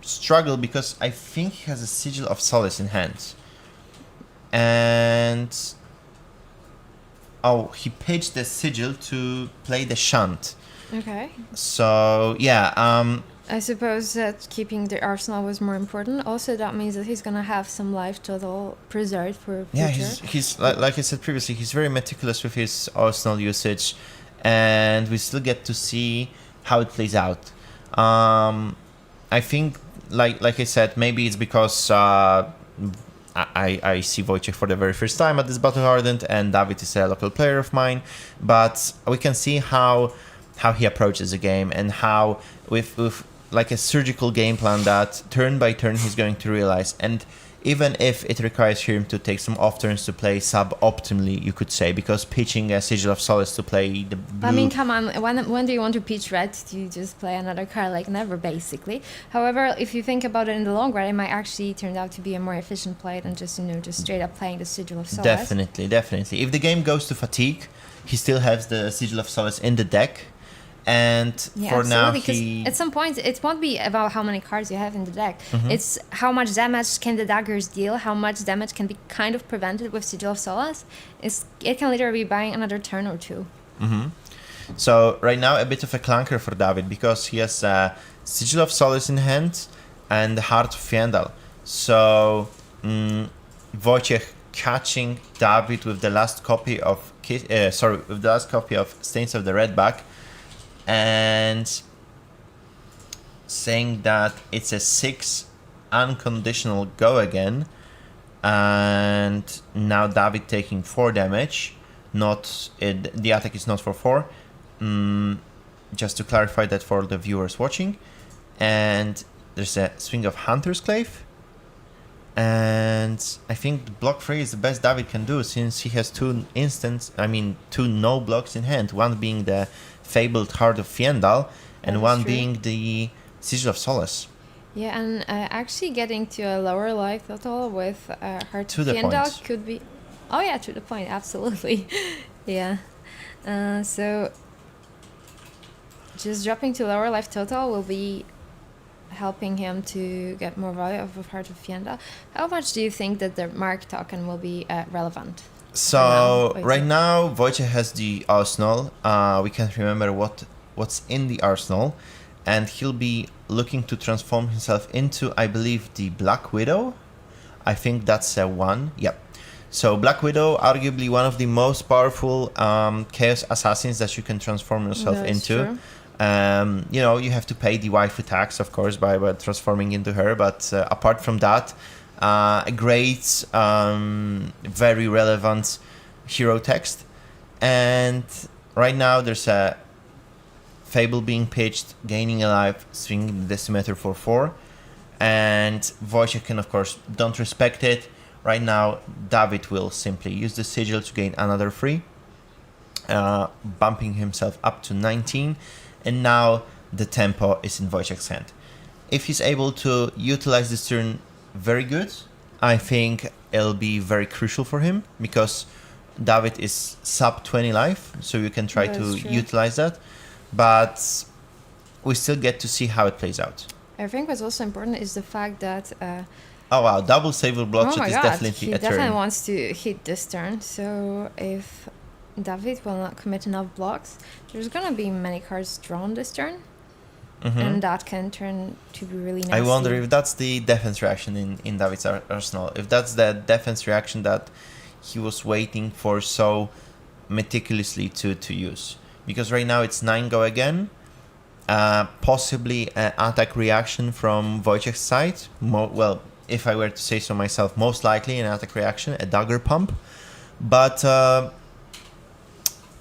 struggle because I think he has a Sigil of Solace in hand. And he pitched the Sigil to play the Shunt. Okay. So yeah, I suppose that keeping the arsenal was more important. Also, that means that he's gonna have some life total preserved for future. Yeah, he's like I said previously, he's very meticulous with his arsenal usage, and we still get to see how it plays out. I think, like I said, maybe it's because I see Wojciech for the very first time at this Battle Hardened, and David is a local player of mine, but we can see how he approaches the game and how with like a surgical game plan that turn by turn he's going to realize. And even if it requires him to take some off turns to play sub-optimally, you could say, because pitching a Sigil of Solace to play the blue... I mean, come on, when do you want to pitch red to just play another card? Like, never, basically. However, if you think about it in the long run, it might actually turn out to be a more efficient play than just straight up playing the Sigil of Solace. Definitely. If the game goes to fatigue, he still has the Sigil of Solace in the deck. And for now, at some point it won't be about how many cards you have in the deck. It's how much damage can the daggers deal, how much damage can be kind of prevented with Sigil of Solace. It can literally be buying another turn or two. So right now a bit of a clunker for David, because he has Sigil of Solace in hand and Heart of Fiendal. So Wojciech catching David with the last copy of Stains of the Redback, and saying that it's a 6 unconditional go again, and now David taking 4 damage. The attack is not for 4. Just to clarify that for the viewers watching. And there's a swing of Hunter's Clave, and I think block 3 is the best David can do, since he has 2 no blocks in hand, one being the Fabled Heart of Fiendal, and one being the Sigil of Solace. Yeah, and actually getting to a lower life total with Heart of Fiendal could be... Oh yeah, to the point, absolutely. Yeah. So just dropping to lower life total will be helping him to get more value of Heart of Fiendal. How much do you think that the Mark token will be relevant? So right now Wojciech has the arsenal. We can't remember what's in the arsenal, and he'll be looking to transform himself into, I believe, the Black Widow. I think that's a 1. Yep. So Black Widow, arguably one of the most powerful chaos assassins that you can transform yourself into. True. You have to pay the waifu tax, of course, by transforming into her, but apart from that, a great, very relevant hero text. And right now there's a Fable being pitched, gaining a life, swinging the Decimeter for 4. And Wojciech can, of course, don't respect it. Right now, David will simply use the Sigil to gain another 3, bumping himself up to 19. And now the tempo is in Wojciech's hand. If he's able to utilize this turn very good, I think it'll be very crucial for him, because David is sub 20 life, so you can try to utilize that, but we still get to see how it plays out. I think what's also important is the fact that Oh wow, double saver bloodshed is definitely he a turn. He definitely wants to hit this turn. So if David will not commit enough blocks, there's gonna be many cards drawn this turn. And that can turn to be really nasty. I wonder if that's the defense reaction in David's arsenal. If that's the defense reaction that he was waiting for so meticulously to use. Because right now it's 9 go again. Possibly an attack reaction from Wojciech's side. Well, if I were to say so myself, most likely an attack reaction, a dagger pump. But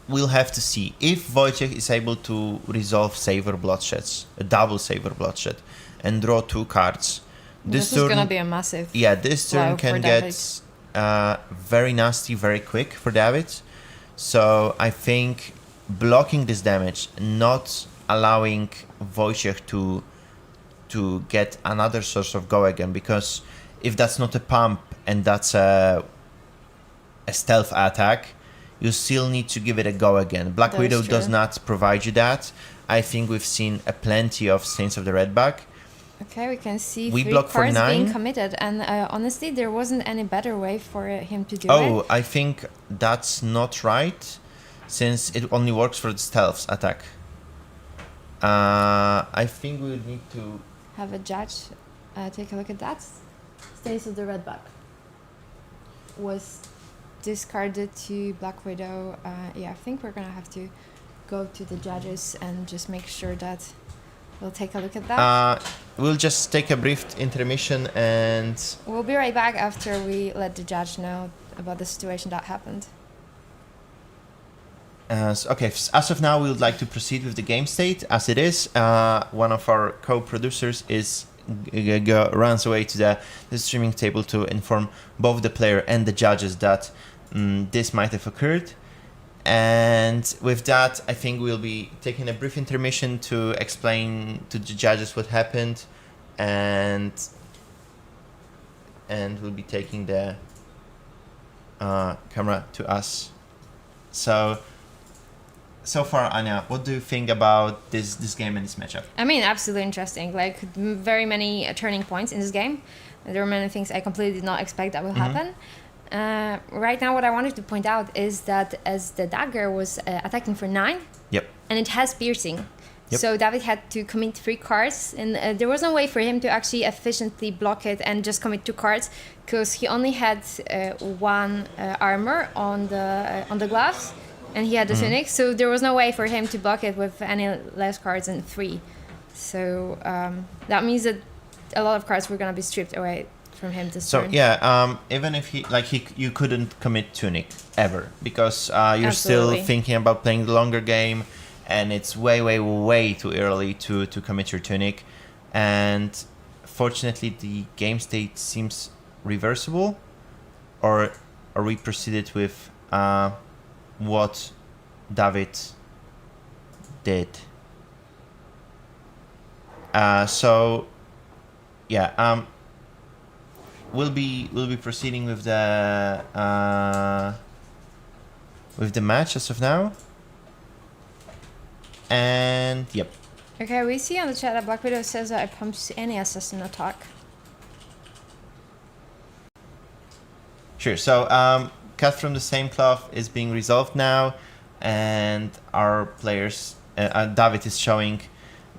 we'll have to see if Wojciech is able to resolve saver bloodsheds, a double saver bloodshed, and draw 2 cards. This is gonna be a massive. Yeah, this turn can get very nasty very quick for David. So I think blocking this damage, not allowing Wojciech to get another source of go again, because if that's not a pump and that's a stealth attack, you still need to give it a go again. Black Widow does not provide you that. I think we've seen plenty of Saints of the Redback. Okay, we can see we 3 block cards for 9. being committed, and honestly, there wasn't any better way for him to do it. Oh, I think that's not right, since it only works for the stealth attack. I think we would need to have a judge take a look at that. Saints of the Redback was discarded to Black Widow. Yeah, I think we're gonna have to go to the judges and just make sure that we'll take a look at that. We'll just take a brief intermission and we'll be right back after we let the judge know about the situation that happened. Okay, as of now, we would like to proceed with the game state as it is. One of our co-producers runs away to the streaming table to inform both the player and the judges that this might have occurred. And with that, I think we'll be taking a brief intermission to explain to the judges what happened, and we'll be taking the camera to us. So far, Anya, what do you think about this game and this matchup? I mean, absolutely interesting. Like, very many turning points in this game. There were many things I completely did not expect that will happen. Right now, what I wanted to point out is that as the dagger was attacking for 9, and it has piercing. So David had to commit 3 cards, and there was no way for him to actually efficiently block it and just commit 2 cards, because he only had 1 armor on the gloves. And he had the tunic, so there was no way for him to block it with any less cards than 3. So that means that a lot of cards were gonna be stripped away from him this turn. So yeah, even if you couldn't commit tunic ever, because you're still thinking about playing the longer game, and it's way too early to commit your tunic. And fortunately, the game state seems reversible, or we proceeded with what David did. So yeah, we'll be proceeding with the match as of now. And yep. Okay, we see on the chat that Black Widow says that it pumps any assassin attack. Sure. So Cut from the Same Cloth is being resolved now, and our players, David is showing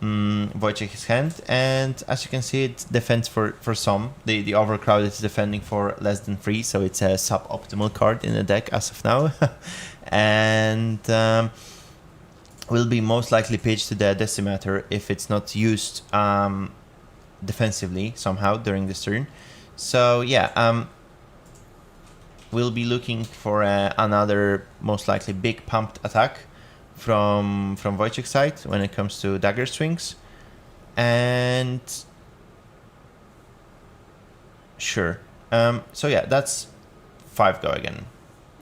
Wojciech his hand, and as you can see, it defends for some. The overcrowded is defending for less than 3, so it's a suboptimal card in the deck as of now, and will be most likely pitched to the Decimator if it's not used defensively somehow during this turn. So yeah. We'll be looking for another most likely big pumped attack from Wojciech's side when it comes to dagger swings. And sure. So yeah, that's 5 go again.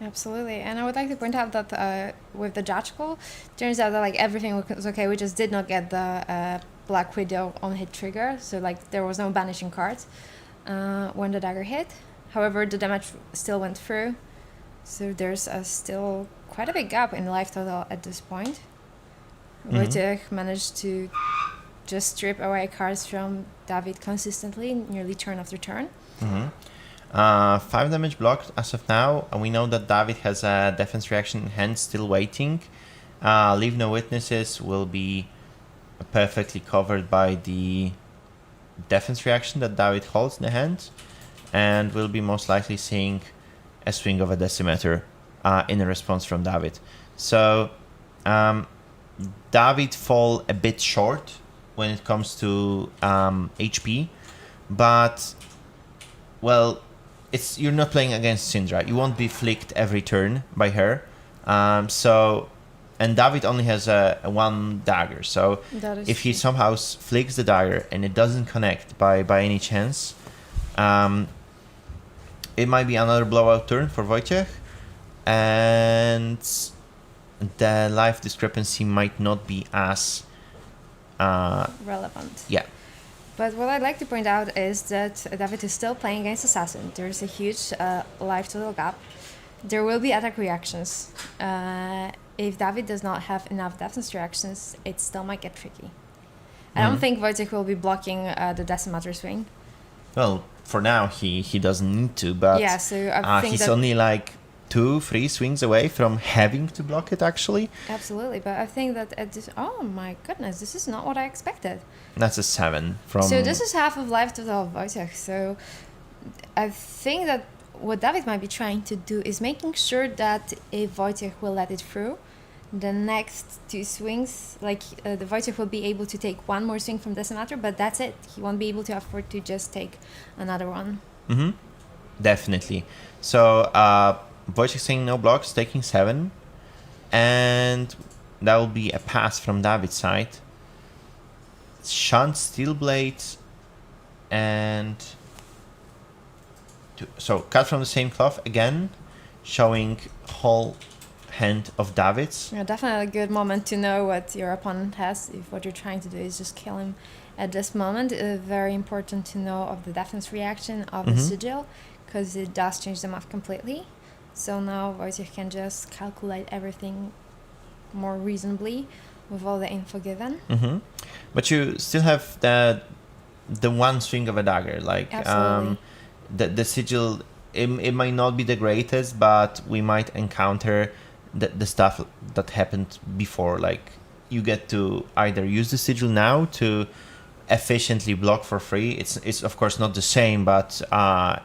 Absolutely. And I would like to point out that with the judge call, turns out that like everything was okay. We just did not get the Black Widow on hit trigger. So like there was no banishing cards when the dagger hit. However, the damage still went through, so there's still quite a big gap in life total at this point. Wojciech managed to just strip away cards from David consistently, nearly turn after turn. 5 damage blocked as of now, and we know that David has a defense reaction in hand still waiting. Leave No Witnesses will be perfectly covered by the defense reaction that David holds in the hand, and we'll be most likely seeing a swing of a Decimator in a response from David. So David fall a bit short when it comes to HP, but well, you're not playing against Syndra. You won't be flicked every turn by her. And David only has a 1 dagger. So if he somehow flicks the dagger and it doesn't connect by any chance, it might be another blowout turn for Wojciech, and the life discrepancy might not be as relevant. Yeah. But what I'd like to point out is that David is still playing against Assassin. There's a huge life total gap. There will be attack reactions. If David does not have enough defense reactions, it still might get tricky. I don't think Wojciech will be blocking the Decimator swing. Well, for now he doesn't need to, but yeah, so I think he's only like 2-3 swings away from having to block it actually. Absolutely, but I think that at this, oh my goodness, this is not what I expected. That's a 7 from. So this is half of life total of Wojciech. So I think that what David might be trying to do is making sure that if Wojciech will let it through, the next 2 swings, the Wojciech will be able to take 1 more swing from Decimator, but that's it. He won't be able to afford to just take another one. Mm-hmm. Definitely. So Wojciech saying no blocks, taking 7, and that will be a pass from David's side. Shunt Steel Blades, and so cut from the same cloth again, showing whole hand of David's. Yeah, definitely a good moment to know what your opponent has. If what you're trying to do is just kill him at this moment, very important to know of the defense reaction of the sigil, because it does change the map completely. So now Wojciech can just calculate everything more reasonably with all the info given. But you still have the 1 swing of a dagger, like the sigil. It might not be the greatest, but we might encounter the stuff that happened before. Like you get to either use the sigil now to efficiently block for free. It's of course not the same, but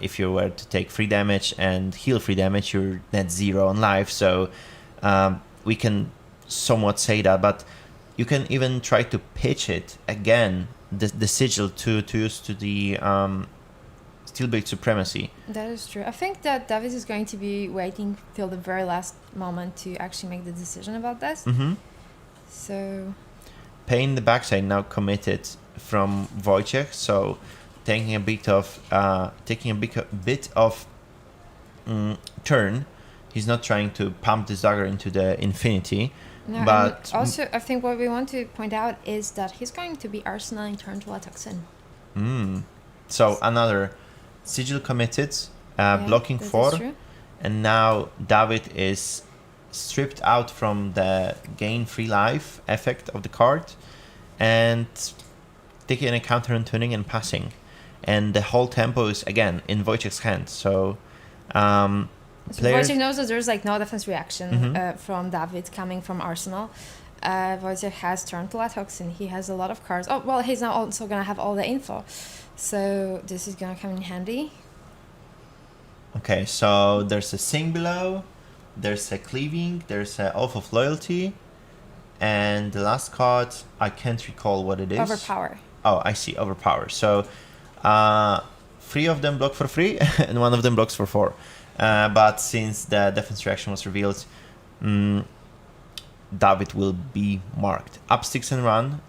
if you were to take 3 damage and heal 3 damage, you're net 0 on life. So we can somewhat say that, but you can even try to pitch it again, the sigil to use to the Steelblade Supremacy. That is true. I think that David is going to be waiting till the very last moment to actually make the decision about this. So Pain the backside now committed from Wojciech, so taking a bit of turn. He's not trying to pump this dagger into the infinity. No, but also, I think what we want to point out is that he's going to be arsenaling turn to Toxin. So another sigil committed, blocking 4, and now David is stripped out from the gain 3 life effect of the card and taking a counter on tuning and passing, and the whole tempo is again in Wojciech's hand. So Wojciech knows that there's no defense reaction from David coming from Arsenal. Wojciech has turned to Toxin. He has a lot of cards. Oh, well, he's now also going to have all the info. So this is going to come in handy. Okay, so there's a Sing below, there's a Cleaving, there's a Oath of Loyalty, and the last card, I can't recall what it is. Overpower. Oh, I see, Overpower. So 3 of them block for 3 and 1 of them blocks for 4. But since the defense reaction was revealed, David will be marked. Up 6 and run.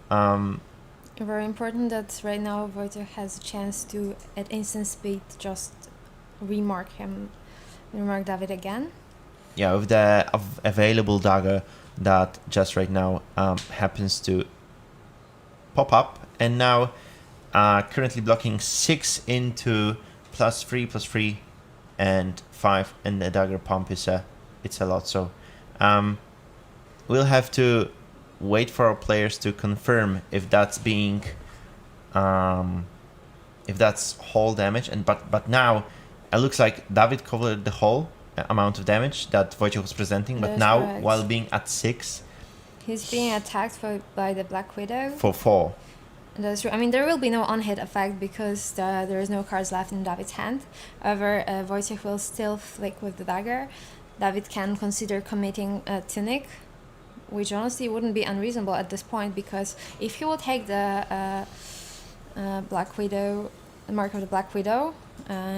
Very important that right now Wojciech has a chance to, at instant speed, just remark David again. Yeah, with the available dagger that just right now happens to pop up. And now currently blocking 6 into +3/+3 and 5, and the dagger pump is it's a lot. So we'll have to wait for our players to confirm if that's being if that's whole damage, and but now it looks like David covered the whole amount of damage that Wojciech was presenting, but now correct. while being at 6, he's being attacked by the Black Widow for 4. That's true. I mean, there will be no on-hit effect because there is no cards left in David's hand. However, Wojciech will still flick with the dagger. David can consider committing a Tunic, which honestly wouldn't be unreasonable at this point, because if he will take the Black Widow, the mark of the Black Widow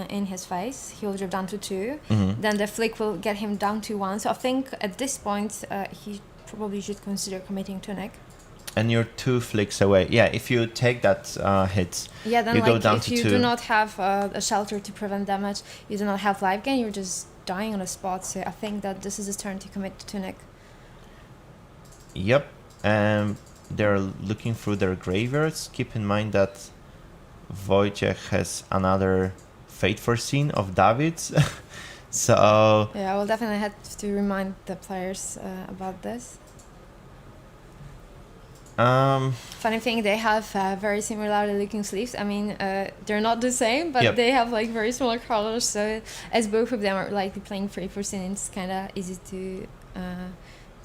in his face, he will drop down to 2. Then the flick will get him down to 1. So I think at this point he probably should consider committing Tunic. And you're 2 flicks away. Yeah, if you take that hit, yeah, then you like go down if to you 2. do not have a shelter to prevent damage, you do not have life gain, you're just dying on the spot. So I think that this is his turn to commit to Tunic. Yep. They're looking through their graveyards. Keep in mind that Wojciech has another Fate Foreseen of David's. So yeah, I will definitely have to remind the players about this. Funny thing, they have very similarly looking sleeves. I mean, they're not the same, but they have like very similar colors. So as both of them are likely playing 3%, it's kind of easy to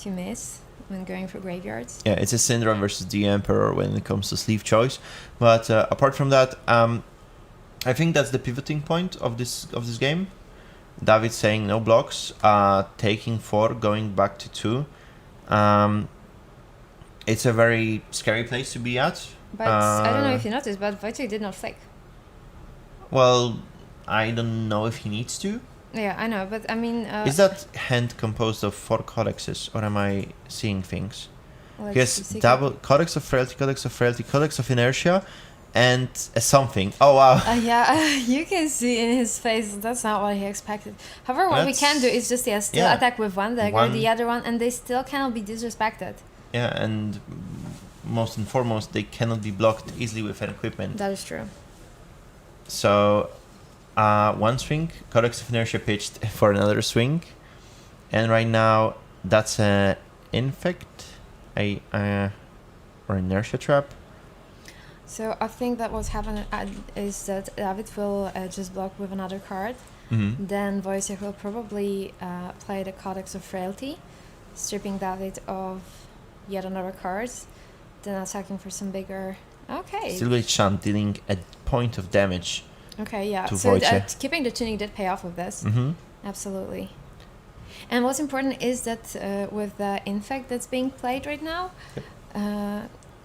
miss when going for graveyards. Yeah, it's a Syndra versus the Emperor when it comes to sleeve choice. But apart from that, I think that's the pivoting point of this game. David saying no blocks, taking 4, going back to 2. It's a very scary place to be at. But I don't know if you noticed, but Wojciech did not flick. Well, I don't know if he needs to. Yeah, I know, but I mean... is that hand composed of 4 codexes, or am I seeing things? Yes, double Codex of Frailty, Codex of Inertia, and something. Oh, wow. Yeah, you can see in his face that's not what he expected. However, what we can do is just still attack with one dagger, the other one, and they still cannot be disrespected. Yeah, and most and foremost, they cannot be blocked easily with an equipment. That is true. So, one swing, Codex of Inertia pitched for another swing, and right now that's an Infect, or Inertia Trap. So I think that what's happening is that David will just block with another card. Then Wojciech will probably play the Codex of Frailty, stripping David of yet another card, then attacking for some bigger... Okay. Silver Chant dealing a point of damage. Okay, yeah. To so keeping the Tunic did pay off with this. Absolutely. And what's important is that with the Infect that's being played right now,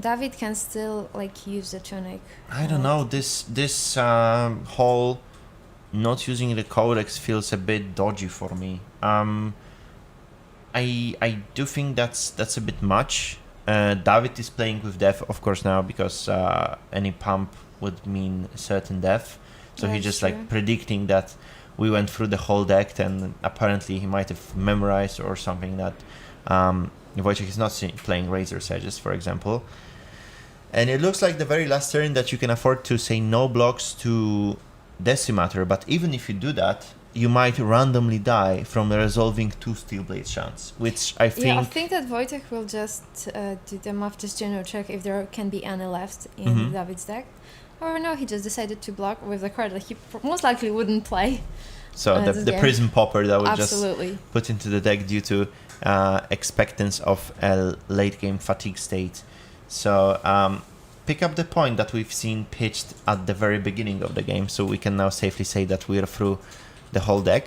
David can still like use the Tunic. I don't know. This whole not using the Codex feels a bit dodgy for me. I do think that's a bit much. David is playing with death, of course, now because any pump would mean certain death. So he's just like predicting that we went through the whole deck, and apparently he might have memorized or something that Wojciech is not playing Razor's Edges, for example. And it looks like the very last turn that you can afford to say no blocks to Decimator, but even if you do that, you might randomly die from resolving 2 Steel Blade chance, which I think... Yeah, I think that Wojciech will just do the math, just general check if there can be any left in David's deck. Or no, he just decided to block with the card that he most likely wouldn't play. So the Prism Popper that would Absolutely. Just put into the deck due to expectance of a late game fatigue state. So pick up the point that we've seen pitched at the very beginning of the game, so we can now safely say that we're through the whole deck.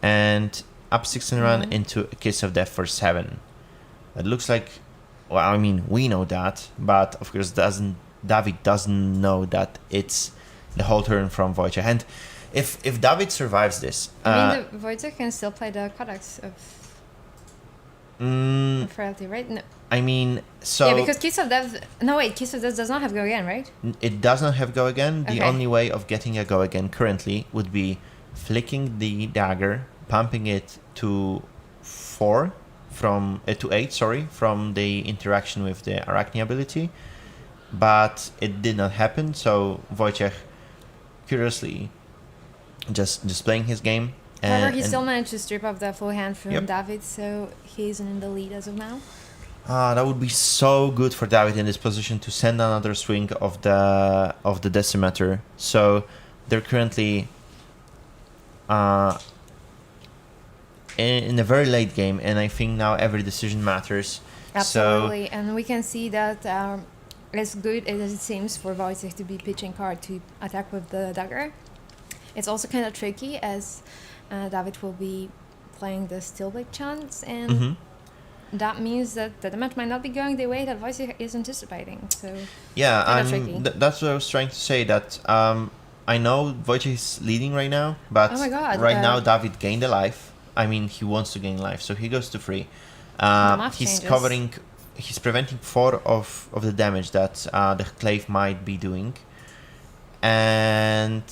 And up 6 and run into a Kiss of Death for 7. It looks like, well, I mean, we know that, but of course David doesn't know that it's the whole turn from Wojciech. And if David survives this... I mean, Wojciech can still play the Codex of Frailty, right? No. I mean, so... Yeah, because Kiss of Death... No, wait, Kiss of Death does not have Go Again, right? It does not have Go Again. The only way of getting a Go Again currently would be flicking the dagger, pumping it to 4 from... to 8, sorry, from the interaction with the Arachne ability. But it did not happen, so Wojciech curiously just playing his game. However, he still managed to strip up the full hand from David, so he's in the lead as of now. That would be so good for David in this position to send another swing of the decimeter. So they're currently in a very late game, and I think now every decision matters. Absolutely, so, and we can see that as good as it seems for Wojciech to be pitching card to attack with the dagger, it's also kind of tricky as David will be playing the steel blade chance, and that means that the damage might not be going the way that Wojciech is anticipating. So yeah, that's what I was trying to say. That I know Wojciech is leading right now, but right now David gained a life. I mean, he wants to gain life, so he goes to 3. He's preventing 4 of the damage that the Clave might be doing, and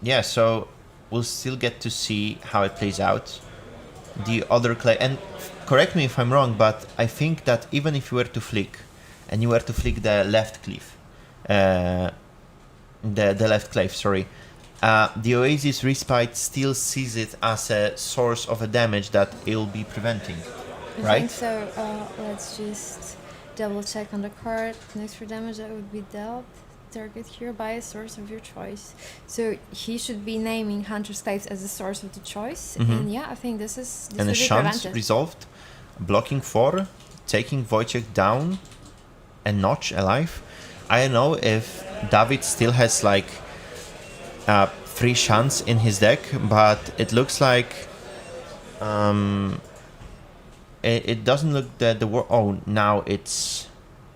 yeah, so we'll still get to see how it plays out. The other Clave, and correct me if I'm wrong, but I think that even if you were to flick, and you were to flick the left Cleave, the left Clave, sorry, the Oasis Respite still sees it as a source of a damage that it'll be preventing, right? I think so. Let's just double check on the card. Next for damage that would be dealt target here by a source of your choice. So he should be naming Hunter's Claves as the source of the choice. And yeah, I think this and a chance resolved, blocking 4, taking Wojciech down a notch alive. I don't know if David still has like 3 shunts in his deck, but it looks like it doesn't look that the now it's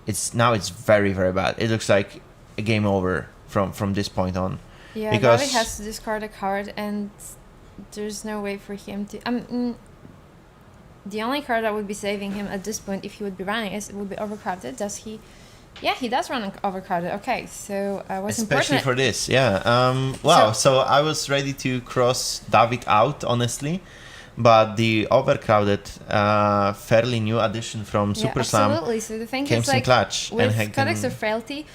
very, very bad. It looks like a game over from this point on. Yeah, because David has to discard a card, and there's no way for him to. The only card that would be saving him at this point, if he would be running, would be Overcrowded. Does he? Yeah, he does run Overcrowded. Okay, so what's especially important? for this, yeah. Wow. So I was ready to cross David out, honestly, but the Overcrowded, fairly new addition from Super Slam, absolutely. So the thing came is, like, in clutch with Codex of Frailty,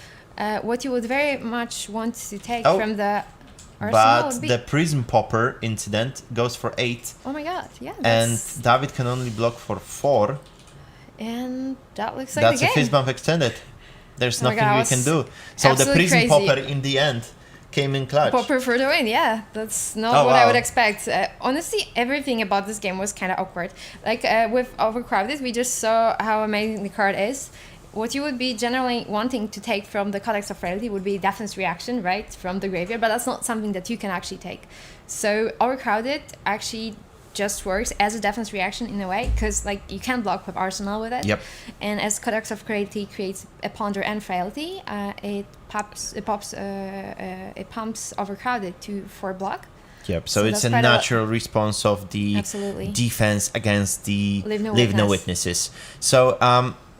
what you would very much want to take from the arsenal but would be... the Prism Popper incident goes for 8. Oh my god, yeah. And David can only block for 4. And that looks like that's the game. A fist bump extended. There's nothing we can do. So the Prism crazy. Popper in the end came in clutch. Popper for the win, yeah. That's not what I would expect. Honestly, everything about this game was kind of awkward. Like with Overcrowded, we just saw how amazing the card is. What you would be generally wanting to take from the Codex of Frailty would be Defense Reaction, right, from the graveyard, but that's not something that you can actually take. So Overcrowded actually just works as a defense reaction in a way, because like you can block with Arsenal with it. Yep. And as Codex of Frailty creates a Ponder and Frailty, it pumps Overcrowded for block. Yep. So it's a natural response of the defense against the Leave No Witnesses. So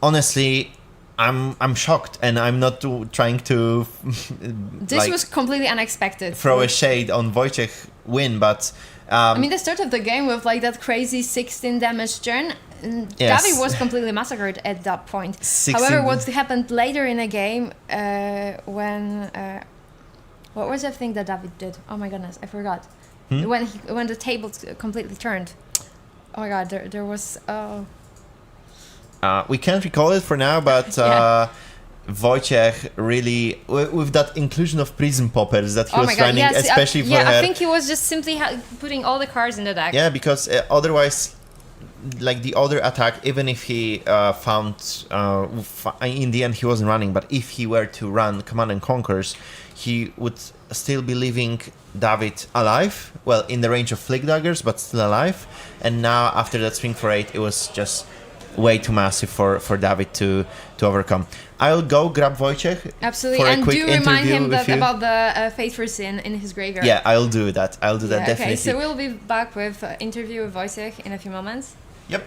honestly, I'm shocked, and I'm not trying to. This was completely unexpected. Throw a shade on Wojciech win, but. I mean, the start of the game with like that crazy 16 damage turn, David was completely massacred at that point. However, what happened later in the game when what was the thing that David did? Oh my goodness, I forgot. When the table completely turned. Oh my god, there was. We can't recall it for now, but. Wojciech really, with that inclusion of Prism Poppers that he was running, especially for her. I think he was just simply putting all the cards in the deck. Yeah, because otherwise, like the other attack, even if he found, in the end he wasn't running, but if he were to run Command and Conquers, he would still be leaving David alive, well, in the range of Flick Daggers, but still alive. And now, after that swing for 8, it was just way too massive for David to overcome. I'll go grab Wojciech. Absolutely, and do remind him about the Faithful Sin in his graveyard. Yeah, I'll do that. Definitely. Okay, so we'll be back with interview with Wojciech in a few moments. Yep.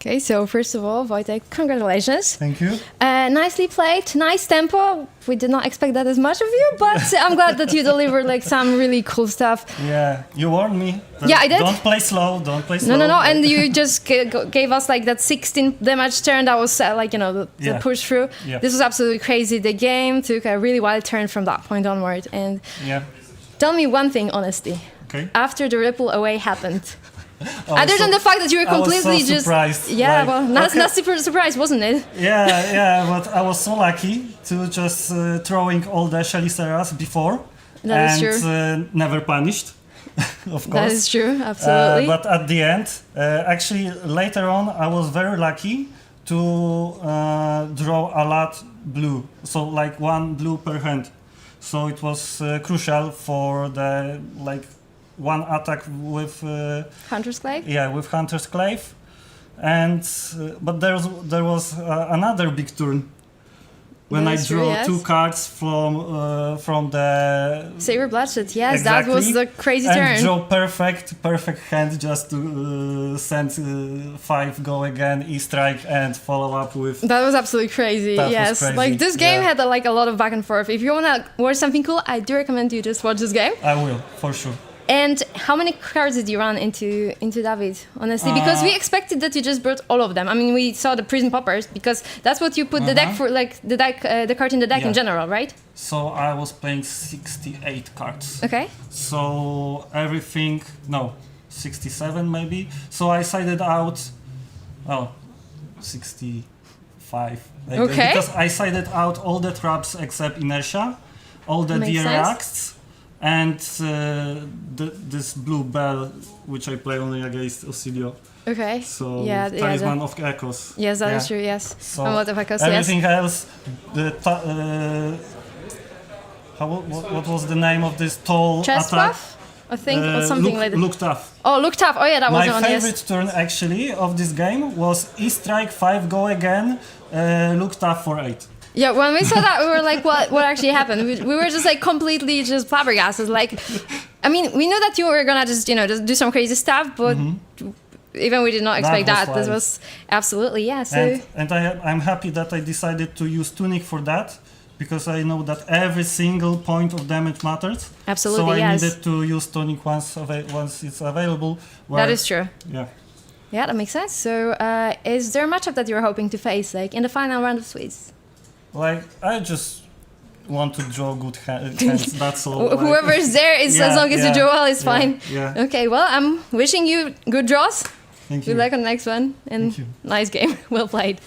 Okay, so first of all, Wojtek, congratulations. Thank you. Nicely played, nice tempo. We did not expect that as much of you, but I'm glad that you delivered like some really cool stuff. Yeah, you warned me. Yeah, I did. Don't play slow, don't play slow. No, and you just gave us like that 16 damage turn that was like, you know, the push through. Yeah. This was absolutely crazy. The game took a really wild turn from that point onward. And tell me one thing, honestly. Okay. After the ripple away happened, other than the fact that you were completely I was so just surprised. Yeah, well, not super surprised, wasn't it? Yeah, but I was so lucky to just throwing all the Shaliceras before that is and never punished, of course. That is true, absolutely. But at the end, actually later on, I was very lucky to draw a lot blue, so like 1 blue per hand. So it was crucial for the like 1 attack with Hunter's Clave? Yeah, with Hunter's Clave. And but there was another big turn when I drew 2 cards from the Saber Bloodshed. Yes, exactly, that was the crazy turn. And draw perfect hand just to send 5 go again E-strike and follow up with. That was absolutely crazy. Yes, crazy. Like this game had like a lot of back and forth. If you wanna watch something cool, I do recommend you just watch this game. I will, for sure. And how many cards did you run into David? Honestly, because we expected that you just brought all of them. I mean, we saw the Prison Poppers because that's what you put the deck for, like the card in the deck in general, right? So I was playing 68 cards. Okay. So everything, 67 maybe. So I sided out, 65. Okay. Because I sided out all the traps except Inertia, all the Makes reacts. And this blue bell, which I play only against Ocilio. Okay. So Talisman of Echoes. Yes, that is true. Yes. So a lot of Echoes. Everything else, what was the name of this tall Chest attack? buff? I think, or something like that. Look tough. Oh, look tough. Oh yeah, that was My on. favorite turn actually of this game was E-strike 5 go again, look tough for 8. Yeah, when we saw that, we were like, what actually happened? We were just like completely just flabbergasted. Like, I mean, we knew that you were gonna just, just do some crazy stuff, but even we did not expect that. This was absolutely, yeah. So and I'm happy that I decided to use Tunic for that, because I know that every single point of damage matters. Absolutely, so I yes. needed to use Tunic once it's available. That is true. Yeah. Yeah, that makes sense. So is there much of that you're hoping to face, like in the final round of Swedes? Like, I just want to draw good hands, that's all. Whoever is there, as long as you draw well, it's fine. Yeah. Okay, well, I'm wishing you good draws. Thank you. Good luck on the next one. And nice game. Well played.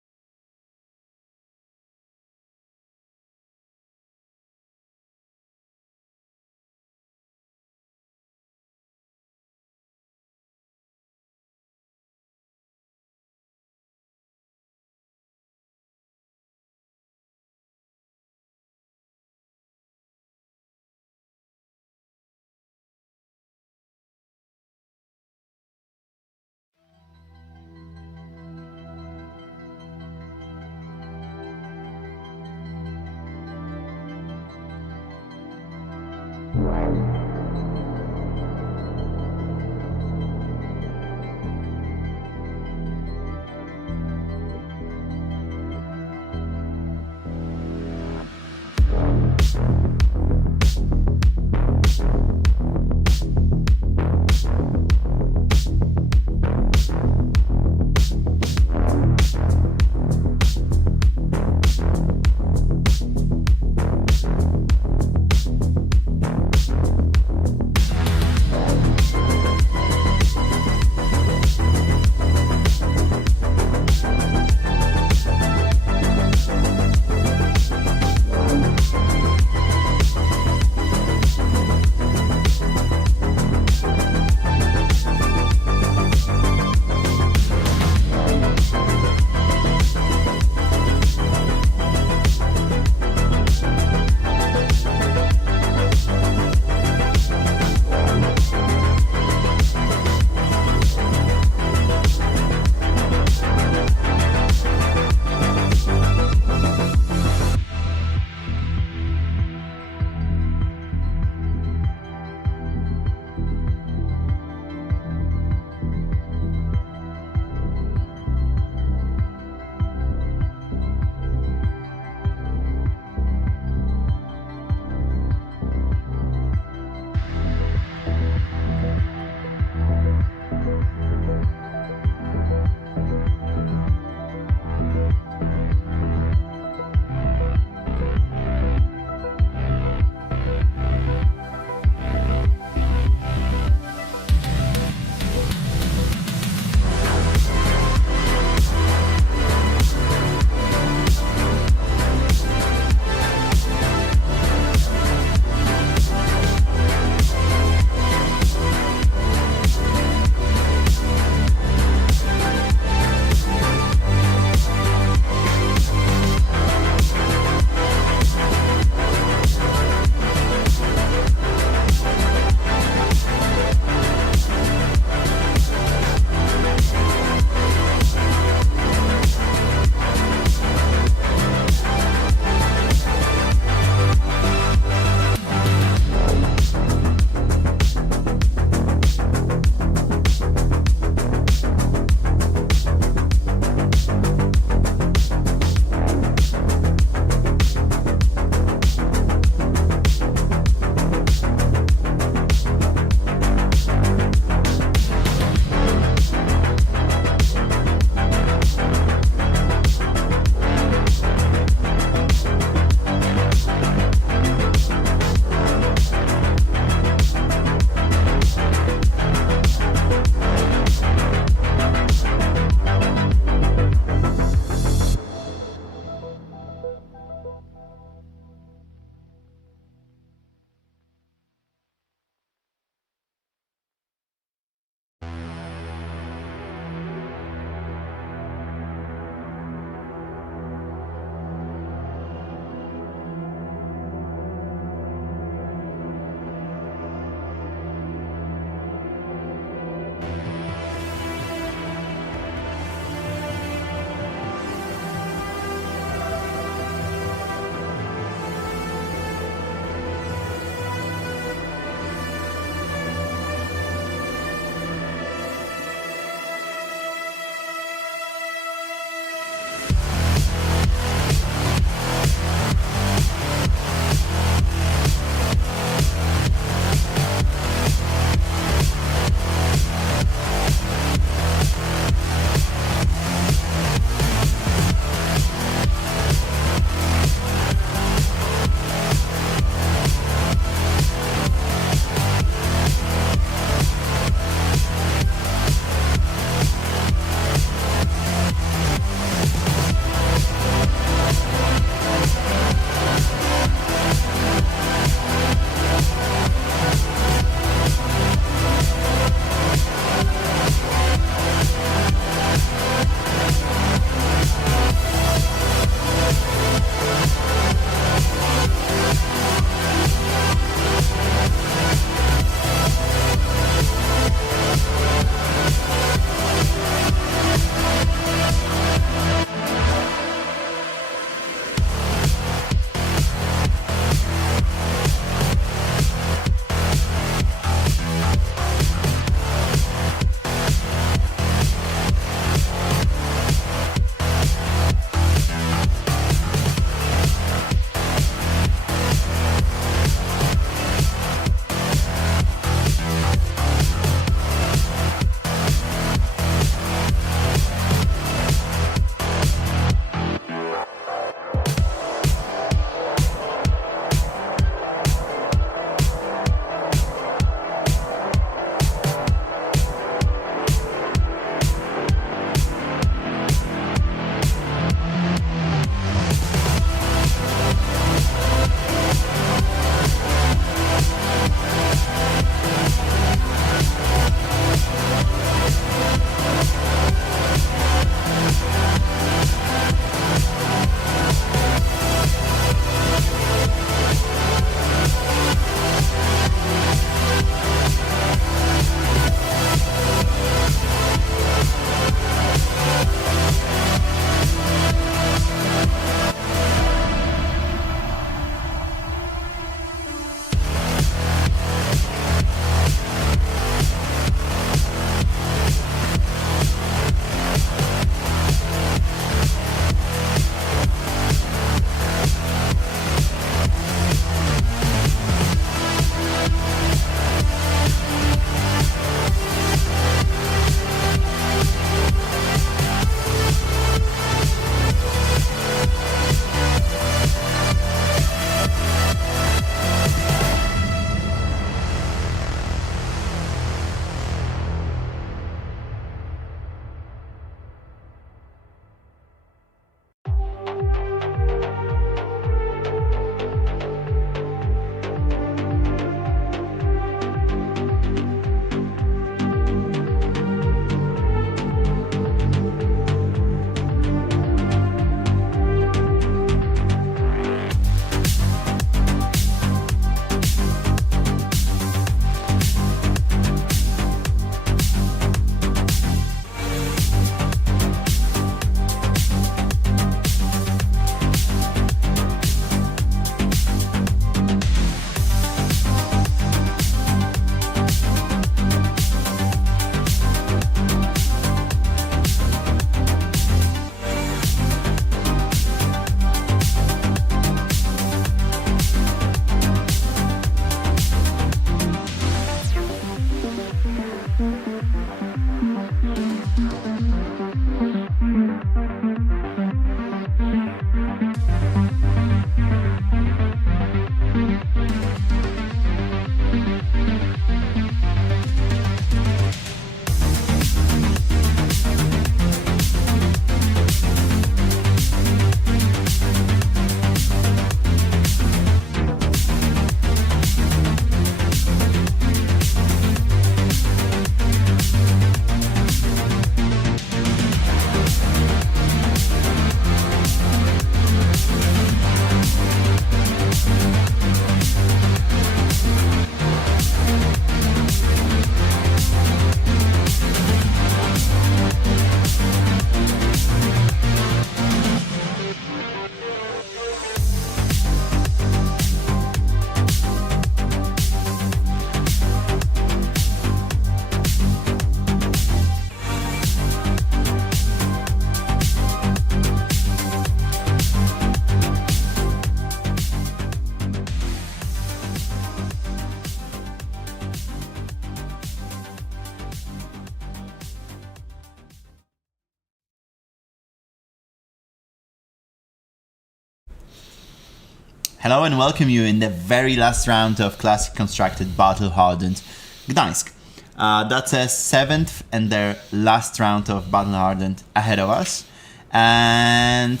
Hello and welcome you in the very last round of Classic Constructed Battle Hardened Gdańsk. That's a 7th and their last round of Battle Hardened ahead of us. And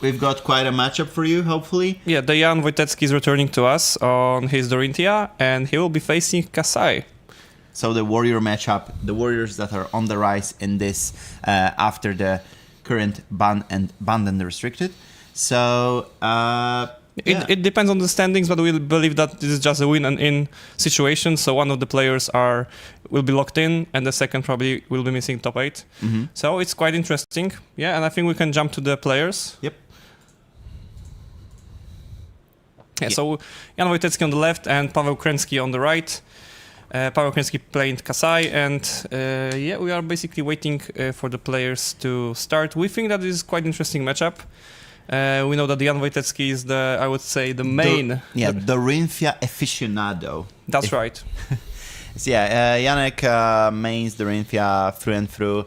we've got quite a matchup for you, hopefully. Yeah, Jan Wojtecki is returning to us on his Dorinthia, and he will be facing Kasai. So the Warrior matchup, the Warriors that are on the rise in this after the current banned and restricted. So... It depends on the standings, but we believe that this is just a win and in situation. So one of the players will be locked in, and the second probably will be missing top 8. Mm-hmm. So it's quite interesting. Yeah, and I think we can jump to the players. Yep. Yeah. So Jan Wojtecki on the left and Paweł Kręcki on the right. Paweł Kręcki playing Kasai, and we are basically waiting for the players to start. We think that this is quite interesting matchup. We know that Jan Wojtecki is the main... Dorinthia aficionado. That's right. So Janek mains Dorinthia through and through.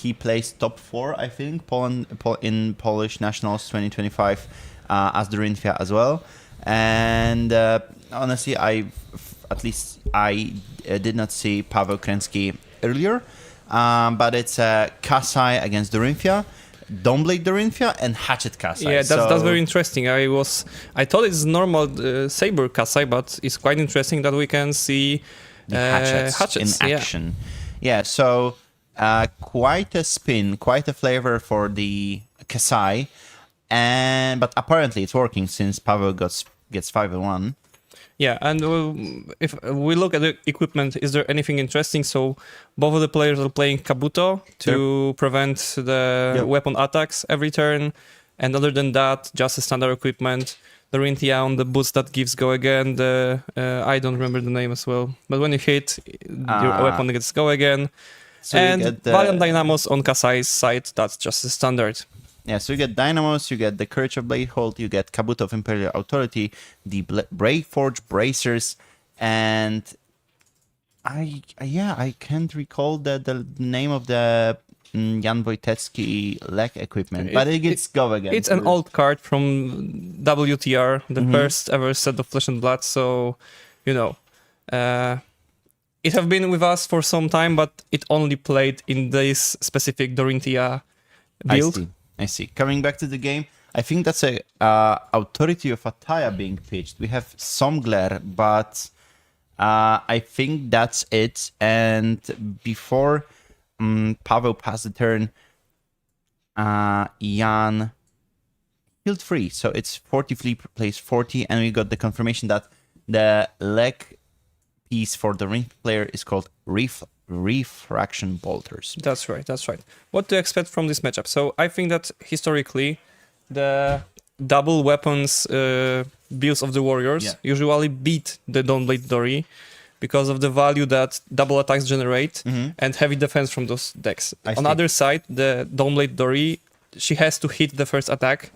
He plays top 4, I think, in Polish Nationals 2025 as Dorinthia as well. And honestly, I did not see Paweł Kręcki earlier, but it's Kasai against Dorinthia, Dawnblade Dorinthia, and Hatchet Kasai. Yeah, that's very interesting. I thought it's normal Saber Kasai, but it's quite interesting that we can see the hatchets in action. Yeah, so quite a spin, quite a flavor for the Kasai, but apparently it's working since Paweł gets 5-1. Yeah, and if we look at the equipment, is there anything interesting? So both of the players are playing Kabuto to prevent the weapon attacks every turn. And other than that, just a standard equipment. Dorinthia on the boots that gives go again. I don't remember the name as well. But when you hit, your weapon gets go again. So and Valiant Dynamos on Kasai's side, that's just a standard. Yeah, so you get Dynamos, you get the Courage of Bladehold, you get Kabuto of Imperial Authority, the Braveforge Bracers, and I can't recall the name of the Jan Wojtecki leg equipment, but it gets go again. It's an old card from WTR, the first ever set of Flesh and Blood, so, it have been with us for some time, but it only played in this specific Dorinthia build. I see. Coming back to the game, I think that's a Authority of Ataya being pitched. We have some glare, but I think that's it. And before Paweł passed the turn, Jan healed free. So it's 40 flea plays 40, and we got the confirmation that the leg piece for the ring player is called Refraction Bolters. That's right. What to expect from this matchup? So I think that historically, the double weapons builds of the Warriors usually beat the Dawnblade Dory because of the value that double attacks generate and heavy defense from those decks. On the other side, the Dawnblade Dory, she has to hit the first attack,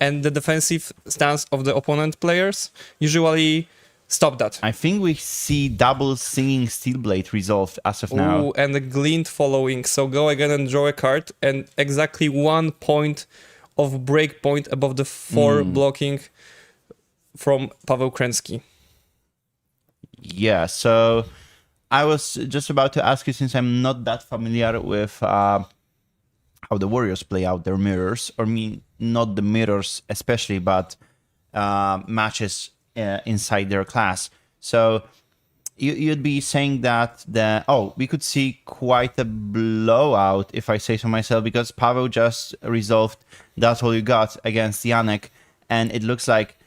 and the defensive stance of the opponent players usually stop that. I think we see double Singing Steelblade resolved as of now. Ooh, and the Glint following. So go again and draw a card, and exactly 1 point of break point above the 4 blocking from Paweł Kręcki. Yeah, so I was just about to ask you, since I'm not that familiar with how the Warriors play out their mirrors, not the mirrors especially, but matches inside their class. So you'd be saying that we could see quite a blowout, if I say so myself, because Paweł just resolved That's All You Got against Janek, and it looks like,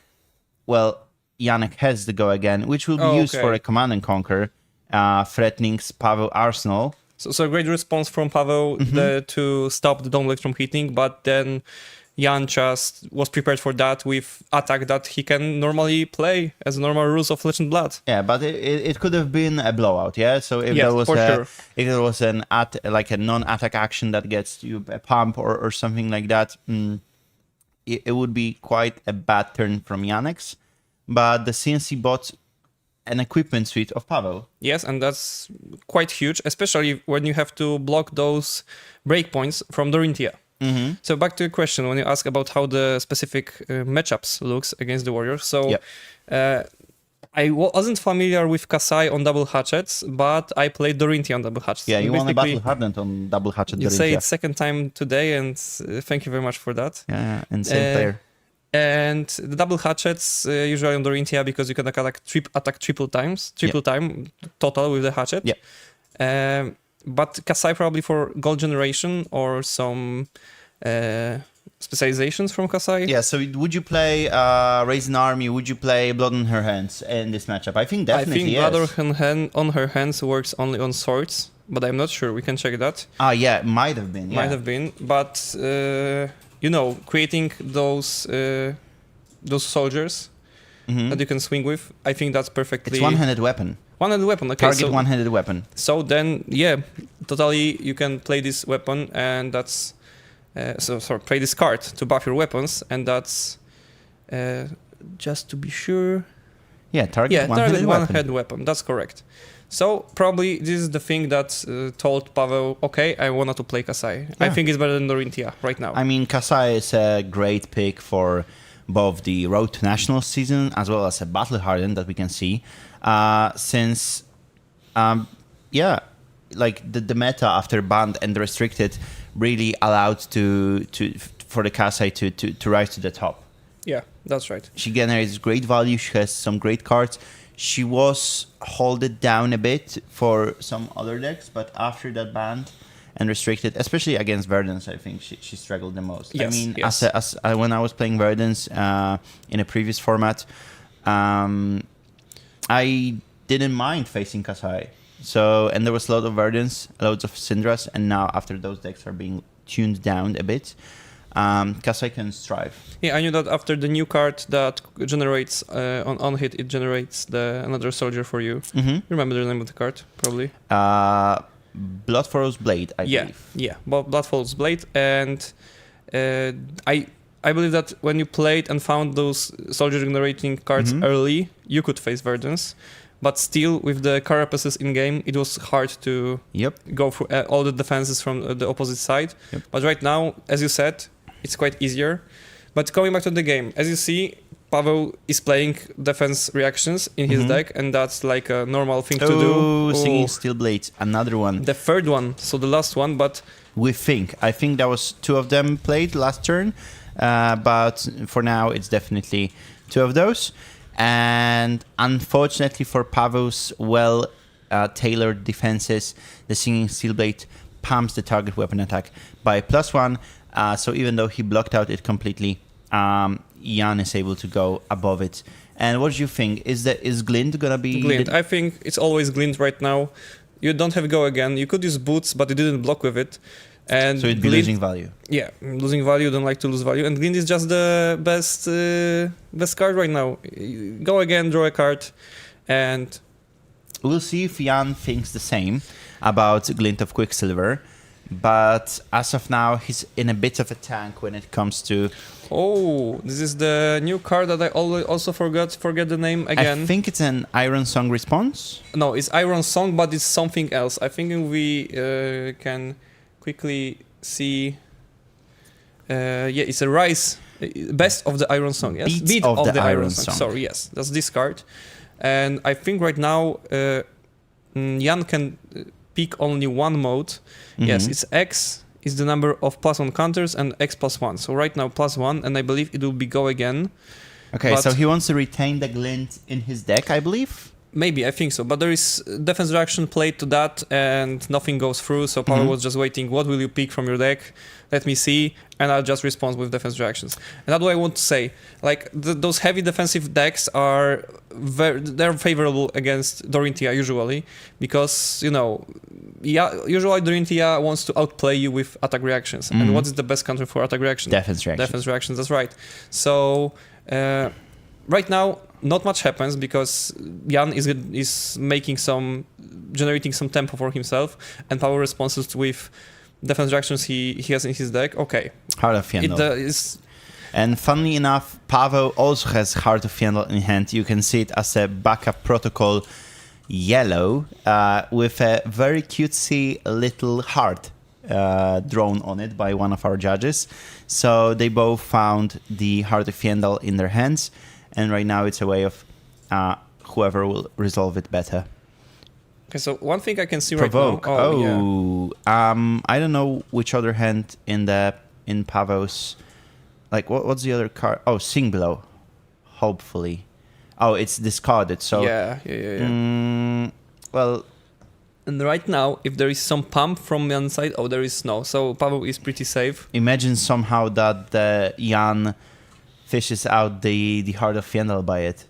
Janek has the go again, which will be used for a Command and Conquer, threatening Paweł Arsenal. So a great response from Paweł to stop the Dawnblade from hitting, but then Jan just was prepared for that with attack that he can normally play as normal rules of Flesh and Blood. Yeah, but it could have been a blowout, yeah? So if if there was a non-attack action that gets you a pump or something like that, it would be quite a bad turn from Janek's. But the CNC bought an equipment suite of Paweł. Yes, and that's quite huge, especially when you have to block those breakpoints from Dorinthia. So back to your question, when you ask about how the specific matchups looks against the Warriors. So I wasn't familiar with Kasai on double hatchets, but I played Dorinthia on double hatchets. Yeah, you won a battle Hardened on double hatchet You Dorinthia. say it's second time today, and thank you very much for that. Yeah, and same player. And the double hatchets usually on Dorinthia, because you can attack triple time total with the hatchet. Yeah. But Kasai probably for gold generation or some specializations from Kasai. Yeah, so would you play Raise an Army? Would you play Blood on Her Hands in this matchup? I think definitely yes. Blood on her hands works only on swords, but I'm not sure. We can check that. Yeah, might have been. Yeah. Might have been, but creating those soldiers that you can swing with, I think that's perfectly. It's one-handed weapon. One-handed weapon. Okay, Target one-handed weapon. So then, totally, you can play this weapon, and that's play this card to buff your weapons, and that's just to be sure. Yeah, target one-handed weapon. That's correct. So probably this is the thing that told Pavel, okay, I wanted to play Kasai. Yeah. I think it's better than Dorinthia right now. I mean, Kasai is a great pick for both the Road to Nationals season as well as a Battle Hardened that we can see. Since, like the meta after banned and restricted really allowed for the Kasai to rise to the top. Yeah, that's right. She generates great value. She has some great cards. She was holded down a bit for some other decks, but after that banned and restricted, especially against Verdance, I think she struggled the most. Yes, I mean, yes. When I was playing Verdance in a previous format, I didn't mind facing Kasai. And there was a lot of Verdance, loads of Syndras, and now after those decks are being tuned down a bit, Kasai can strive. Yeah, I knew that after the new card that generates on hit, it generates another soldier for you. You remember the name of the card, probably? Bloodfurrow's Blade, I believe. Yeah, Bloodfurrow's Blade, and I believe that when you played and found those soldier generating cards early, you could face Verdance. But still, with the carapaces in game, it was hard to go through all the defenses from the opposite side. But right now, as you said, it's quite easier. But going back to the game, as you see, Pavel is playing defense reactions in his deck, and that's like a normal thing to do. Singing Steel Blades, another one. The third one, so the last one, but... I think there was two of them played last turn, but for now, it's definitely two of those. And unfortunately for Pavel's well-tailored defenses, the Singing Steel Blade pumps the target weapon attack by +1. So even though he blocked out it completely, Jan is able to go above it. And what do you think? Is Glint gonna be Glint? I think it's always Glint right now. You don't have Go Again. You could use Boots, but you didn't block with it. And so it'd be losing value. Yeah, losing value. Don't like to lose value. And Glint is just the best card right now. Go Again, draw a card, and we'll see if Jan thinks the same about Glint of Quicksilver. But as of now, he's in a bit of a tank when it comes to... Oh, this is the new card that I also forget the name again. I think it's an Iron Song response. No, it's Iron Song, but it's something else. I think we can quickly see... it's a Rise, Best of the Iron Song. Yes, Beat of the Iron Song. Sorry, yes, that's this card. And I think right now Jan can... pick only one mode. Yes, it's X is the number of +1 counters and X +1. So right now +1, and I believe it will be Go Again. Okay, so he wants to retain the Glint in his deck, I believe? Maybe, I think so. But there is defense reaction played to that, and nothing goes through. So Pavel was just waiting, what will you pick from your deck? Let me see, and I'll just respond with defense reactions. And that's what I want to say. Like, those heavy defensive decks are they're favorable against Dorinthia usually, because, usually Dorinthia wants to outplay you with attack reactions. And what is the best counter for attack reaction? Defense reactions. Defense reactions, that's right. So, right now, not much happens because Jan is generating some tempo for himself, and Pavel responses with defense reactions he has in his deck. Okay. Heart of Fyendal. And funnily enough, Pavel also has Heart of Fyendal in hand. You can see it as a backup protocol yellow with a very cutesy little heart drawn on it by one of our judges. So they both found the Heart of Yendel in their hands, and right now it's a way of whoever will resolve it better. Okay, so one thing I can see Provoke. right now. I don't know which other hand in Pavel's. Like what's the other card? Oh, Sing Below. Hopefully. Oh, it's discarded. So Yeah. Well. And right now, if there is some pump from Jan's side, there is no. So Pavel is pretty safe. Imagine somehow that Jan fishes out the Heart of Yendel by it.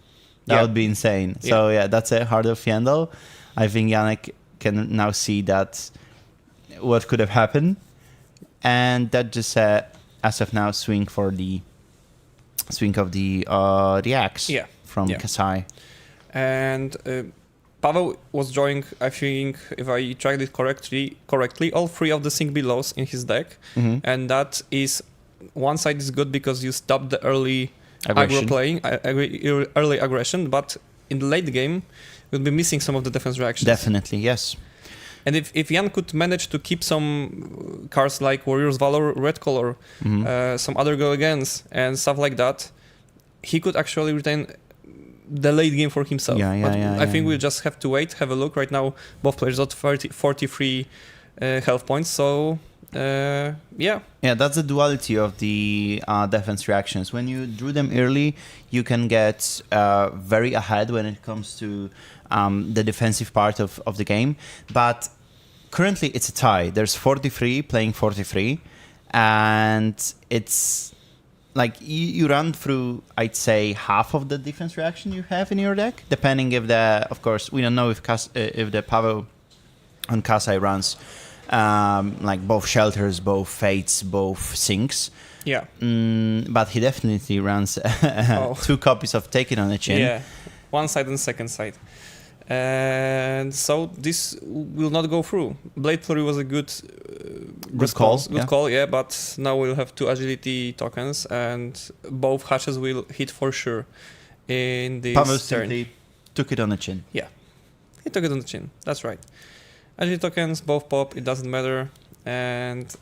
That would be insane. So yeah, that's a Heart of Yendel. I think Janek can now see that what could have happened, and that just as of now swing of the axe from Kasai. And Pavel was drawing, I think, if I tracked it correctly, all three of the Sing Belows in his deck, and that is one side is good because you stop the early aggro playing, early aggression, but in the late game, you'll be missing some of the defense reactions. Definitely, yes. And if Jan could manage to keep some cards like Warrior's Valor, Red Color, some other Go Against, and stuff like that, he could actually retain the late game for himself. I think we'll just have to wait, have a look. Right now, both players got 43 health points, so yeah, that's the duality of the defense reactions. When you drew them early, you can get very ahead when it comes to the defensive part of the game, but currently it's a tie. There's 43 playing 43, and it's like you run through, I'd say, half of the defense reaction you have in your deck, depending if of course, we don't know if the Pavel on Kasai runs like both Shelters, both Fates, both Sinks. Yeah. But he definitely runs 2 copies of Take It on the Chin. Yeah, one side and second side. And so this will not go through. Blade Flurry was a good call. But now we'll have 2 agility tokens, and both hatches will hit for sure in this Pavel turn. simply took it on the chin. Yeah, he took it on the chin. That's right. Agility tokens, both pop, it doesn't matter. And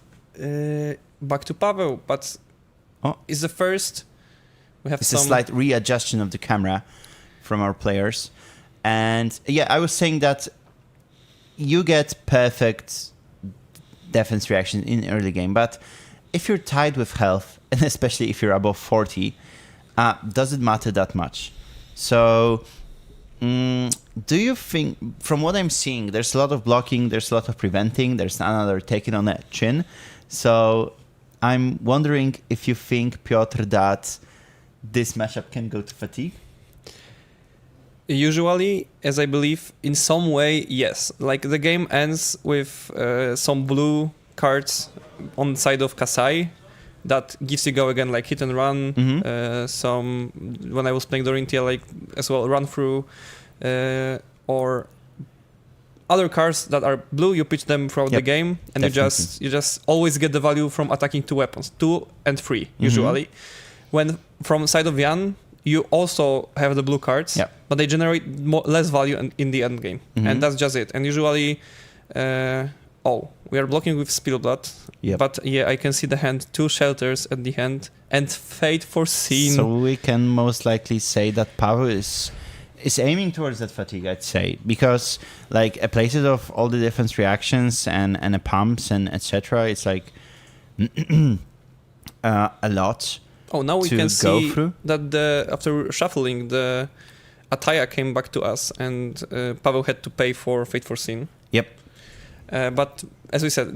back to Pavel, but it's the first. We have a slight readjustment of the camera from our players. And yeah, I was saying that you get perfect defense reaction in early game, but if you're tied with health, and especially if you're above 40, does it matter that much? So do you think, from what I'm seeing, there's a lot of blocking, there's a lot of preventing, there's another taking on the chin. So I'm wondering if you think, Piotr, that this matchup can go to fatigue? Usually, as I believe, in some way, yes. Like the game ends with some blue cards on the side of Kasai that gives you go again, like hit and run. Some, when I was playing Dorinthia, like as well, run through, or other cards that are blue. You pitch them throughout the game, and you just always get the value from attacking 2 weapons, 2 and 3 usually. When from side of Jan, you also have the blue cards, but they generate less value in the end game, and that's just it. And usually, we are blocking with Spillblood, but yeah, I can see the hand, 2 Shelters at the end, and Fate Foreseen. So we can most likely say that Pavel is aiming towards that fatigue, I'd say, because like a places of all the defense reactions and a pumps and etc. It's like a lot. Now we can see that after shuffling, the Ataya came back to us, and Pavel had to pay for Fate Foreseen. Yep. But as we said,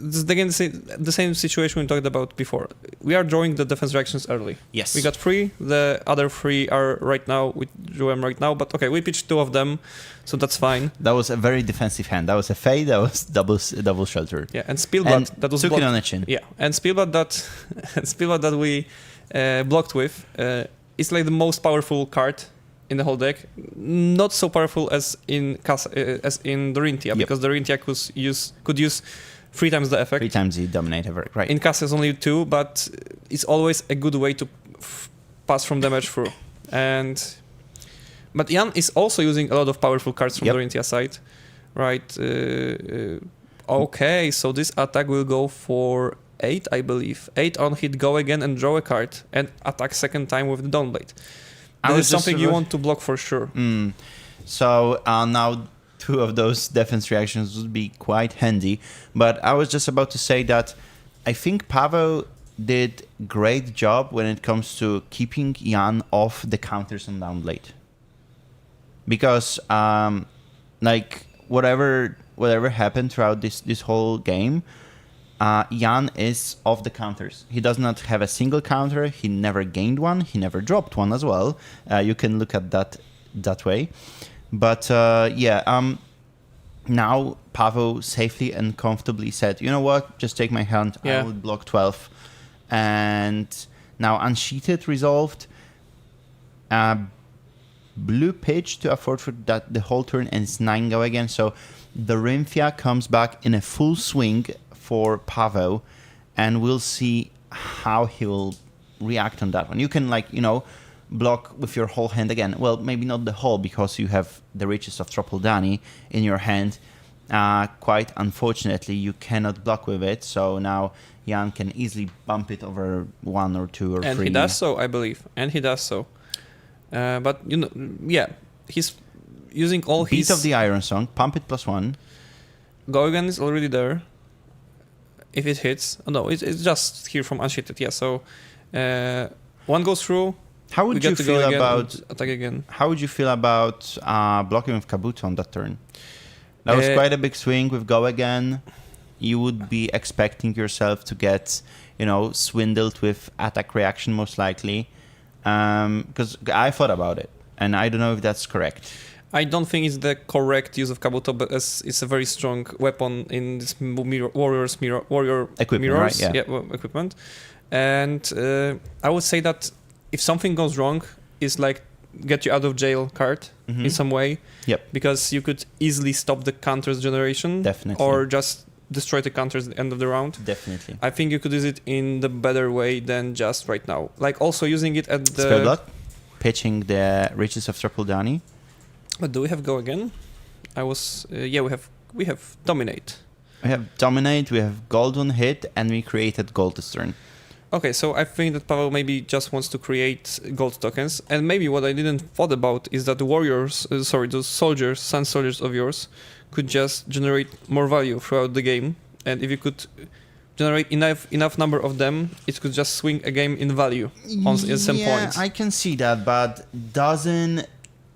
this is again the same situation we talked about before. We are drawing the defense reactions early. Yes. We got 3. The other 3 are right now. We drew them right now. But okay, we pitched 2 of them, so that's fine. That was a very defensive hand. That was a Fade. That was double Shelter. Yeah, and Spillblood that was took blocked. It on the chin. Yeah, and Spillblood that we blocked with is like the most powerful card in the whole deck. Not so powerful as in Dorinthia, because Dorinthia could use 3 times the effect. 3 times the Dominator, right. In Casa is only 2, but it's always a good way to pass from damage through. But Jan is also using a lot of powerful cards from Dorinthia side, right? Okay, so this attack will go for 8, I believe. 8 on hit, go again and draw a card and attack second time with the Dawnblade. This is something you want to block for sure. So now 2 of those defense reactions would be quite handy. But I was just about to say that I think Paweł did great job when it comes to keeping Jan off the counters on Downblade. Because like whatever happened throughout this whole game, Jan is off the counters. He does not have a single counter. He never gained one. He never dropped one as well. You can look at that way. But now Paweł safely and comfortably said, you know what, just take my hand. I will block 12. And now unsheeted resolved. Blue pitch to afford for that the whole turn, and it's 9 go again. So the Rymphia comes back in a full swing for Paweł, and we'll see how he will react on that one. You can block with your whole hand again. Well, maybe not the whole, because you have the Riches of Tropoldani in your hand. Quite unfortunately, you cannot block with it. So now Jan can easily bump it over 1 or 2 or 3. And he does so, I believe. But he's using all Beat his... of the Iron Song, pump it +1. Go again is already there. If it hits... Oh, no, it's just here from unsheeted. Yeah, so 1 goes through. How would you feel about... Attack again. How would you feel about blocking with Kabuto on that turn? That was quite a big swing with Go again. You would be expecting yourself to get, swindled with attack reaction most likely. Because I thought about it, and I don't know if that's correct. I don't think it's the correct use of Kabuto, but it's a very strong weapon in this warrior equipment, mirrors, right? Equipment. And I would say that if something goes wrong, it's like get you out of jail card in some way. Yep. Because you could easily stop the counters generation. Definitely. Or just destroy the counters at the end of the round. Definitely. I think you could use it in the better way than just right now. Like also using it at the... Spell Blood, pitching the Riches of Tropoldani. But do we have Go again? We have Dominate. We have Dominate, we have Gold on hit, and we created Gold this turn. Okay, so I think that Paweł maybe just wants to create gold tokens, and maybe what I didn't thought about is that the warriors, those soldiers, sun soldiers of yours, could just generate more value throughout the game, and if you could generate enough number of them, it could just swing a game in value at some point. Yeah, I can see that, but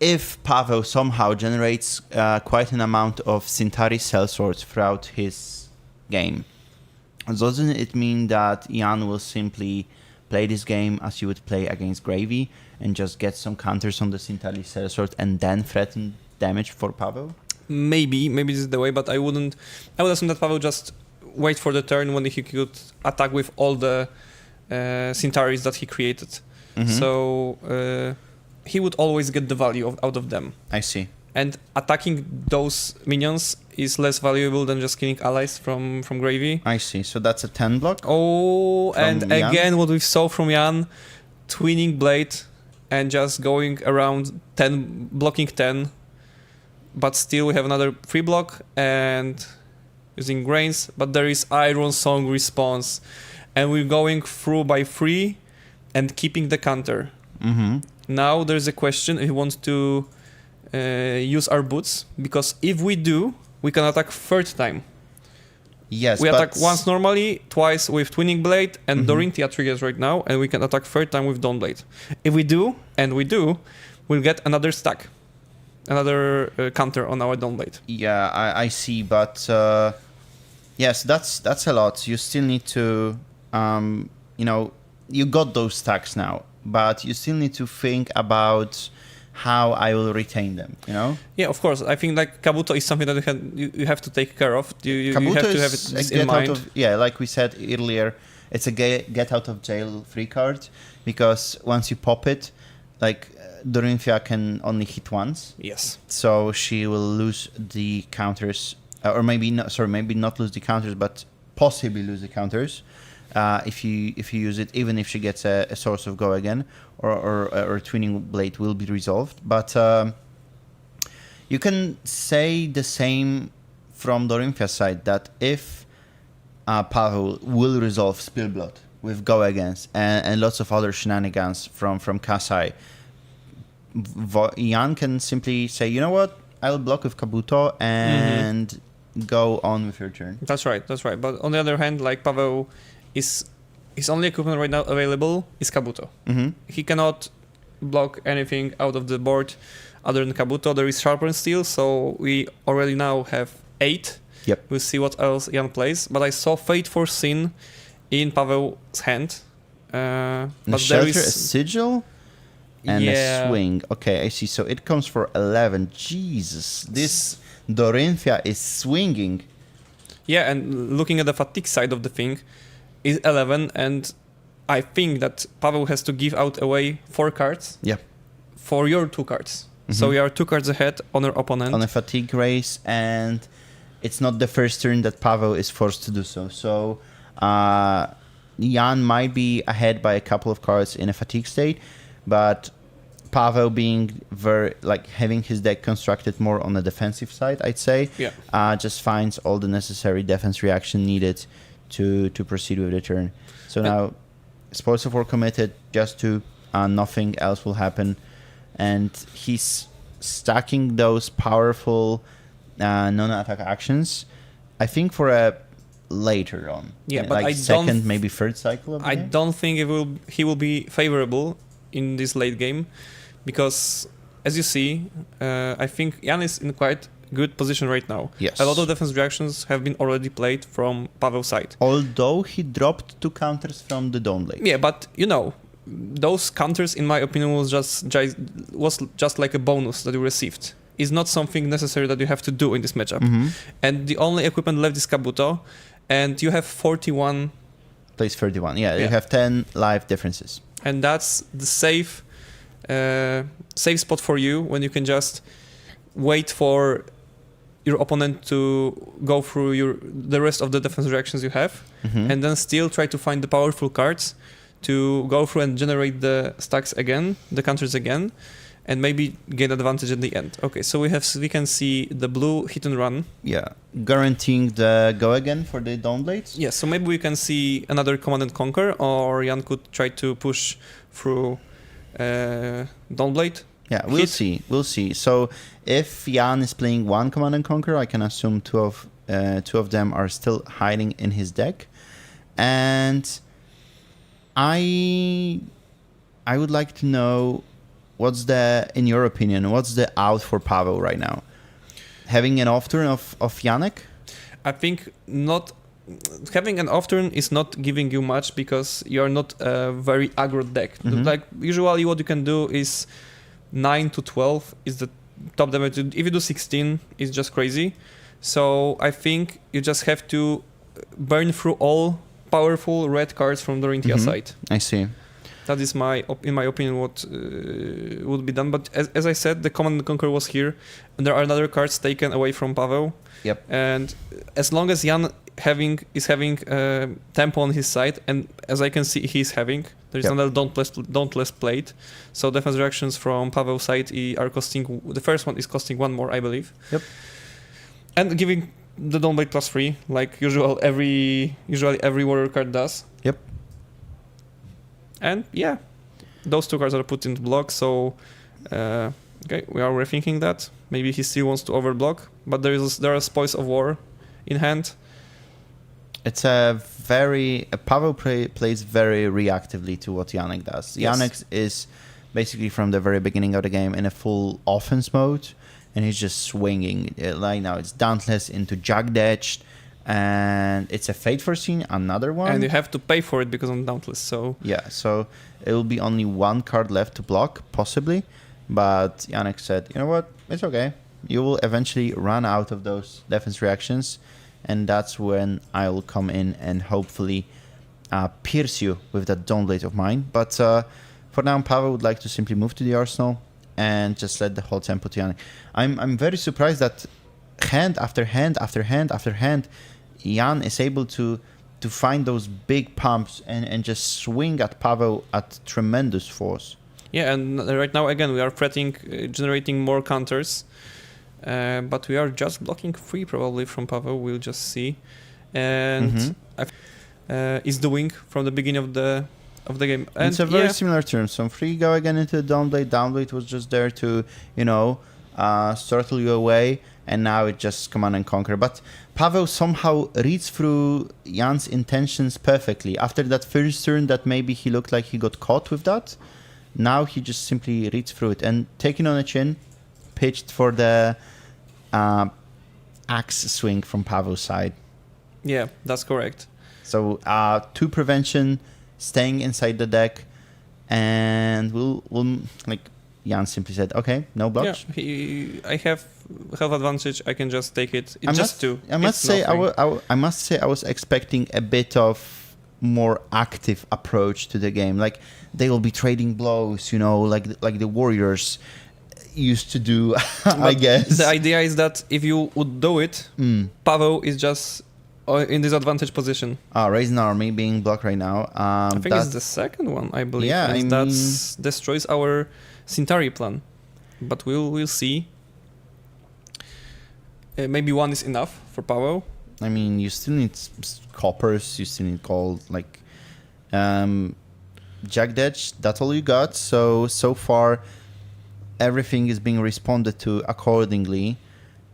if Paweł somehow generates quite an amount of Cintari sellswords throughout his game, doesn't it mean that Jan will simply play this game as you would play against Gravy and just get some counters on the Cintari sellsword and then threaten damage for Paweł? Maybe this is the way, but I would assume that Paweł just wait for the turn when he could attack with all the Cintaris that he created. So he would always get the value out of them. I see. And attacking those minions is less valuable than just killing allies from Gravy. I see. So that's a 10 block? Oh, and Jan? Again, what we saw from Jan, twinning blade and just going around 10, blocking 10. But still we have another 3 block and using grains. But there is Iron Song response. And we're going through by 3 and keeping the counter. Now there's a question if we want to use our boots, because if we do, we can attack third time. Yes, we attack once normally, twice with Twinning Blade and Dorinthia triggers right now, and we can attack third time with Dawnblade. If we do, we'll get another stack, another counter on our Dawnblade. Yeah, I see, but yes, that's a lot. You still need to, you got those stacks now, but you still need to think about how I will retain them, Yeah, of course. I think like Kabuto is something that you have to take care of. You have to have it in mind. Like we said earlier, it's a get out of jail 3 card, because once you pop it, like Dorinthia can only hit once. Yes. So she will lose the counters, or maybe not lose the counters, but possibly lose the counters. If you use it, even if she gets a source of Go again, or Twinning Blade will be resolved. But you can say the same from Dorynfia's side that if Paweł will resolve Spillblood with Go Against and lots of other shenanigans from Kasai, Jan can simply say, you know what, I'll block with Kabuto and go on with your turn. That's right. But on the other hand, like Paweł is his only equipment right now available is Kabuto. He cannot block anything out of the board other than Kabuto. There is Sharpened Steel, so we already now have 8. Yep. We'll see what else Jan plays. But I saw Fate for Sin in Paweł's hand. But Shelter, there is a Sigil, and a Swing. Okay, I see. So it comes for 11. Jesus, this Dorynfia is swinging. Yeah, and looking at the fatigue side of the thing, is 11, and I think that Paweł has to give out away 4 cards. Yeah. For your 2 cards. So we are 2 cards ahead on our opponent. On a fatigue race, and it's not the first turn that Paweł is forced to do so. So Jan might be ahead by a couple of cards in a fatigue state, but Paweł being having his deck constructed more on the defensive side, I'd say, just finds all the necessary defense reaction needed to proceed with the turn. So now Spoils of War committed, just 2, nothing else will happen. And he's stacking those powerful non-attack actions, I think, for a later on. Yeah, but I second, maybe third cycle of the game? don't think he will be favorable in this late game, because as you see, I think Jan is in quite good position right now. Yes. A lot of defense reactions have been already played from Paweł's side. Although he dropped 2 counters from the Dawn Blade. Yeah, but those counters, in my opinion, was just like a bonus that you received. It's not something necessary that you have to do in this matchup. And the only equipment left is Kabuto, and you have 41. Plays 31. Yeah, you have 10 life differences. And that's the safe spot for you, when you can just wait for your opponent to go through the rest of the defense reactions you have, and then still try to find the powerful cards to go through and generate the stacks again, the counters again, and maybe gain advantage at the end. Okay, so we can see the blue hit and run. Yeah, guaranteeing the go again for the Dawn Blades. Yeah, so maybe we can see another Command and Conquer, or Jan could try to push through Dawn Blade. Yeah, we'll see. So if Jan is playing 1 Command and Conquer, I can assume two of them are still hiding in his deck, and I would like to know, in your opinion, what's the out for Paweł right now? Having an off turn of Janek? I think not. Having an off turn is not giving you much, because you are not a very aggro deck. Like usually, what you can do is 9 to 12 is the top damage. If you do 16, it's just crazy. So I think you just have to burn through all powerful red cards from the Dorynthia side. I see. That is in my opinion, what would be done. But as I said, the Command and Conquer was here, and there are other cards taken away from Paweł. Yep. And as long as Jan is having tempo on his side, and as I can see, he's having, there's another Dauntless Plate. So defense reactions from Paweł's side are costing. The first one is costing 1 more, I believe. Yep. And giving the Dawn Blade +3, like usually every warrior card does. Yep. And yeah, those 2 cards are put into block. So okay, we are rethinking that. Maybe he still wants to overblock, but there are Spoils of War in hand. It's Paweł plays very reactively to what Janek does. Yes. Janek is basically from the very beginning of the game in a full offense mode, and he's just swinging. Like now, it's Dauntless into Jagdetch, and it's a Fate Foreseen, another one. And you have to pay for it because of Dauntless. So yeah, so it will be only 1 card left to block, possibly. But Janek said, you know what, it's okay. You will eventually run out of those defense reactions, and that's when I will come in and hopefully pierce you with that Dawn Blade of mine. But for now, Paweł would like to simply move to the arsenal and just let the whole tempo to Janek. I'm very surprised that hand after hand after hand after hand, Jan is able to find those big pumps and just swing at Paweł at tremendous force. Yeah, and right now again we are generating more counters. but we are just blocking 3 probably from Paweł. We'll just see, and is doing from the beginning of the game. And it's a very similar turn. So 3 go again into the downblade. Downblade was just there to startle you away, and now it just command and conquer. But Paweł somehow reads through Jan's intentions perfectly. After that first turn that maybe he looked like he got caught with that, now he just simply reads through it and taking on the chin, pitched for the axe swing from Paweł's side. Yeah, that's correct. So 2 prevention, staying inside the deck, and we'll like Jan simply said, okay, no blocks. Yeah, I have advantage. I can just take it. It's I must say I was expecting a bit of more active approach to the game. Like they will be trading blows, like the Warriors used to do. I guess the idea is that if you would do it, Paweł is just in disadvantage position. Raise an army being blocked right now. I think it's the second one, I believe. Yeah, that destroys our Centauri plan, but we'll see. Maybe 1 is enough for Paweł. I mean, you still need coppers. You still need gold. Like Jack Detch. That's all you got. So far, everything is being responded to accordingly.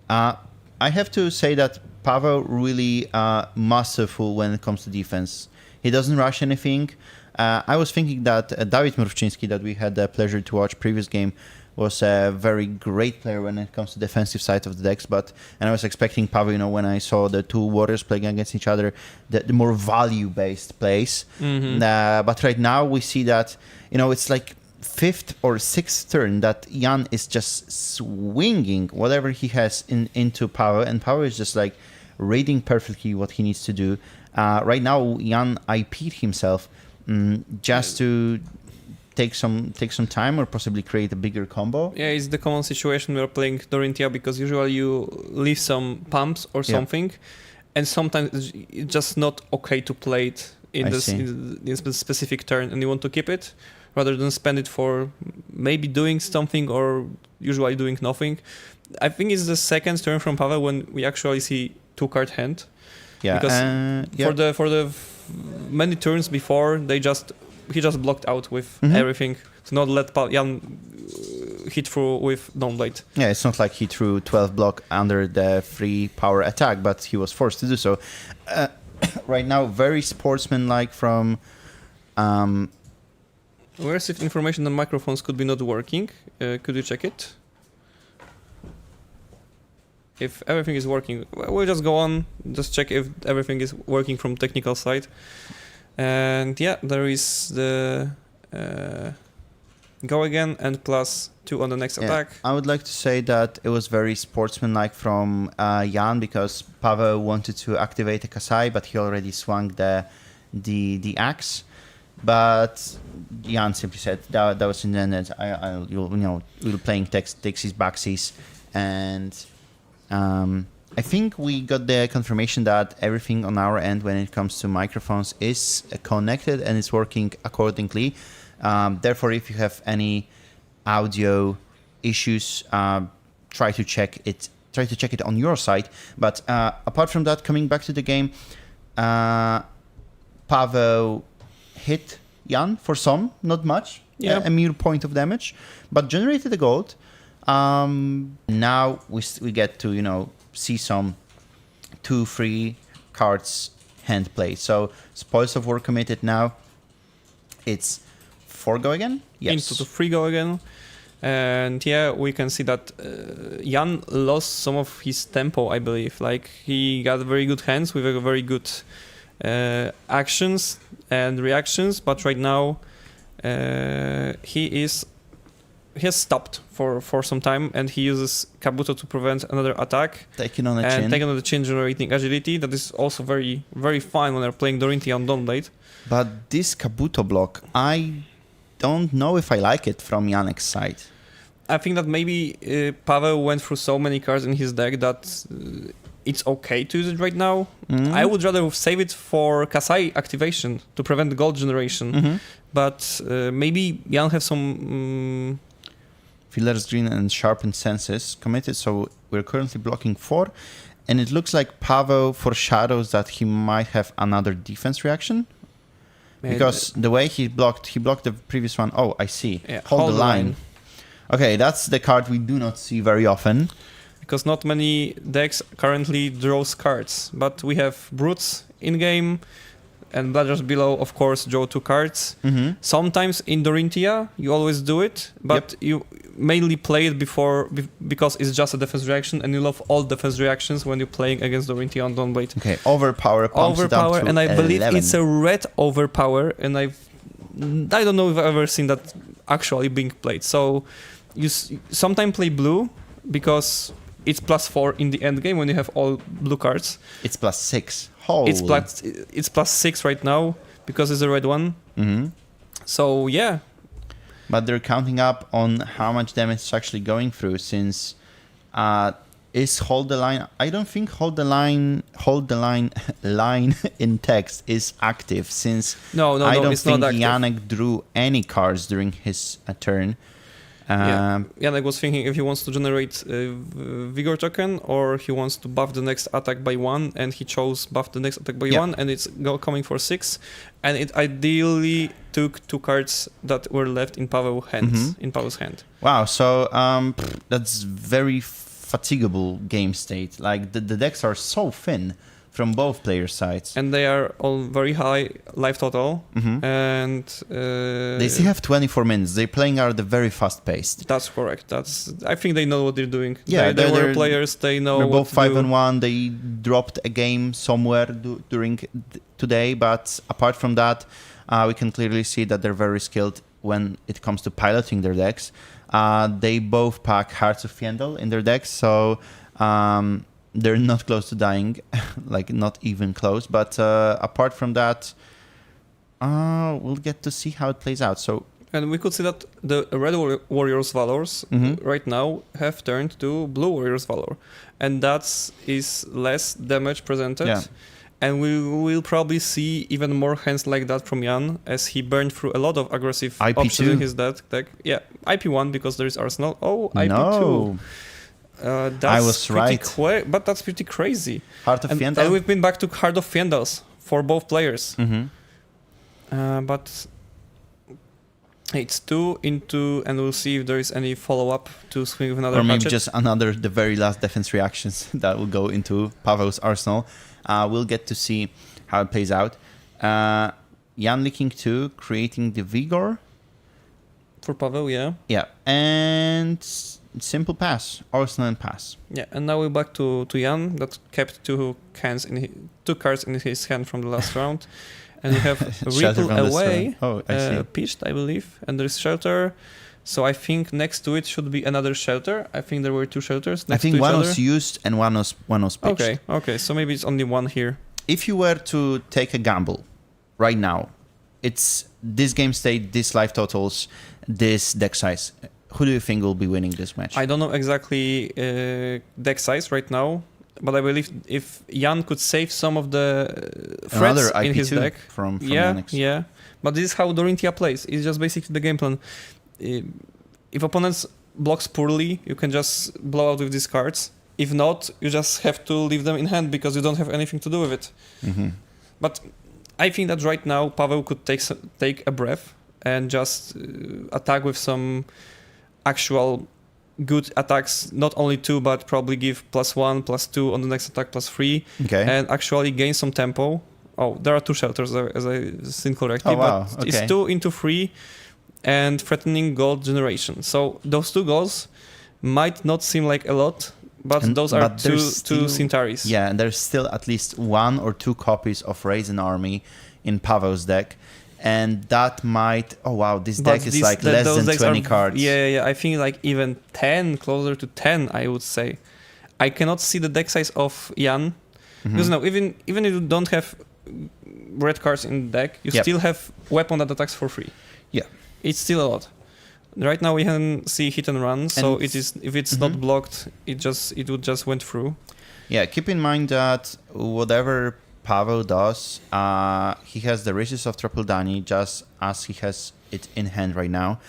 I have to say that Paweł really masterful when it comes to defense. He doesn't rush anything. I was thinking that Dawid Mrówczyński, that we had the pleasure to watch previous game, was a very great player when it comes to defensive side of the decks. And I was expecting Paweł, when I saw the 2 warriors playing against each other, the more value-based plays. But right now we see that, it's like 5th or 6th turn that Jan is just swinging whatever he has into Paweł, and Paweł is just like reading perfectly what he needs to do. Right now, Jan IP'd himself just to take some time or possibly create a bigger combo. Yeah, it's the common situation we are playing Dorinthia, because usually you leave some pumps or something, and sometimes it's just not okay to play it in this specific turn, and you want to keep it rather than spend it for maybe doing something or usually doing nothing. I think it's the second turn from Paweł when we actually see 2-card hand. Yeah, because for the many turns before, he just blocked out with everything to not let Jan hit through with downblade. Yeah, it's not like he threw 12 block under the 3 power attack, but he was forced to do so. Right now, very sportsmanlike from. Whereas if information on microphones could be not working, could you check it? If everything is working, we'll just go on, just check if everything is working from technical side. And yeah, there is the go again and +2 on the next attack. I would like to say that it was very sportsmanlike from Jan, because Paweł wanted to activate a Kasai, but he already swung the axe. But Jan simply said that was in the end. We'll playing takes his backsies, and I think we got the confirmation that everything on our end when it comes to microphones is connected and it's working accordingly. Therefore, if you have any audio issues, try to check it. Try to check it on your side. But apart from that, coming back to the game, Paweł hit Jan for some, not much, a mere point of damage, but generated the gold. Now we get to see some 2-3 cards hand play. So spoils of war committed now. It's 4 go again. Yes, into the 3 go again. And yeah, we can see that Jan lost some of his tempo, I believe. Like, he got very good hands with a very good actions and reactions, but right now he has stopped for some time, and he uses Kabuto to prevent another attack. Taking on the chin, generating agility. That is also very, very fine when they're playing Dorinthia on Dawnblade. But this Kabuto block, I don't know if I like it from Janek's side. I think that maybe Paweł went through so many cards in his deck that it's okay to use it right now. I would rather save it for Kasai activation to prevent gold generation. But maybe Jan have some... Filler's Green and Sharpened Senses committed, so we're currently blocking 4. And it looks like Paweł foreshadows that he might have another defense reaction. Because the way he blocked the previous one. Oh, I see. Yeah, hold the line. Okay, that's the card we do not see very often. Because not many decks currently draws cards. But we have Brutes in-game, and Bladders below, of course, draw 2 cards. Sometimes in Dorinthia, you always do it, but you mainly play it before because it's just a defense reaction, and you love all defense reactions when you're playing against Dorinthia on Dawnblade. Okay, Overpower pumps it up to and I 11. believe it's a red Overpower, and I don't know if I've ever seen that actually being played. So you sometimes play blue because it's +4 in the end game when you have all blue cards. It's +6. It's +6 right now because it's a red one. So yeah. But they're counting up on how much damage it's actually going through, since is hold the line. I don't think hold the line in text is active, since I don't think Janek drew any cards during his turn. Janek was thinking if he wants to generate a Vigor token or he wants to buff the next attack by 1, and he chose buff the next attack by 1, and it's coming for 6, and it ideally took 2 cards that were left in Paweł's hand. Wow, so that's very fatigable game state. Like the decks are so thin from both player sides, and they are all very high life total, and they still have 24 minutes. They're playing at a very fast pace. That's correct. I think they know what they're doing. Yeah, they were players. They know. They're both what 5-1. They dropped a game somewhere during today, but apart from that, we can clearly see that they're very skilled when it comes to piloting their decks. They both pack Hearts of Fiendel in their decks, so they're not close to dying, like not even close. But apart from that, we'll get to see how it plays out. So, and we could see that the Red Warriors Valors right now have turned to Blue Warriors Valor, and that is less damage presented. Yeah. And we will probably see even more hands like that from Jan, as he burned through a lot of aggressive options in his deck. Yeah, IP1 because there is Arsenal. Oh, IP2. No. I was right. But that's pretty crazy. Heart of Fiendel. And we've been back to Heart of Fiendels for both players. But it's 2 into, and we'll see if there is any follow-up to swing with another or maybe hatchet. Just the very last defense reactions that will go into Paweł's arsenal. We'll get to see how it plays out. Jan leaking 2, creating the Vigor. For Paweł, yeah. Yeah, and simple pass, Arsenal and pass. Yeah, and now we're back to Jan that kept 2 cards in his hand from the last round. And we have Ripple Away, pitched, I believe, and there's Shelter. So I think next to it should be another Shelter. I think there were 2 shelters next to each other. I think one was used and one was pitched. Okay, so maybe it's only one here. If you were to take a gamble right now, it's this game state, this life totals, this deck size. Who do you think will be winning this match? I don't know exactly deck size right now, but I believe if Jan could save some of the threats in his deck. From Yannick's. Yeah. But this is how Dorinthia plays. It's just basically the game plan. If opponents blocks poorly, you can just blow out with these cards. If not, you just have to leave them in hand because you don't have anything to do with it. But I think that right now Paweł could take a breath and just attack with some actual good attacks, not only 2, but probably give +1, +2 on the next attack, +3, and actually gain some tempo. Oh, there are 2 shelters, as I seen correctly, but it's 2 into 3 and threatening gold generation. So those 2 goals might not seem like a lot, but those are two Centaris. Yeah, and there's still at least 1 or 2 copies of Raisin Army in Paweł's deck. And that might... Oh, wow, this deck is like less than 20 cards. Yeah, I think like even 10, closer to 10, I would say. I cannot see the deck size of Jan. Because no, even if you don't have red cards in the deck, you still have weapon that attacks for free. Yeah. It's still a lot. Right now we can see hit and run, so it is if it's not blocked, it would just went through. Yeah, keep in mind that whatever Paweł does, he has the Riches of Tropeldani just as he has it in hand right now.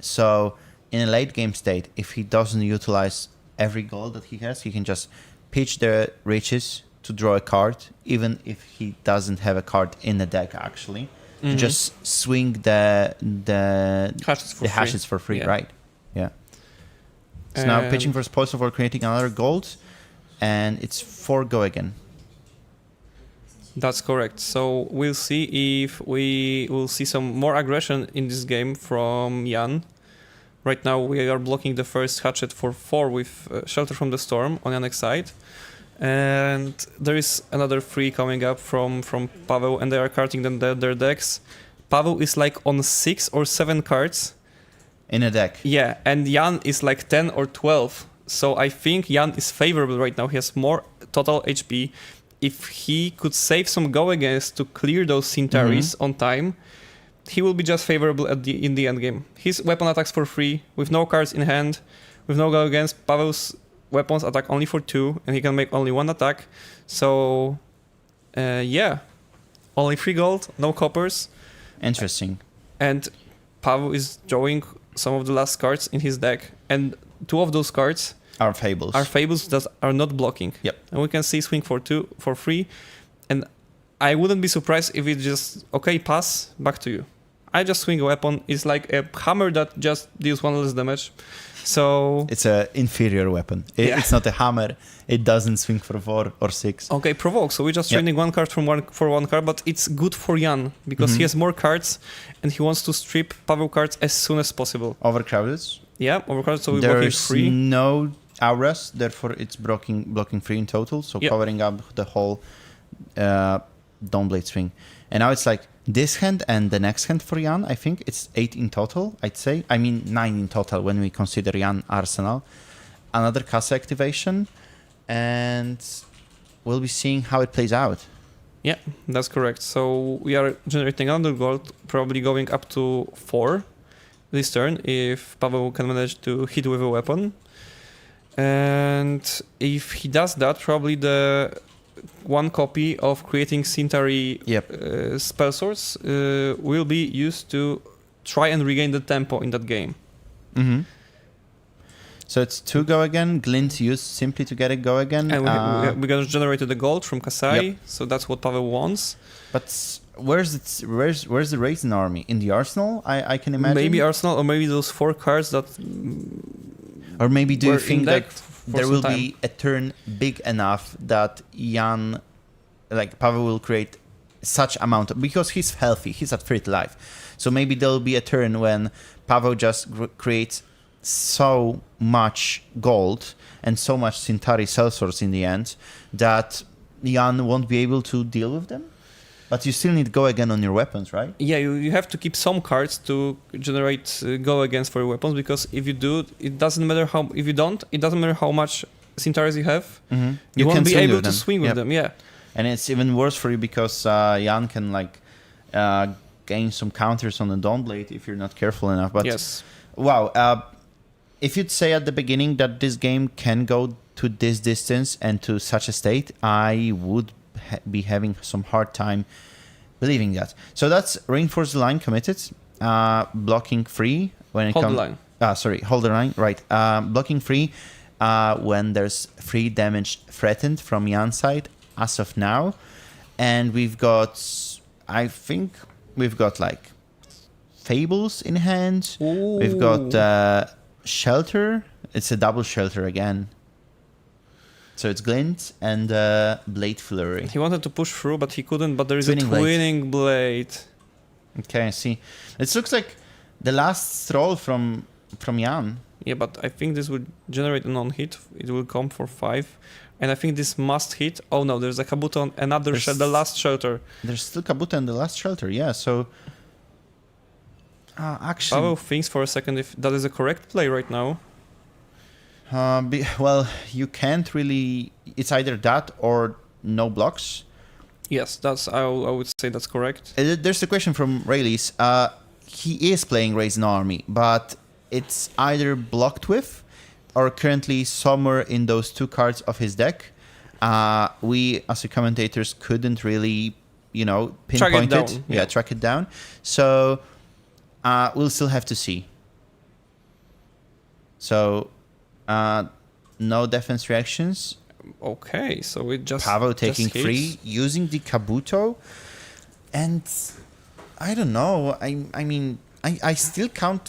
So in a late game state, if he doesn't utilize every gold that he has, he can just pitch the riches to draw a card, even if he doesn't have a card in the deck actually. To just swing the hashes for free, right? Yeah. So now pitching for spoils for creating another gold, and it's 4 go again. That's correct. So we'll see if we will see some more aggression in this game from Jan. Right now we are blocking the first hatchet for 4 with Shelter from the Storm on Janek's side. And there is another 3 coming up from Paweł, and they are carting them their decks. Paweł is like on 6 or 7 cards. In a deck. Yeah, and Jan is like 10 or 12. So I think Jan is favorable right now. He has more total HP. If he could save some go against to clear those Centaries on time, he will be just favorable in the end game. His weapon attacks for 3 with no cards in hand, with no go against. Paweł's weapons attack only for 2, and he can make only 1 attack. So, yeah, only 3 gold, no coppers. Interesting. And Paweł is drawing some of the last cards in his deck, and 2 of those cards are fables. Are fables that are not blocking. Yep. And we can see swing for 2 for 3, and I wouldn't be surprised if it just pass, back to you. I just swing a weapon. It's like a hammer that just deals 1 less damage. So it's an inferior weapon. It's not a hammer. It doesn't swing for 4 or 6. Okay, provoke. So we're just training 1 card for 1 card, but it's good for Jan because he has more cards and he wants to strip Paweł cards as soon as possible. Overcrowded. Yeah, overcrowded. So we're blocking 3. There's no auras, therefore it's blocking 3 in total. So covering up the whole Dawnblade swing. And now it's like this hand and the next hand for Jan. I think it's 8 in total, I'd say. I mean 9 in total when we consider Jan Arsenal. Another Casa activation, and we'll be seeing how it plays out. Yeah, that's correct. So we are generating another gold, probably going up to 4 this turn if Paweł can manage to hit with a weapon. And if he does that, probably the 1 copy of creating Centauri spell source will be used to try and regain the tempo in that game. So it's 2 go again. Glint used simply to get a go again. And we got generated the gold from Kasai, so that's what Paweł wants. But where's the Raisin army? In the arsenal? I can imagine. Maybe arsenal, or maybe those 4 cards that. Or maybe do you think that there will be a turn big enough that Jan, like Paweł, will create such amount because he's healthy, he's at 30 life. So maybe there'll be a turn when Paweł just creates so much gold and so much Centauri cell source in the end that Jan won't be able to deal with them. But you still need go again on your weapons, right? Yeah, you have to keep some cards to generate go against for your weapons, because if you do, it doesn't matter how. If you don't, it doesn't matter how much Centauris you have. You won't be able to swing with them. Yeah, and it's even worse for you because Jan can gain some counters on the Dawnblade if you're not careful enough. But yes, wow. If you'd say at the beginning that this game can go to this distance and to such a state, I would be having some hard time believing that. So that's reinforce the line committed, blocking free when it comes. Hold the line. Hold the line. Right, blocking free when there's 3 damage threatened from Jan's side as of now, and we've got. I think we've got like Fables in hand. Ooh. We've got Shelter. It's a double Shelter again. So it's Glint and Blade Flurry. He wanted to push through, but he couldn't. But there is a Twinning Blade. Okay, I see. It looks like the last stroll from Jan. Yeah, but I think this will generate a non-hit. It will come for 5. And I think this must hit. Oh no, there's a Kabuto on another the last Shelter. There's still Kabuto in the last Shelter, yeah. So actually, Paweł thinks for a second if that is a correct play right now. Well, you can't really. It's either that or no blocks. Yes, I would say that's correct. There's a question from Rayleigh. He is playing Raisin Army, but it's either blocked with or currently somewhere in those 2 cards of his deck. We, as the commentators, couldn't really, pinpoint it. Yeah, track it down. So we'll still have to see. So no defense reactions. Okay, so it just Paweł taking just 3, using the Kabuto, and I don't know. I mean, I still think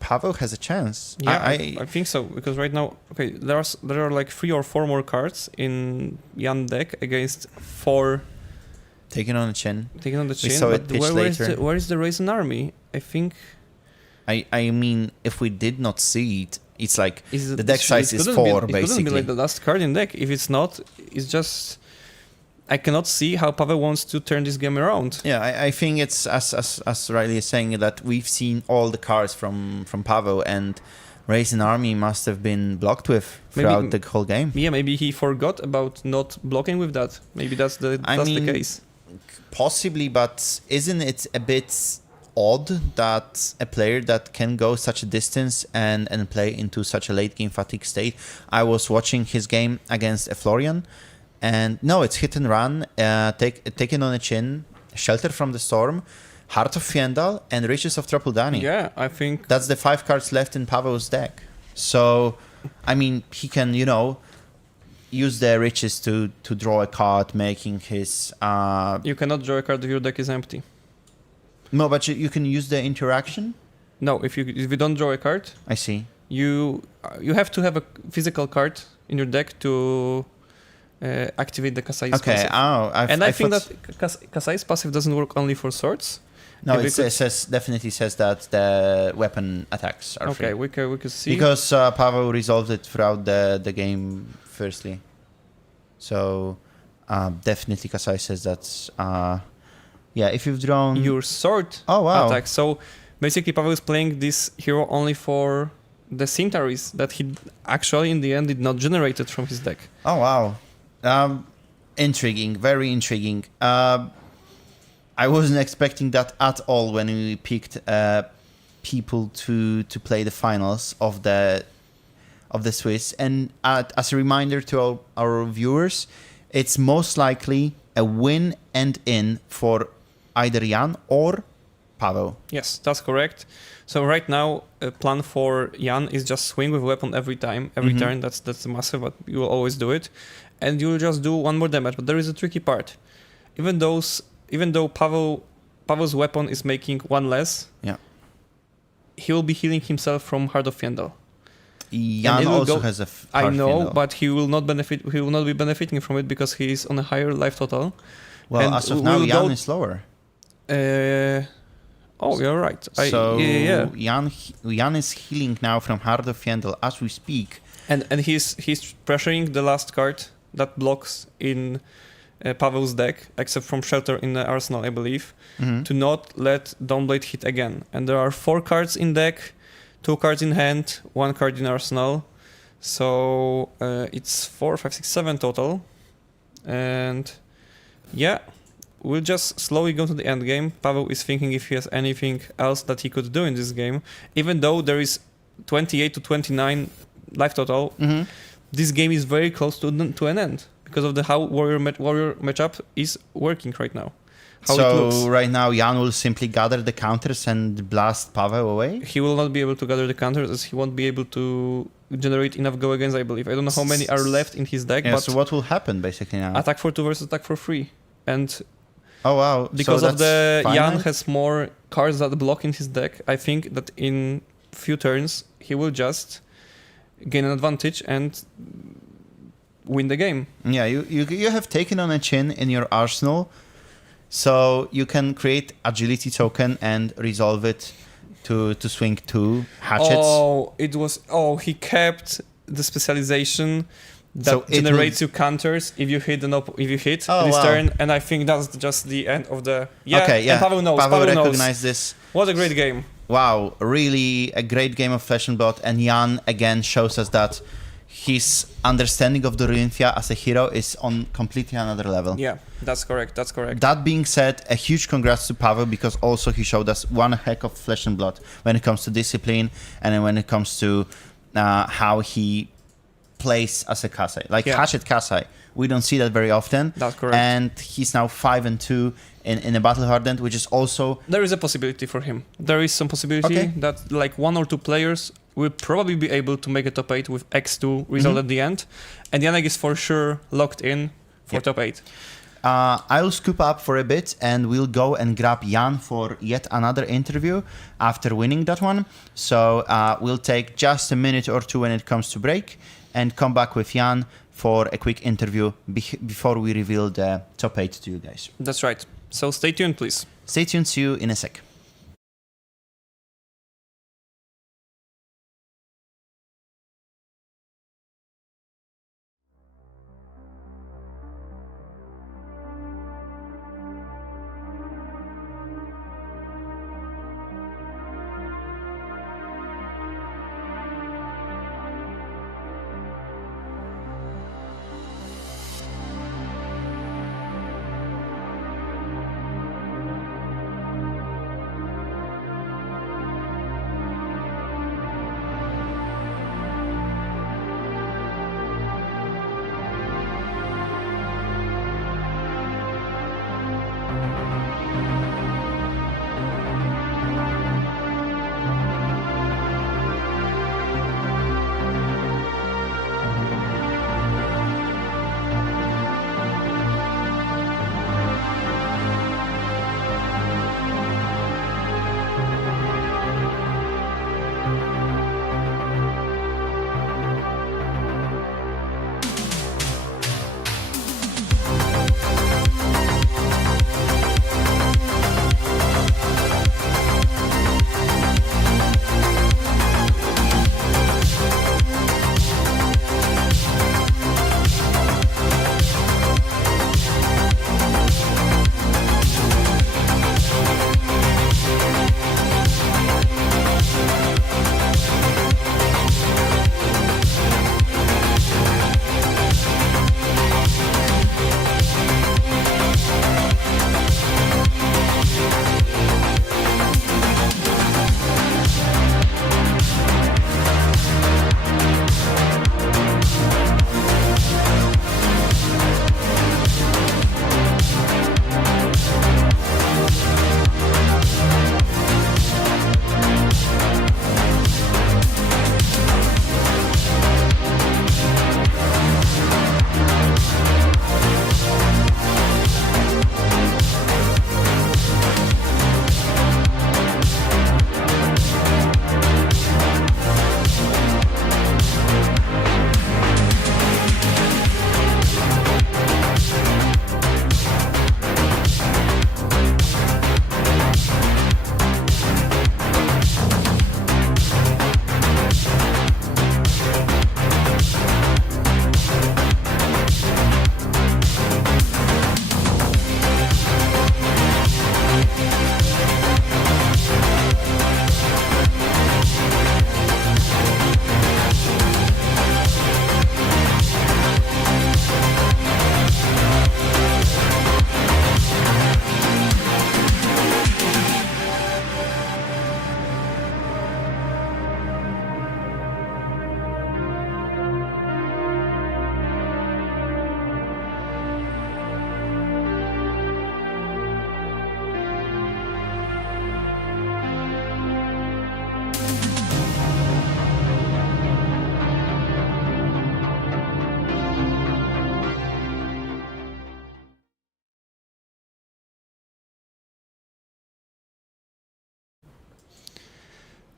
Paweł has a chance. Yeah, I think so, because right now, okay, there are like 3 or 4 more cards in Jan deck against 4 taking on the chin. We saw it pitch later. Where is the Raisin Army? I think. I mean, if we did not see it, it's like the deck size is 4, basically. It couldn't be like the last card in deck. If it's not, it's just... I cannot see how Paweł wants to turn this game around. Yeah, I think it's, as Riley is saying, that we've seen all the cards from Paweł, and Raisin Army must have been blocked with throughout the whole game. Yeah, maybe he forgot about not blocking with that. Maybe that's the case. Possibly, but isn't it a bit odd that a player that can go such a distance and play into such a late game fatigue state? I was watching his game against a Florian, and no, it's hit and run, taken on a chin, Shelter from the Storm, Heart of Fiendal, and Riches of Tropuldani. Yeah, I think that's the 5 cards left in Paweł's deck. So, I mean, he can, use the riches to draw a card, making his... You cannot draw a card if your deck is empty. No, but you can use the interaction? No, if you don't draw a card... I see. You have to have a physical card in your deck to activate the Kasai's passive. I think that Kasai's passive doesn't work only for swords. No, it definitely says that the weapon attacks are free. Okay, we could see. Because Paweł resolved it throughout the game firstly. So definitely Kasai says that, if you've drawn... your sword attack. So basically Paweł is playing this hero only for the Centaurs that he actually in the end did not generate it from his deck. Oh, wow. Intriguing, very intriguing. I wasn't expecting that at all when we picked people to play the finals of the Swiss. And as a reminder to our viewers, it's most likely a win and in for either Jan or Paweł. Yes, that's correct. So right now, a plan for Jan is just swing with weapon every turn. That's massive, but you will always do it, and you will just do 1 more damage. But there is a tricky part. Even though Paweł's weapon is making 1 less, he will be healing himself from Heart of Fiendal. Jan also has a I know, but he will not benefit. He will not be benefiting from it because he is on a higher life total. Well, and as of now, Jan is lower. You're right. Jan is healing now from Heart of Fiendal as we speak. And he's pressuring the last card that blocks in Paweł's deck, except from Shelter in the arsenal, I believe, to not let Dawnblade hit again. And there are 4 cards in deck, 2 cards in hand, 1 card in arsenal. So it's 4, 5, 6, 7 total. And we'll just slowly go to the end game. Paweł is thinking if he has anything else that he could do in this game. Even though there is 28 to 29 life total, this game is very close to an end because of how warrior matchup is working right now. Right now Jan will simply gather the counters and blast Paweł away? He will not be able to gather the counters as he won't be able to generate enough go-agains, I believe. I don't know how many are left in his deck. So what will happen basically now? Attack for 2 versus attack for 3. And because of the Jan has more cards that block in his deck, I think that in few turns he will just gain an advantage and win the game. Yeah, you have taken on a chin in your arsenal, so you can create agility token and resolve it to swing 2 hatchets. He kept the specialization that generates you counters if you hit this turn, and I think that's just the end of the... And Paweł knows. Paweł recognized this. What a great game. Wow, really a great game of Flesh and Blood, and Jan again shows us that his understanding of Dorinthia as a hero is on completely another level. Yeah, that's correct. That being said, a huge congrats to Paweł, because also he showed us one heck of Flesh and Blood when it comes to discipline and when it comes to how he plays as a Kasai. Like Hatchet Kasai, we don't see that very often. That's correct. And he's now 5-2 in a Battle Hardened, which is also... There is a possibility for him. There is some possibility that like 1 or 2 players will probably be able to make a top 8 with X2 result at the end. And Janek is for sure locked in for top 8. I'll scoop up for a bit and we'll go and grab Jan for yet another interview after winning that one. So we'll take just a minute or 2 when it comes to break and come back with Jan for a quick interview before we reveal the top 8 to you guys. That's right. So stay tuned, please. Stay tuned, see you in a sec.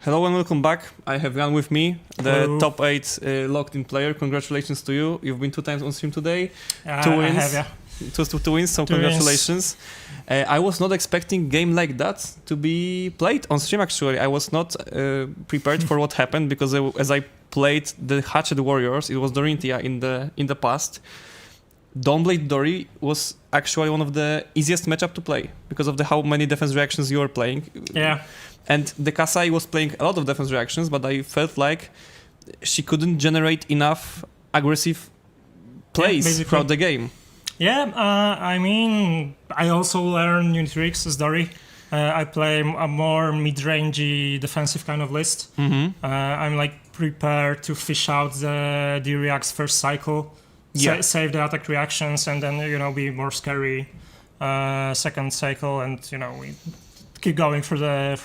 Hello and welcome back. I have Jan with me, the top 8 locked-in player. Congratulations to you. You've been 2 times on stream today. 2 wins. I have, yeah. Two wins, so congratulations. I was not expecting a game like that to be played on stream, actually. I was not prepared for what happened because as I played the Hatchet Warriors, it was Dorinthia in the past. Dawnblade Dory was actually one of the easiest matchup to play because of how many defense reactions you were playing. Yeah. And the Kasai was playing a lot of defense reactions, but I felt like she couldn't generate enough aggressive plays throughout the game. Yeah, I mean, I also learned new tricks as Dory. I play a more mid-rangey defensive kind of list. Mm-hmm. I'm like prepare to fish out the reacts first cycle, save the attack reactions, and then be more scary second cycle, and we keep going for the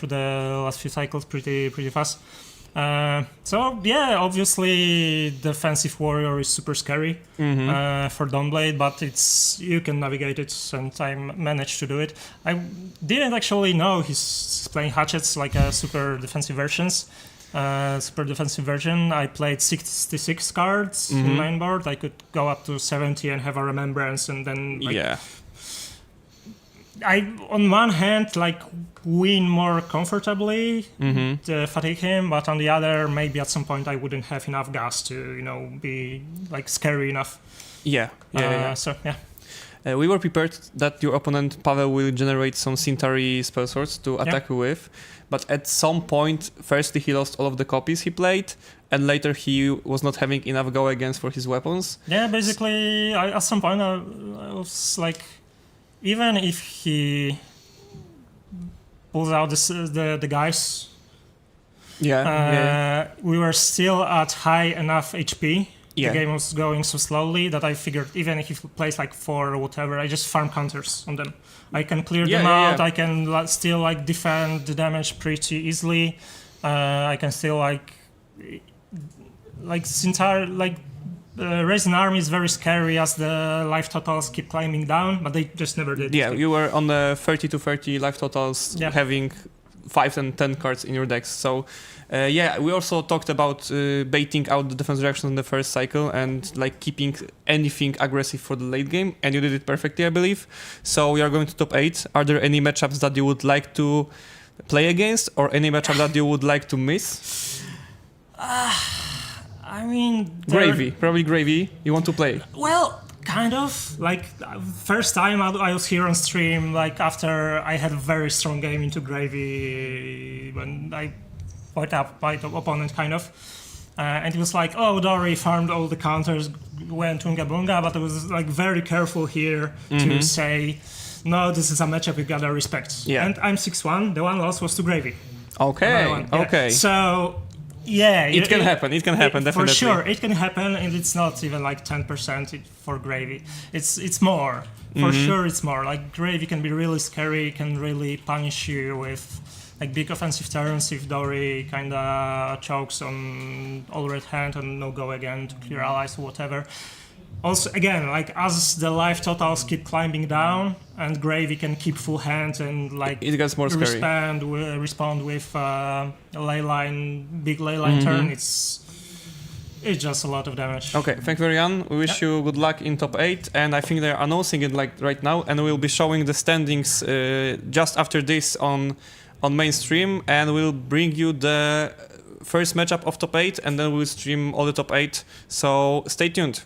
last few cycles pretty fast. So yeah, obviously defensive warrior is super scary for Dawnblade, but you can navigate it, and I managed to do it. I didn't actually know he's playing hatchets like a super defensive version. I played 66 cards in main board. I could go up to 70 and have a remembrance, and then I, on one hand, win more comfortably to fatigue him, but on the other, maybe at some point I wouldn't have enough gas to, be scary enough. So yeah. We were prepared that your opponent Pavel will generate some Centauri spell swords to attack you with, but at some point, firstly he lost all of the copies he played, and later he was not having enough go against for his weapons. Yeah, basically, at some point I was even if he pulls out the guys, we were still at high enough HP. The game was going so slowly that I figured even if he plays 4 or whatever, I just farm counters on them. I can clear them out. I can still defend the damage pretty easily. I can still Raising Army is very scary as the life totals keep climbing down, but they just never did. Yeah, you were on the 30 to 30 life totals, having 5 and 10 cards in your decks. So, we also talked about baiting out the defense reactions in the first cycle and keeping anything aggressive for the late game, and you did it perfectly, I believe. So we are going to top 8. Are there any matchups that you would like to play against, or any matchup that you would like to miss? I mean... Probably Gravy. You want to play? Well, kind of. First time I was here on stream, after I had a very strong game into Gravy, when I wiped up my opponent, kind of. And it was Dory farmed all the counters, went Unga Bunga, but I was very careful here to say, no, this is a matchup you gotta respect. Yeah. And I'm 6-1, the one loss was to Gravy. Okay. So... yeah, it can happen, definitely. For sure, it can happen, and it's not even 10% for Gravy. It's more. For sure, it's more. Gravy can be really scary, can really punish you with big offensive turns if Dory kinda chokes on all red hand and no go again to clear allies or whatever. Also, again, as the life totals keep climbing down and Gravy can keep full hand and it gets more scary. Respond with a big ley line turn, it's just a lot of damage. Okay, thank you, Jan. We wish you good luck in top 8, and I think they're announcing it right now, and we'll be showing the standings just after this on mainstream, and we'll bring you the first matchup of top 8, and then we'll stream all the top 8. So stay tuned.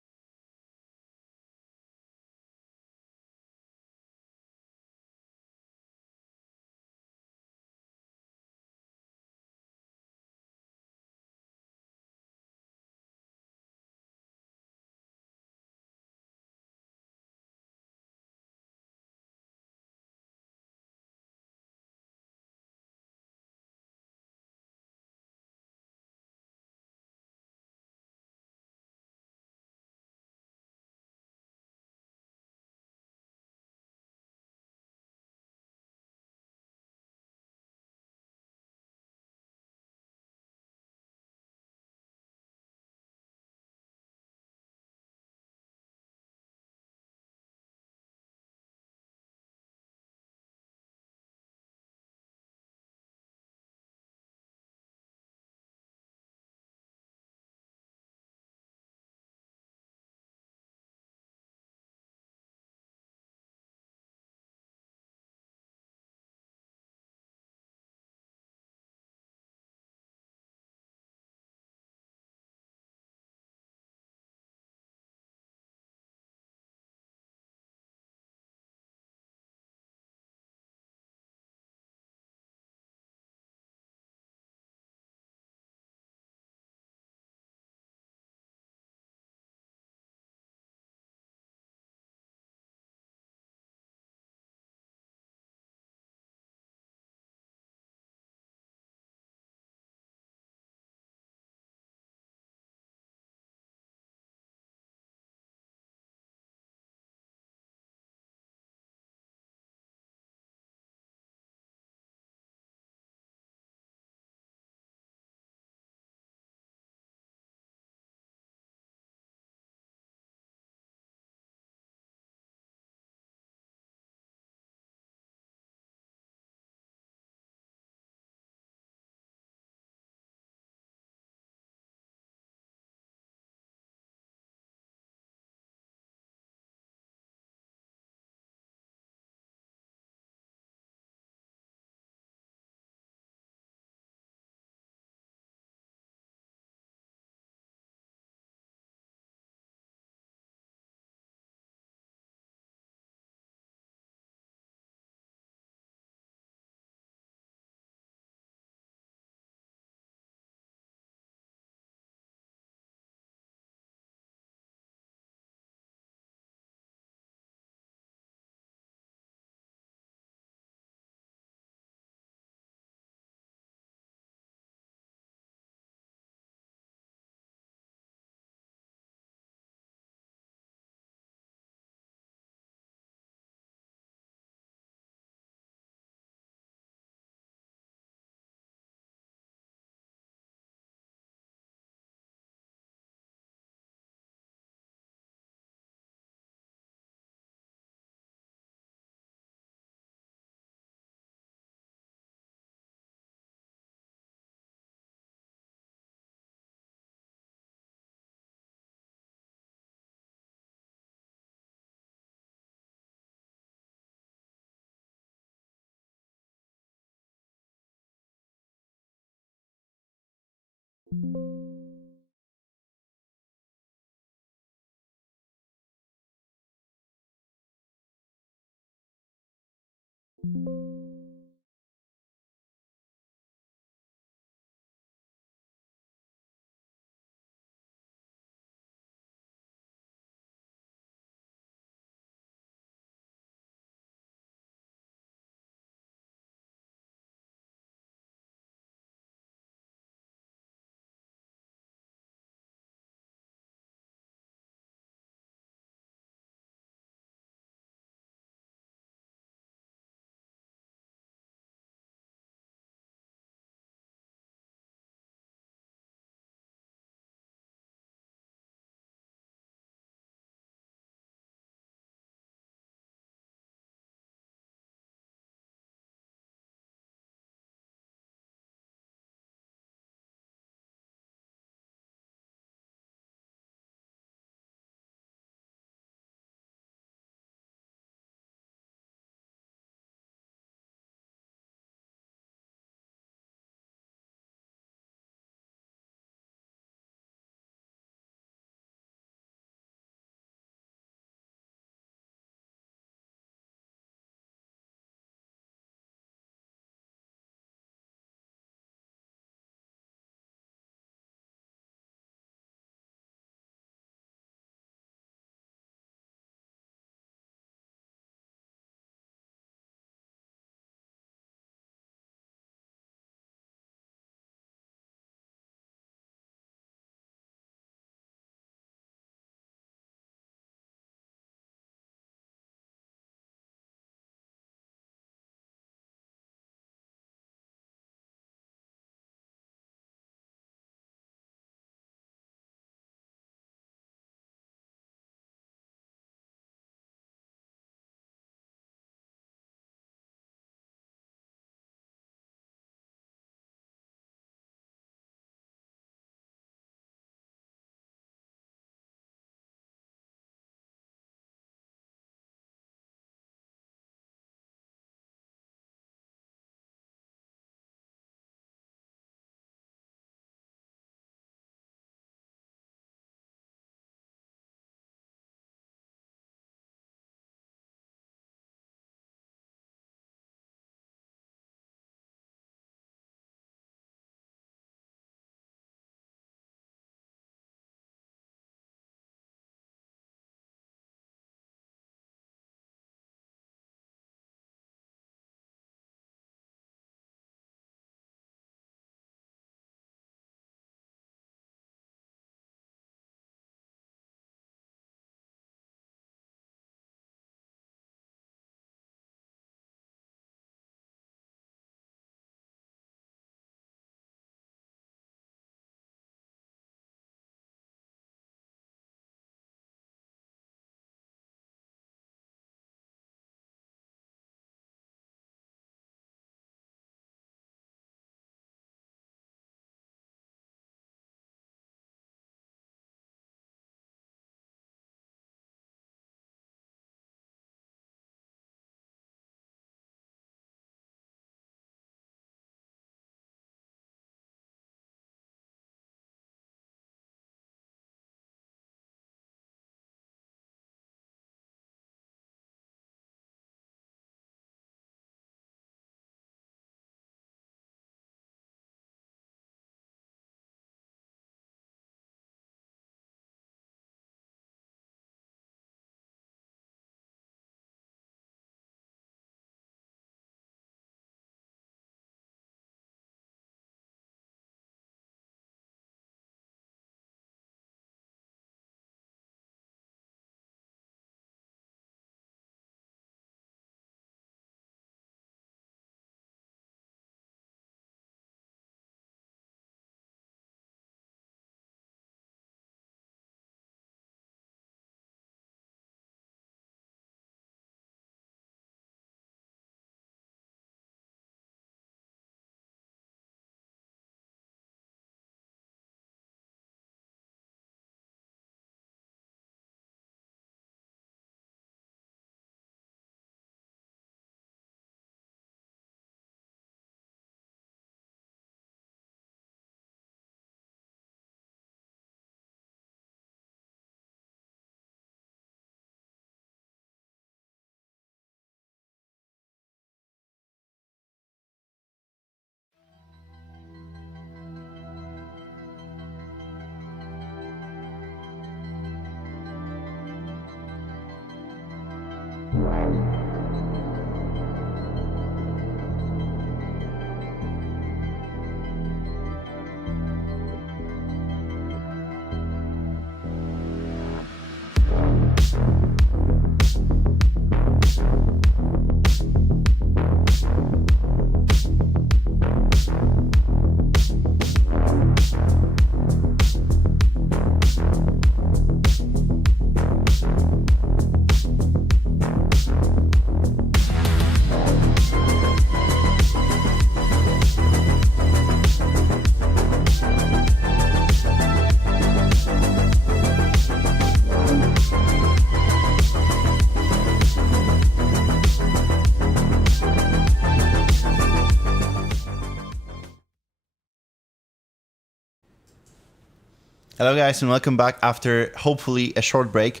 Hello guys and welcome back after hopefully a short break.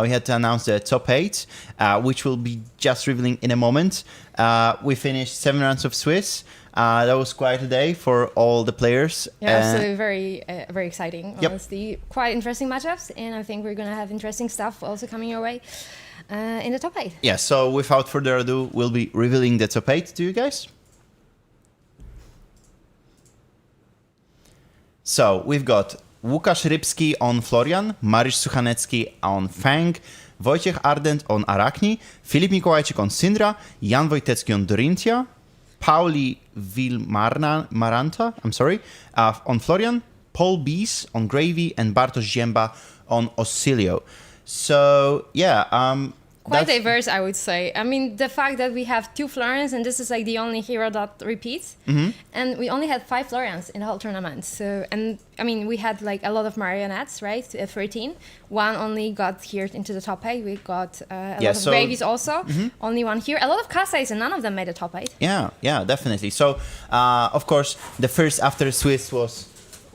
We had to announce the top 8, which we'll be just revealing in a moment. We finished 7 rounds of Swiss. That was quite a day for all the players. Yeah, absolutely, very exciting. Honestly, quite interesting matchups, and I think we're gonna have interesting stuff also coming your way in the top 8. Yeah, so without further ado, we'll be revealing the top 8 to you guys. So we've got Łukasz Rybski on Florian, Mariusz Suchanecki on Fang, Wojciech Ardent on Arachni, Filip Mikołajczyk on Syndra, Jan Wojtecki on Dorinthia, Pauli Vilmaranta, on Florian, Paul Bees on Gravy, and Bartosz Ziemba on Oscilio. So yeah, quite diverse, I would say. I mean, the fact that we have 2 Florians, and this is like the only hero that repeats, and we only had 5 Florians in the whole tournament. So, and I mean, we had like a lot of marionettes, right? 13. One only got here into the top 8. We got a lot of Gravies also. Only one here. A lot of Kasais, and none of them made the top 8. Yeah, definitely. So, of course, the first after Swiss was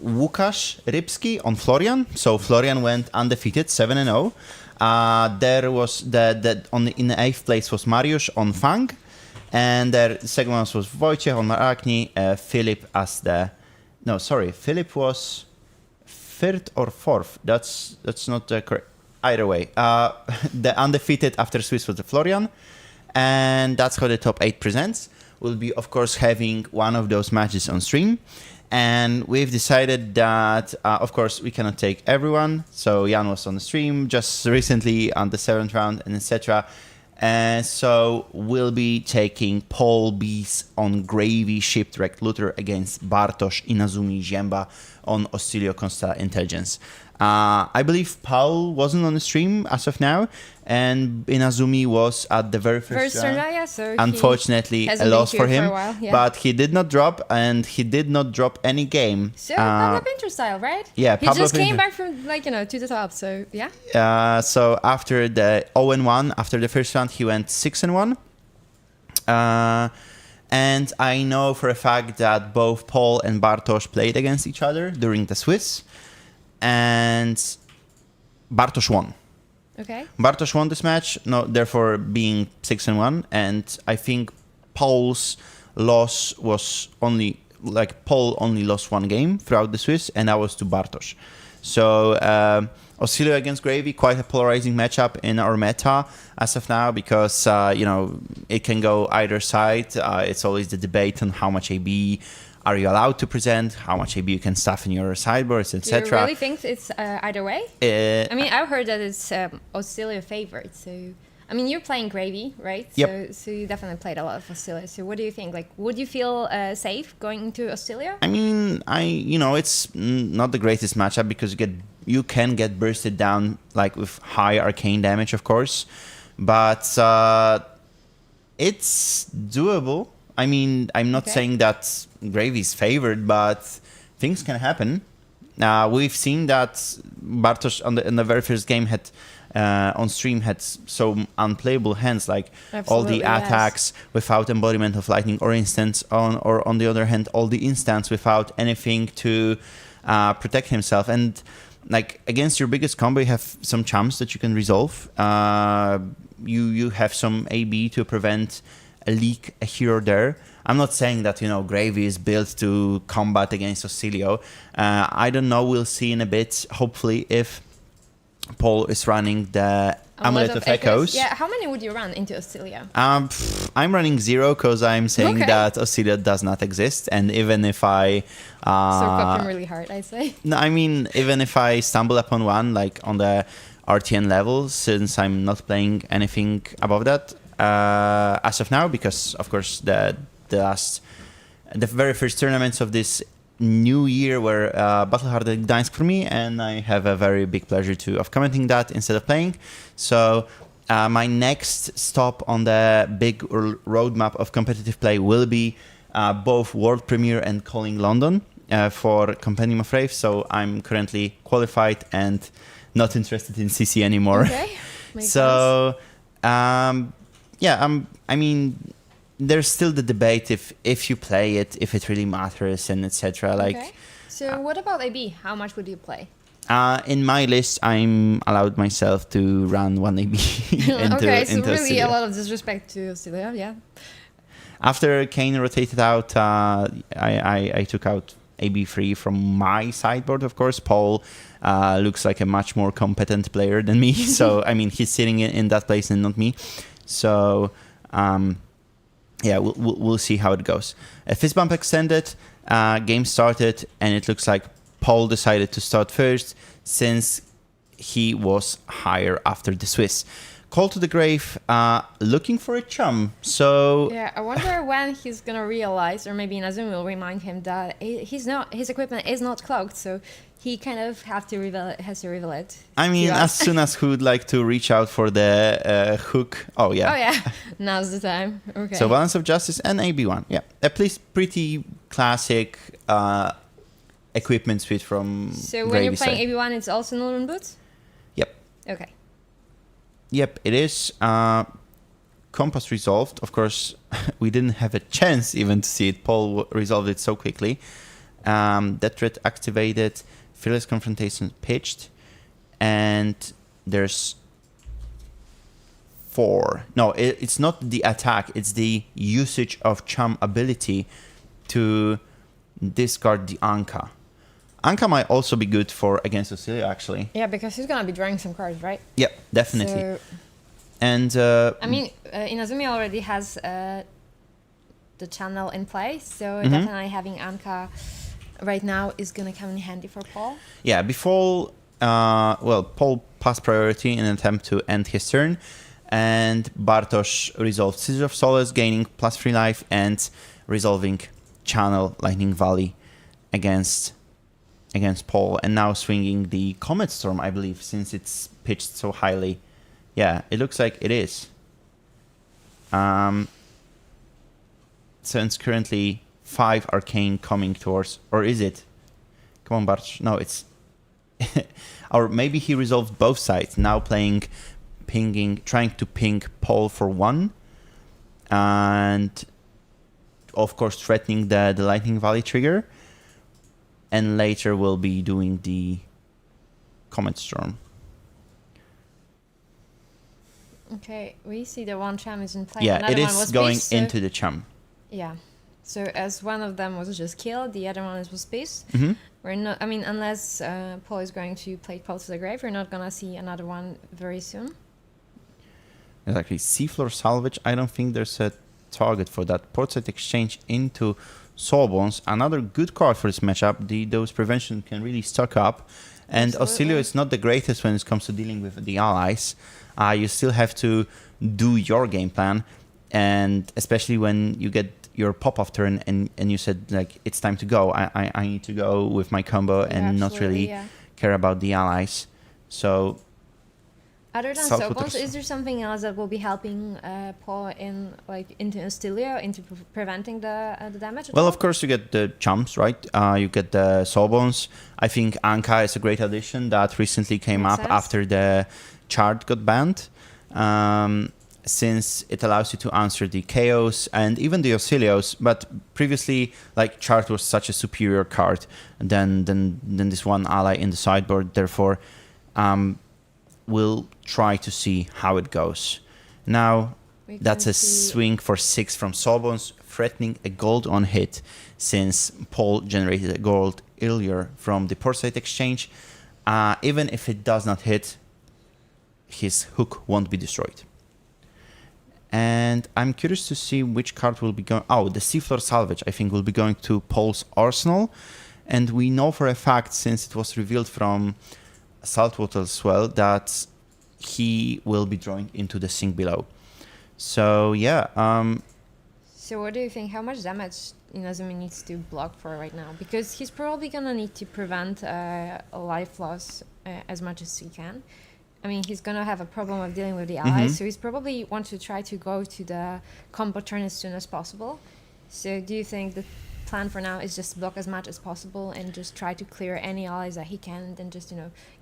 Łukasz Rybski on Florian. So Florian went undefeated, 7-0. There was in the 8th place was Mariusz on Fang, and the second one was Wojciech on Arachni, Philip as Philip was 3rd or 4th. That's not correct. Either way, the undefeated after Swiss was the Florian, and that's how the top 8 presents. We'll be of course having one of those matches on stream. And we've decided that, of course, we cannot take everyone. So Jan was on the stream just recently on the 7th round and etc. And so we'll be taking Paul Bees on Gravy Shipwrecked Looter against Bartosz Inazumi Ziemba on Oscilio Constella Intelligence. I believe Paul wasn't on the stream as of now, and Inazumi was at the very first round. Yeah, so unfortunately, a loss for him. But he did not drop, and he did not drop any game. So Pablo Pinter style, right? Yeah, he just came back from to the top. So yeah. So after the 0-1, after the first round, he went 6-1. And I know for a fact that both Paul and Bartosz played against each other during the Swiss. And Bartosz won. Okay. Bartosz won this match, therefore being 6-1. And I think Paul's loss was Paul only lost 1 game throughout the Swiss, and that was to Bartosz. So Oscilio against Gravy, quite a polarizing matchup in our meta as of now, because it can go either side. It's always the debate on how much AB are you allowed to present, how much AB you can stuff in your sideboards, etc. Do you really think it's either way? I mean, I've heard that it's Oscilio favored. So, I mean, you're playing Gravy, right? Yep. So you definitely played a lot of Oscilio. So what do you think? Like, would you feel safe going into Oscilio? I mean, it's not the greatest matchup because you can get bursted down with high arcane damage, of course, but it's doable. I mean, I'm not saying that Gravy's favored, but things can happen. We've seen that Bartosz in the very first game had on stream had so unplayable hands, like all the attacks without embodiment of lightning or instance or on the other hand, all the instants without anything to protect himself. And against your biggest combo, you have some champs that you can resolve. You have some AB to prevent a hero there. I'm not saying that Gravy is built to combat against Oscilio. I don't know. We'll see in a bit. Hopefully, if Paul is running the Amulet of Echoes. Yeah. How many would you run into Oscilio? I'm running 0 because I'm saying that Oscilio does not exist, and even if I so cop him really hard, I say. No, I mean even if I stumble upon one on the RTN level, since I'm not playing anything above that. As of now, because of course the very first tournaments of this new year were Hardened Gdańsk for me, and I have a very big pleasure of commenting that instead of playing. So my next stop on the big roadmap of competitive play will be both World Premiere and Calling London for Compendium of Wraith. So I'm currently qualified and not interested in CC anymore. Okay, makes sense. I mean, there's still the debate if you play it, if it really matters, and etc. Okay. So what about AB? How much would you play? In my list, I'm allowed myself to run one AB into okay, so into really Auxilia. a lot of disrespect to Auxilia, yeah. After Kane rotated out, I took out AB3 from my sideboard, of course. Paul looks like a much more competent player than me. So, I mean, he's sitting in that place and not me. So, yeah, we'll see how it goes. A fist bump extended, game started, and it looks like Paul decided to start first since he was higher after the Swiss. Call to the grave, looking for a chum. So yeah, I wonder when he's gonna realize, or maybe Inazumi will remind him that his equipment is not cloaked, so he kind of has to reveal it. I mean, as soon as he would like to reach out for the hook. Oh yeah. Oh yeah, now's the time. Okay. So Balance of Justice and AB1. Yeah, at least pretty classic equipment suite from. So when you're Gravy playing side. AB1, it's also Northern Boots? Yep. Okay. Yep, it is. Compass resolved. Of course, we didn't have a chance even to see it. Paul resolved it so quickly. That threat activated. Fearless Confrontation pitched. And there's 4. No, it's not the attack. It's the usage of Chum ability to discard the Anka. Anka might also be good for against Auxilia, actually. Yeah, because he's gonna be drawing some cards, right? Yep, definitely. So, And I mean, Inazumi already has the channel in place, so definitely having Anka right now is gonna come in handy for Paul. yeah, before Paul passed priority in an attempt to end his turn, and Bartosz resolved Scissor of Solace, gaining +3 life and resolving Channel Lightning Valley against Paul, and now swinging the Comet Storm, I believe, since it's pitched so highly. Yeah, it looks like it is. So it's currently 5 Arcane coming towards, or is it? Come on, Bartosz. No, it's... or maybe he resolved both sides, now trying to ping Paul for 1, and of course threatening the Lightning Valley trigger, and later we'll be doing the Comet Storm. Okay, we see the one chum is in play. Yeah, Another it one is was going Beast, into the chum. Yeah. So as one of them was just killed, the other one was Beast. Mm-hmm. We're not. I mean, unless Paul is going to play Call to the Grave, we're not gonna see another one very soon. Exactly. Seafloor Salvage. I don't think there's a target for that. Portside Exchange into Soulbones. Another good card for this matchup. Those prevention can really stock up. And Absolutely. Auxilio is not the greatest when it comes to dealing with the allies. You still have to do your game plan. And especially when you get your pop-off turn and you said, like, it's time to go. I need to go with my combo and not really care about the allies. So... Other than Soulbones, is there something else that will be helping Paul into Auxilia, into preventing the damage? Well, of course, you get the chumps, right? You get the Soulbones. I think Anka is a great addition that recently came up after the chart got banned, since it allows you to answer the Chaos and even the Auxilios. But previously, like, chart was such a superior card than this one ally in the sideboard. Therefore, we'll try to see how it goes. Now, that's a swing for 6 from Soulbones, threatening a gold on hit, since Paul generated a gold earlier from the Portside Exchange. Even if it does not hit, his hook won't be destroyed. And I'm curious to see which card will be going... Oh, the Seafloor Salvage, I think, will be going to Paul's arsenal. And we know for a fact, since it was revealed from Saltwater as well, that he will be drawing into the sink below. So yeah. So what do you think? How much damage Inazumi needs to block for right now? Because he's probably gonna need to prevent a life loss as much as he can. I mean, he's gonna have a problem of dealing with the allies, so he's probably want to try to go to the combo turn as soon as possible. So do you think the plan for now is just block as much as possible and just try to clear any allies that he can, and then just,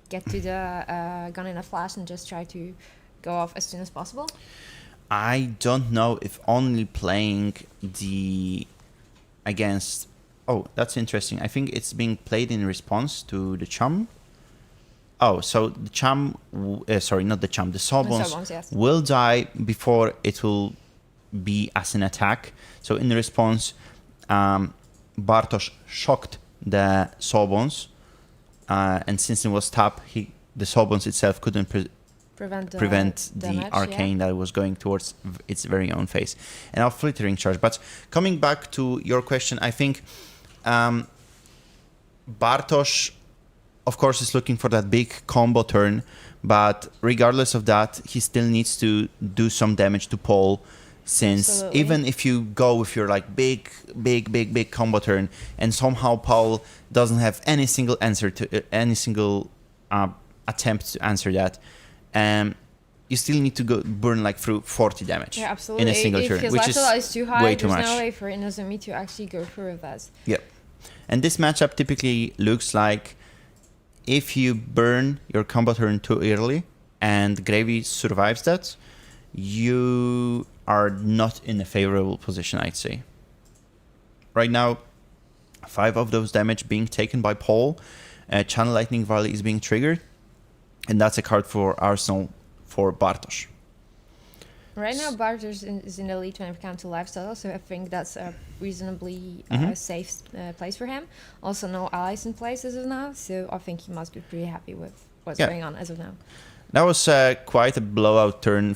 get to the gun in a flash and just try to go off as soon as possible? I don't know if only playing against... Oh, that's interesting. I think it's being played in response to the chum. Oh, so the Cham, sorry, not the Cham, the Sobons yes. will die before it will be as an attack. So in response, Bartosz shocked the Sobons, and since it was tapped, the Sobons itself couldn't prevent the damage, arcane that was going towards its very own face. And now flittering charge. But coming back to your question, I think Bartosz, of course, is looking for that big combo turn, but regardless of that, he still needs to do some damage to Paul, since Absolutely. even if you go with your like big combo turn and somehow Paul doesn't have any single answer to any single attempt to answer that, you still need to go burn like through 40 damage in a single turn, which is too high, way too much. There's no way for Inazumi to actually go through with that. Yep. And this matchup typically looks like if you burn your combo turn too early and Gravy survives that, you are not in a favorable position, I'd say. Right now, 5 of those damage being taken by Paul. Channel Lightning Volley is being triggered, and that's a card for Arsenal for Bartosz. Right now, Bartosz is in the lead when it comes to lifestyle, so I think that's a reasonably safe place for him. Also, no allies in place as of now, so I think he must be pretty happy with what's going on as of now. That was quite a blowout turn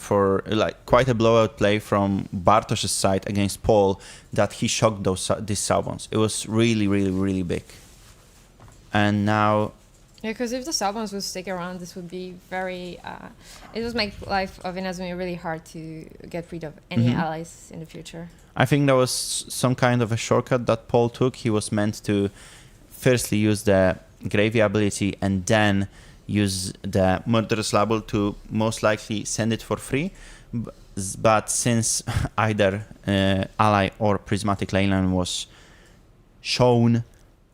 quite a blowout play from Bartosz's side against Paul, that he shocked these Sabons. It was really, really, really big. And now... Yeah, because if the Sabons would stick around, this would be very... it would make life of Inazumi really hard to get rid of any allies in the future. I think that was some kind of a shortcut that Paul took. He was meant to firstly use the Gravy ability and then use the Murderous Label to most likely send it for free. But since either Ally or Prismatic Leyline was shown,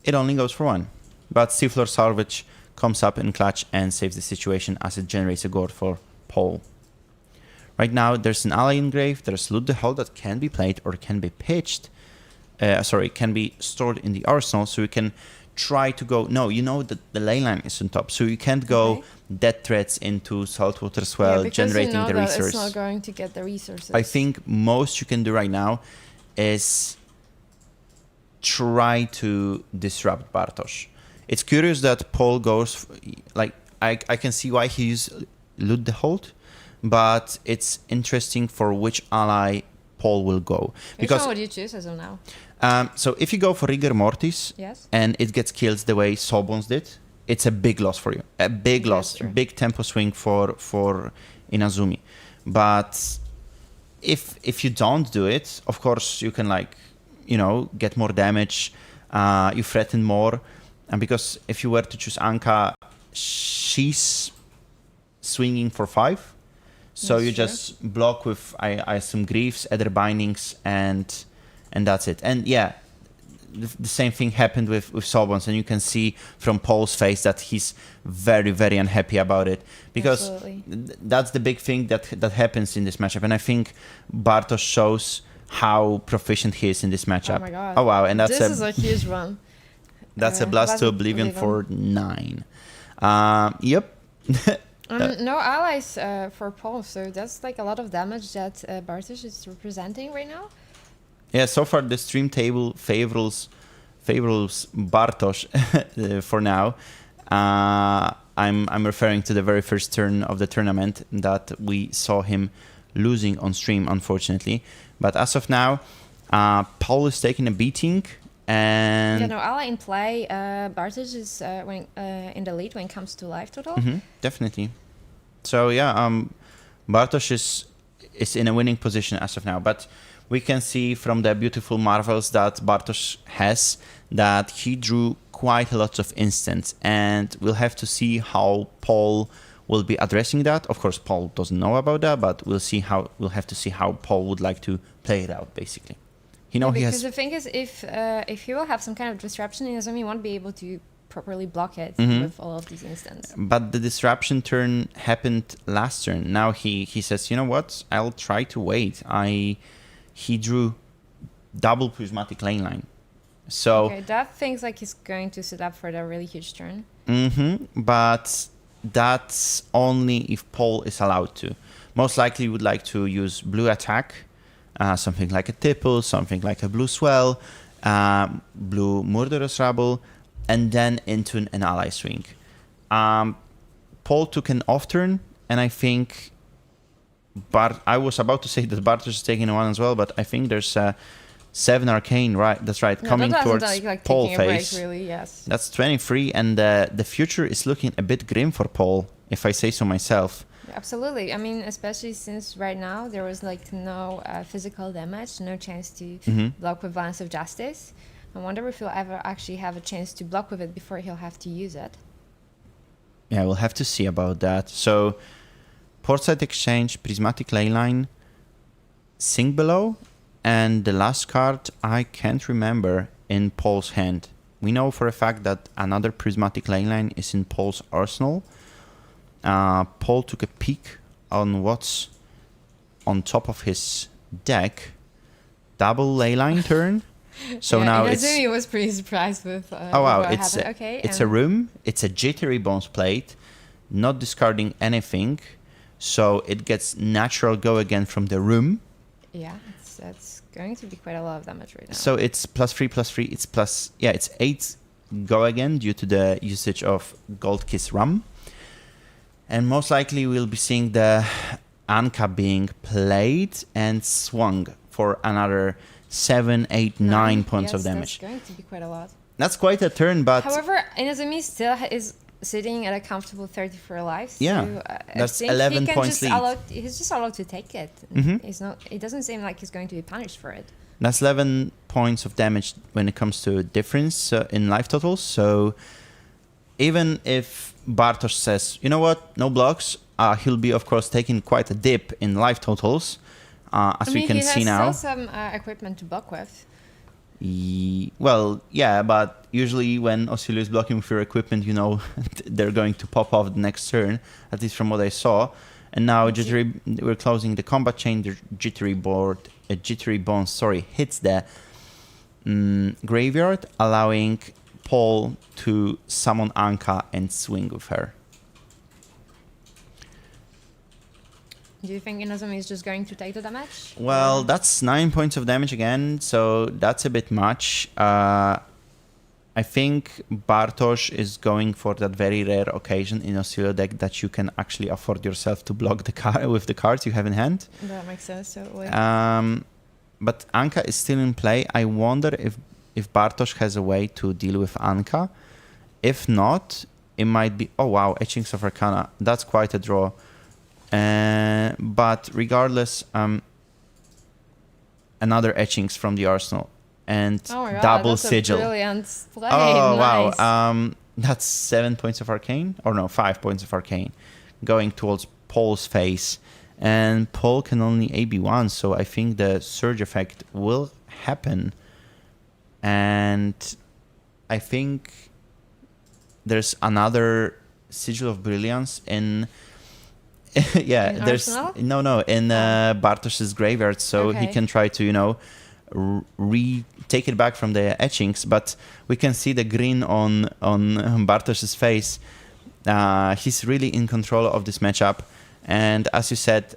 it only goes for one. But Seafloor Salvage comes up in clutch and saves the situation as it generates a gourd for Paul. Right now, there's an ally in grave, there's Loot the Hole that can be played or can be pitched. Can be stored in the arsenal, so you can try to go... No, you know that the leyline is on top, so you can't go dead threats into Saltwater Swell, generating the resource. It's not going to get the resources. I think most you can do right now is try to disrupt Bartosz. It's curious that Paul goes... I can see why he used Loot the Hold, but it's interesting for which ally Paul will go. Which one would you choose as of now? So if you go for Rigor Mortis, and it gets killed the way Sobons did, it's a big loss for you. A big loss, a big tempo swing for Inazumi. But if you don't do it, of course you can get more damage, you threaten more. And because if you were to choose Anka, she's swinging for 5. So you just block with some Griefs, Ether Bindings, and that's it. And yeah, the same thing happened with Sobons, and you can see from Paul's face that he's very, very unhappy about it, because that's the big thing that happens in this matchup. And I think Bartosz shows how proficient he is in this matchup. Oh my god! Oh wow! And this is a huge one. That's a Blast to Oblivion for 9. Yep. No allies for Paul, so that's a lot of damage that Bartosz is representing right now. Yeah, so far the stream table favors Bartosz for now. I'm referring to the very first turn of the tournament that we saw him losing on stream, unfortunately. But as of now, Paul is taking a beating. And ally in play. Bartosz is in the lead when it comes to life total. Definitely. So yeah, Bartosz is in a winning position as of now. But we can see from the beautiful marvels that Bartosz has that he drew quite a lot of instants, and we'll have to see how Paul will be addressing that. Of course, Paul doesn't know about that, but we'll have to see how Paul would like to play it out, basically. Because the thing is, if he will have some kind of disruption, Inazumi won't be able to properly block it with all of these instants. But the disruption turn happened last turn. Now he says, you know what? I'll try to wait. He drew double Prismatic Leyline. So that thinks like he's going to set up for that really huge turn. But that's only if Paul is allowed to. Most likely would like to use blue attack, something like a Tipple, something like a blue Swell, blue Murderous Rabble, and then into an ally swing. Paul took an off turn, and I think I was about to say that Bartosz is taking one as well, but I think there's 7 Arcane, right? That's right, no, coming that towards like Paul taking a break, face. really, yes. That's 23, and the future is looking a bit grim for Paul, if I say so myself. Absolutely. I mean, especially since right now there was like no physical damage, no chance to block with Balance of Justice. I wonder if he'll ever actually have a chance to block with it before he'll have to use it. Yeah, we'll have to see about that. So, Portside Exchange, Prismatic Leyline, Sink Below, and the last card I can't remember in Paul's hand. We know for a fact that another Prismatic Leyline is in Paul's arsenal. Paul took a peek on what's on top of his deck. Double Leyline turn. So now Inazumi was pretty surprised with oh wow, what it's happened. Okay, it's a room. It's a Jittery Bones plate, not discarding anything, so it gets natural go again from the room. Yeah, that's going to be quite a lot of damage right now. So it's +3/+3. It's plus it's 8 go again due to the usage of Gold Kiss Rum, and most likely we'll be seeing the Anka being played and swung for another 7, 8, 9 points of damage. That's going to be quite a lot. That's quite a turn, but however, Inazumi still is sitting at a comfortable 34 lives. Yeah, so, that's 11 points lead. He's just allowed to take it. He's not. It doesn't seem like he's going to be punished for it. That's 11 points of damage when it comes to difference in life totals. So even if Bartosz says, you know what, no blocks, he'll be of course taking quite a dip in life totals. As we can see now, he has still some equipment to block with. Well, yeah, but usually when Osilio is blocking with your equipment, you know, they're going to pop off the next turn, at least from what I saw. And now we're closing the combat chain. The Jittery Bones, hits the graveyard, allowing Paul to summon Anka and swing with her. Do you think Inazumi is just going to take the damage? Well, that's 9 points of damage again, so that's a bit much. I think Bartosz is going for that very rare occasion in Osilio deck that you can actually afford yourself to block the card with the cards you have in hand. That makes sense. Totally. But Anka is still in play. I wonder if Bartosz has a way to deal with Anka. If not, it might be... Oh, wow, Etchings of Arcana. That's quite a draw. But regardless, another Etchings from the arsenal. And God, double that's sigil. A brilliant play. Oh, nice. wow. That's 7 points of Arcane. Or no, 5 points of Arcane. Going towards Paul's face. And Paul can only AB 1, so I think the surge effect will happen. And I think there's another Sigil of Brilliance in... yeah, in there's... Arsenal? No, in Bartosz's graveyard, so he can try to, you know, take it back from the etchings, but we can see the grin on Bartosz's face. He's really in control of this matchup. And as you said,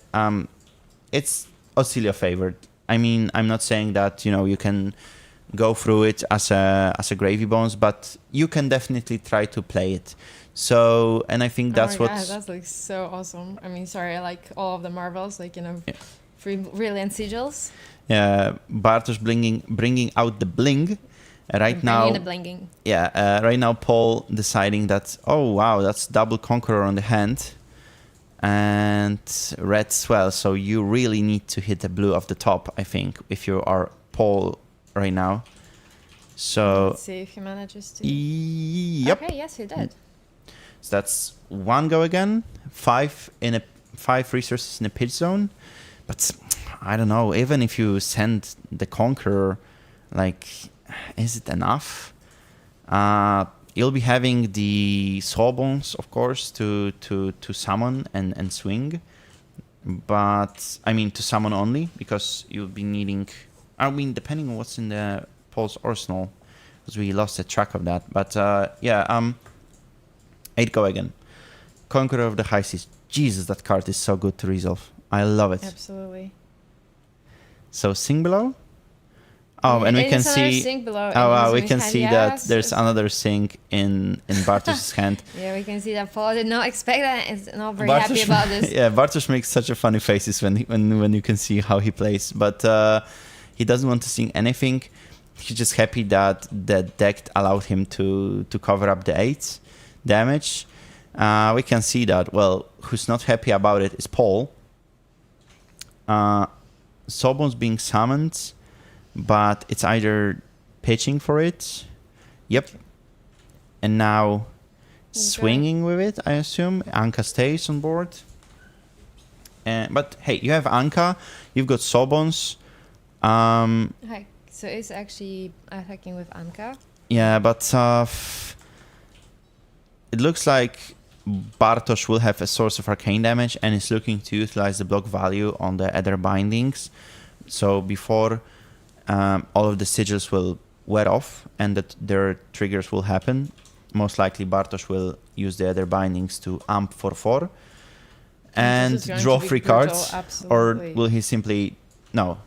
it's Osilio favored. I mean, I'm not saying that, you know, you can go through it as a Gravy Bones, but you can definitely try to play it. So, and I think that's that's like so awesome. I mean, sorry, I like all of the marvels, like, you know, brilliant sigils. Yeah, Bartosz bringing out the bling. Right now, the blinging. Yeah, right now Paul deciding that, oh wow, that's double Conqueror on the hand. And red swell, so you really need to hit the blue off the top, I think, if you are Paul right now. So let's see if he manages to. Yep. Okay, yes, he did. So that's 1 go again, 5 resources in a pitch zone. But I don't know, even if you send the Conqueror, like, is it enough? You'll be having the Sawbones, of course, to summon and swing. But, I mean, to summon only, because you'll be needing... I mean, depending on what's in the Paul's arsenal, because we lost the track of that. But, 8 go again. Conqueror of the High Seas. Jesus, that card is so good to resolve. I love it. Absolutely. So sink below. Oh, and we can see. Sink below wow, we can see that there's another sink in Bartosz's hand. Yeah, we can see that Paul did not expect that. Is not very happy about this. Yeah, Bartosz makes such a funny faces when you can see how he plays, but he doesn't want to sink anything. He's just happy that the deck allowed him to cover up the 8 damage. We can see that. Well, who's not happy about it is Paul. Soulbone's being summoned, but it's either pitching for it. Yep. And now swinging with it, I assume. Anka stays on board. But hey, you have Anka, you've got Soulbones. Hi. So it's actually attacking with Anka. Yeah, but it looks like Bartosz will have a source of arcane damage and is looking to utilize the block value on the other bindings. So before all of the sigils will wear off and that their triggers will happen, most likely Bartosz will use the other bindings to amp for 4 and draw 3 cards. Or will he simply... No.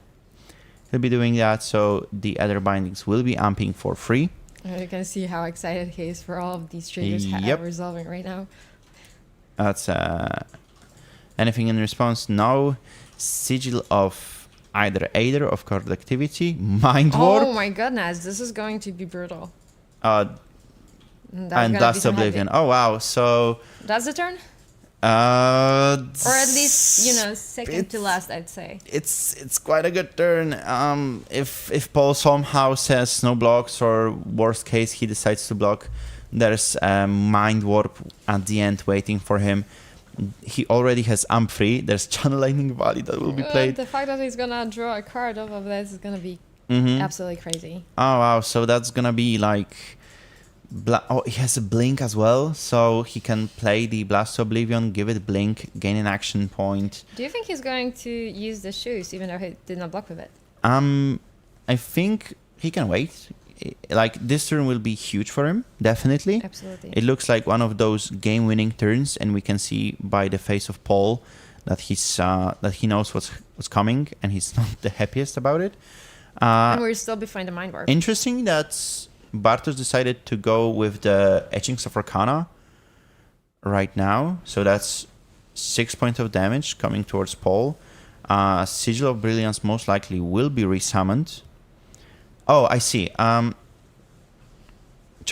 He'll be doing that, so the other bindings will be amping for 3. You can see how excited he is for all of these triggers resolving right now. That's anything in response? No. Sigil of either Aider of card activity, Mind Warp. Oh my goodness, this is going to be brutal. And Blast Oblivion. Oh wow, so... That's the turn? Or at least, second to last, I'd say. It's quite a good turn. If Paul somehow says no blocks, or worst case he decides to block, there's a Mind Warp at the end waiting for him. He already has Amp 3. There's Channel Lightning Valley that will be played. The fact that he's gonna draw a card off of this is gonna be absolutely crazy. Oh wow, so that's gonna be like... he has a Blink as well, so he can play the Blast Oblivion, give it Blink, gain an action point. Do you think he's going to use the shoes, even though he did not block with it? I think he can wait. Like, this turn will be huge for him, definitely. Absolutely. It looks like one of those game-winning turns, and we can see by the face of Paul that he knows what's coming, and he's not the happiest about it. And we're still behind the Mind Warp. Interesting that Bartosz decided to go with the Etchings of Arcana right now. So that's 6 points of damage coming towards Paul. Sigil of Brilliance most likely will be resummoned. Oh, I see. Channel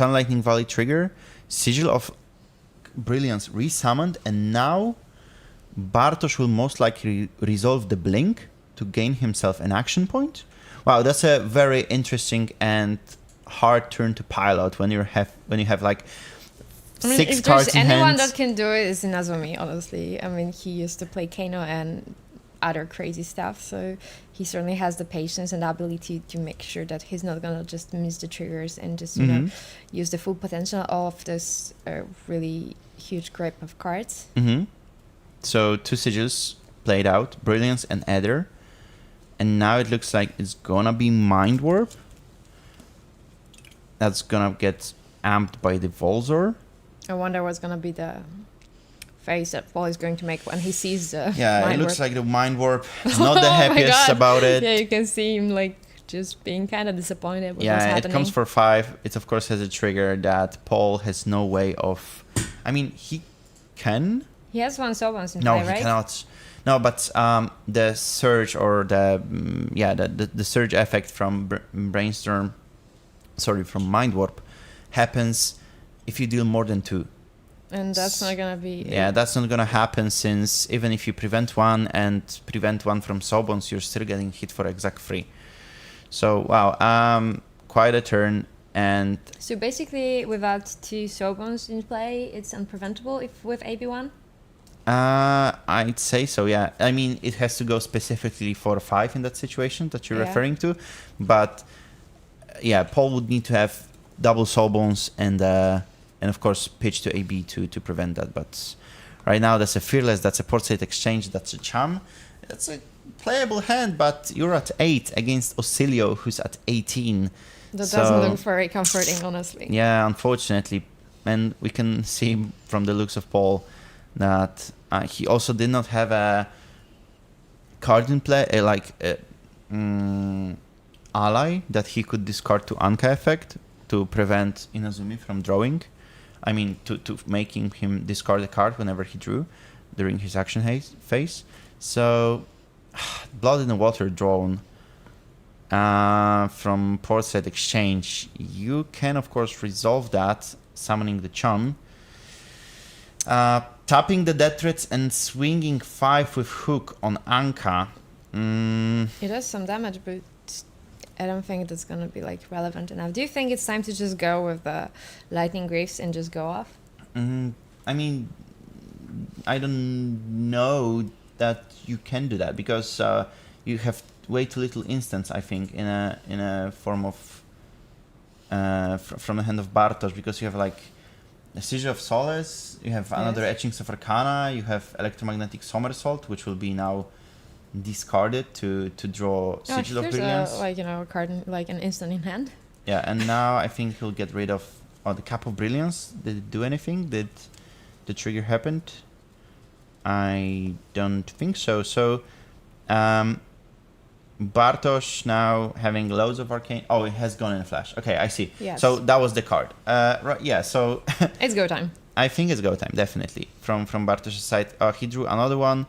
Lightning Valley trigger. Sigil of Brilliance resummoned. And now Bartosz will most likely resolve the Blink to gain himself an action point. Wow, that's a very interesting and hard turn to pilot when you have like 6 cards in hand. Anyone that can do it is Inazumi, honestly. I mean, he used to play Kano and other crazy stuff, so he certainly has the patience and the ability to make sure that he's not gonna just miss the triggers and just use the full potential of this really huge grip of cards. So 2 sigils played out, Brilliance and Ether, and now it looks like it's gonna be Mind Warp. That's gonna get amped by the Volzor. I wonder what's gonna be the face that Paul is going to make when he sees the Mind looks like the Mind Warp is not the happiest about it. Yeah, you can see him like just being kind of disappointed with what's happening. It comes for 5. It of course has a trigger that Paul has no way of... I mean, he can... He has one Soulbones in play, right? No, he cannot. No, but the surge or the surge effect from Brainstorm... from Mind Warp happens if you deal more than 2. And that's not gonna be... that's not gonna happen, since even if you prevent 1 and prevent 1 from Soulbones, you're still getting hit for exact 3. So, wow, quite a turn. And so basically, without 2 Soulbones in play, it's unpreventable if with AB1? I'd say so, yeah. I mean, it has to go specifically for 5 in that situation that you're referring to. But, yeah, Paul would need to have double Soulbones and of course pitch to AB to prevent that. But right now that's a Fearless, that's a Port State Exchange, that's a Cham. That's a playable hand, but you're at 8 against Osilio, who's at 18. That doesn't look very comforting, honestly. Yeah, unfortunately. And we can see from the looks of Paul that he also did not have a card in play, ally that he could discard to Anka effect to prevent Inazumi from drawing. I mean, to making him discard a card whenever he drew during his action phase. So, Blood in the Water drawn from Portside Exchange. You can, of course, resolve that, summoning the Chum. Tapping the Death Threats and swinging 5 with Hook on Anka. It does some damage, but I don't think that's gonna be like relevant enough. Do you think it's time to just go with the Lightning Greaves and just go off? I mean, I don't know that you can do that because you have way too little instants. I think in a form of from the hand of Bartosz, because you have like a Sigil of Solace, you have another Etchings of Arcana, you have Electromagnetic Somersault, which will be now discarded to draw Sigil of Brilliance. A card, like an instant in hand. Yeah, and now I think he'll get rid of the Cap of Brilliance. Did it do anything? Did the trigger happen? I don't think so. So, Bartosz now having loads of arcane. Oh, it has gone in a flash. Okay, I see. Yes. So that was the card. Right. Yeah. So it's go time. I think it's go time, definitely. From Bartosz's side, he drew another one.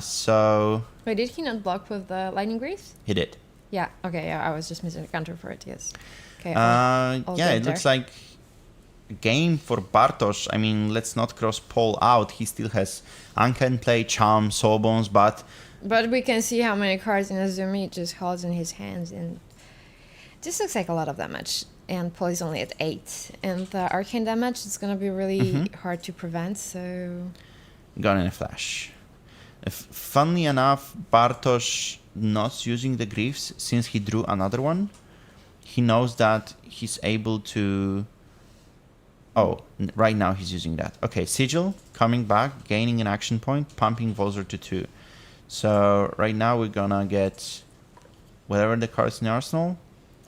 So. Wait, did he not block with the Lightning Greaves? He did. Yeah. Okay. Yeah, I was just missing a counter for it. Yes. Okay. It looks like a game for Bartosz. I mean, let's not cross Paul out. He still has Anka in play, Charm, Sawbones, but we can see how many cards Inazumi just holds in his hands, and this looks like a lot of damage. And Paul is only at 8, and the arcane damage is gonna be really hard to prevent. So, gone in a flash. Funnily enough, Bartosz not using the Greaves since he drew another one. He knows that he's able to. Oh, right now he's using that. Okay, Sigil coming back, gaining an action point, pumping Volzer to 2. So right now we're gonna get whatever the cards in the arsenal.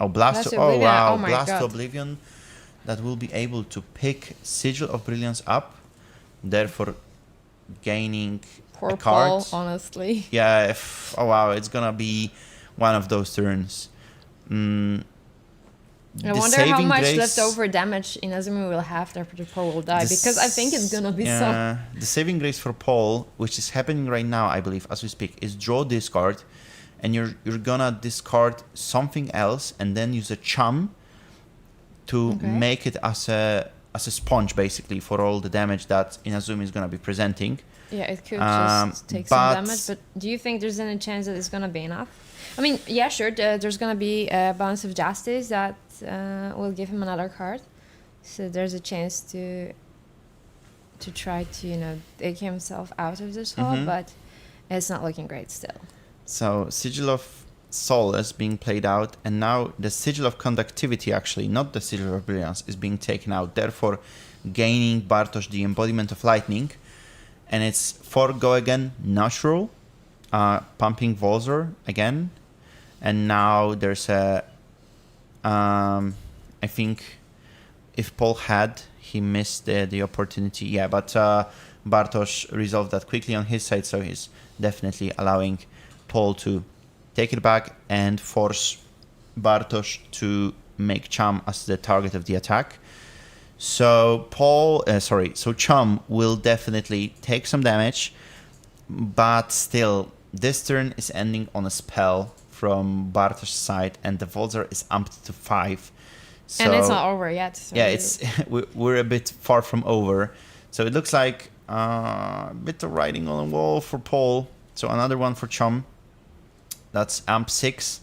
Oh, Blast to Oblivion. Oh wow, Blast to Oblivion. That will be able to pick Sigil of Brilliance up, therefore gaining a card. Paul, honestly. Yeah. Oh wow, it's gonna be one of those turns. I wonder how much leftover damage Inazumi will have after Paul will die, because I think it's gonna be so. The saving grace for Paul, which is happening right now, I believe, as we speak, is draw discard, and you're gonna discard something else, and then use a Chum to make it as a sponge, basically, for all the damage that Inazumi is gonna be presenting. Yeah, it could just take some damage, but do you think there's any chance that it's gonna be enough? I mean, yeah, sure, there's gonna be a Balance of Justice that will give him another card, so there's a chance to try to dig himself out of this hole, but it's not looking great still. So Sigil of Solace being played out, and now the Sigil of Conductivity, actually not the Sigil of Brilliance, is being taken out, therefore gaining Bartosz the embodiment of lightning, and it's 4 go again natural, pumping Volzer again, and now there's a I think if Paul had, he missed the opportunity. Yeah, but Bartosz resolved that quickly on his side, so he's definitely allowing Paul to take it back and force Bartosz to make Chum as the target of the attack. So Chum will definitely take some damage, but still, this turn is ending on a spell from Bartosz's side, and the Volzer is amped to 5. So, and it's not over yet. So yeah, we're a bit far from over. So it looks like a bit of writing on the wall for Paul. So another one for Chum. That's amp 6,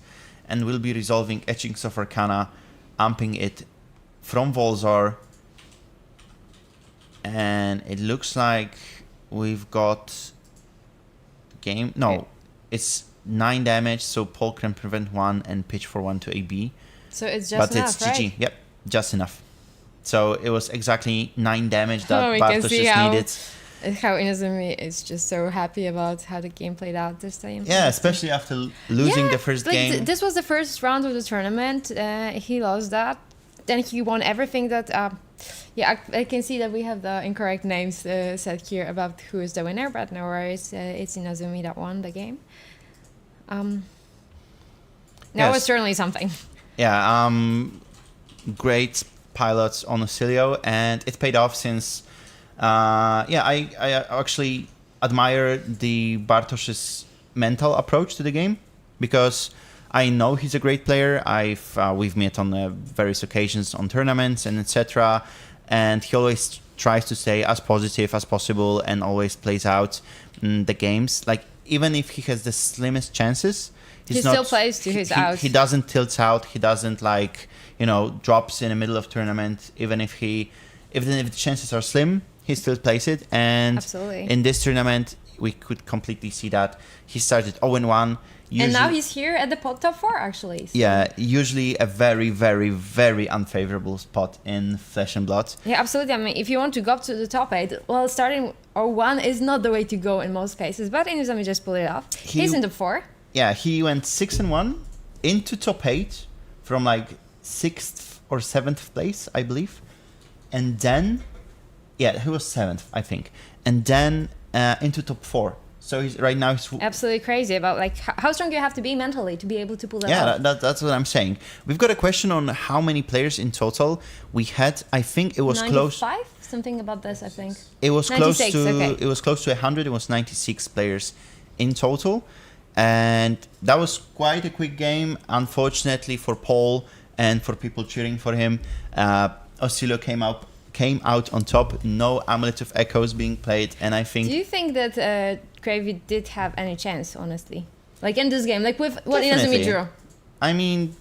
and we'll be resolving Etchings of Arcana, amping it from Volzer. And it looks like we've got game. No, it's 9 damage, so Paul can prevent 1 and pitch for 1 to AB. So it's just enough, it's GG. Right? Yep, just enough. So it was exactly 9 damage that Bartosz just needed. How Inazumi is just so happy about how the game played out this time. Yeah, especially after losing the first game. This was the first round of the tournament. He lost that. Then he won everything that Yeah, I can see that we have the incorrect names set here about who is the winner, but no worries. It's Inazumi that won the game. That was certainly something. Yeah, great pilots on Ocilio, and it paid off since, I actually admire the Bartosz's mental approach to the game, because I know he's a great player. We've met on various occasions on tournaments and etc. And he always tries to stay as positive as possible and always plays out the games. Like, even if he has the slimmest chances, he still plays to his out. He doesn't tilt out. He doesn't drops in the middle of tournament. Even if the chances are slim, he still plays it. And absolutely, in this tournament, we could completely see that he started 0-1. And now he's here at the top 4, actually. So. Yeah, usually a very, very, very unfavorable spot in Flesh and Blood. Yeah, absolutely. I mean, if you want to go up to the top 8, well, starting 0-1 is not the way to go in most cases. But Inazumi just pulled it off. He's in the 4. Yeah, he went 6-1 into top 8 from 6th or 7th place, I believe. And then, he was 7th, I think. And then into top 4. So he's absolutely crazy about how strong you have to be mentally to be able to pull that off. Yeah, that's what I'm saying. We've got a question on how many players in total we had. I think it was 95? Something about this, I think. It was close to It was close to 100. It was 96 players in total, and that was quite a quick game. Unfortunately for Paul and for people cheering for him, Ocilio came out on top. No Amulet of Echoes being played, and I think. Do you think that Gravy did have any chance, honestly? In this game, with what Inazumi drew? I mean,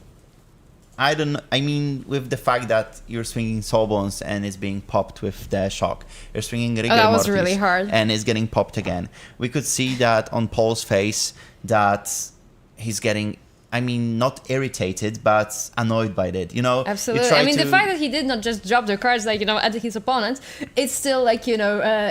I don't know. I mean, with the fact that you're swinging Soulbones and it's being popped with the shock. You're swinging Rigor that Mortis was really hard. And it's getting popped again. We could see that on Paul's face that he's getting, not irritated, but annoyed by that, Absolutely. The fact that he did not just drop the cards, at his opponent, it's still,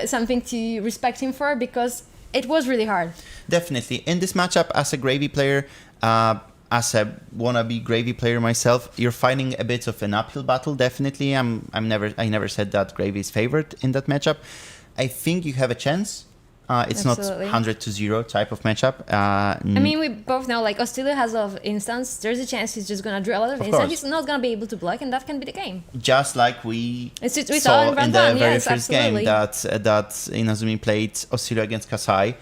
something to respect him for, because it was really hard. Definitely. In this matchup, as a Gravy player, as a wannabe Gravy player myself, you're fighting a bit of an uphill battle, definitely. I never said that Gravy is favored in that matchup. I think you have a chance. It's absolutely not 100-0 type of matchup. We both know, Ocilio has a lot of instants. There's a chance he's just going to draw a lot of instants. He's not going to be able to block, and that can be the game. Just like we saw in the very first game that Inazumi played Ocilio against Kasai.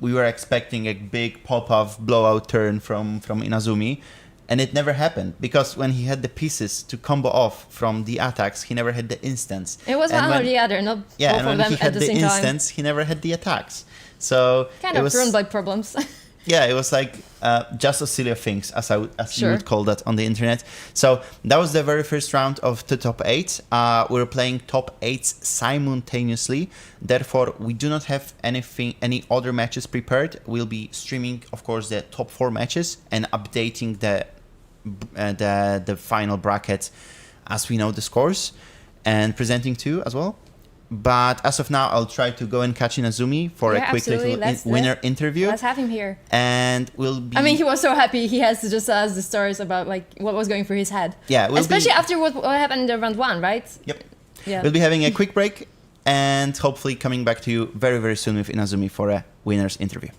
We were expecting a big pop-off blowout turn from Inazumi. And it never happened, because when he had the pieces to combo off from the attacks, he never had the instants. It was one or the other, not both of them at the same time. Yeah, and when he had the instants, he never had the attacks. So kind of ruined by problems. Yeah, it was just Ocilio things, as you would call that on the internet. So that was the very first round of the top 8. We're playing top 8s simultaneously. Therefore, we do not have any other matches prepared. We'll be streaming, of course, the top 4 matches and updating the final bracket as we know the scores, and presenting too as well. But as of now, I'll try to go and catch Inazumi for a quick little winner interview. Let's have him here. And we'll be... he was so happy. He has to just ask the stories about what was going through his head. Yeah, especially after what happened in the round 1, right? Yep. Yeah. We'll be having a quick break and hopefully coming back to you very, very soon with Inazumi for a winner's interview.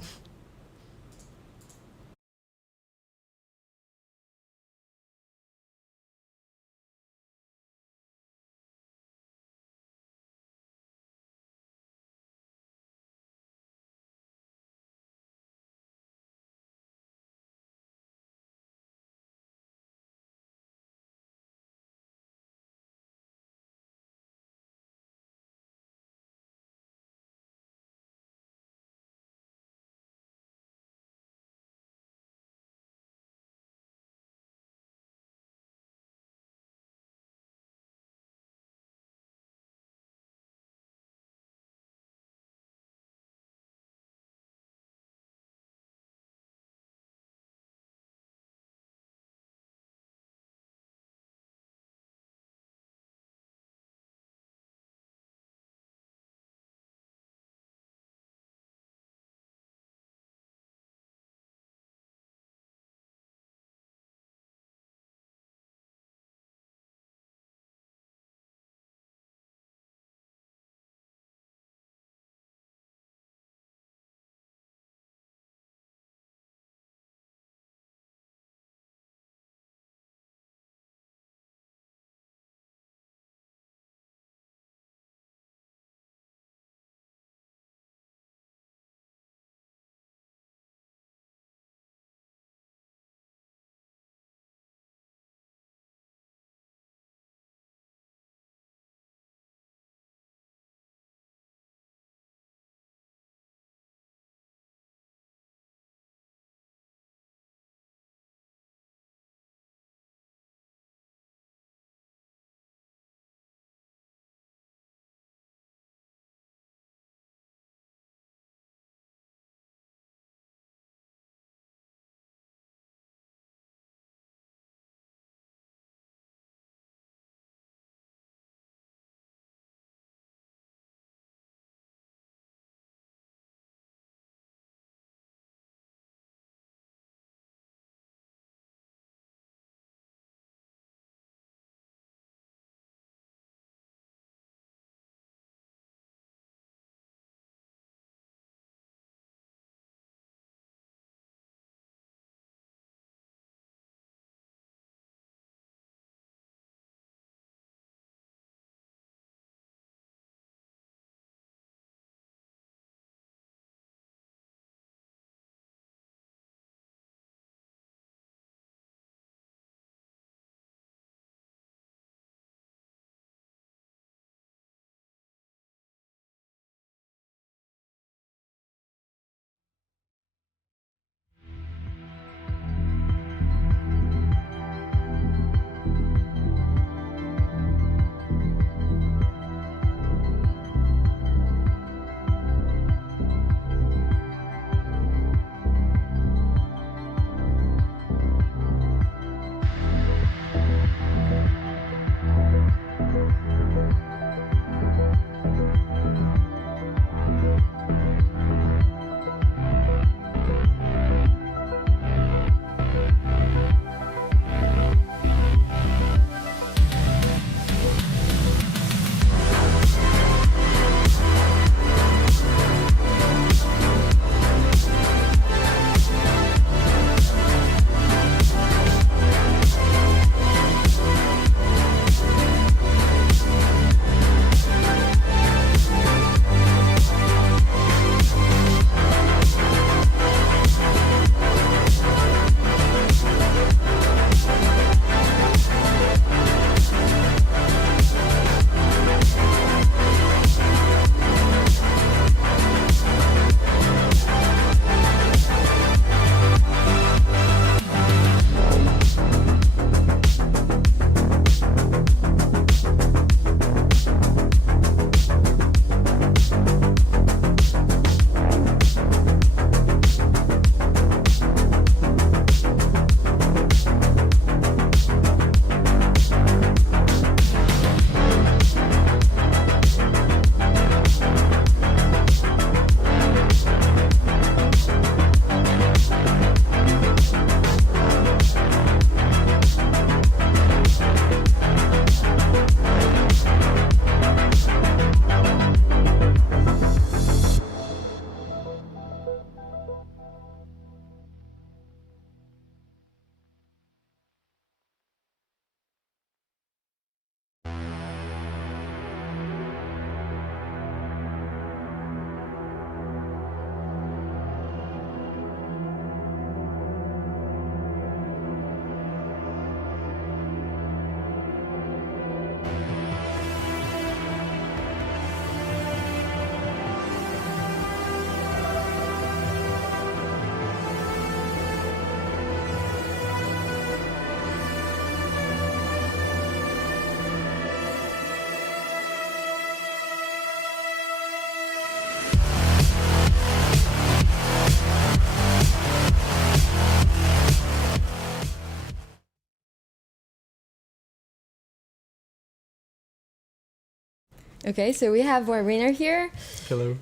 Okay, so we have our winner here. Hello.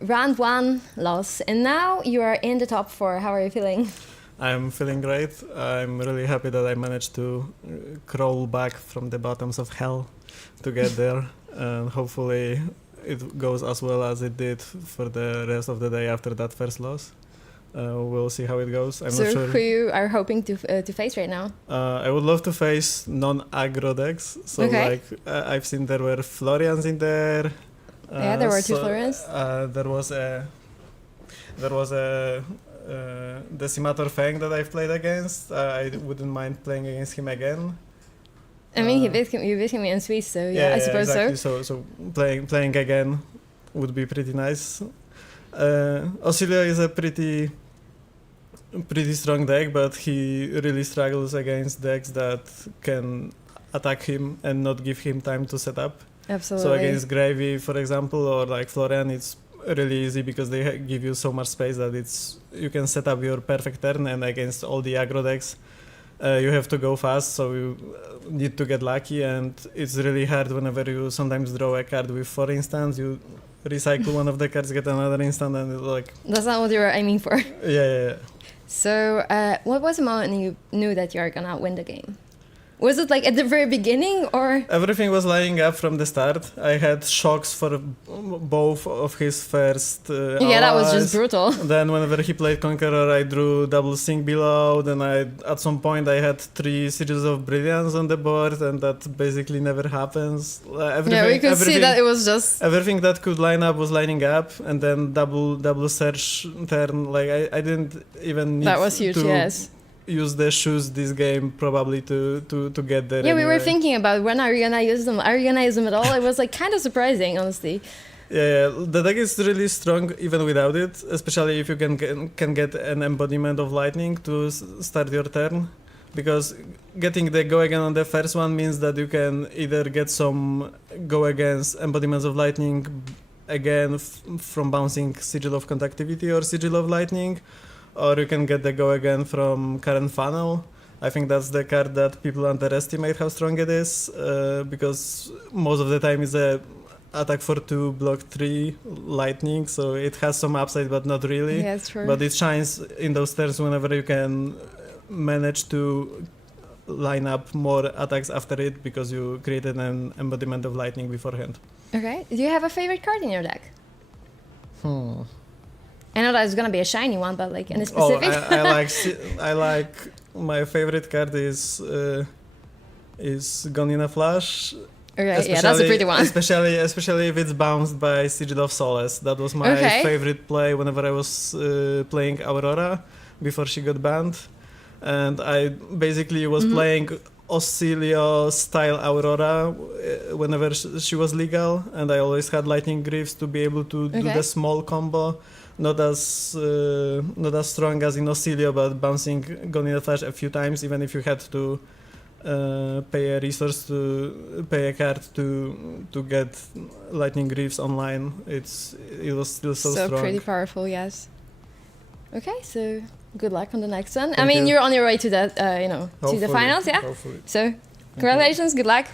Round 1 loss, and now you are in the top 4. How are you feeling? I'm feeling great. I'm really happy that I managed to crawl back from the bottoms of hell to get there, and hopefully it goes as well as it did for the rest of the day after that first loss. We'll see how it goes. I'm not sure. Who you are hoping to face right now? I would love to face non-aggro decks. So I've seen there were Florians in there. There were 2 Florians. There was a Decimator Fang that I've played against. I wouldn't mind playing against him again. I mean, you beat him in Swiss, so I suppose exactly. So playing again would be pretty nice. Auxilia is a pretty strong deck, but he really struggles against decks that can attack him and not give him time to set up. Absolutely. So against Gravy, for example, or like Florian, it's really easy because they give you so much space that you can set up your perfect turn, and against all the aggro decks you have to go fast, so you need to get lucky, and it's really hard whenever you sometimes draw a card with 4 instants, you recycle one of the cards, get another instant, and that's not what you were aiming for. Yeah. So what was the moment you knew that you are gonna win the game? Was it like at the very beginning, or? Everything was lining up from the start. I had shocks for both of his first that was just brutal. Then whenever he played Conqueror, I drew double sync below. Then at some point I had 3 Sigils of Brilliance on the board, and that basically never happens. We could see that it was just... Everything that could line up was lining up, and then double search turn. Like I didn't even need that was huge, yes. Use the shoes this game probably to get there. Yeah, anyway. We were thinking about when are you gonna use them? Are you gonna use them at all? It was like kind of surprising, honestly. Yeah, the deck is really strong even without it, especially if you can get an embodiment of lightning to start your turn, because getting the go again on the first one means that you can either get some go against embodiments of lightning again from bouncing Sigil of Conductivity or Sigil of Lightning, or you can get the go again from Current Funnel. I think that's the card that people underestimate how strong it is, because most of the time it's a attack for 2, block 3, lightning, so it has some upside but not really. Yeah, that's true. But it shines in those turns whenever you can manage to line up more attacks after it because you created an embodiment of lightning beforehand. Okay, do you have a favorite card in your deck? I know that it's gonna be a shiny one, but like any specific? I like my favorite card is Gone in a Flash. Okay, yeah, that's a pretty one. Especially if it's bounced by Sigil of Solace. That was my favorite play whenever I was playing Aurora before she got banned, and I basically was playing Auxilio style Aurora whenever she was legal, and I always had Lightning Greaves to be able to do the small combo. Not as strong as in Auxilio, but bouncing Gone in a Flash a few times, even if you had to pay a resource to pay a card to get Lightning Greaves online. It was still so strong. So pretty powerful, yes. Okay, so good luck on the next one. I mean, you're on your way to that, to the finals, yeah? Hopefully. So congratulations, good luck.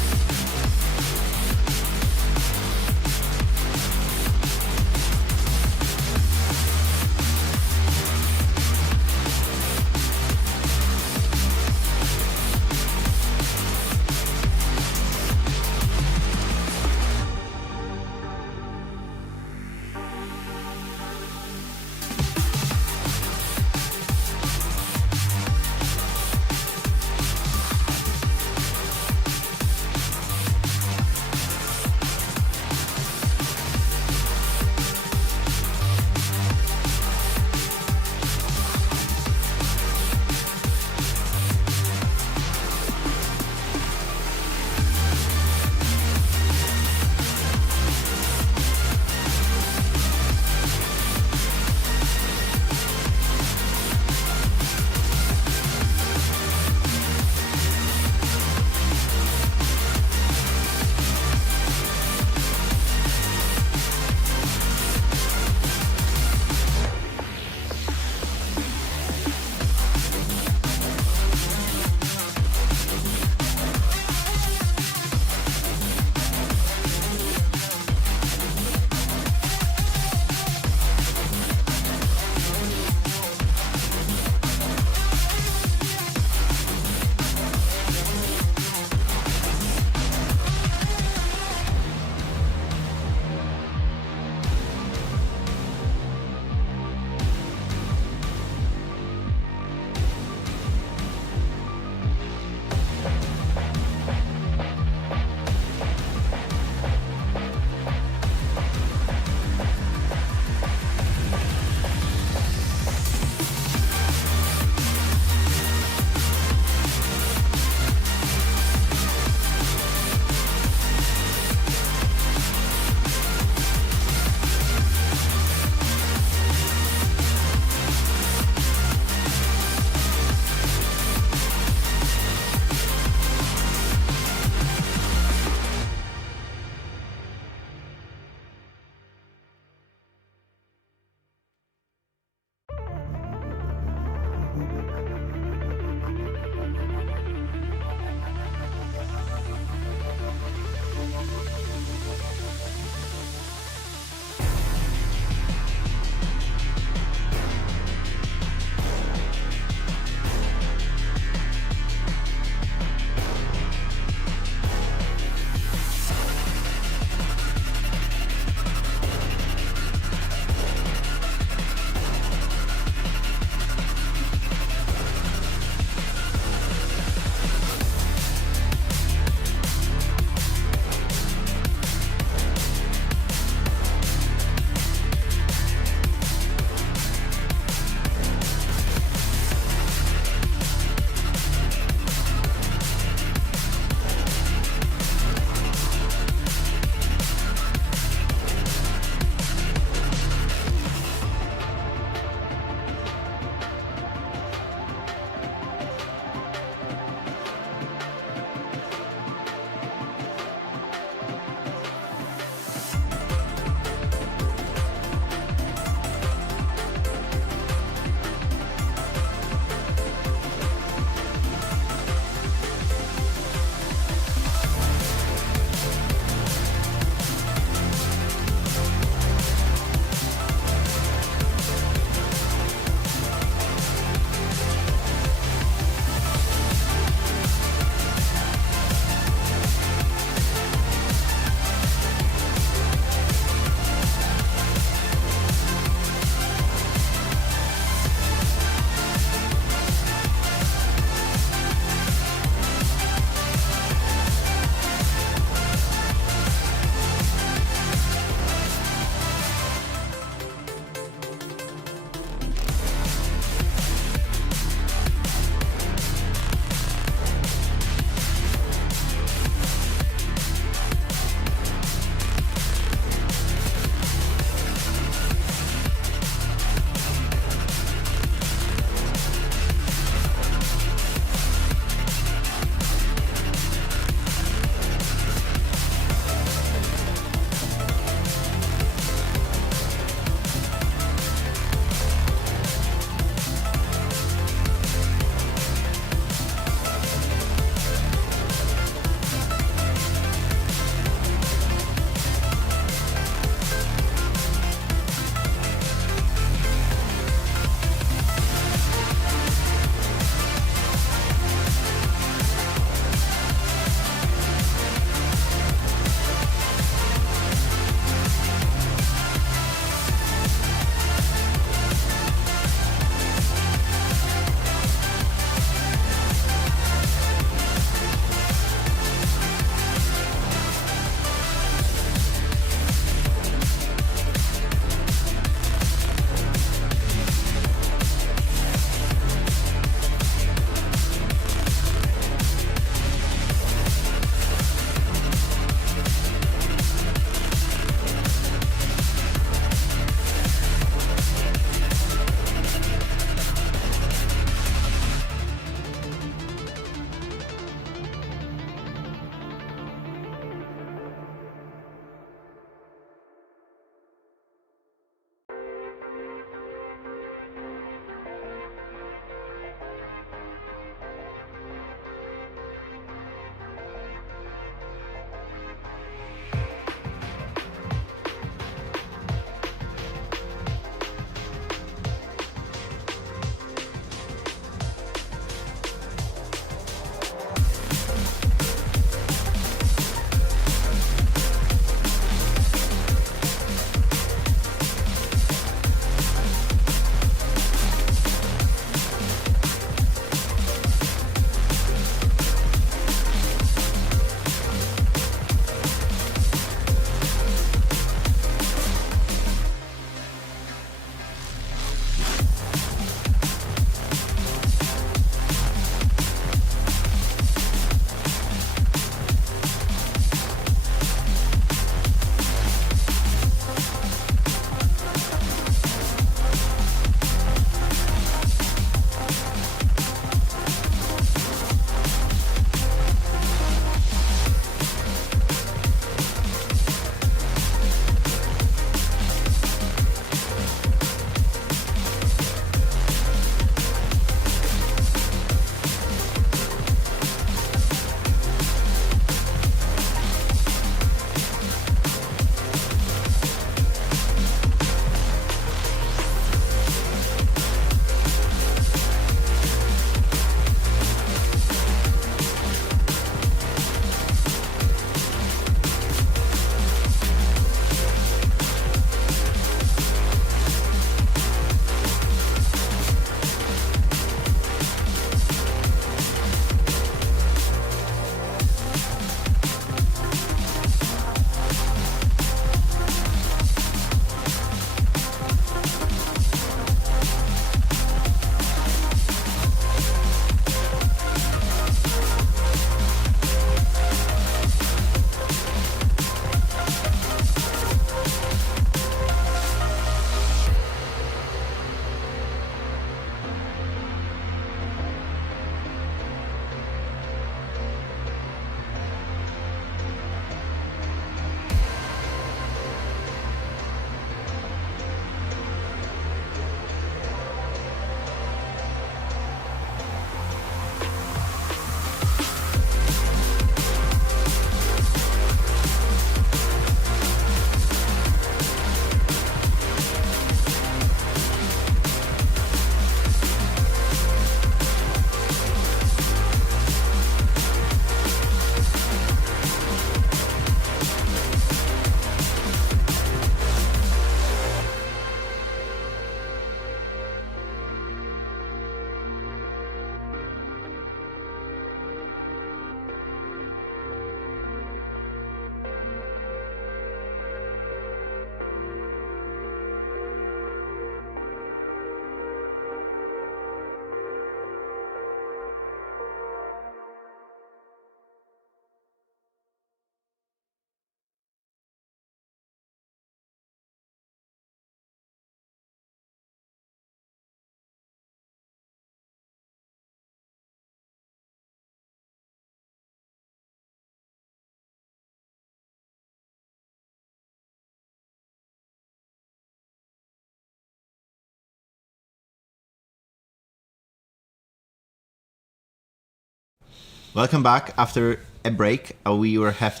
Welcome back after a break. We had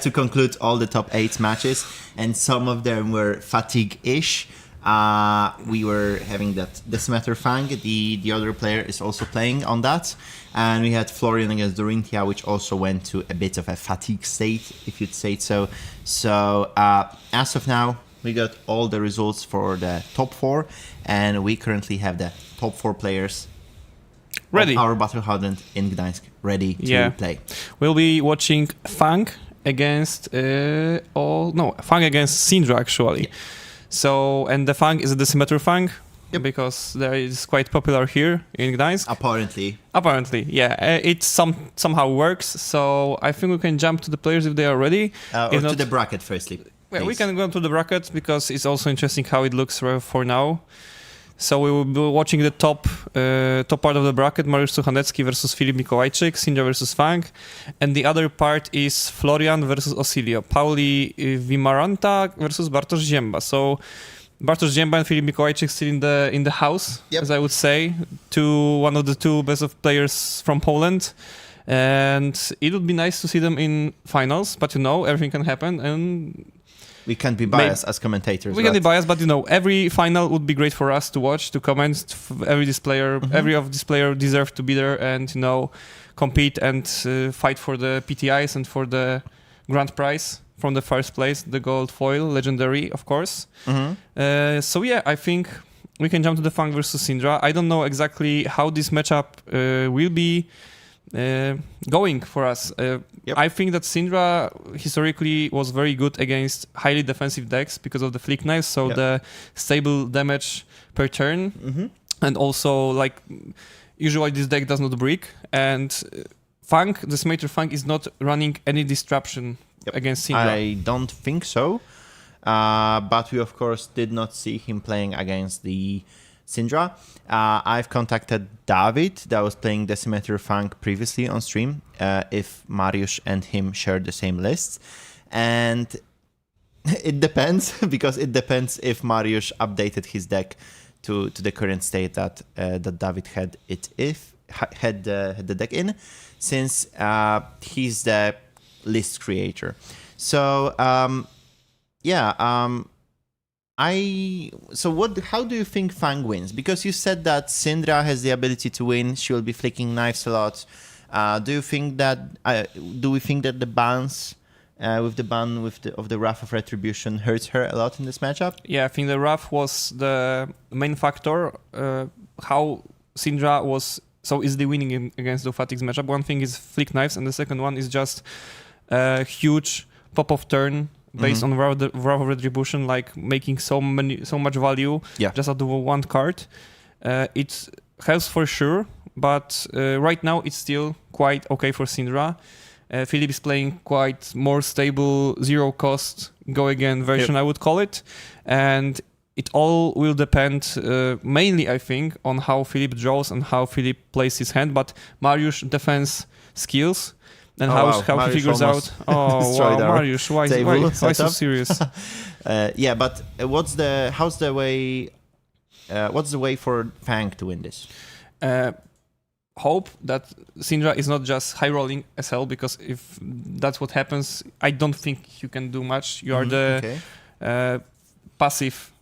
to conclude all the top 8 matches, and some of them were fatigue-ish. We were having that Decimeter Fang. The other player is also playing on that, and we had Florian against Dorinthia, which also went to a bit of a fatigue state, if you'd say so. So as of now, we got all the results for the top 4, and we currently have the top 4 players ready. Our Battle Hardened in Gdańsk ready to play. We'll be watching Fang against Fang against Syndra actually. Yeah. So, and the Fang is a Decimeter Fang because there is quite popular here in Gdańsk. Apparently, yeah. It somehow works. So I think we can jump to the players if they are ready. Or to the bracket firstly. Well, we can go to the bracket because it's also interesting how it looks for now. So we will be watching the top part of the bracket: Mariusz Suchanecki versus Filip Mikołajczyk, Syndra versus Fang, and the other part is Florian versus Osilio, Pauli Vimaranta versus Bartosz Ziemba. So Bartosz Ziemba and Filip Mikołajczyk still in the house, as I would say, one of the two best of players from Poland, and it would be nice to see them in finals. But everything can happen, and we can't be biased as commentators. We can be biased, but every final would be great for us to watch, to comment. Every of this player deserve to be there and compete and fight for the PTIs and for the grand prize from the first place, the gold foil, legendary, of course. So I think we can jump to the Fang versus Syndra. I don't know exactly how this matchup will be going for us. I think that Syndra historically was very good against highly defensive decks because of the flick knives, so the stable damage per turn, and also usually this deck does not break, and Fang, the Decimeter Fang, is not running any disruption against Syndra. I don't think so, but we of course did not see him playing against the Syndra. I've contacted David, that was playing Decimeter Fang previously on stream, if Mariusz and him shared the same lists. And it depends, because it depends if Mariusz updated his deck to the current state that David had the deck in, since he's the list creator. So how do you think Fang wins? Because you said that Syndra has the ability to win. She will be flicking knives a lot. Do we think that the bans with the ban of the Wrath of Retribution hurts her a lot in this matchup? Yeah, I think the Wrath was the main factor. How Syndra was so easily winning against the Fatigues matchup. One thing is flick knives, and the second one is just a huge pop of turn based on Wrath of Retribution, making so much value just out of one card. It helps for sure, but right now it's still quite okay for Syndra. Philip is playing quite more stable, zero cost go again version, I would call it, and it all will depend mainly, I think, on how Philip draws and how Philip plays his hand, but Mariusz defense skills and how he figures out. Oh wow, Mariusz, why so serious? But what's the way for Fang to win this? Hope that Syndra is not just high rolling as hell, because if that's what happens, I don't think you can do much. You are the passive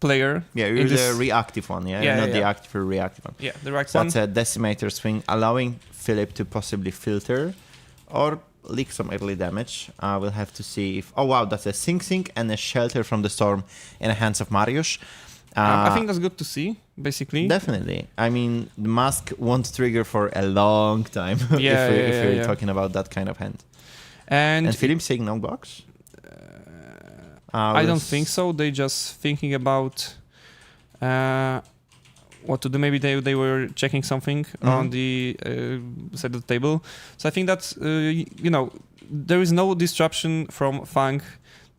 player. Yeah, you're the reactive one, not the active or reactive one. Yeah, the right so one. That's a Decimator swing, allowing Philip to possibly filter or leak some early damage. We'll have to see if... Oh wow, that's a Sing and a Shelter from the Storm in the hands of Mariusz. I think that's good to see, basically. Definitely. I mean, the Mask won't trigger for a long time if we're talking about that kind of hand. And Philip saying no box? I don't think so. They just thinking about what to do. Maybe they were checking something on the side of the table. So I think that there is no disruption from Fang.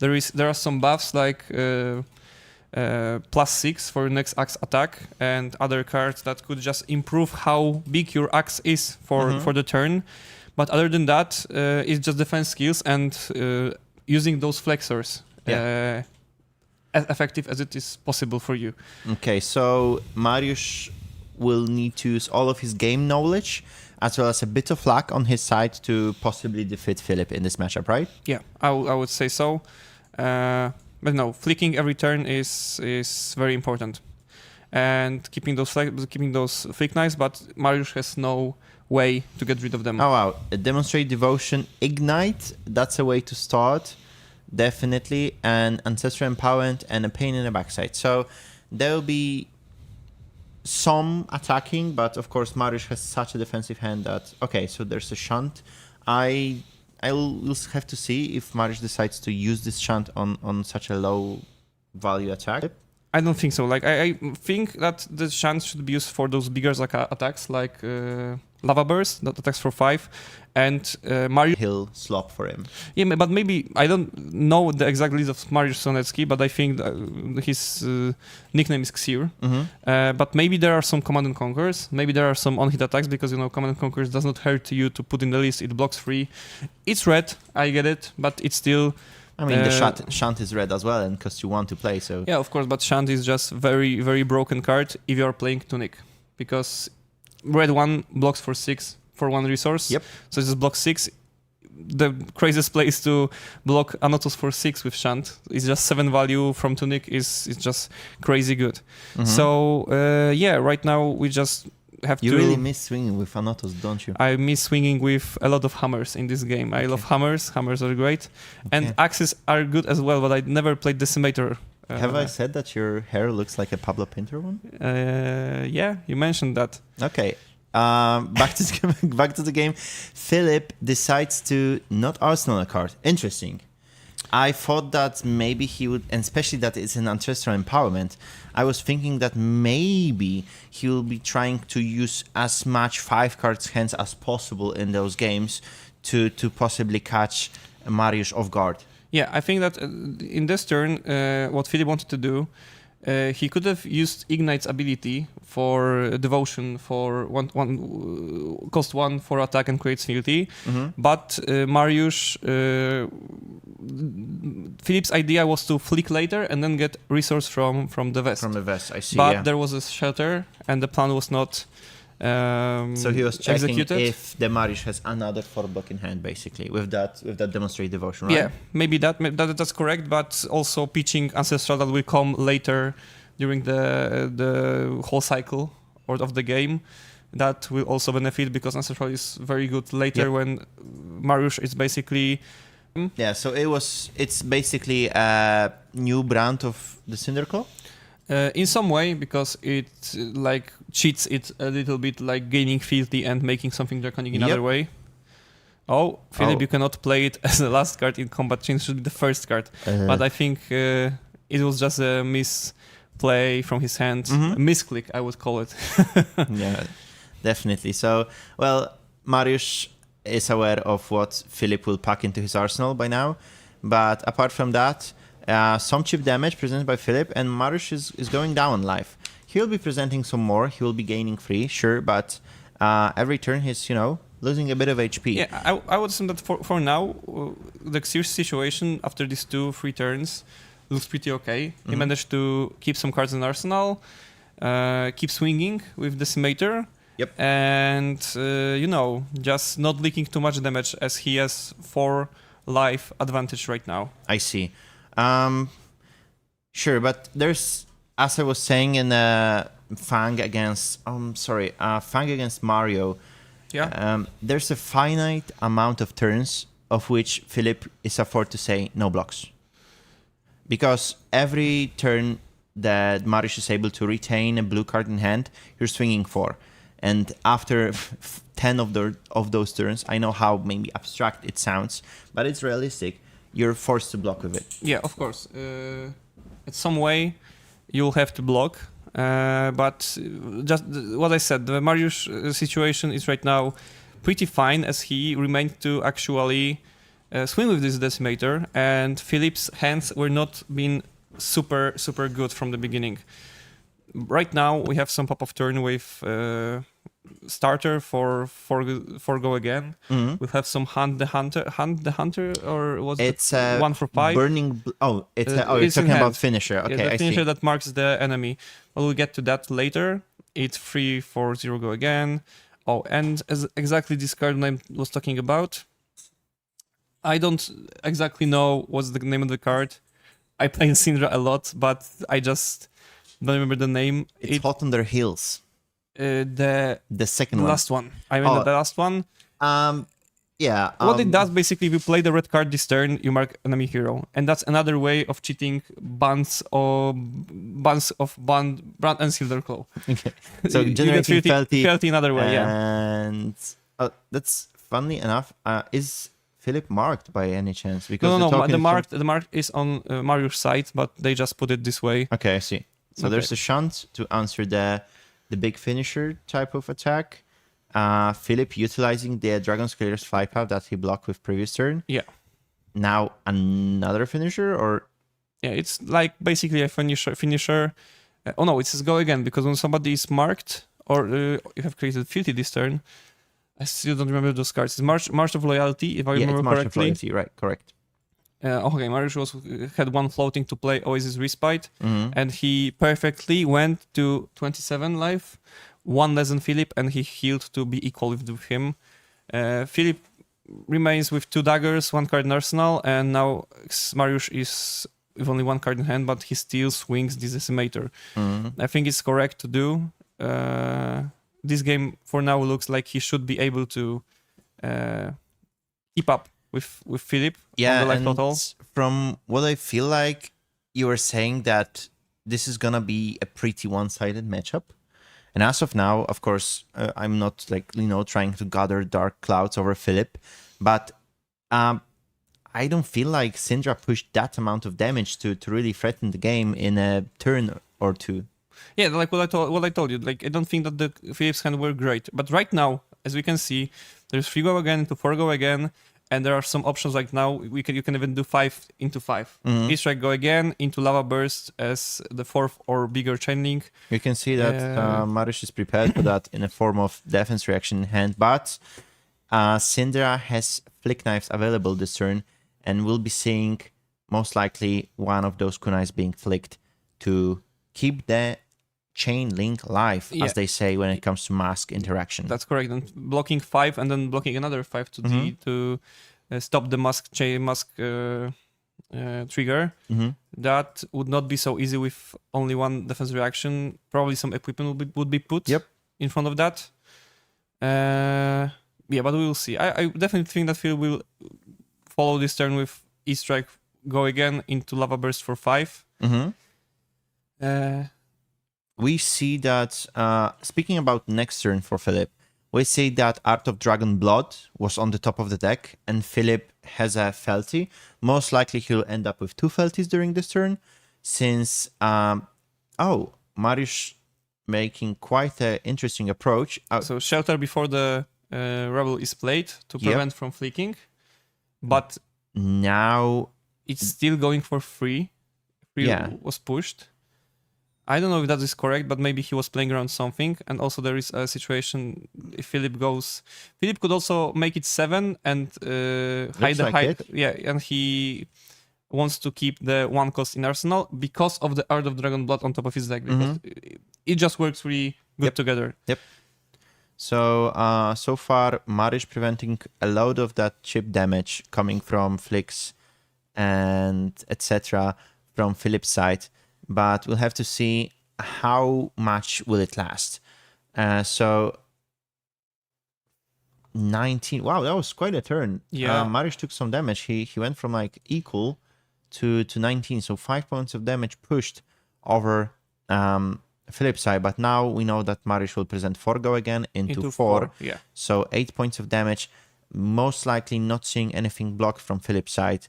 There are some buffs like +6 for next axe attack and other cards that could just improve how big your axe is for the turn. But other than that, it's just defense skills and using those flexors. As effective as it is possible for you. Okay, so Mariusz will need to use all of his game knowledge as well as a bit of luck on his side to possibly defeat Philip in this matchup, right? Yeah, I would say so. But no, flicking every turn is very important, and keeping those flick knives. But Mariusz has no way to get rid of them. Oh wow! Demonstrate Devotion, Ignite. That's a way to start, definitely. And Ancestral Empowerment and a Pain in the Backside. So there will be some attacking, but of course Mariusz has such a defensive hand that okay. So there's a shunt. I'll have to see if Mariusz decides to use this shunt on such a low value attack. I don't think so. Like I think that the shunt should be used for those bigger attacks like Lava Burst that attacks for 5, and Mariusz. He'll slop for him. Yeah, but maybe I don't know the exact list of Mariusz Sonecki, but I think his nickname is Xir. But maybe there are some Command and Conquers. Maybe there are some on-hit attacks because Command and Conquers does not hurt you to put in the list. It blocks free. It's red. I get it, but it's still. I mean, the shunt is red as well, and costs you 1 to play. So yeah, of course, but shunt is just very very broken card if you are playing Tunic, because red 1 blocks for 6 for 1 resource. Yep. So this blocks 6. The craziest place to block Anotos for 6 with shunt is just 7 value from Tunic is just crazy good. So yeah, right now we just have you to. You really miss swinging with Anotos, don't you? I miss swinging with a lot of hammers in this game. I love hammers. Hammers are great, and axes are good as well. But I never played Decimator. Have I said that your hair looks like a Pablo Pinter one? Yeah, you mentioned that. Okay. Back to the game. Philip decides to not arsenal a card. Interesting. I thought that maybe he would, and especially that it's an Ancestral Empowerment, I was thinking that maybe he will be trying to use as much 5 cards hands as possible in those games to possibly catch Mariusz off guard. Yeah, I think that in this turn, what Philip wanted to do, he could have used Ignite's ability for Devotion for cost 1 for attack and create Fealty. But Mariusz, Philip's idea was to flick later and then get resource from the West. From the West, I see. But there was a shelter, and the plan was not. So he was checking executed. if the Mariusz has another 4 block in hand, basically, with that Demonstrate Devotion, right? Yeah, maybe that's correct, but also pitching Ancestral that will come later during the whole cycle of the game. That will also benefit because Ancestral is very good later when Mariusz is basically. Yeah, so it's basically a new brand of the Cinderclaw? In some way, because it like cheats it a little bit, like gaining fealty and making something draconic in another way. Oh, Philip, you cannot play it as the last card in combat chain. It should be the first card. But I think it was just a misplay from his hand. A misclick, I would call it. Yeah, definitely. So, well, Mariusz is aware of what Philip will pack into his arsenal by now. But apart from that, some chip damage presented by Philip, and Mariusz is going down in life. He'll be presenting some more. He will be gaining 3, sure, but every turn he's, losing a bit of HP. Yeah, I would assume that for now, the Xir situation after these 2-3 turns looks pretty okay. He managed to keep some cards in arsenal, keep swinging with Decimator, and, just not leaking too much damage as he has 4 life advantage right now. I see. Sure, but there's, as I was saying in Fang against Mario, there's a finite amount of turns of which Philip is afforded to say no blocks. Because every turn that Mariusz is able to retain a blue card in hand, you're swinging 4. And after 10 of those turns, I know how maybe abstract it sounds, but it's realistic. You're forced to block with it. Yeah, of course. In some way, you'll have to block. But just what I said, the Mariusz situation is right now pretty fine as he remained to actually swing with this Decimator, and Philip's hands were not being super, super good from the beginning. Right now, we have some pop of turn with starter for go again. We'll have some hunt the hunter, or was it 1 for 5? Burning. You're talking about finisher. Okay, the I finisher see. that marks the enemy. Well, we'll get to that later. It's 3 for 0 go again. Oh, and as exactly this card I was talking about, I don't exactly know what's the name of the card. I play Syndra a lot, but I just don't remember the name. It's Hot on Their Heels. The second one. last one. I mean the last one. Yeah. What it does basically, if you play the red card this turn, you mark enemy hero, and that's another way of cheating bans of Brand and Silver Claw. Okay. So you generating get Felty another way, and that's funnily enough. Is Philip marked by any chance? Because No. The mark is on Mariusz's side, but they just put it this way. Okay, I see. So there's a chance to answer the big finisher type of attack. Philip utilizing the Dragon Scaler's fly path that he blocked with previous turn. Yeah. Now another finisher, or yeah, it's like basically a finisher. Oh no, it says go again, because when somebody is marked or you have created Filthy this turn, I still don't remember those cards. It's March of Loyalty, if I remember it's March correctly. Of Loyalty, right? Correct. Okay, Mariusz had one floating to play Oasis Respite, and he perfectly went to 27 life, one less than Philip, and he healed to be equal with him. Philip remains with 2 daggers, 1 card in arsenal, and now Mariusz is with only 1 card in hand, but he still swings this Decimator. I think it's correct to do. This game for now looks like he should be able to keep up with Philip on the life total. From what I feel like, you were saying that this is gonna be a pretty one-sided matchup. And as of now, of course, I'm not trying to gather dark clouds over Philip, but I don't feel like Syndra pushed that amount of damage to really threaten the game in a turn or two. Yeah, like what I told you. Like, I don't think that the Philip's hand were great, but right now, as we can see, there's 3 go again into 4 go again, and there are some options like now you can even do 5 into 5. E-Strike go again into Lava Burst as the 4th or bigger chain link. You can see that Mariusz is prepared for that in a form of defense reaction in hand, but Syndra has Flick Knives available this turn, and we'll be seeing most likely one of those kunais being flicked to keep the chain link live, as they say when it comes to mask interaction. That's correct. And blocking 5 and then blocking another 5 to D to stop the mask trigger. That would not be so easy with only 1 defense reaction. Probably some equipment would be put in front of that. Yeah, but we will see. I definitely think that Phil will follow this turn with E-Strike, go again into Lava Burst for 5. We see that, speaking about next turn for Philip, we see that Art of Dragon Blood was on the top of the deck, and Philip has a Felty. Most likely he'll end up with 2 Felties during this turn, since, Mariusz making quite an interesting approach. So Shelter before the Rebel is played to prevent from flicking, but now it's still going for 3. 3 was pushed. I don't know if that is correct, but maybe he was playing around something. And also there is a situation if Philip goes... Philip could also make it 7 and hide the hide. Yeah, and he wants to keep the 1 cost in arsenal because of the Art of Dragon Blood on top of his deck. Because it just works really good together. Yep. So, so far, Mariusz preventing a load of that chip damage coming from flicks and etc. from Philip's side. But we'll have to see how much will it last. So 19. Wow, that was quite a turn. Yeah. Mariusz took some damage. He went from like equal to 19. So 5 points of damage pushed over Philip's side. But now we know that Mariusz will present 4 go again into 4. Yeah. So 8 points of damage. Most likely not seeing anything blocked from Philip's side.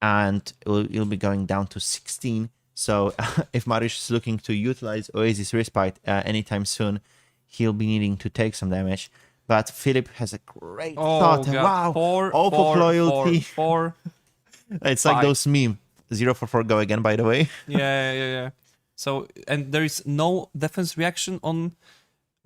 And it'll be going down to 16. So if Mariusz is looking to utilize Oasis Respite anytime soon, he'll be needing to take some damage. But Philip has a great thought. God. Wow, Oath of Loyalty. 4. It's like those memes. 0 for 4 go again, by the way. Yeah. So, and there is no defense reaction on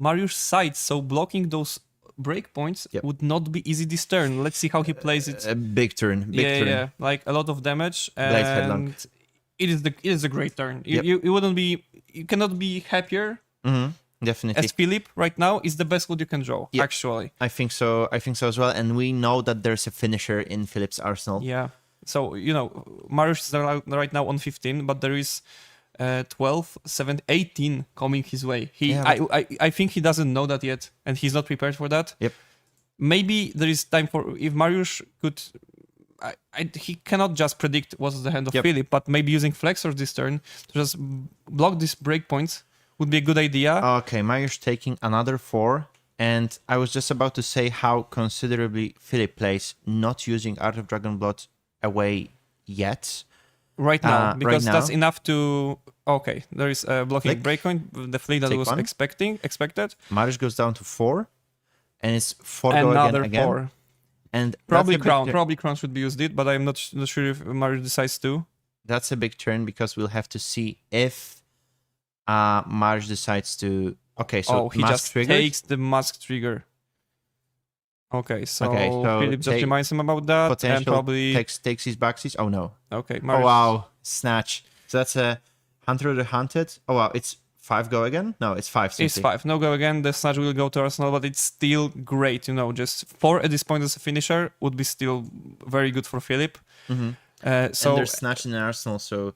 Mariusz's side. So blocking those breakpoints would not be easy this turn. Let's see how he plays it. A big turn. Yeah. Like a lot of damage. And it is a great turn. You cannot be happier Definitely. as Philip right now is the best what you can draw, actually. I think so as well. And we know that there's a finisher in Philip's arsenal. Yeah. So, Mariusz is right now on 15, but there is 12, 7, 18 coming his way. I think he doesn't know that yet, and he's not prepared for that. Yep. Maybe there is time for, if Mariusz could, he cannot just predict what's the hand of Philip, but maybe using flexors this turn to just block these breakpoints would be a good idea. Okay, Mariusz taking another 4. And I was just about to say how considerably Philip plays not using Art of Dragonblood away yet. Right now, because that's enough to... Okay, there is a blocking breakpoint, the flick that was expected. Mariusz goes down to 4, and it's 4 Another go again. 4. And probably Crown. Probably Crown should be used it, but I'm not sure if Mariusz decides to. That's a big turn because we'll have to see if Mariusz decides to... Okay, so he just takes the mask trigger. Okay, so Philip just reminds him about that and probably takes his backsies. Oh no. Okay, Mariusz. Oh wow, snatch. So that's a hunter or the hunted. Oh wow, it's 5 go again? No, it's 5. Simply. It's 5. No go again. The snatch will go to Arsenal, but it's still great. Just 4 at this point as a finisher would be still very good for Philip. Mm-hmm. And there's snatch in Arsenal, so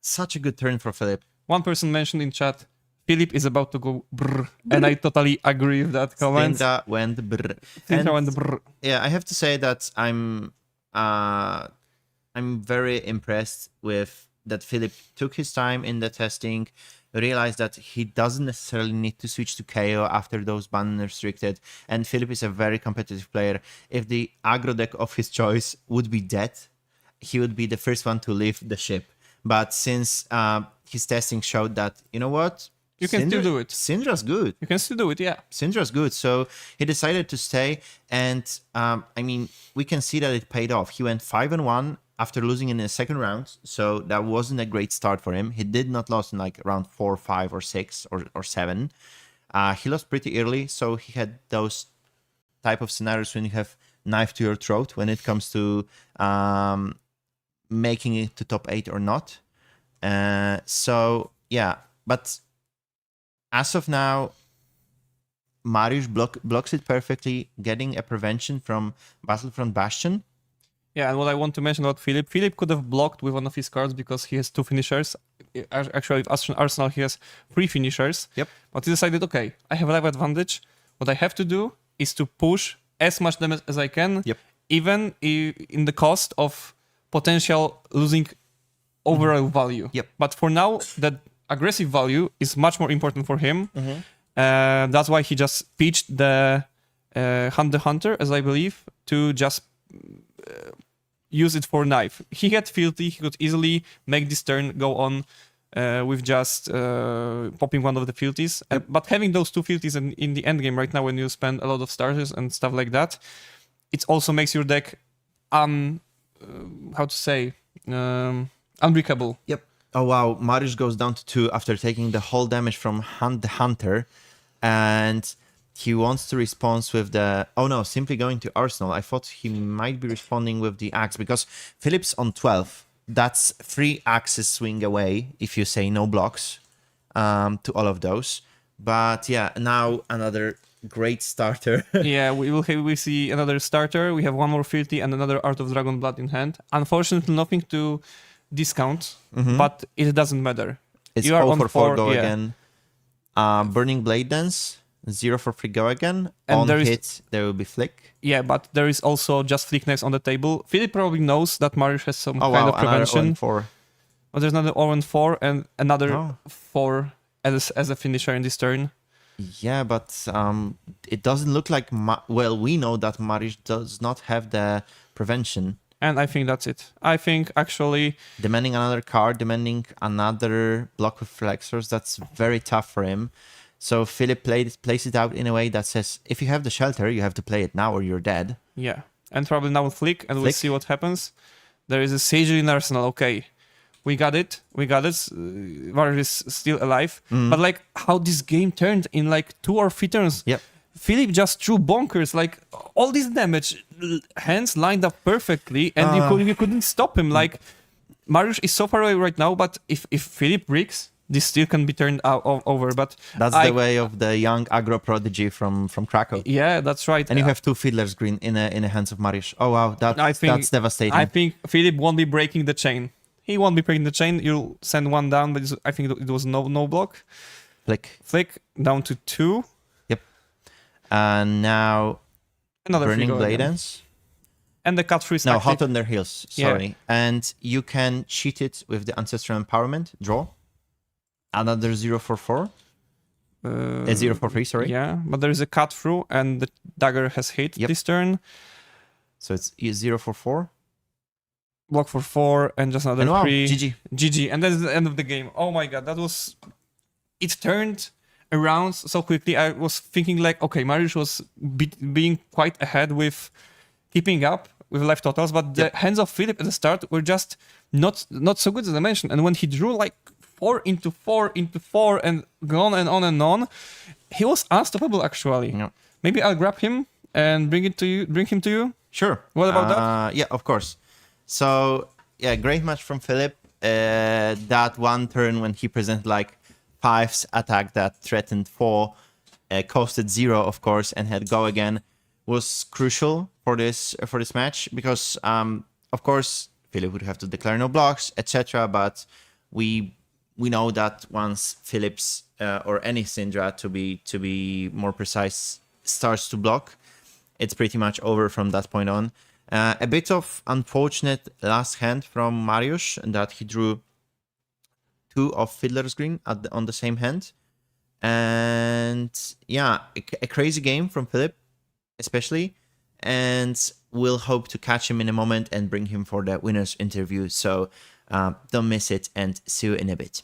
such a good turn for Philip. One person mentioned in chat, Philip is about to go brr, and I totally agree with that comment. Stinda went brr. Yeah, I have to say that I'm very impressed with that Philip took his time in the testing, realized that he doesn't necessarily need to switch to KO after those ban restricted, and Philip is a very competitive player. If the aggro deck of his choice would be dead, he would be the first one to leave the ship. But since his testing showed that, you know what? You can still do it. Syndra's good. You can still do it, yeah. Syndra's good. So he decided to stay. And we can see that it paid off. He went 5-1 after losing in the second round. So that wasn't a great start for him. He did not lose in like round 4, 5, or 6, or 7. He lost pretty early. So he had those type of scenarios when you have knife to your throat when it comes to making it to top 8 or not. So yeah, but as of now, Mariusz blocks it perfectly, getting a prevention from Battlefront Bastion. Yeah, and what I want to mention about Philip could have blocked with one of his cards because he has 2 finishers. Actually, with Arsenal, he has 3 finishers. Yep. But he decided, okay, I have a life advantage. What I have to do is to push as much damage as I can, even in the cost of potential losing overall value. Yep. But for now, that aggressive value is much more important for him. That's why he just pitched the Hunt the Hunter, as I believe, to just use it for knife. He had Filthy, he could easily make this turn go on with just popping one of the Filthies. But having those 2 Filthies in the end game right now when you spend a lot of starters and stuff like that, it also makes your deck unbreakable. Yep. Oh wow, Mariusz goes down to 2 after taking the whole damage from Hunt the Hunter, and he wants to respond with the... Oh no, simply going to Arsenal. I thought he might be responding with the axe, because Philip's on 12. That's 3 axes swing away if you say no blocks to all of those. But yeah, now another great starter. Yeah, we see another starter. We have one more Filthy and another Art of Dragon Blood in hand. Unfortunately, nothing to discount, but it doesn't matter. It's you are 0 for 4 go again. Burning Blade Dance, 0 for 3 go again. And on hit, there will be Flick. Yeah, but there is also just Flick next on the table. Philip probably knows that Mariusz has some kind of prevention. Another 0-4. But there's another 0-4 and another 4 as a finisher in this turn. Yeah, but it doesn't look like... we know that Mariusz does not have the prevention. And I think that's it. I think actually... Demanding another card, demanding another block with flexors, that's very tough for him. So Philip plays it out in a way that says, if you have the shelter, you have to play it now or you're dead. Yeah, and probably now Flick, and we'll see what happens. There is a Sage in Arsenal, okay. We got it. Mariusz is still alive. But like how this game turned in like 2 or 3 turns. Yep. Philip just threw bonkers, like all this damage, hands lined up perfectly, and you couldn't stop him. Like Mariusz is so far away right now, but if Philip breaks, this still can be turned over. But that's the way of the young aggro prodigy from Krakow. Yeah, that's right. And you have 2 Fiddler's Green in the hands of Mariusz. Oh wow, that's devastating. I think Philip won't be breaking the chain. He won't be breaking the chain. You'll send 1 down, but I think it was no block. Flick down to 2. Yep. And now another Burning Blade Dance. And the cut through is Hot on their heels. Sorry. Yeah. And you can cheat it with the Ancestral Empowerment. Draw. Another 0/4/4. 0/4/3, sorry. Yeah, but there is a cut through and the dagger has hit this turn. So it's 0/4/4. Block for 4 and just another 3. GG. And that's the end of the game. Oh my god, that was... It turned around so quickly. I was thinking like, okay, Mariusz was being quite ahead with keeping up with life totals, but the hands of Philip at the start were just not so good as I mentioned. And when he drew like 4 into 4 into 4 and gone and on, he was unstoppable actually. Yeah. Maybe I'll grab him and bring him to you. Sure. What about that? Yeah, of course. So yeah, great match from Philip. That one turn when he presented like 5's attack that threatened 4, costed 0 of course, and had go again, was crucial for this match because of course Philip would have to declare no blocks, etc. But we know that once Philip's or any Syndra to be more precise starts to block, it's pretty much over from that point on. A bit of unfortunate last hand from Mariusz that he drew 2 of Fiddler's Green on the same hand. And yeah, a crazy game from Philip, especially. And we'll hope to catch him in a moment and bring him for the winner's interview. So don't miss it and see you in a bit.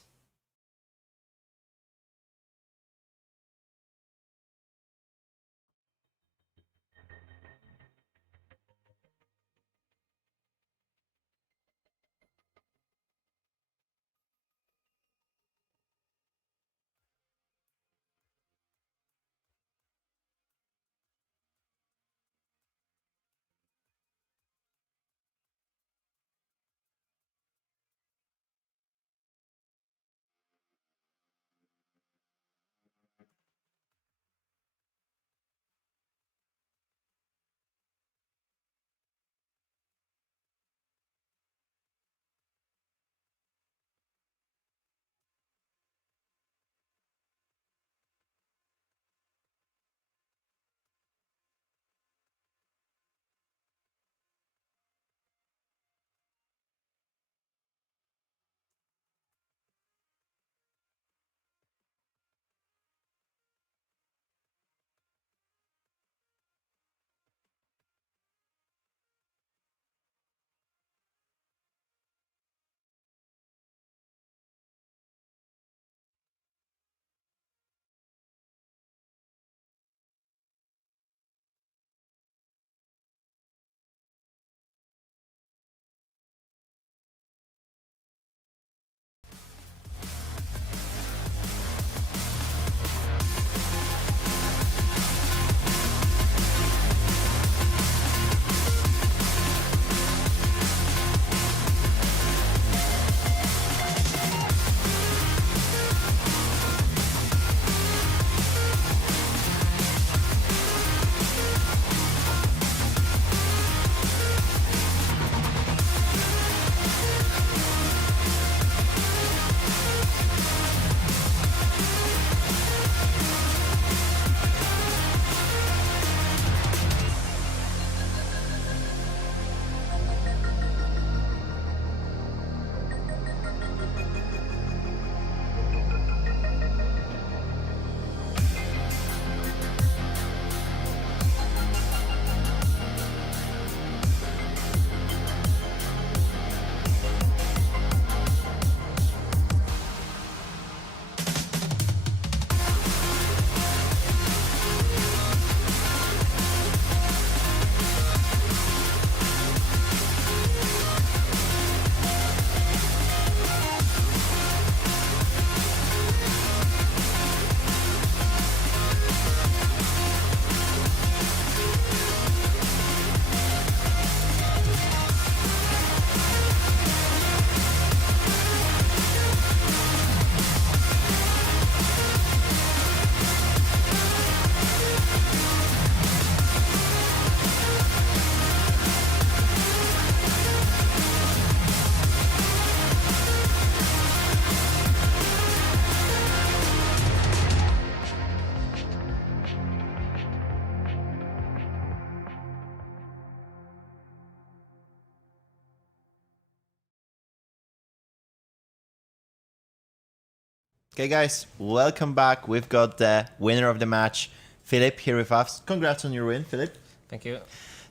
Okay, guys, welcome back. We've got the winner of the match, Philip, here with us. Congrats on your win, Philip. Thank you.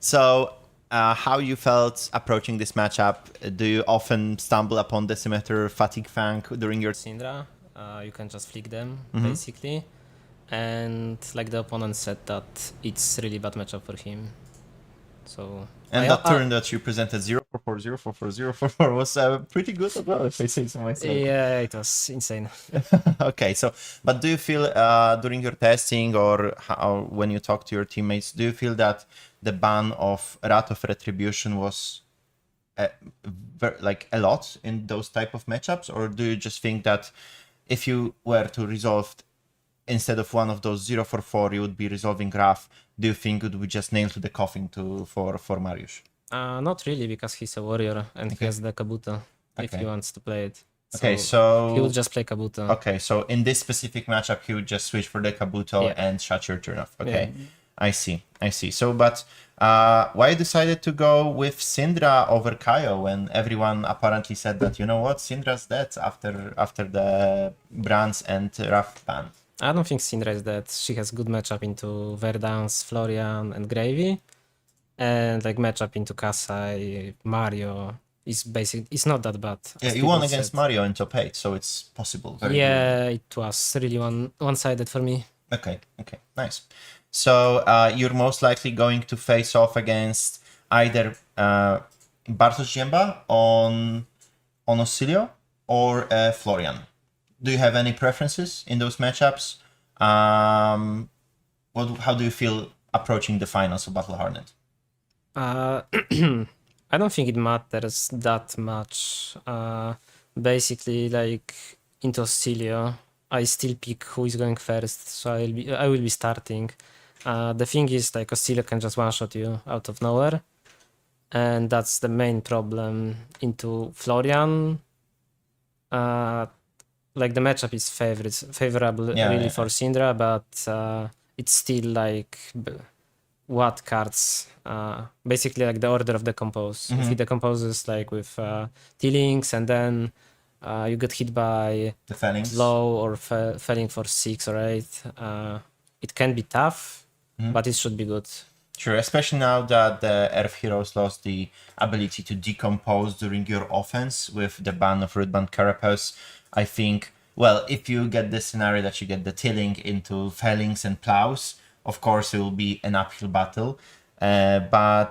So, how you felt approaching this matchup? Do you often stumble upon Decimeter, Fatigue Fang during your... Syndra, you can just flick them, basically. And like the opponent said that it's really bad matchup for him. So... And that turn that you presented 0-4-4, 0-4-4, 0-4-4 was pretty good as well, if I say so myself. Yeah, it was insane. Okay, so, but do you feel during your testing or when you talk to your teammates, do you feel that the ban of Wrath of Retribution was like a lot in those type of matchups? Or do you just think that if you were to resolve instead of one of those 0-4-4, you would be resolving Wrath? Do you think it would just nail to the coffin for Mariusz? Not really, because he's a warrior and he has the Kabuto if he wants to play it. So he would just play Kabuto. Okay, so in this specific matchup, he would just switch for the Kabuto and shut your turn off. Okay, I see. So, but why you decided to go with Syndra over Kaio when everyone apparently said that, you know what, Syndra's dead after the Brands and Wrath ban? I don't think Syndra is dead. She has good matchup into Verdance, Florian, and Gravy, and like matchup into Kasai, Mario. It's not that bad. Yeah, you won against Mario in top 8, so it's possible. Very good. It was really one-sided for me. Okay, nice. So you're most likely going to face off against either Bartosz Ziemba on Oscilio or Florian. Do you have any preferences in those matchups? How do you feel approaching the finals of Battle Hardened? I don't think it matters that much. Basically, like into Oscilio, I still pick who is going first, so I will be starting. The thing is, like Oscilio can just one-shot you out of nowhere, and that's the main problem. Into Florian, like the matchup is favorable really for Syndra, but it's still like what cards, basically like the order of decompose. If he decomposes like with T-Links and then you get hit by the low or Felling for 6 or 8, it can be tough, but it should be good. Sure, especially now that the Earth Heroes lost the ability to decompose during your offense with the ban of Rootbound Carapace. I think, well, if you get the scenario that you get the Tilling into Fellings and Plows, of course it will be an uphill battle. But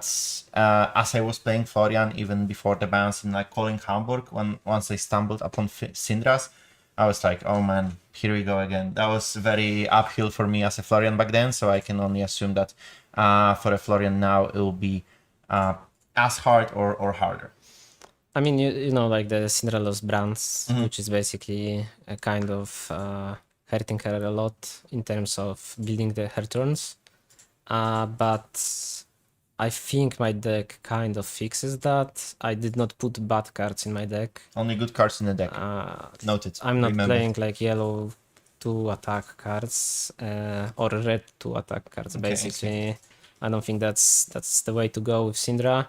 as I was playing Florian, even before the bans in like calling Hamburg, once I stumbled upon Syndras, I was like, oh man, here we go again. That was very uphill for me as a Florian back then, so I can only assume that for a Florian now, it will be as hard or harder. I mean, you know, like the Syndra lost Brands, which is basically a kind of hurting her a lot in terms of building her turns. But I think my deck kind of fixes that. I did not put bad cards in my deck. Only good cards in the deck. Noted. I'm not playing like yellow 2 attack cards or red 2 attack cards, basically. I don't think that's the way to go with Syndra.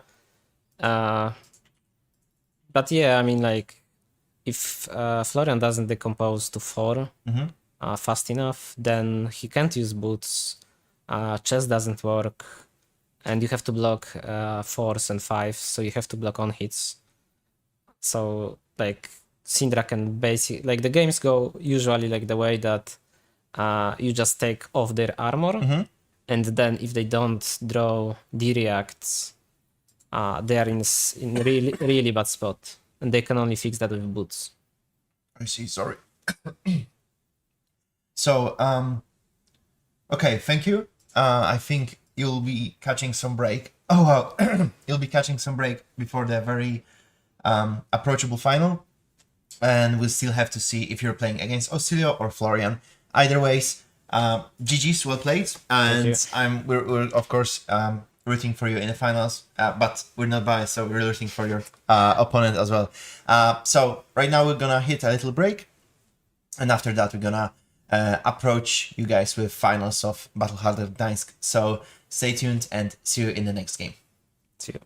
But yeah, I mean, like, if Florian doesn't decompose to 4 fast enough, then he can't use boots. Chess doesn't work, and you have to block 4s and 5s, so you have to block on hits. So, like, Syndra can basically, like, the games go usually like the way that you just take off their armor, and then if they don't draw D-reacts, they are in really, really bad spot, and they can only fix that with boots. I see, sorry. So, okay, thank you. I think you'll be catching some break. Oh, wow. You'll be catching some break before the very approachable final. And we'll still have to see if you're playing against Oscilio or Florian. Either ways, GG's, well played. And we're of course rooting for you in the finals. But we're not biased, so we're rooting for your opponent as well. So right now we're gonna hit a little break. And after that, we're gonna approach you guys with finals of Battle Hardened Gdańsk. So stay tuned and see you in the next game. See you.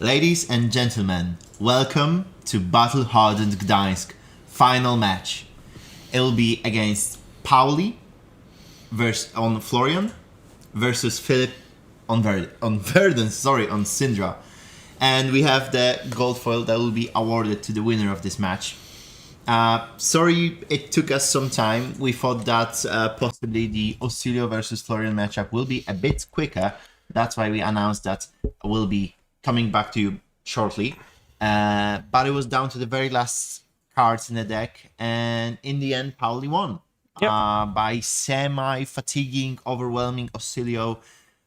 Ladies and gentlemen, welcome to Battle Hardened Gdańsk final match. It will be against Pauli on Florian versus Philip on Verden, on Syndra. And we have the gold foil that will be awarded to the winner of this match. Sorry it took us some time. We thought that possibly the Osilio versus Florian matchup will be a bit quicker. That's why we announced that we'll be coming back to you shortly. But it was down to the very last cards in the deck. And in the end, Pauli won. Yep. By semi-fatiguing, overwhelming Osilio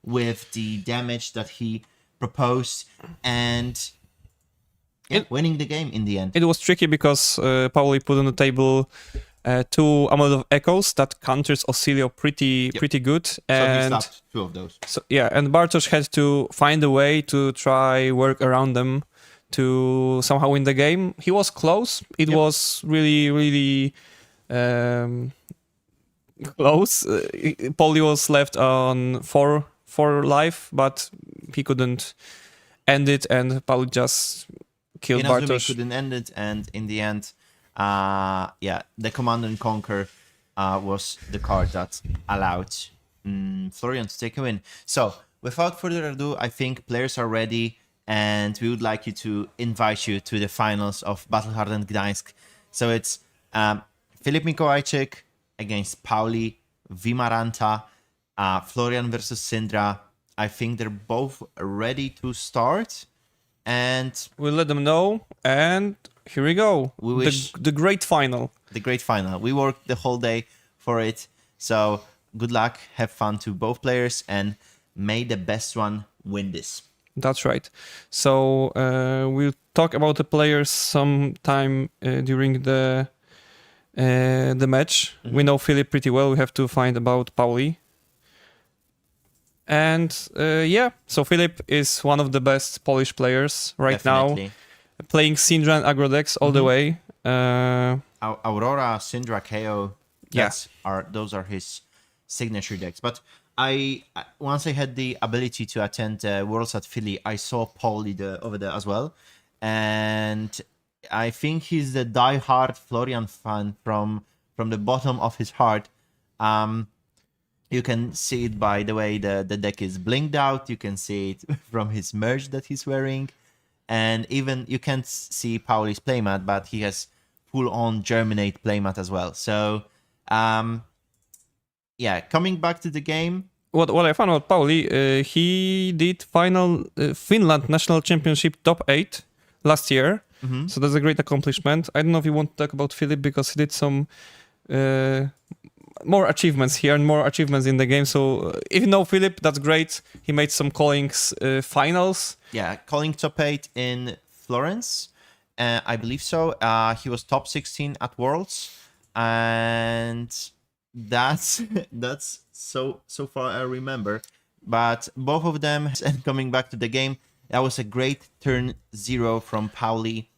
with the damage that he proposed. And winning the game in the end. It was tricky because Pauli put on the table 2 Amulet of Echoes that counters Osilio pretty good. And so he stopped 2 of those. So, and Bartosz had to find a way to try work around them to somehow win the game. He was close. It was really close. Pauli was left on 4 life, but he couldn't end it, and Pauli just killed Bartosz. Couldn't end it, and in the end, the Command and Conquer was the card that allowed Florian to take a win. So, without further ado, I think players are ready, and we would like to invite you to the finals of Battle Hardened Gdańsk. So it's Filip Mikołajczyk against Pauli, Vimaranta, Florian versus Syndra. I think they're both ready to start. And we'll let them know, and here we go. We wish the great final. The great final. We worked the whole day for it. So good luck, have fun to both players, and may the best one win this. That's right. So we'll talk about the players sometime during the match. Mm-hmm. We know Filip pretty well. We have to find about Pauli. And so Filip is one of the best Polish players right now, playing Syndra and aggro decks all the way. Aurora, Syndra, KO, those are his signature decks. But once I had the ability to attend Worlds at Philly, I saw Pauli over there as well, and I think he's the die-hard Florian fan from the bottom of his heart. You can see it by the way the deck is blinked out. You can see it from his merch that he's wearing. And even you can't see Pauli's playmat, but he has full-on Germinate playmat as well. So, coming back to the game. What I found about Pauli, he did final Finland National Championship top 8 last year. Mm-hmm. So that's a great accomplishment. I don't know if you want to talk about Filip because he did some... more achievements here and more achievements in the game. So if you know Filip, that's great. He made some callings finals. Yeah, calling top 8 in Florence. I believe so. He was top 16 at Worlds. And that's so far I remember. But both of them, and coming back to the game, that was a great turn 0 from Pauli.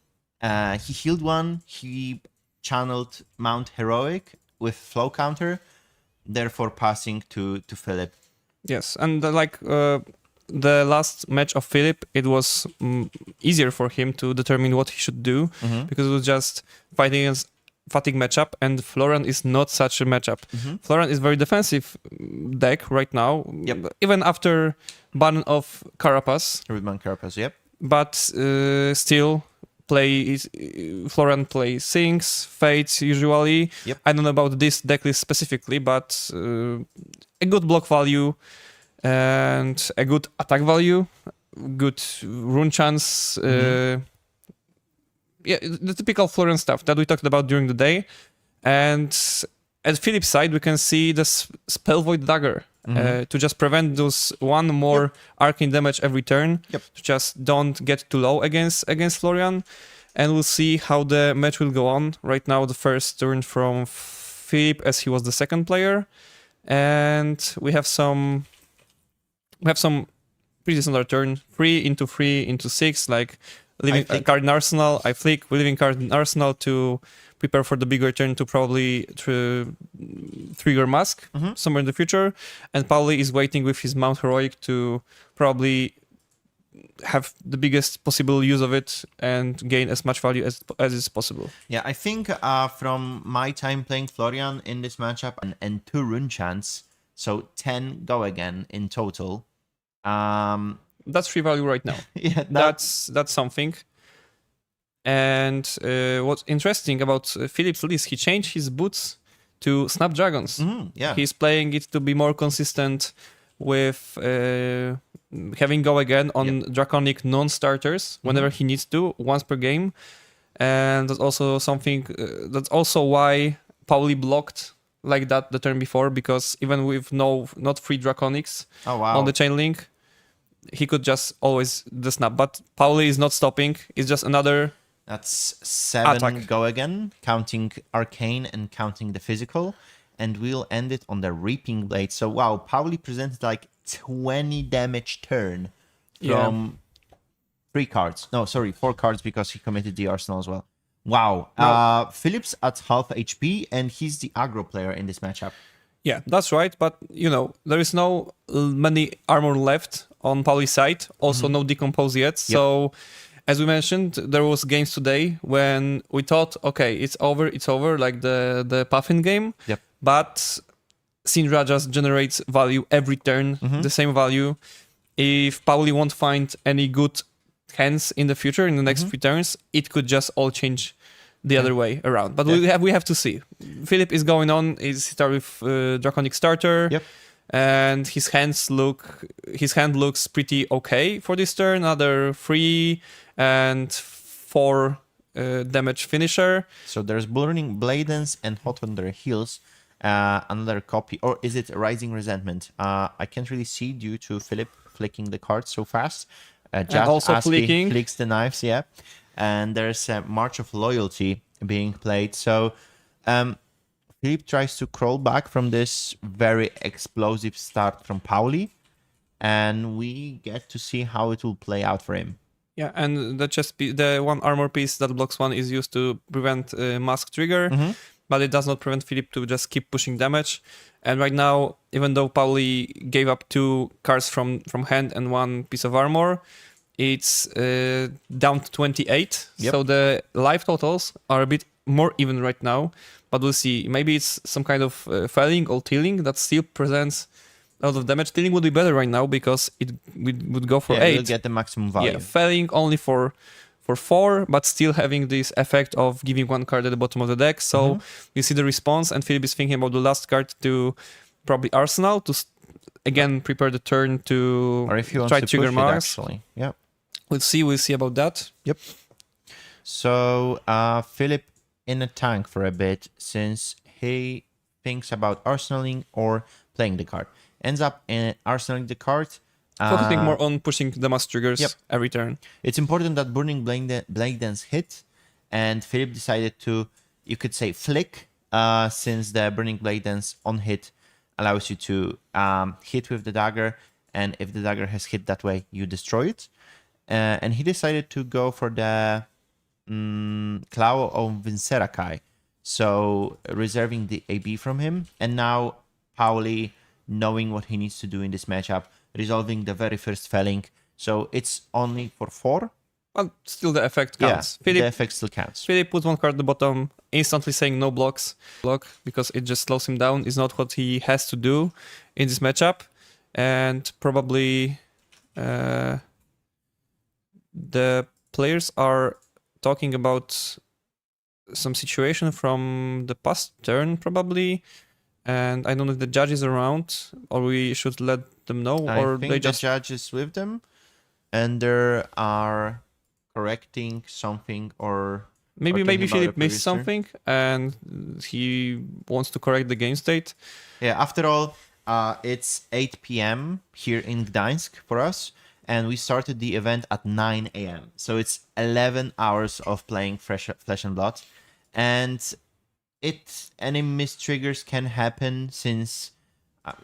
He healed 1. He channeled Mount Heroic with flow counter, therefore passing to Filip. Yes, and the last match of Filip, it was easier for him to determine what he should do, because it was just fighting against fatigue matchup, and Florian is not such a matchup. Florian is very defensive deck right now, even after ban of Carapace. Ban Carapace, yep. But still... Florian plays Sinks, Fates usually. Yep. I don't know about this deck list specifically, but a good block value and a good attack value, good rune chance. The typical Florian stuff that we talked about during the day. And at Filip's side, we can see the Spell Void Dagger to just prevent those one more arcane damage every turn. To just don't get too low against Florian. And we'll see how the match will go on. Right now, the first turn from Filip as he was the second player. And we have some pretty similar turn. 3 into 6, like leaving a card in arsenal. I flick, leaving card in arsenal to prepare for the bigger turn to probably trigger Mask somewhere in the future. And Pauli is waiting with his Mount Heroic to probably have the biggest possible use of it and gain as much value as is possible. Yeah, I think from my time playing Florian in this matchup and 2 rune chants, so 10 go again in total. That's free value right now. Yeah, that's something. And what's interesting about Philip's list, he changed his boots to Snapdragons. Yeah, he's playing it to be more consistent with having go again on Draconic non-starters whenever he needs to, once per game. And that's also something, that's also why Pauli blocked like that the turn before, because even with not free Draconics on the chain link, he could just always the snap. But Pauli is not stopping, it's just another... That's 7 attack. Go again, counting Arcane and counting the physical. And we'll end it on the Reaping Blade. So wow, Pauli presented like 20 damage turn from 3 cards. No, sorry, 4 cards because he committed the Arsenal as well. Wow. Philip's at half HP and he's the aggro player in this matchup. Yeah, that's right. But, there is no many armor left on Pauli's side. Also no decompose yet. So... As we mentioned, there was games today when we thought, okay, it's over, like the Puffin game. Yep. But Syndra just generates value every turn, the same value. If Pauli won't find any good hands in the future, in the next 3 turns, it could just all change the other way around. But we have to see. Philip is going on, is start with Draconic starter. Yep. And his hand looks pretty okay for this turn. Another 3 and 4 damage finisher. So there's Burning Bladens and Hot Thunder Heals. Another copy, or is it Rising Resentment? I can't really see due to Philip flicking the cards so fast. And also flicking. Flicks the knives, yeah. And there's a March of Loyalty being played. So Philip tries to crawl back from this very explosive start from Pauli, and we get to see how it will play out for him. Yeah, and the 1 armor piece that blocks 1 is used to prevent mask trigger, but it does not prevent Philip to just keep pushing damage. And right now, even though Pauli gave up 2 cards from hand and 1 piece of armor, it's down to 28. Yep. So the life totals are a bit more even right now, but we'll see. Maybe it's some kind of failing or tilling that still presents a lot of damage. Tilling would be better right now because it would go for 8. We'll get the maximum value. Yeah, failing only for 4, but still having this effect of giving 1 card at the bottom of the deck. So you see the response, and Philip is thinking about the last card to probably Arsenal to again prepare the turn to or if he wants try to trigger push Mars. actually. Yeah. We'll see about that. Yep. So Philip in a tank for a bit since he thinks about arsenaling or playing the card. Ends up in arsenaling the card. Focusing more on pushing the mass triggers every turn. It's important that Burning Blade Dance hit, and Philip decided to, you could say, flick, since the Burning Blade Dance on hit allows you to hit with the dagger, and if the dagger has hit that way, you destroy it. And he decided to go for the Claw of Vincerakai, so reserving the AB from him. And now Pauli, knowing what he needs to do in this matchup, resolving the very first felling, so it's only for 4. But still the effect counts. Yeah, the effect still counts. Philip puts 1 card at the bottom, instantly saying no block, because it just slows him down. Is not what he has to do in this matchup. And probably the players are talking about some situation from the past turn, probably. And I don't know if the judge is around, or we should let them know, or I think they just the judge is with them, and they are correcting something, or maybe talking about Philip the missed previous turn. something and he wants to correct the game state. Yeah, after all, it's 8 p.m. here in Gdańsk for us, and we started the event at 9 a.m. So it's 11 hours of playing Flesh and Blood, and any mistriggers can happen since,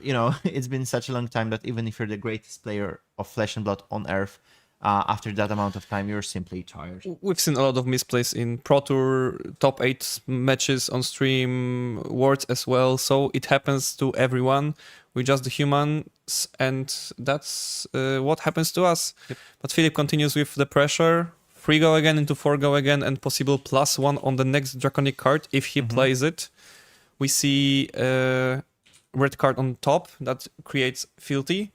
it's been such a long time that even if you're the greatest player of Flesh and Blood on Earth, after that amount of time, you're simply tired. We've seen a lot of misplays in Pro Tour, top 8 matches on stream, Worlds as well, so it happens to everyone. We're just the humans, and that's what happens to us. Yep. But Philip continues with the pressure. 3 go again into 4 go again, and possible +1 on the next Draconic card if he plays it. We see a red card on top that creates Filthy,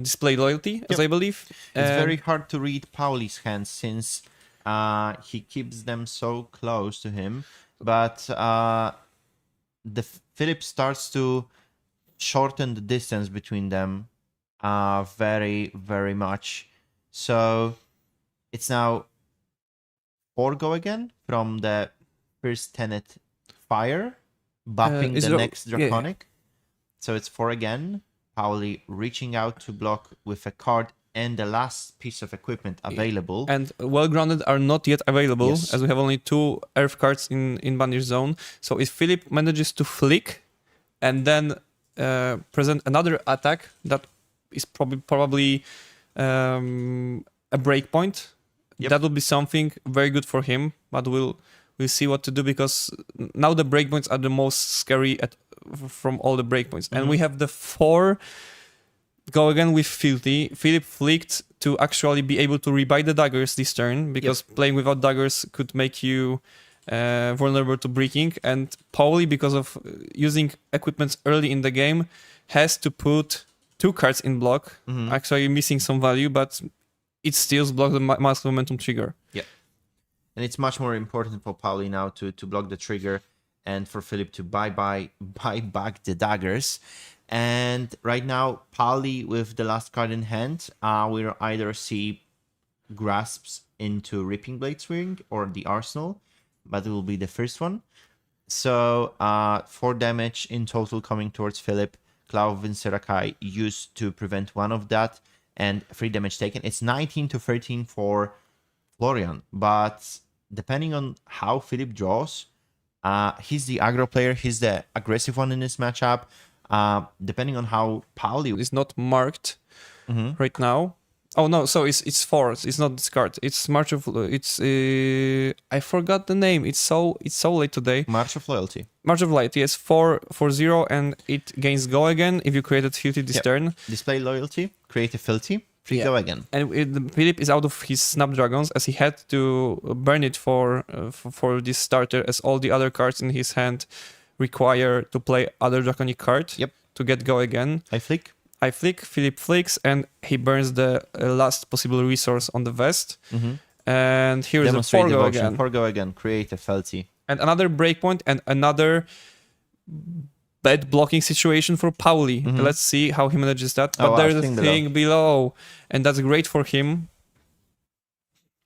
display loyalty, as I believe. It's very hard to read Pauli's hands since he keeps them so close to him, but the Philip starts to shorten the distance between them very, very much. So it's now 4 go again from the first Tenet Fire, buffing the next Draconic. So it's 4 again. Pauli reaching out to block with a card and the last piece of equipment available. And Well-Grounded are not yet available, as we have only 2 Earth cards in Banish Zone. So if Philip manages to flick and then present another attack, that is probably a breakpoint. That would be something very good for him, but we'll see what to do, because now the breakpoints are the most scary from all the breakpoints. And we have the 4 go again with Filthy. Philip flicked to actually be able to rebuy the daggers this turn, because playing without daggers could make you vulnerable to breaking. And Pauli, because of using equipments early in the game, has to put 2 cards in block, actually missing some value, but it still blocks the Mask Momentum trigger. Yeah. And it's much more important for Pauli now to block the trigger and for Philip to buy back the daggers. And right now, Pauli with the last card in hand, we'll either see grasps into Ripping Blade Swing or the Arsenal, but it will be the first one. So 4 damage in total coming towards Philip. Cloud and Serakai used to prevent one of that, and 3 damage taken. It's 19 to 13 for Florian, but depending on how Philip draws, he's the aggro player, he's the aggressive one in this matchup. Depending on how Pauli is not marked right now. Oh no, so it's 4. It's not this card. It's March of I forgot the name. It's so late today. March of Loyalty. March of Light, yes, 4/0, and it gains go again if you created Filthy this turn. Display Loyalty, create a Filthy, free go again. And Philip is out of his Snapdragons, as he had to burn it for this starter, as all the other cards in his hand require to play other Draconic card to get go again. I flick, Philip flicks, and he burns the last possible resource on the vest. And here is a 4 go again. 4 go again, create a Felty. And another breakpoint and another bad blocking situation for Pauli. Let's see how he manages that. But there's a thing below, and that's great for him.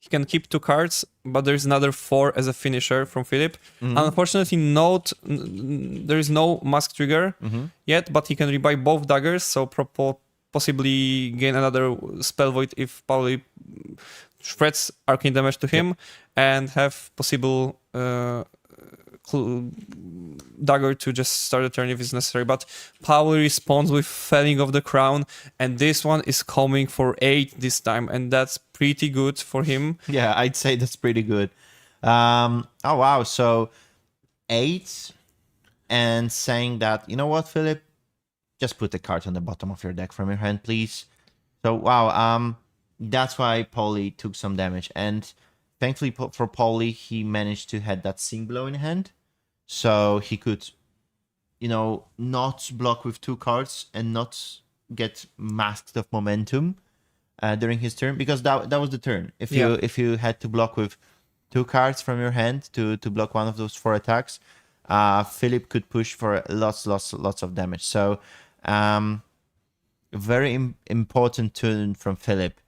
He can keep 2 cards, but there's another 4 as a finisher from Philip. Unfortunately, there is no mask trigger yet, but he can rebuy both daggers, so possibly gain another spell void if Pauli spreads arcane damage to him, and have possible dagger to just start the turn if it's necessary. But Pauli responds with Felling of the Crown, and this one is coming for 8 this time, and that's pretty good for him. Yeah, I'd say that's pretty good. Oh wow, so 8, and saying that, you know what, Philip, just put the card on the bottom of your deck from your hand, please. So wow, that's why Pauli took some damage, and thankfully for Pauli, he managed to have that Sing Blow in hand, so he could, not block with 2 cards and not get masked of momentum during his turn, because that was the turn. If you had to block with 2 cards from your hand to block one of those 4 attacks, Philip could push for lots of damage. So very important turn from Philip.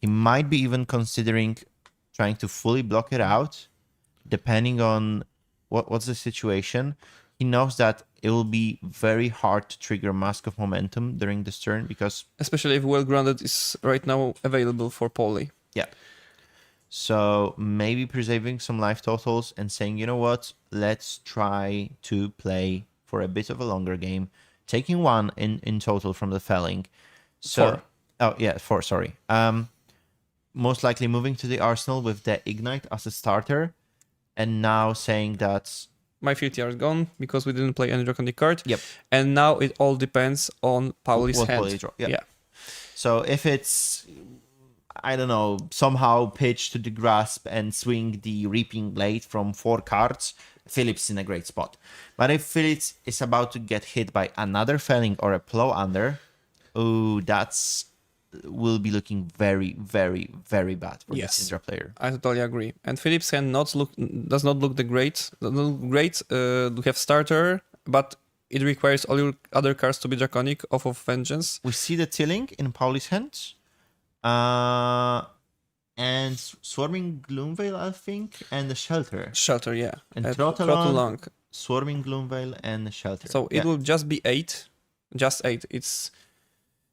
He might be even considering trying to fully block it out, depending on what's the situation. He knows that it will be very hard to trigger Mask of Momentum during this turn, because... Especially if Well-Grounded is right now available for Pauli. Yeah. So maybe preserving some life totals and saying, you know what, let's try to play for a bit of a longer game, taking 1 in total from the felling. So, 4. Oh, yeah, 4, sorry. Most likely moving to the Arsenal with the Ignite as a starter, and now saying that my 50 are gone because we didn't play any draconic card. Yep. And now it all depends on Pauli's What hand. Pauli draw. Yeah. So if it's, I don't know, somehow pitch to the grasp and swing the Reaping Blade from 4 cards, Philip's in a great spot. But if Philip is about to get hit by another Felling or a Plow Under, that's will be looking very, very, very bad for the Syndra player. I totally agree. And Philip's hand does not look great. We have starter, but it requires all your other cards to be draconic off of Vengeance. We see the Tilling in Pauli's hands. And Swarming Gloomveil, I think, and the Shelter. Shelter, yeah. And Throttle Long, Swarming Gloomveil, and the Shelter. So it will just be 8. Just 8. It's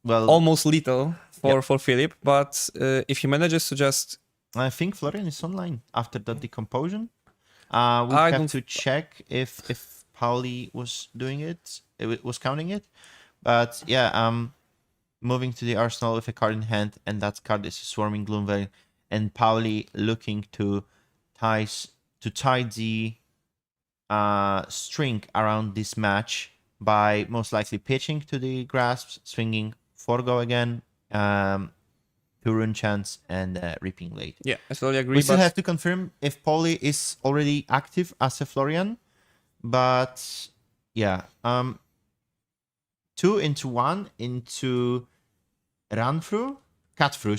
well almost lethal for Philip, but if he manages to just... I think Florian is online after the decomposition. We have to check if Pauli was doing it, was counting it. But yeah, moving to the arsenal with a card in hand, and that card is a Swarming Gloomveil, and Pauli looking to tie the string around this match by most likely pitching to the grasps, swinging 4 go again, 2 rune chance, and Reaping Blade. Yeah, I totally agree. We still have to confirm if Pauli is already active as a Florian, but yeah, 2 into 1 into cut through,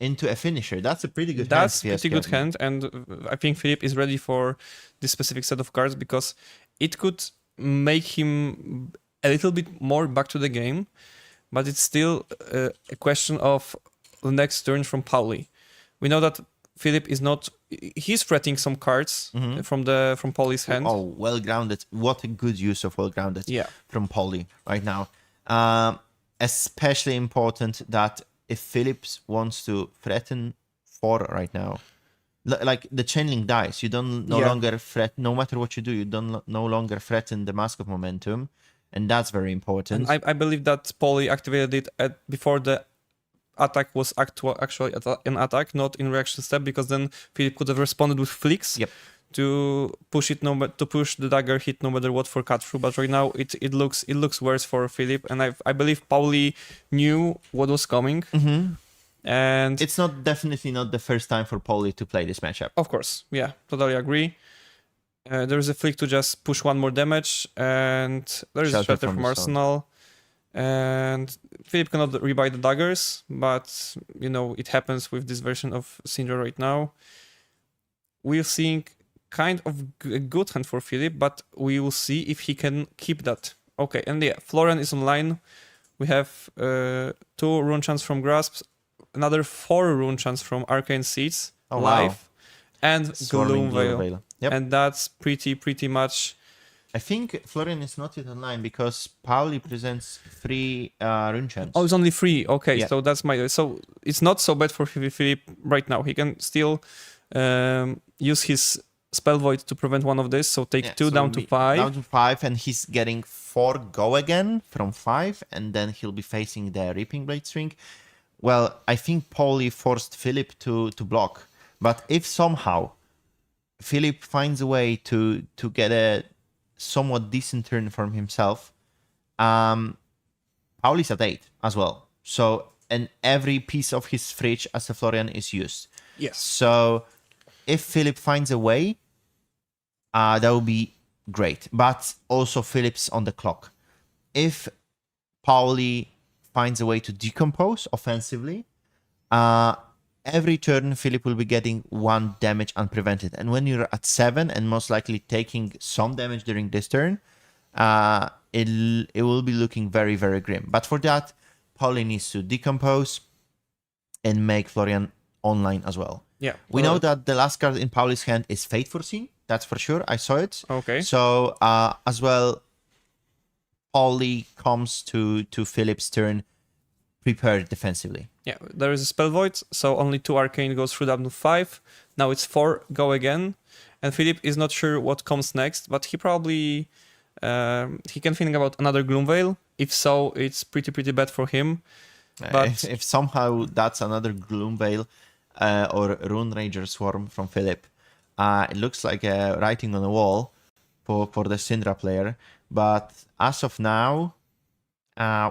into a finisher. That's a pretty good hand. That's pretty good hand, and I think Philip is ready for this specific set of cards because it could make him a little bit more back to the game, but it's still a question of the next turn from Pauli. We know that Philip is not... He's threatening some cards from Pauli's hand. Oh, well grounded. What a good use of well grounded from Pauli right now. Especially important that if Phillips wants to threaten 4 right now, like the Chainlink dies, you don't no longer threat. No matter what you do, you don't no longer threaten the Mask of Momentum, and that's very important. And I believe that Pauli activated it before the attack was actually an attack, not in reaction step, because then Philip could have responded with flicks to push it to push the dagger hit no matter what for cut through. But right now it looks worse for Philip, and I believe Pauli knew what was coming. And it's definitely not the first time for Pauli to play this matchup. Of course, yeah, totally agree. There is a flick to just push 1 more damage, and there is a Shelter from Arsenal. And Philip cannot rebuy the daggers, but you know it happens with this version of Syndra right now. We're seeing kind of a good hand for Philip, but we will see if he can keep that. Okay, and yeah, Florian is online. We have 2 rune chants from Grasps, another 4 rune chants from Arcane Seeds, live, and Gloomveil. Yep. And that's pretty much... I think Florian is not yet online because Pauli presents 3 rune chants. Oh, it's only 3. Okay, so that's so it's not so bad for Philip right now. He can still use his Spell Void to prevent one of this. So take 2 down to 5. Down to 5, and he's getting 4 go again from 5, and then he'll be facing the Reaping Blade string. Well, I think Pauli forced Philip to block, but if somehow Philip finds a way to get a somewhat decent turn from himself, Pauli's at 8 as well. So, and every piece of his fridge as a Florian is used. Yes. So, if Philip finds a way, that would be great. But also Philip's on the clock. If Pauli finds a way to decompose offensively, every turn Philip will be getting 1 damage unprevented. And when you're at 7 and most likely taking some damage during this turn, it will be looking very, very grim. But for that, Pauli needs to decompose and make Florian online as well. Yeah. We know that the last card in Pauli's hand is Fate Foreseen. That's for sure. I saw it. Okay. So as well, Pauli comes to Philip's turn prepared defensively. Yeah, there is a Spell Void, so only 2 Arcane goes through down to 5. Now it's 4 go again, and Philip is not sure what comes next, but he probably he can think about another Gloomveil. If so, it's pretty bad for him. But if somehow that's another Gloomveil or Rune Ranger Swarm from Philip, it looks like a writing on a wall. for the Syndra player. But as of now,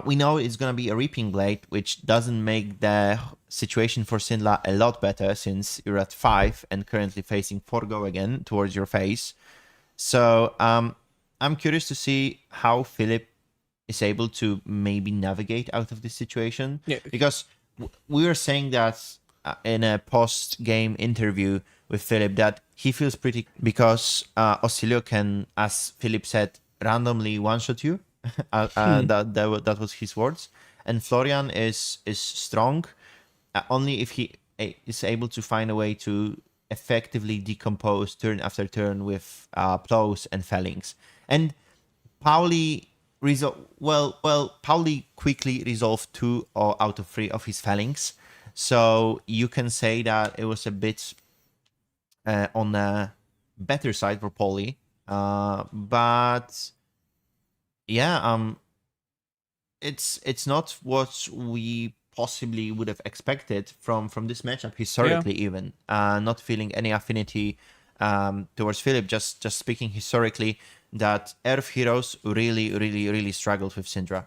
we know it's going to be a Reaping Blade, which doesn't make the situation for Syndra a lot better since you're at 5 and currently facing 4 go again towards your face. So I'm curious to see how Philip is able to maybe navigate out of this situation. Yeah. Because we were saying that in a post-game interview with Philip that he feels pretty... Because Oscilio can, as Philip said, randomly one-shot you. That was his words. And Florian is strong only if he is able to find a way to effectively decompose turn after turn with plows and fellings. And Pauli Pauli quickly resolved 2 out of 3 of his fellings. So you can say that it was a bit on the better side for Pauli. But yeah, it's not what we possibly would have expected from this matchup historically. Even not feeling any affinity towards Philip. Just speaking historically, that Earth Heroes really struggled with Syndra.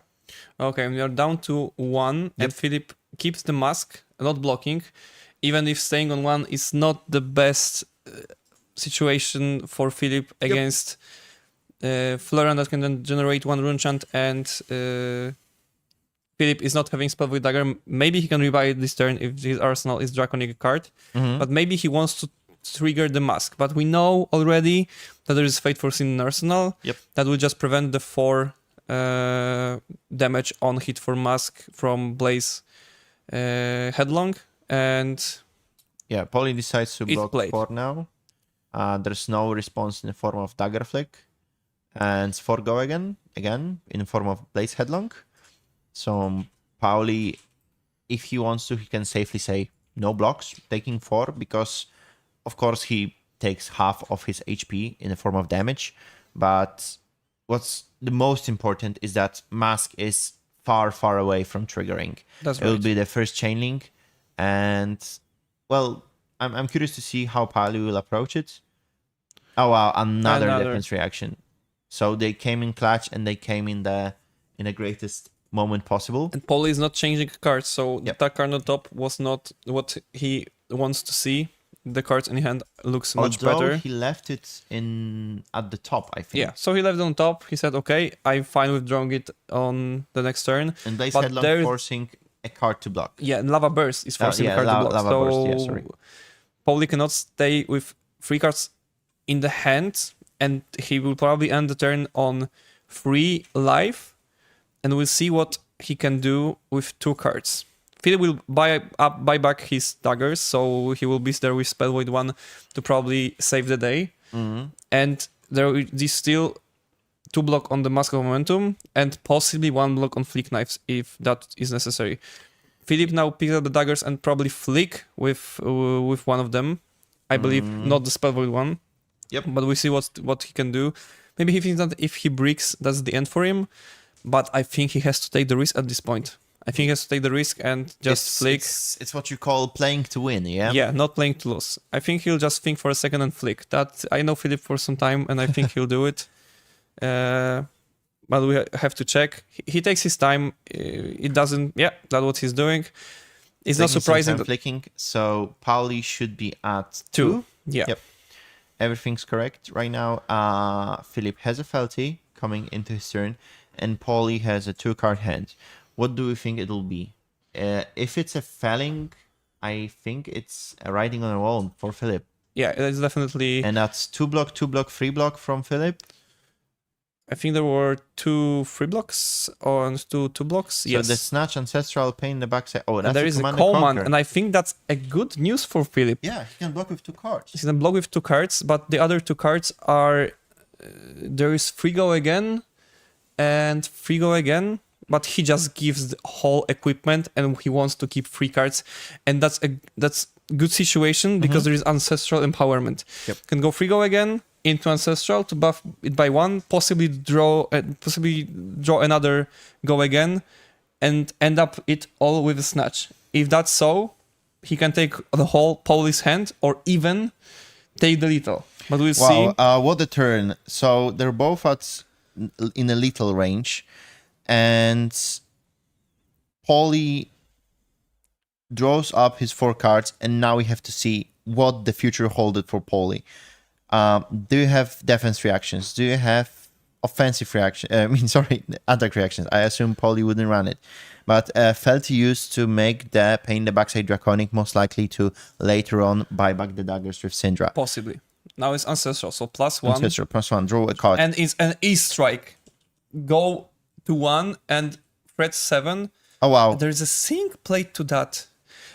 Okay, we are down to 1, and Philip keeps the mask, not blocking, even if staying on 1 is not the best situation for Philip against Florian that can then generate 1 rune chant, and Philip is not having spell with dagger. Maybe he can rebuy it this turn if his arsenal is draconic card, but maybe he wants to trigger the mask. But we know already that there is Fate for Sin in arsenal. That will just prevent the 4 damage on hit for mask from Blaze Headlong, and yeah, Pauli decides to block played. 4 now. There's no response in the form of Dagger Flick, and 4 go again in the form of Blaze Headlong. So Pauli, if he wants to, he can safely say no blocks, taking 4, because of course he takes half of his HP in the form of damage. But what's the most important is that Mask is far away from triggering. That's right. It will be the first chain link, and well, I'm curious to see how Pauli will approach it. Oh wow, another defense reaction. So they came in clutch and they came in the greatest moment possible. And Pauli is not changing cards, so that card on top was not what he wants to see. The cards in hand looks much better. He left it at the top, I think. Yeah, so he left it on top. He said, okay, I'm fine with drawing it on the next turn. And Blaze Headlong forcing a card to block. Yeah, and Lava Burst is forcing a card to block. So Pauli cannot stay with 3 cards in the hand, and he will probably end the turn on 3 life, and we'll see what he can do with 2 cards. Philip will buy back his daggers, so he will be there with Spell Void 1 to probably save the day. And there is still 2 block on the Mask of Momentum, and possibly 1 block on Flick Knives if that is necessary. Philip now picks up the daggers and probably flick with one of them. I believe not the Spell Void one. But we see what he can do. Maybe he thinks that if he bricks, that's the end for him. But I think he has to take the risk at this point. I think he has to take the risk and just flick. It's what you call playing to win, yeah? Yeah, not playing to lose. I think he'll just think for a second and flick. That I know Philip for some time, and I think he'll do it. But we have to check. He takes his time. It doesn't... Yeah, that's what he's doing. It's not surprising that... Flicking, so Pauli should be at 2. Yeah. Yep. Everything's correct right now. Philip has a Felty coming into his turn, and Pauli has a 2-card hand. What do you think it'll be? If it's a Felling, I think it's a Writing on a Wall for Philip. Yeah, it's definitely... And that's 2 block, 3 block from Philip? I think there were 2 free blocks or 2 blocks. So yes. the Snatch, Ancestral, Pain, the backside. Oh, that's and there is a Command, and I think that's a good news for Philip. Yeah, he can block with 2 cards. He can block with 2 cards, but the other 2 cards are... there is Free Go Again and Free Go Again, but he just gives the whole equipment and he wants to keep 3 cards. And that's good situation because there is Ancestral Empowerment. Can go Free Go Again into Ancestral to buff it by 1, possibly draw another Go Again, and end up it all with a Snatch. If that's so, he can take the whole Pauli's hand or even take the lethal. But we'll see. What a turn. So they're both in a little range. And Paulie draws up his 4 cards. And now we have to see what the future holded for Paulie. Do you have defense reactions? Do you have offensive reaction? Attack reactions. I assume Paulie wouldn't run it. But Felty used to make the Pain in the Backside Draconic, most likely to later on buy back the daggers with Syndra. Possibly. Now it's Ancestral, so +1. Ancestral, +1, draw a card. And it's an E-Strike. Go to 1 and threat 7. Oh, wow. There's a sync played to that.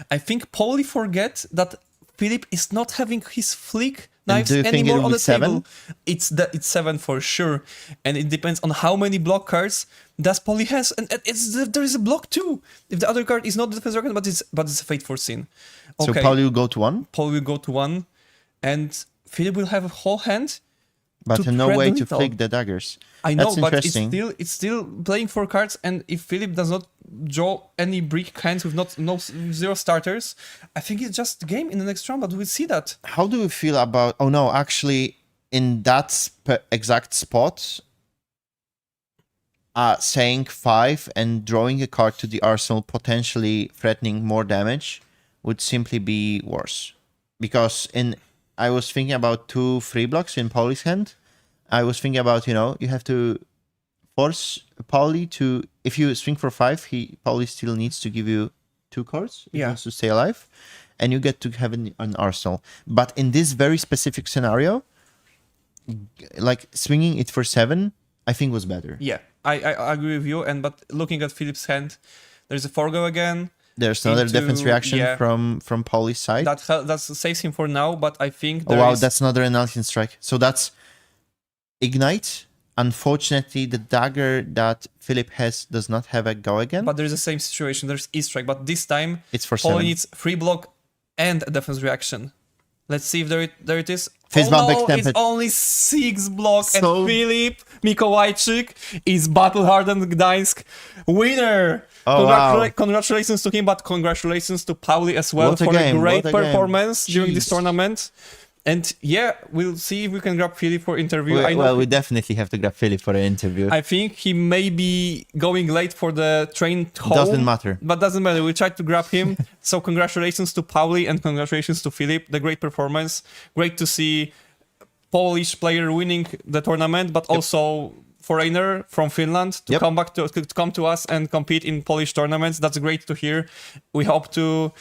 I think Paulie forget that Philip is not having his flick knives anymore on the 7? Table. It's 7 for sure. And it depends on how many block cards does Paulie has. And there is a block too. If the other card is not the defense record, but it's a Fate Foreseen. Okay. So Paulie will go to 1? Paulie will go to 1. And Philip will have a whole hand. But no way to flick the daggers. I know, but it's still playing 4 cards, and if Philip does not draw any brick hands with no 0 starters, I think it's just the game in the next round, but we'll see that. How do we feel about... Oh no, actually, in that exact spot, saying 5 and drawing a card to the arsenal, potentially threatening more damage, would simply be worse. Because I was thinking about 2 free blocks in Paulie's hand. I was thinking about, you have to force Paulie to... If you swing for 5, Paulie still needs to give you 2 cards. He wants to stay alive. And you get to have an arsenal. But in this very specific scenario, like swinging it for 7, I think was better. Yeah, I agree with you. But looking at Philip's hand, there's a Forgo again. There's another defense reaction from Paulie's side. That saves him for now, but I think that's another Analysis Strike. So that's Ignite. Unfortunately, the dagger that Philip has does not have a go again. But there's the same situation. There's E-Strike, but this time it's for Paulie 7. needs free block and a defense reaction. Let's see if there it is. Fist bump it's only 6 block, and Filip Mikołajczyk is Battle Hardened Gdańsk winner. Congratulations to him, but congratulations to Paulie as well for a great performance during this tournament. And we'll see if we can grab Philip for interview. We definitely have to grab Philip for an interview. I think he may be going late for the train home. Doesn't matter. But doesn't matter. We tried to grab him. So congratulations to Paulie and congratulations to Philip. The great performance. Great to see Polish player winning the tournament, but also foreigner from Finland to come back to come to us and compete in Polish tournaments. That's great to hear. We hope to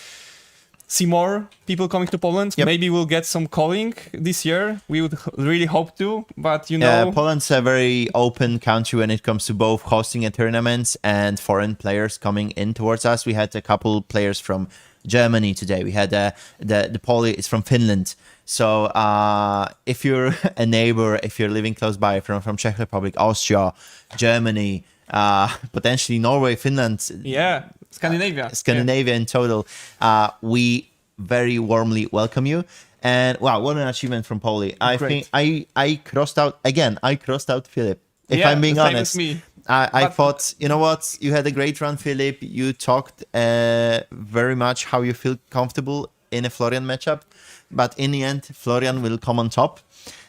see more people coming to Poland. Maybe we'll get some calling this year. We would really hope to, but Poland's a very open country when it comes to both hosting tournaments and foreign players coming in towards us. We had a couple players from Germany today. We had the Poli is from Finland. So if you're a neighbor, if you're living close by from Czech Republic, Austria, Germany, potentially Norway, Finland, Scandinavia in total, we very warmly welcome you. And wow, what an achievement from Paulie. I think I crossed out Philip. If I'm being honest, I thought, you know what, you had a great run, Philip. You talked very much how you feel comfortable in a Florian matchup, but in the end, Florian will come on top.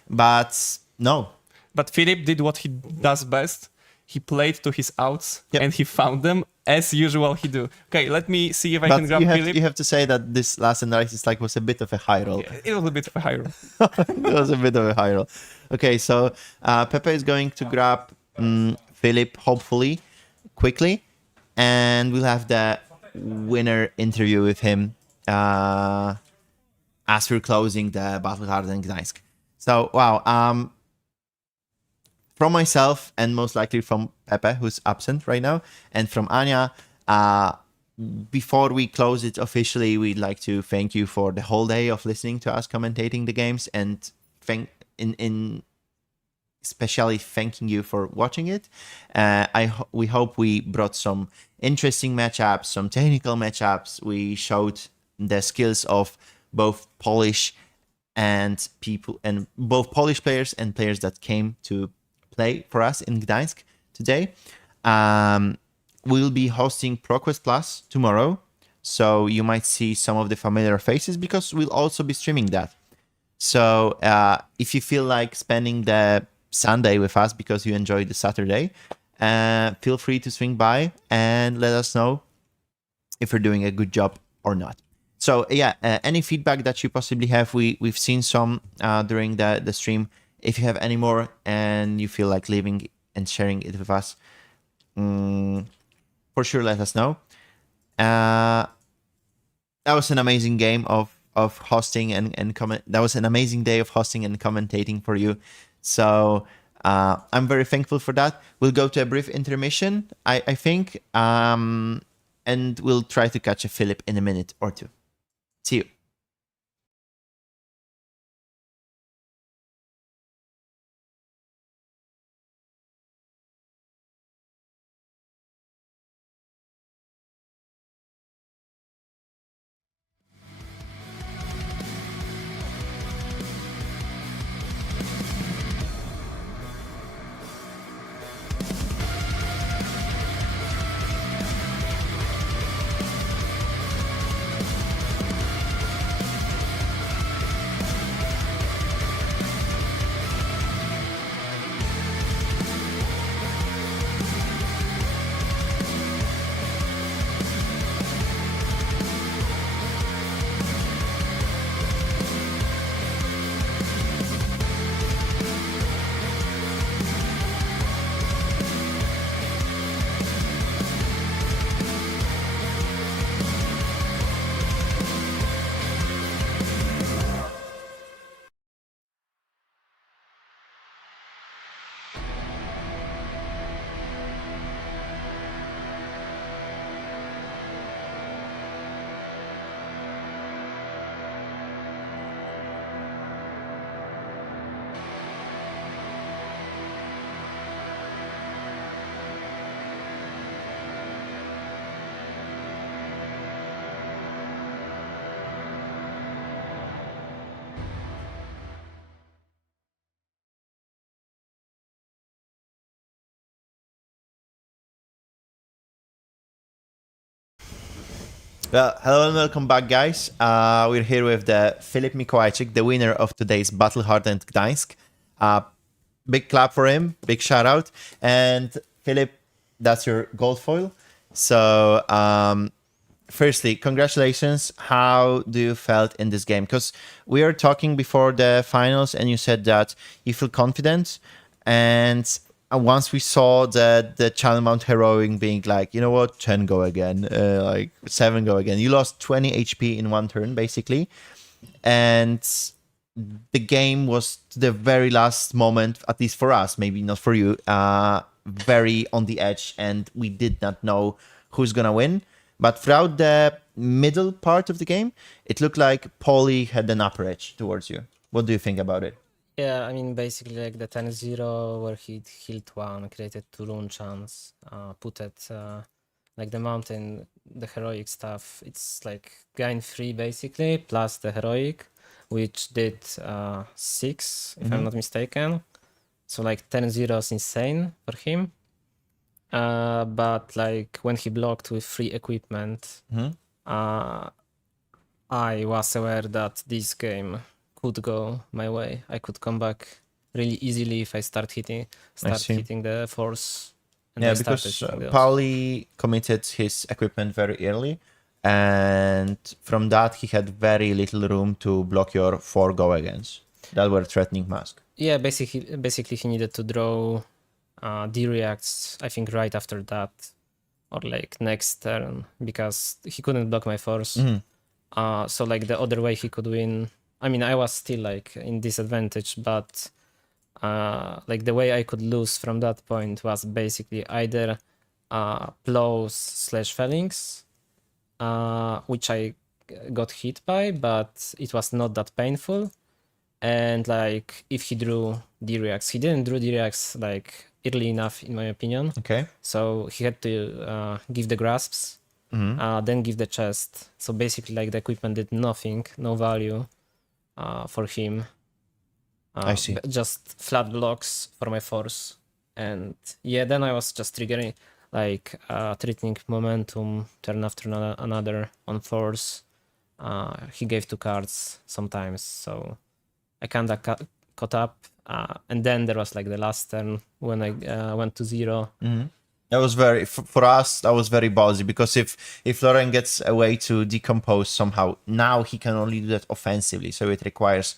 But no. But Philip did what he does best. He played to his outs and he found them, as usual he do. Okay, let me see if I can grab Philip. You have to say that this last analysis was a bit of a high roll. Yeah, it was a bit of a high roll. It was a bit of a high roll. Okay, so Pepe is going to grab Philip, hopefully, quickly. And we'll have the winner interview with him as we're closing the Battle Hardened Gdańsk. So, wow. From myself, and most likely from Pepe, who's absent right now, and from Anya, before we close it officially, we'd like to thank you for the whole day of listening to us commentating the games, and especially thanking you for watching it. We hope we brought some interesting matchups, some technical matchups. We showed the skills of both Polish and both Polish players and players that came to play for us in Gdańsk today. We'll be hosting ProQuest Plus tomorrow, so you might see some of the familiar faces because we'll also be streaming that. So if you feel like spending the Sunday with us because you enjoyed the Saturday, feel free to swing by and let us know if we're doing a good job or not. So yeah, any feedback that you possibly have, we've seen some during the stream. If you have any more and you feel like leaving and sharing it with us, for sure let us know. That was an amazing game of hosting and comment. That was an amazing day of hosting and commentating for you. So I'm very thankful for that. We'll go to a brief intermission, I think, and we'll try to catch a Philip in a minute or two. See you. Well, hello and welcome back, guys. We're here with the Filip Mikołajczyk, the winner of today's Battle Hardened Gdańsk. Big clap for him, big shout out. And Filip, that's your gold foil. So, firstly, congratulations. How do you felt in this game? Because we were talking before the finals, and you said that you feel confident. And once we saw the Channel Mount heroic being like, you know what, 10 go again, like 7 go again. You lost 20 HP in one turn, basically. And the game was to the very last moment, at least for us, maybe not for you, very on the edge, and we did not know who's gonna win. But throughout the middle part of the game, it looked like Paulie had an upper edge towards you. What do you think about it? Yeah, I mean, basically, like the 10-0 where he healed one, created 2 rune chance, put it like the mountain, the heroic stuff. It's like gain 3 basically, plus the heroic, which did 6, if I'm not mistaken. So like 10-0 is insane for him. But like when he blocked with free equipment, I was aware that this game could go my way. I could come back really easily if I start hitting the force. And yeah, because Paulie committed his equipment very early, and from that he had very little room to block your 4 go-agains that were threatening mask. Yeah, basically he needed to draw D-reacts, I think right after that, or like next turn, because he couldn't block my force. So like the other way he could win, I mean, I was still like in disadvantage, but like the way I could lose from that point was basically either plows/fellings, which I got hit by, but it was not that painful. And like if he drew D-reacts, he didn't draw D-reacts like early enough, in my opinion. Okay. So he had to give the grasps, then give the chest. So basically, like the equipment did nothing, no value for him. I see. Just flat blocks for my force. And yeah, then I was just triggering, like threatening momentum, turn after another on force. He gave 2 cards sometimes, so I kind of caught up. And then there was like the last turn when I went to 0. That was very, for us, that was very ballsy, because if Florian gets a way to decompose somehow, now he can only do that offensively. So it requires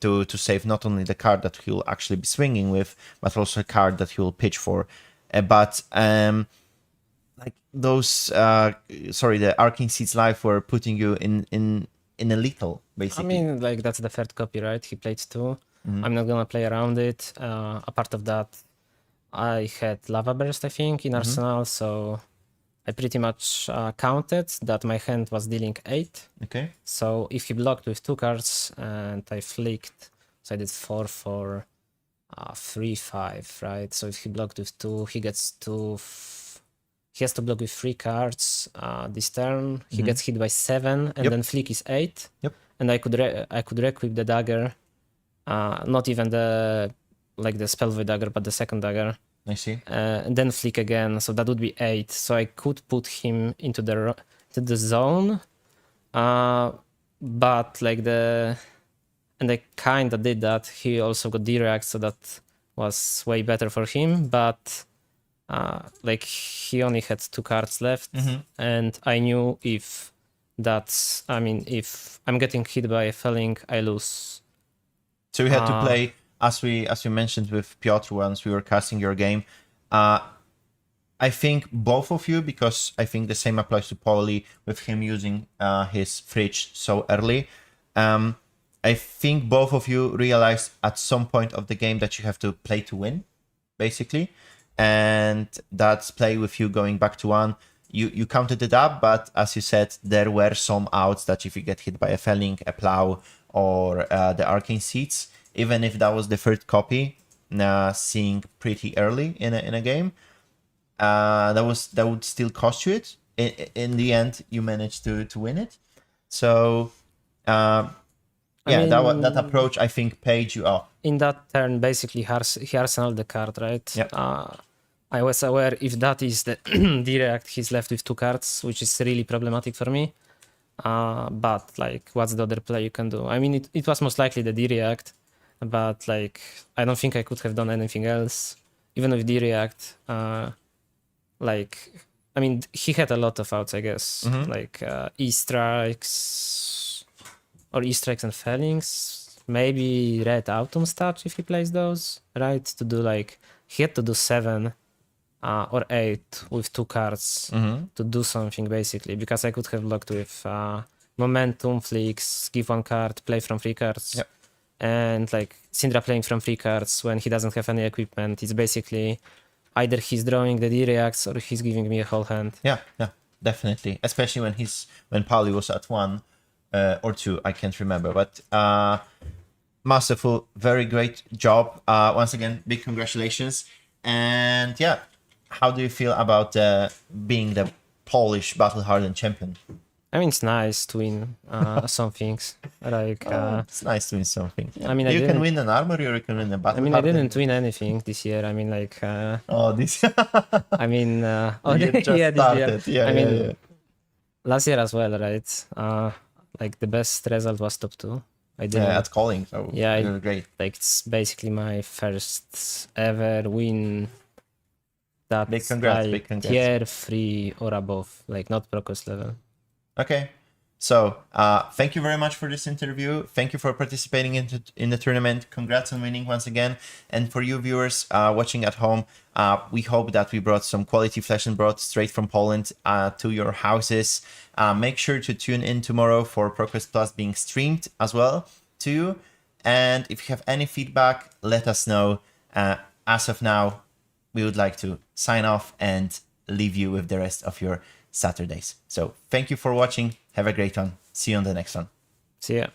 to save not only the card that he'll actually be swinging with, but also a card that he'll pitch for. But like those, the Arcane Seeds Live were putting you in a lethal, basically. I mean, like that's the third copy, right? He played 2. I'm not gonna play around it. Apart of that, I had Lava Burst, I think, in Arsenal, so I pretty much counted that my hand was dealing 8. Okay. So if he blocked with 2 cards and I flicked, so I did 4 for 3/5, right? So if he blocked with 2, he gets he has to block with 3 cards this turn. He gets hit by 7, and then flick is 8. Yep. And I could re-equip the dagger, not even the spell void dagger, but the second dagger. I see. And then flick again, so that would be 8. So I could put him into the zone, but and I kinda did that. He also got D-React, so that was way better for him. But he only had 2 cards left, and I knew if I'm getting hit by a Felling, I lose. So we had to play, as we mentioned with Piotr once we were casting your game. I think both of you, because I think the same applies to Paulie with him using his fridge so early. I think both of you realized at some point of the game that you have to play to win, basically. And that's play with you going back to 1. You counted it up, but as you said, there were some outs that if you get hit by a Felling, a Plow, or the Arcane Seeds, even if that was the third copy, seeing pretty early in a game, that would still cost you it. In the end, you managed to win it. So that approach, I think, paid you off. In that turn, basically, he arsenaled the card, right? Yep. I was aware if that is the D-React, he's left with 2 cards, which is really problematic for me. But what's the other play you can do? I mean, it was most likely the D-React, but I don't think I could have done anything else. Even with D-React, he had a lot of outs, I guess, E-Strikes and Fellings, maybe Red Autumn Touch if he plays those, right? To do he had to do 7 or 8 with 2 cards to do something, basically, because I could have blocked with Momentum, Flicks, give 1 card, play from 3 cards. Yep. And Syndra playing from 3 cards when he doesn't have any equipment, it's basically either he's drawing the D-Reacts or he's giving me a whole hand. Yeah, definitely. Especially when Paulie was at 1 or 2, I can't remember. But masterful, very great job. Once again, big congratulations. And yeah, how do you feel about being the Polish Battle Hardened champion? I mean, it's nice to win some things. It's nice to win something. Yeah. I mean, you can win an armor, or you can win a battle. I mean, I didn't win anything this year. I mean, this. I mean, this year. Yeah, last year as well, right? The best result was top 2. I did at calling. So yeah, you're great. It's basically my first ever win. That's big congrats. tier 3 or above, not Procos level. Okay, so thank you very much for this interview. Thank you for participating in the tournament. Congrats on winning once again. And for you viewers watching at home, we hope that we brought some quality flesh and blood straight from Poland to your houses. Make sure to tune in tomorrow for ProQuest Plus being streamed as well to you. And if you have any feedback, let us know. As of now, we would like to sign off and leave you with the rest of your Saturdays. So thank you for watching. Have a great one. See you on the next one. See ya.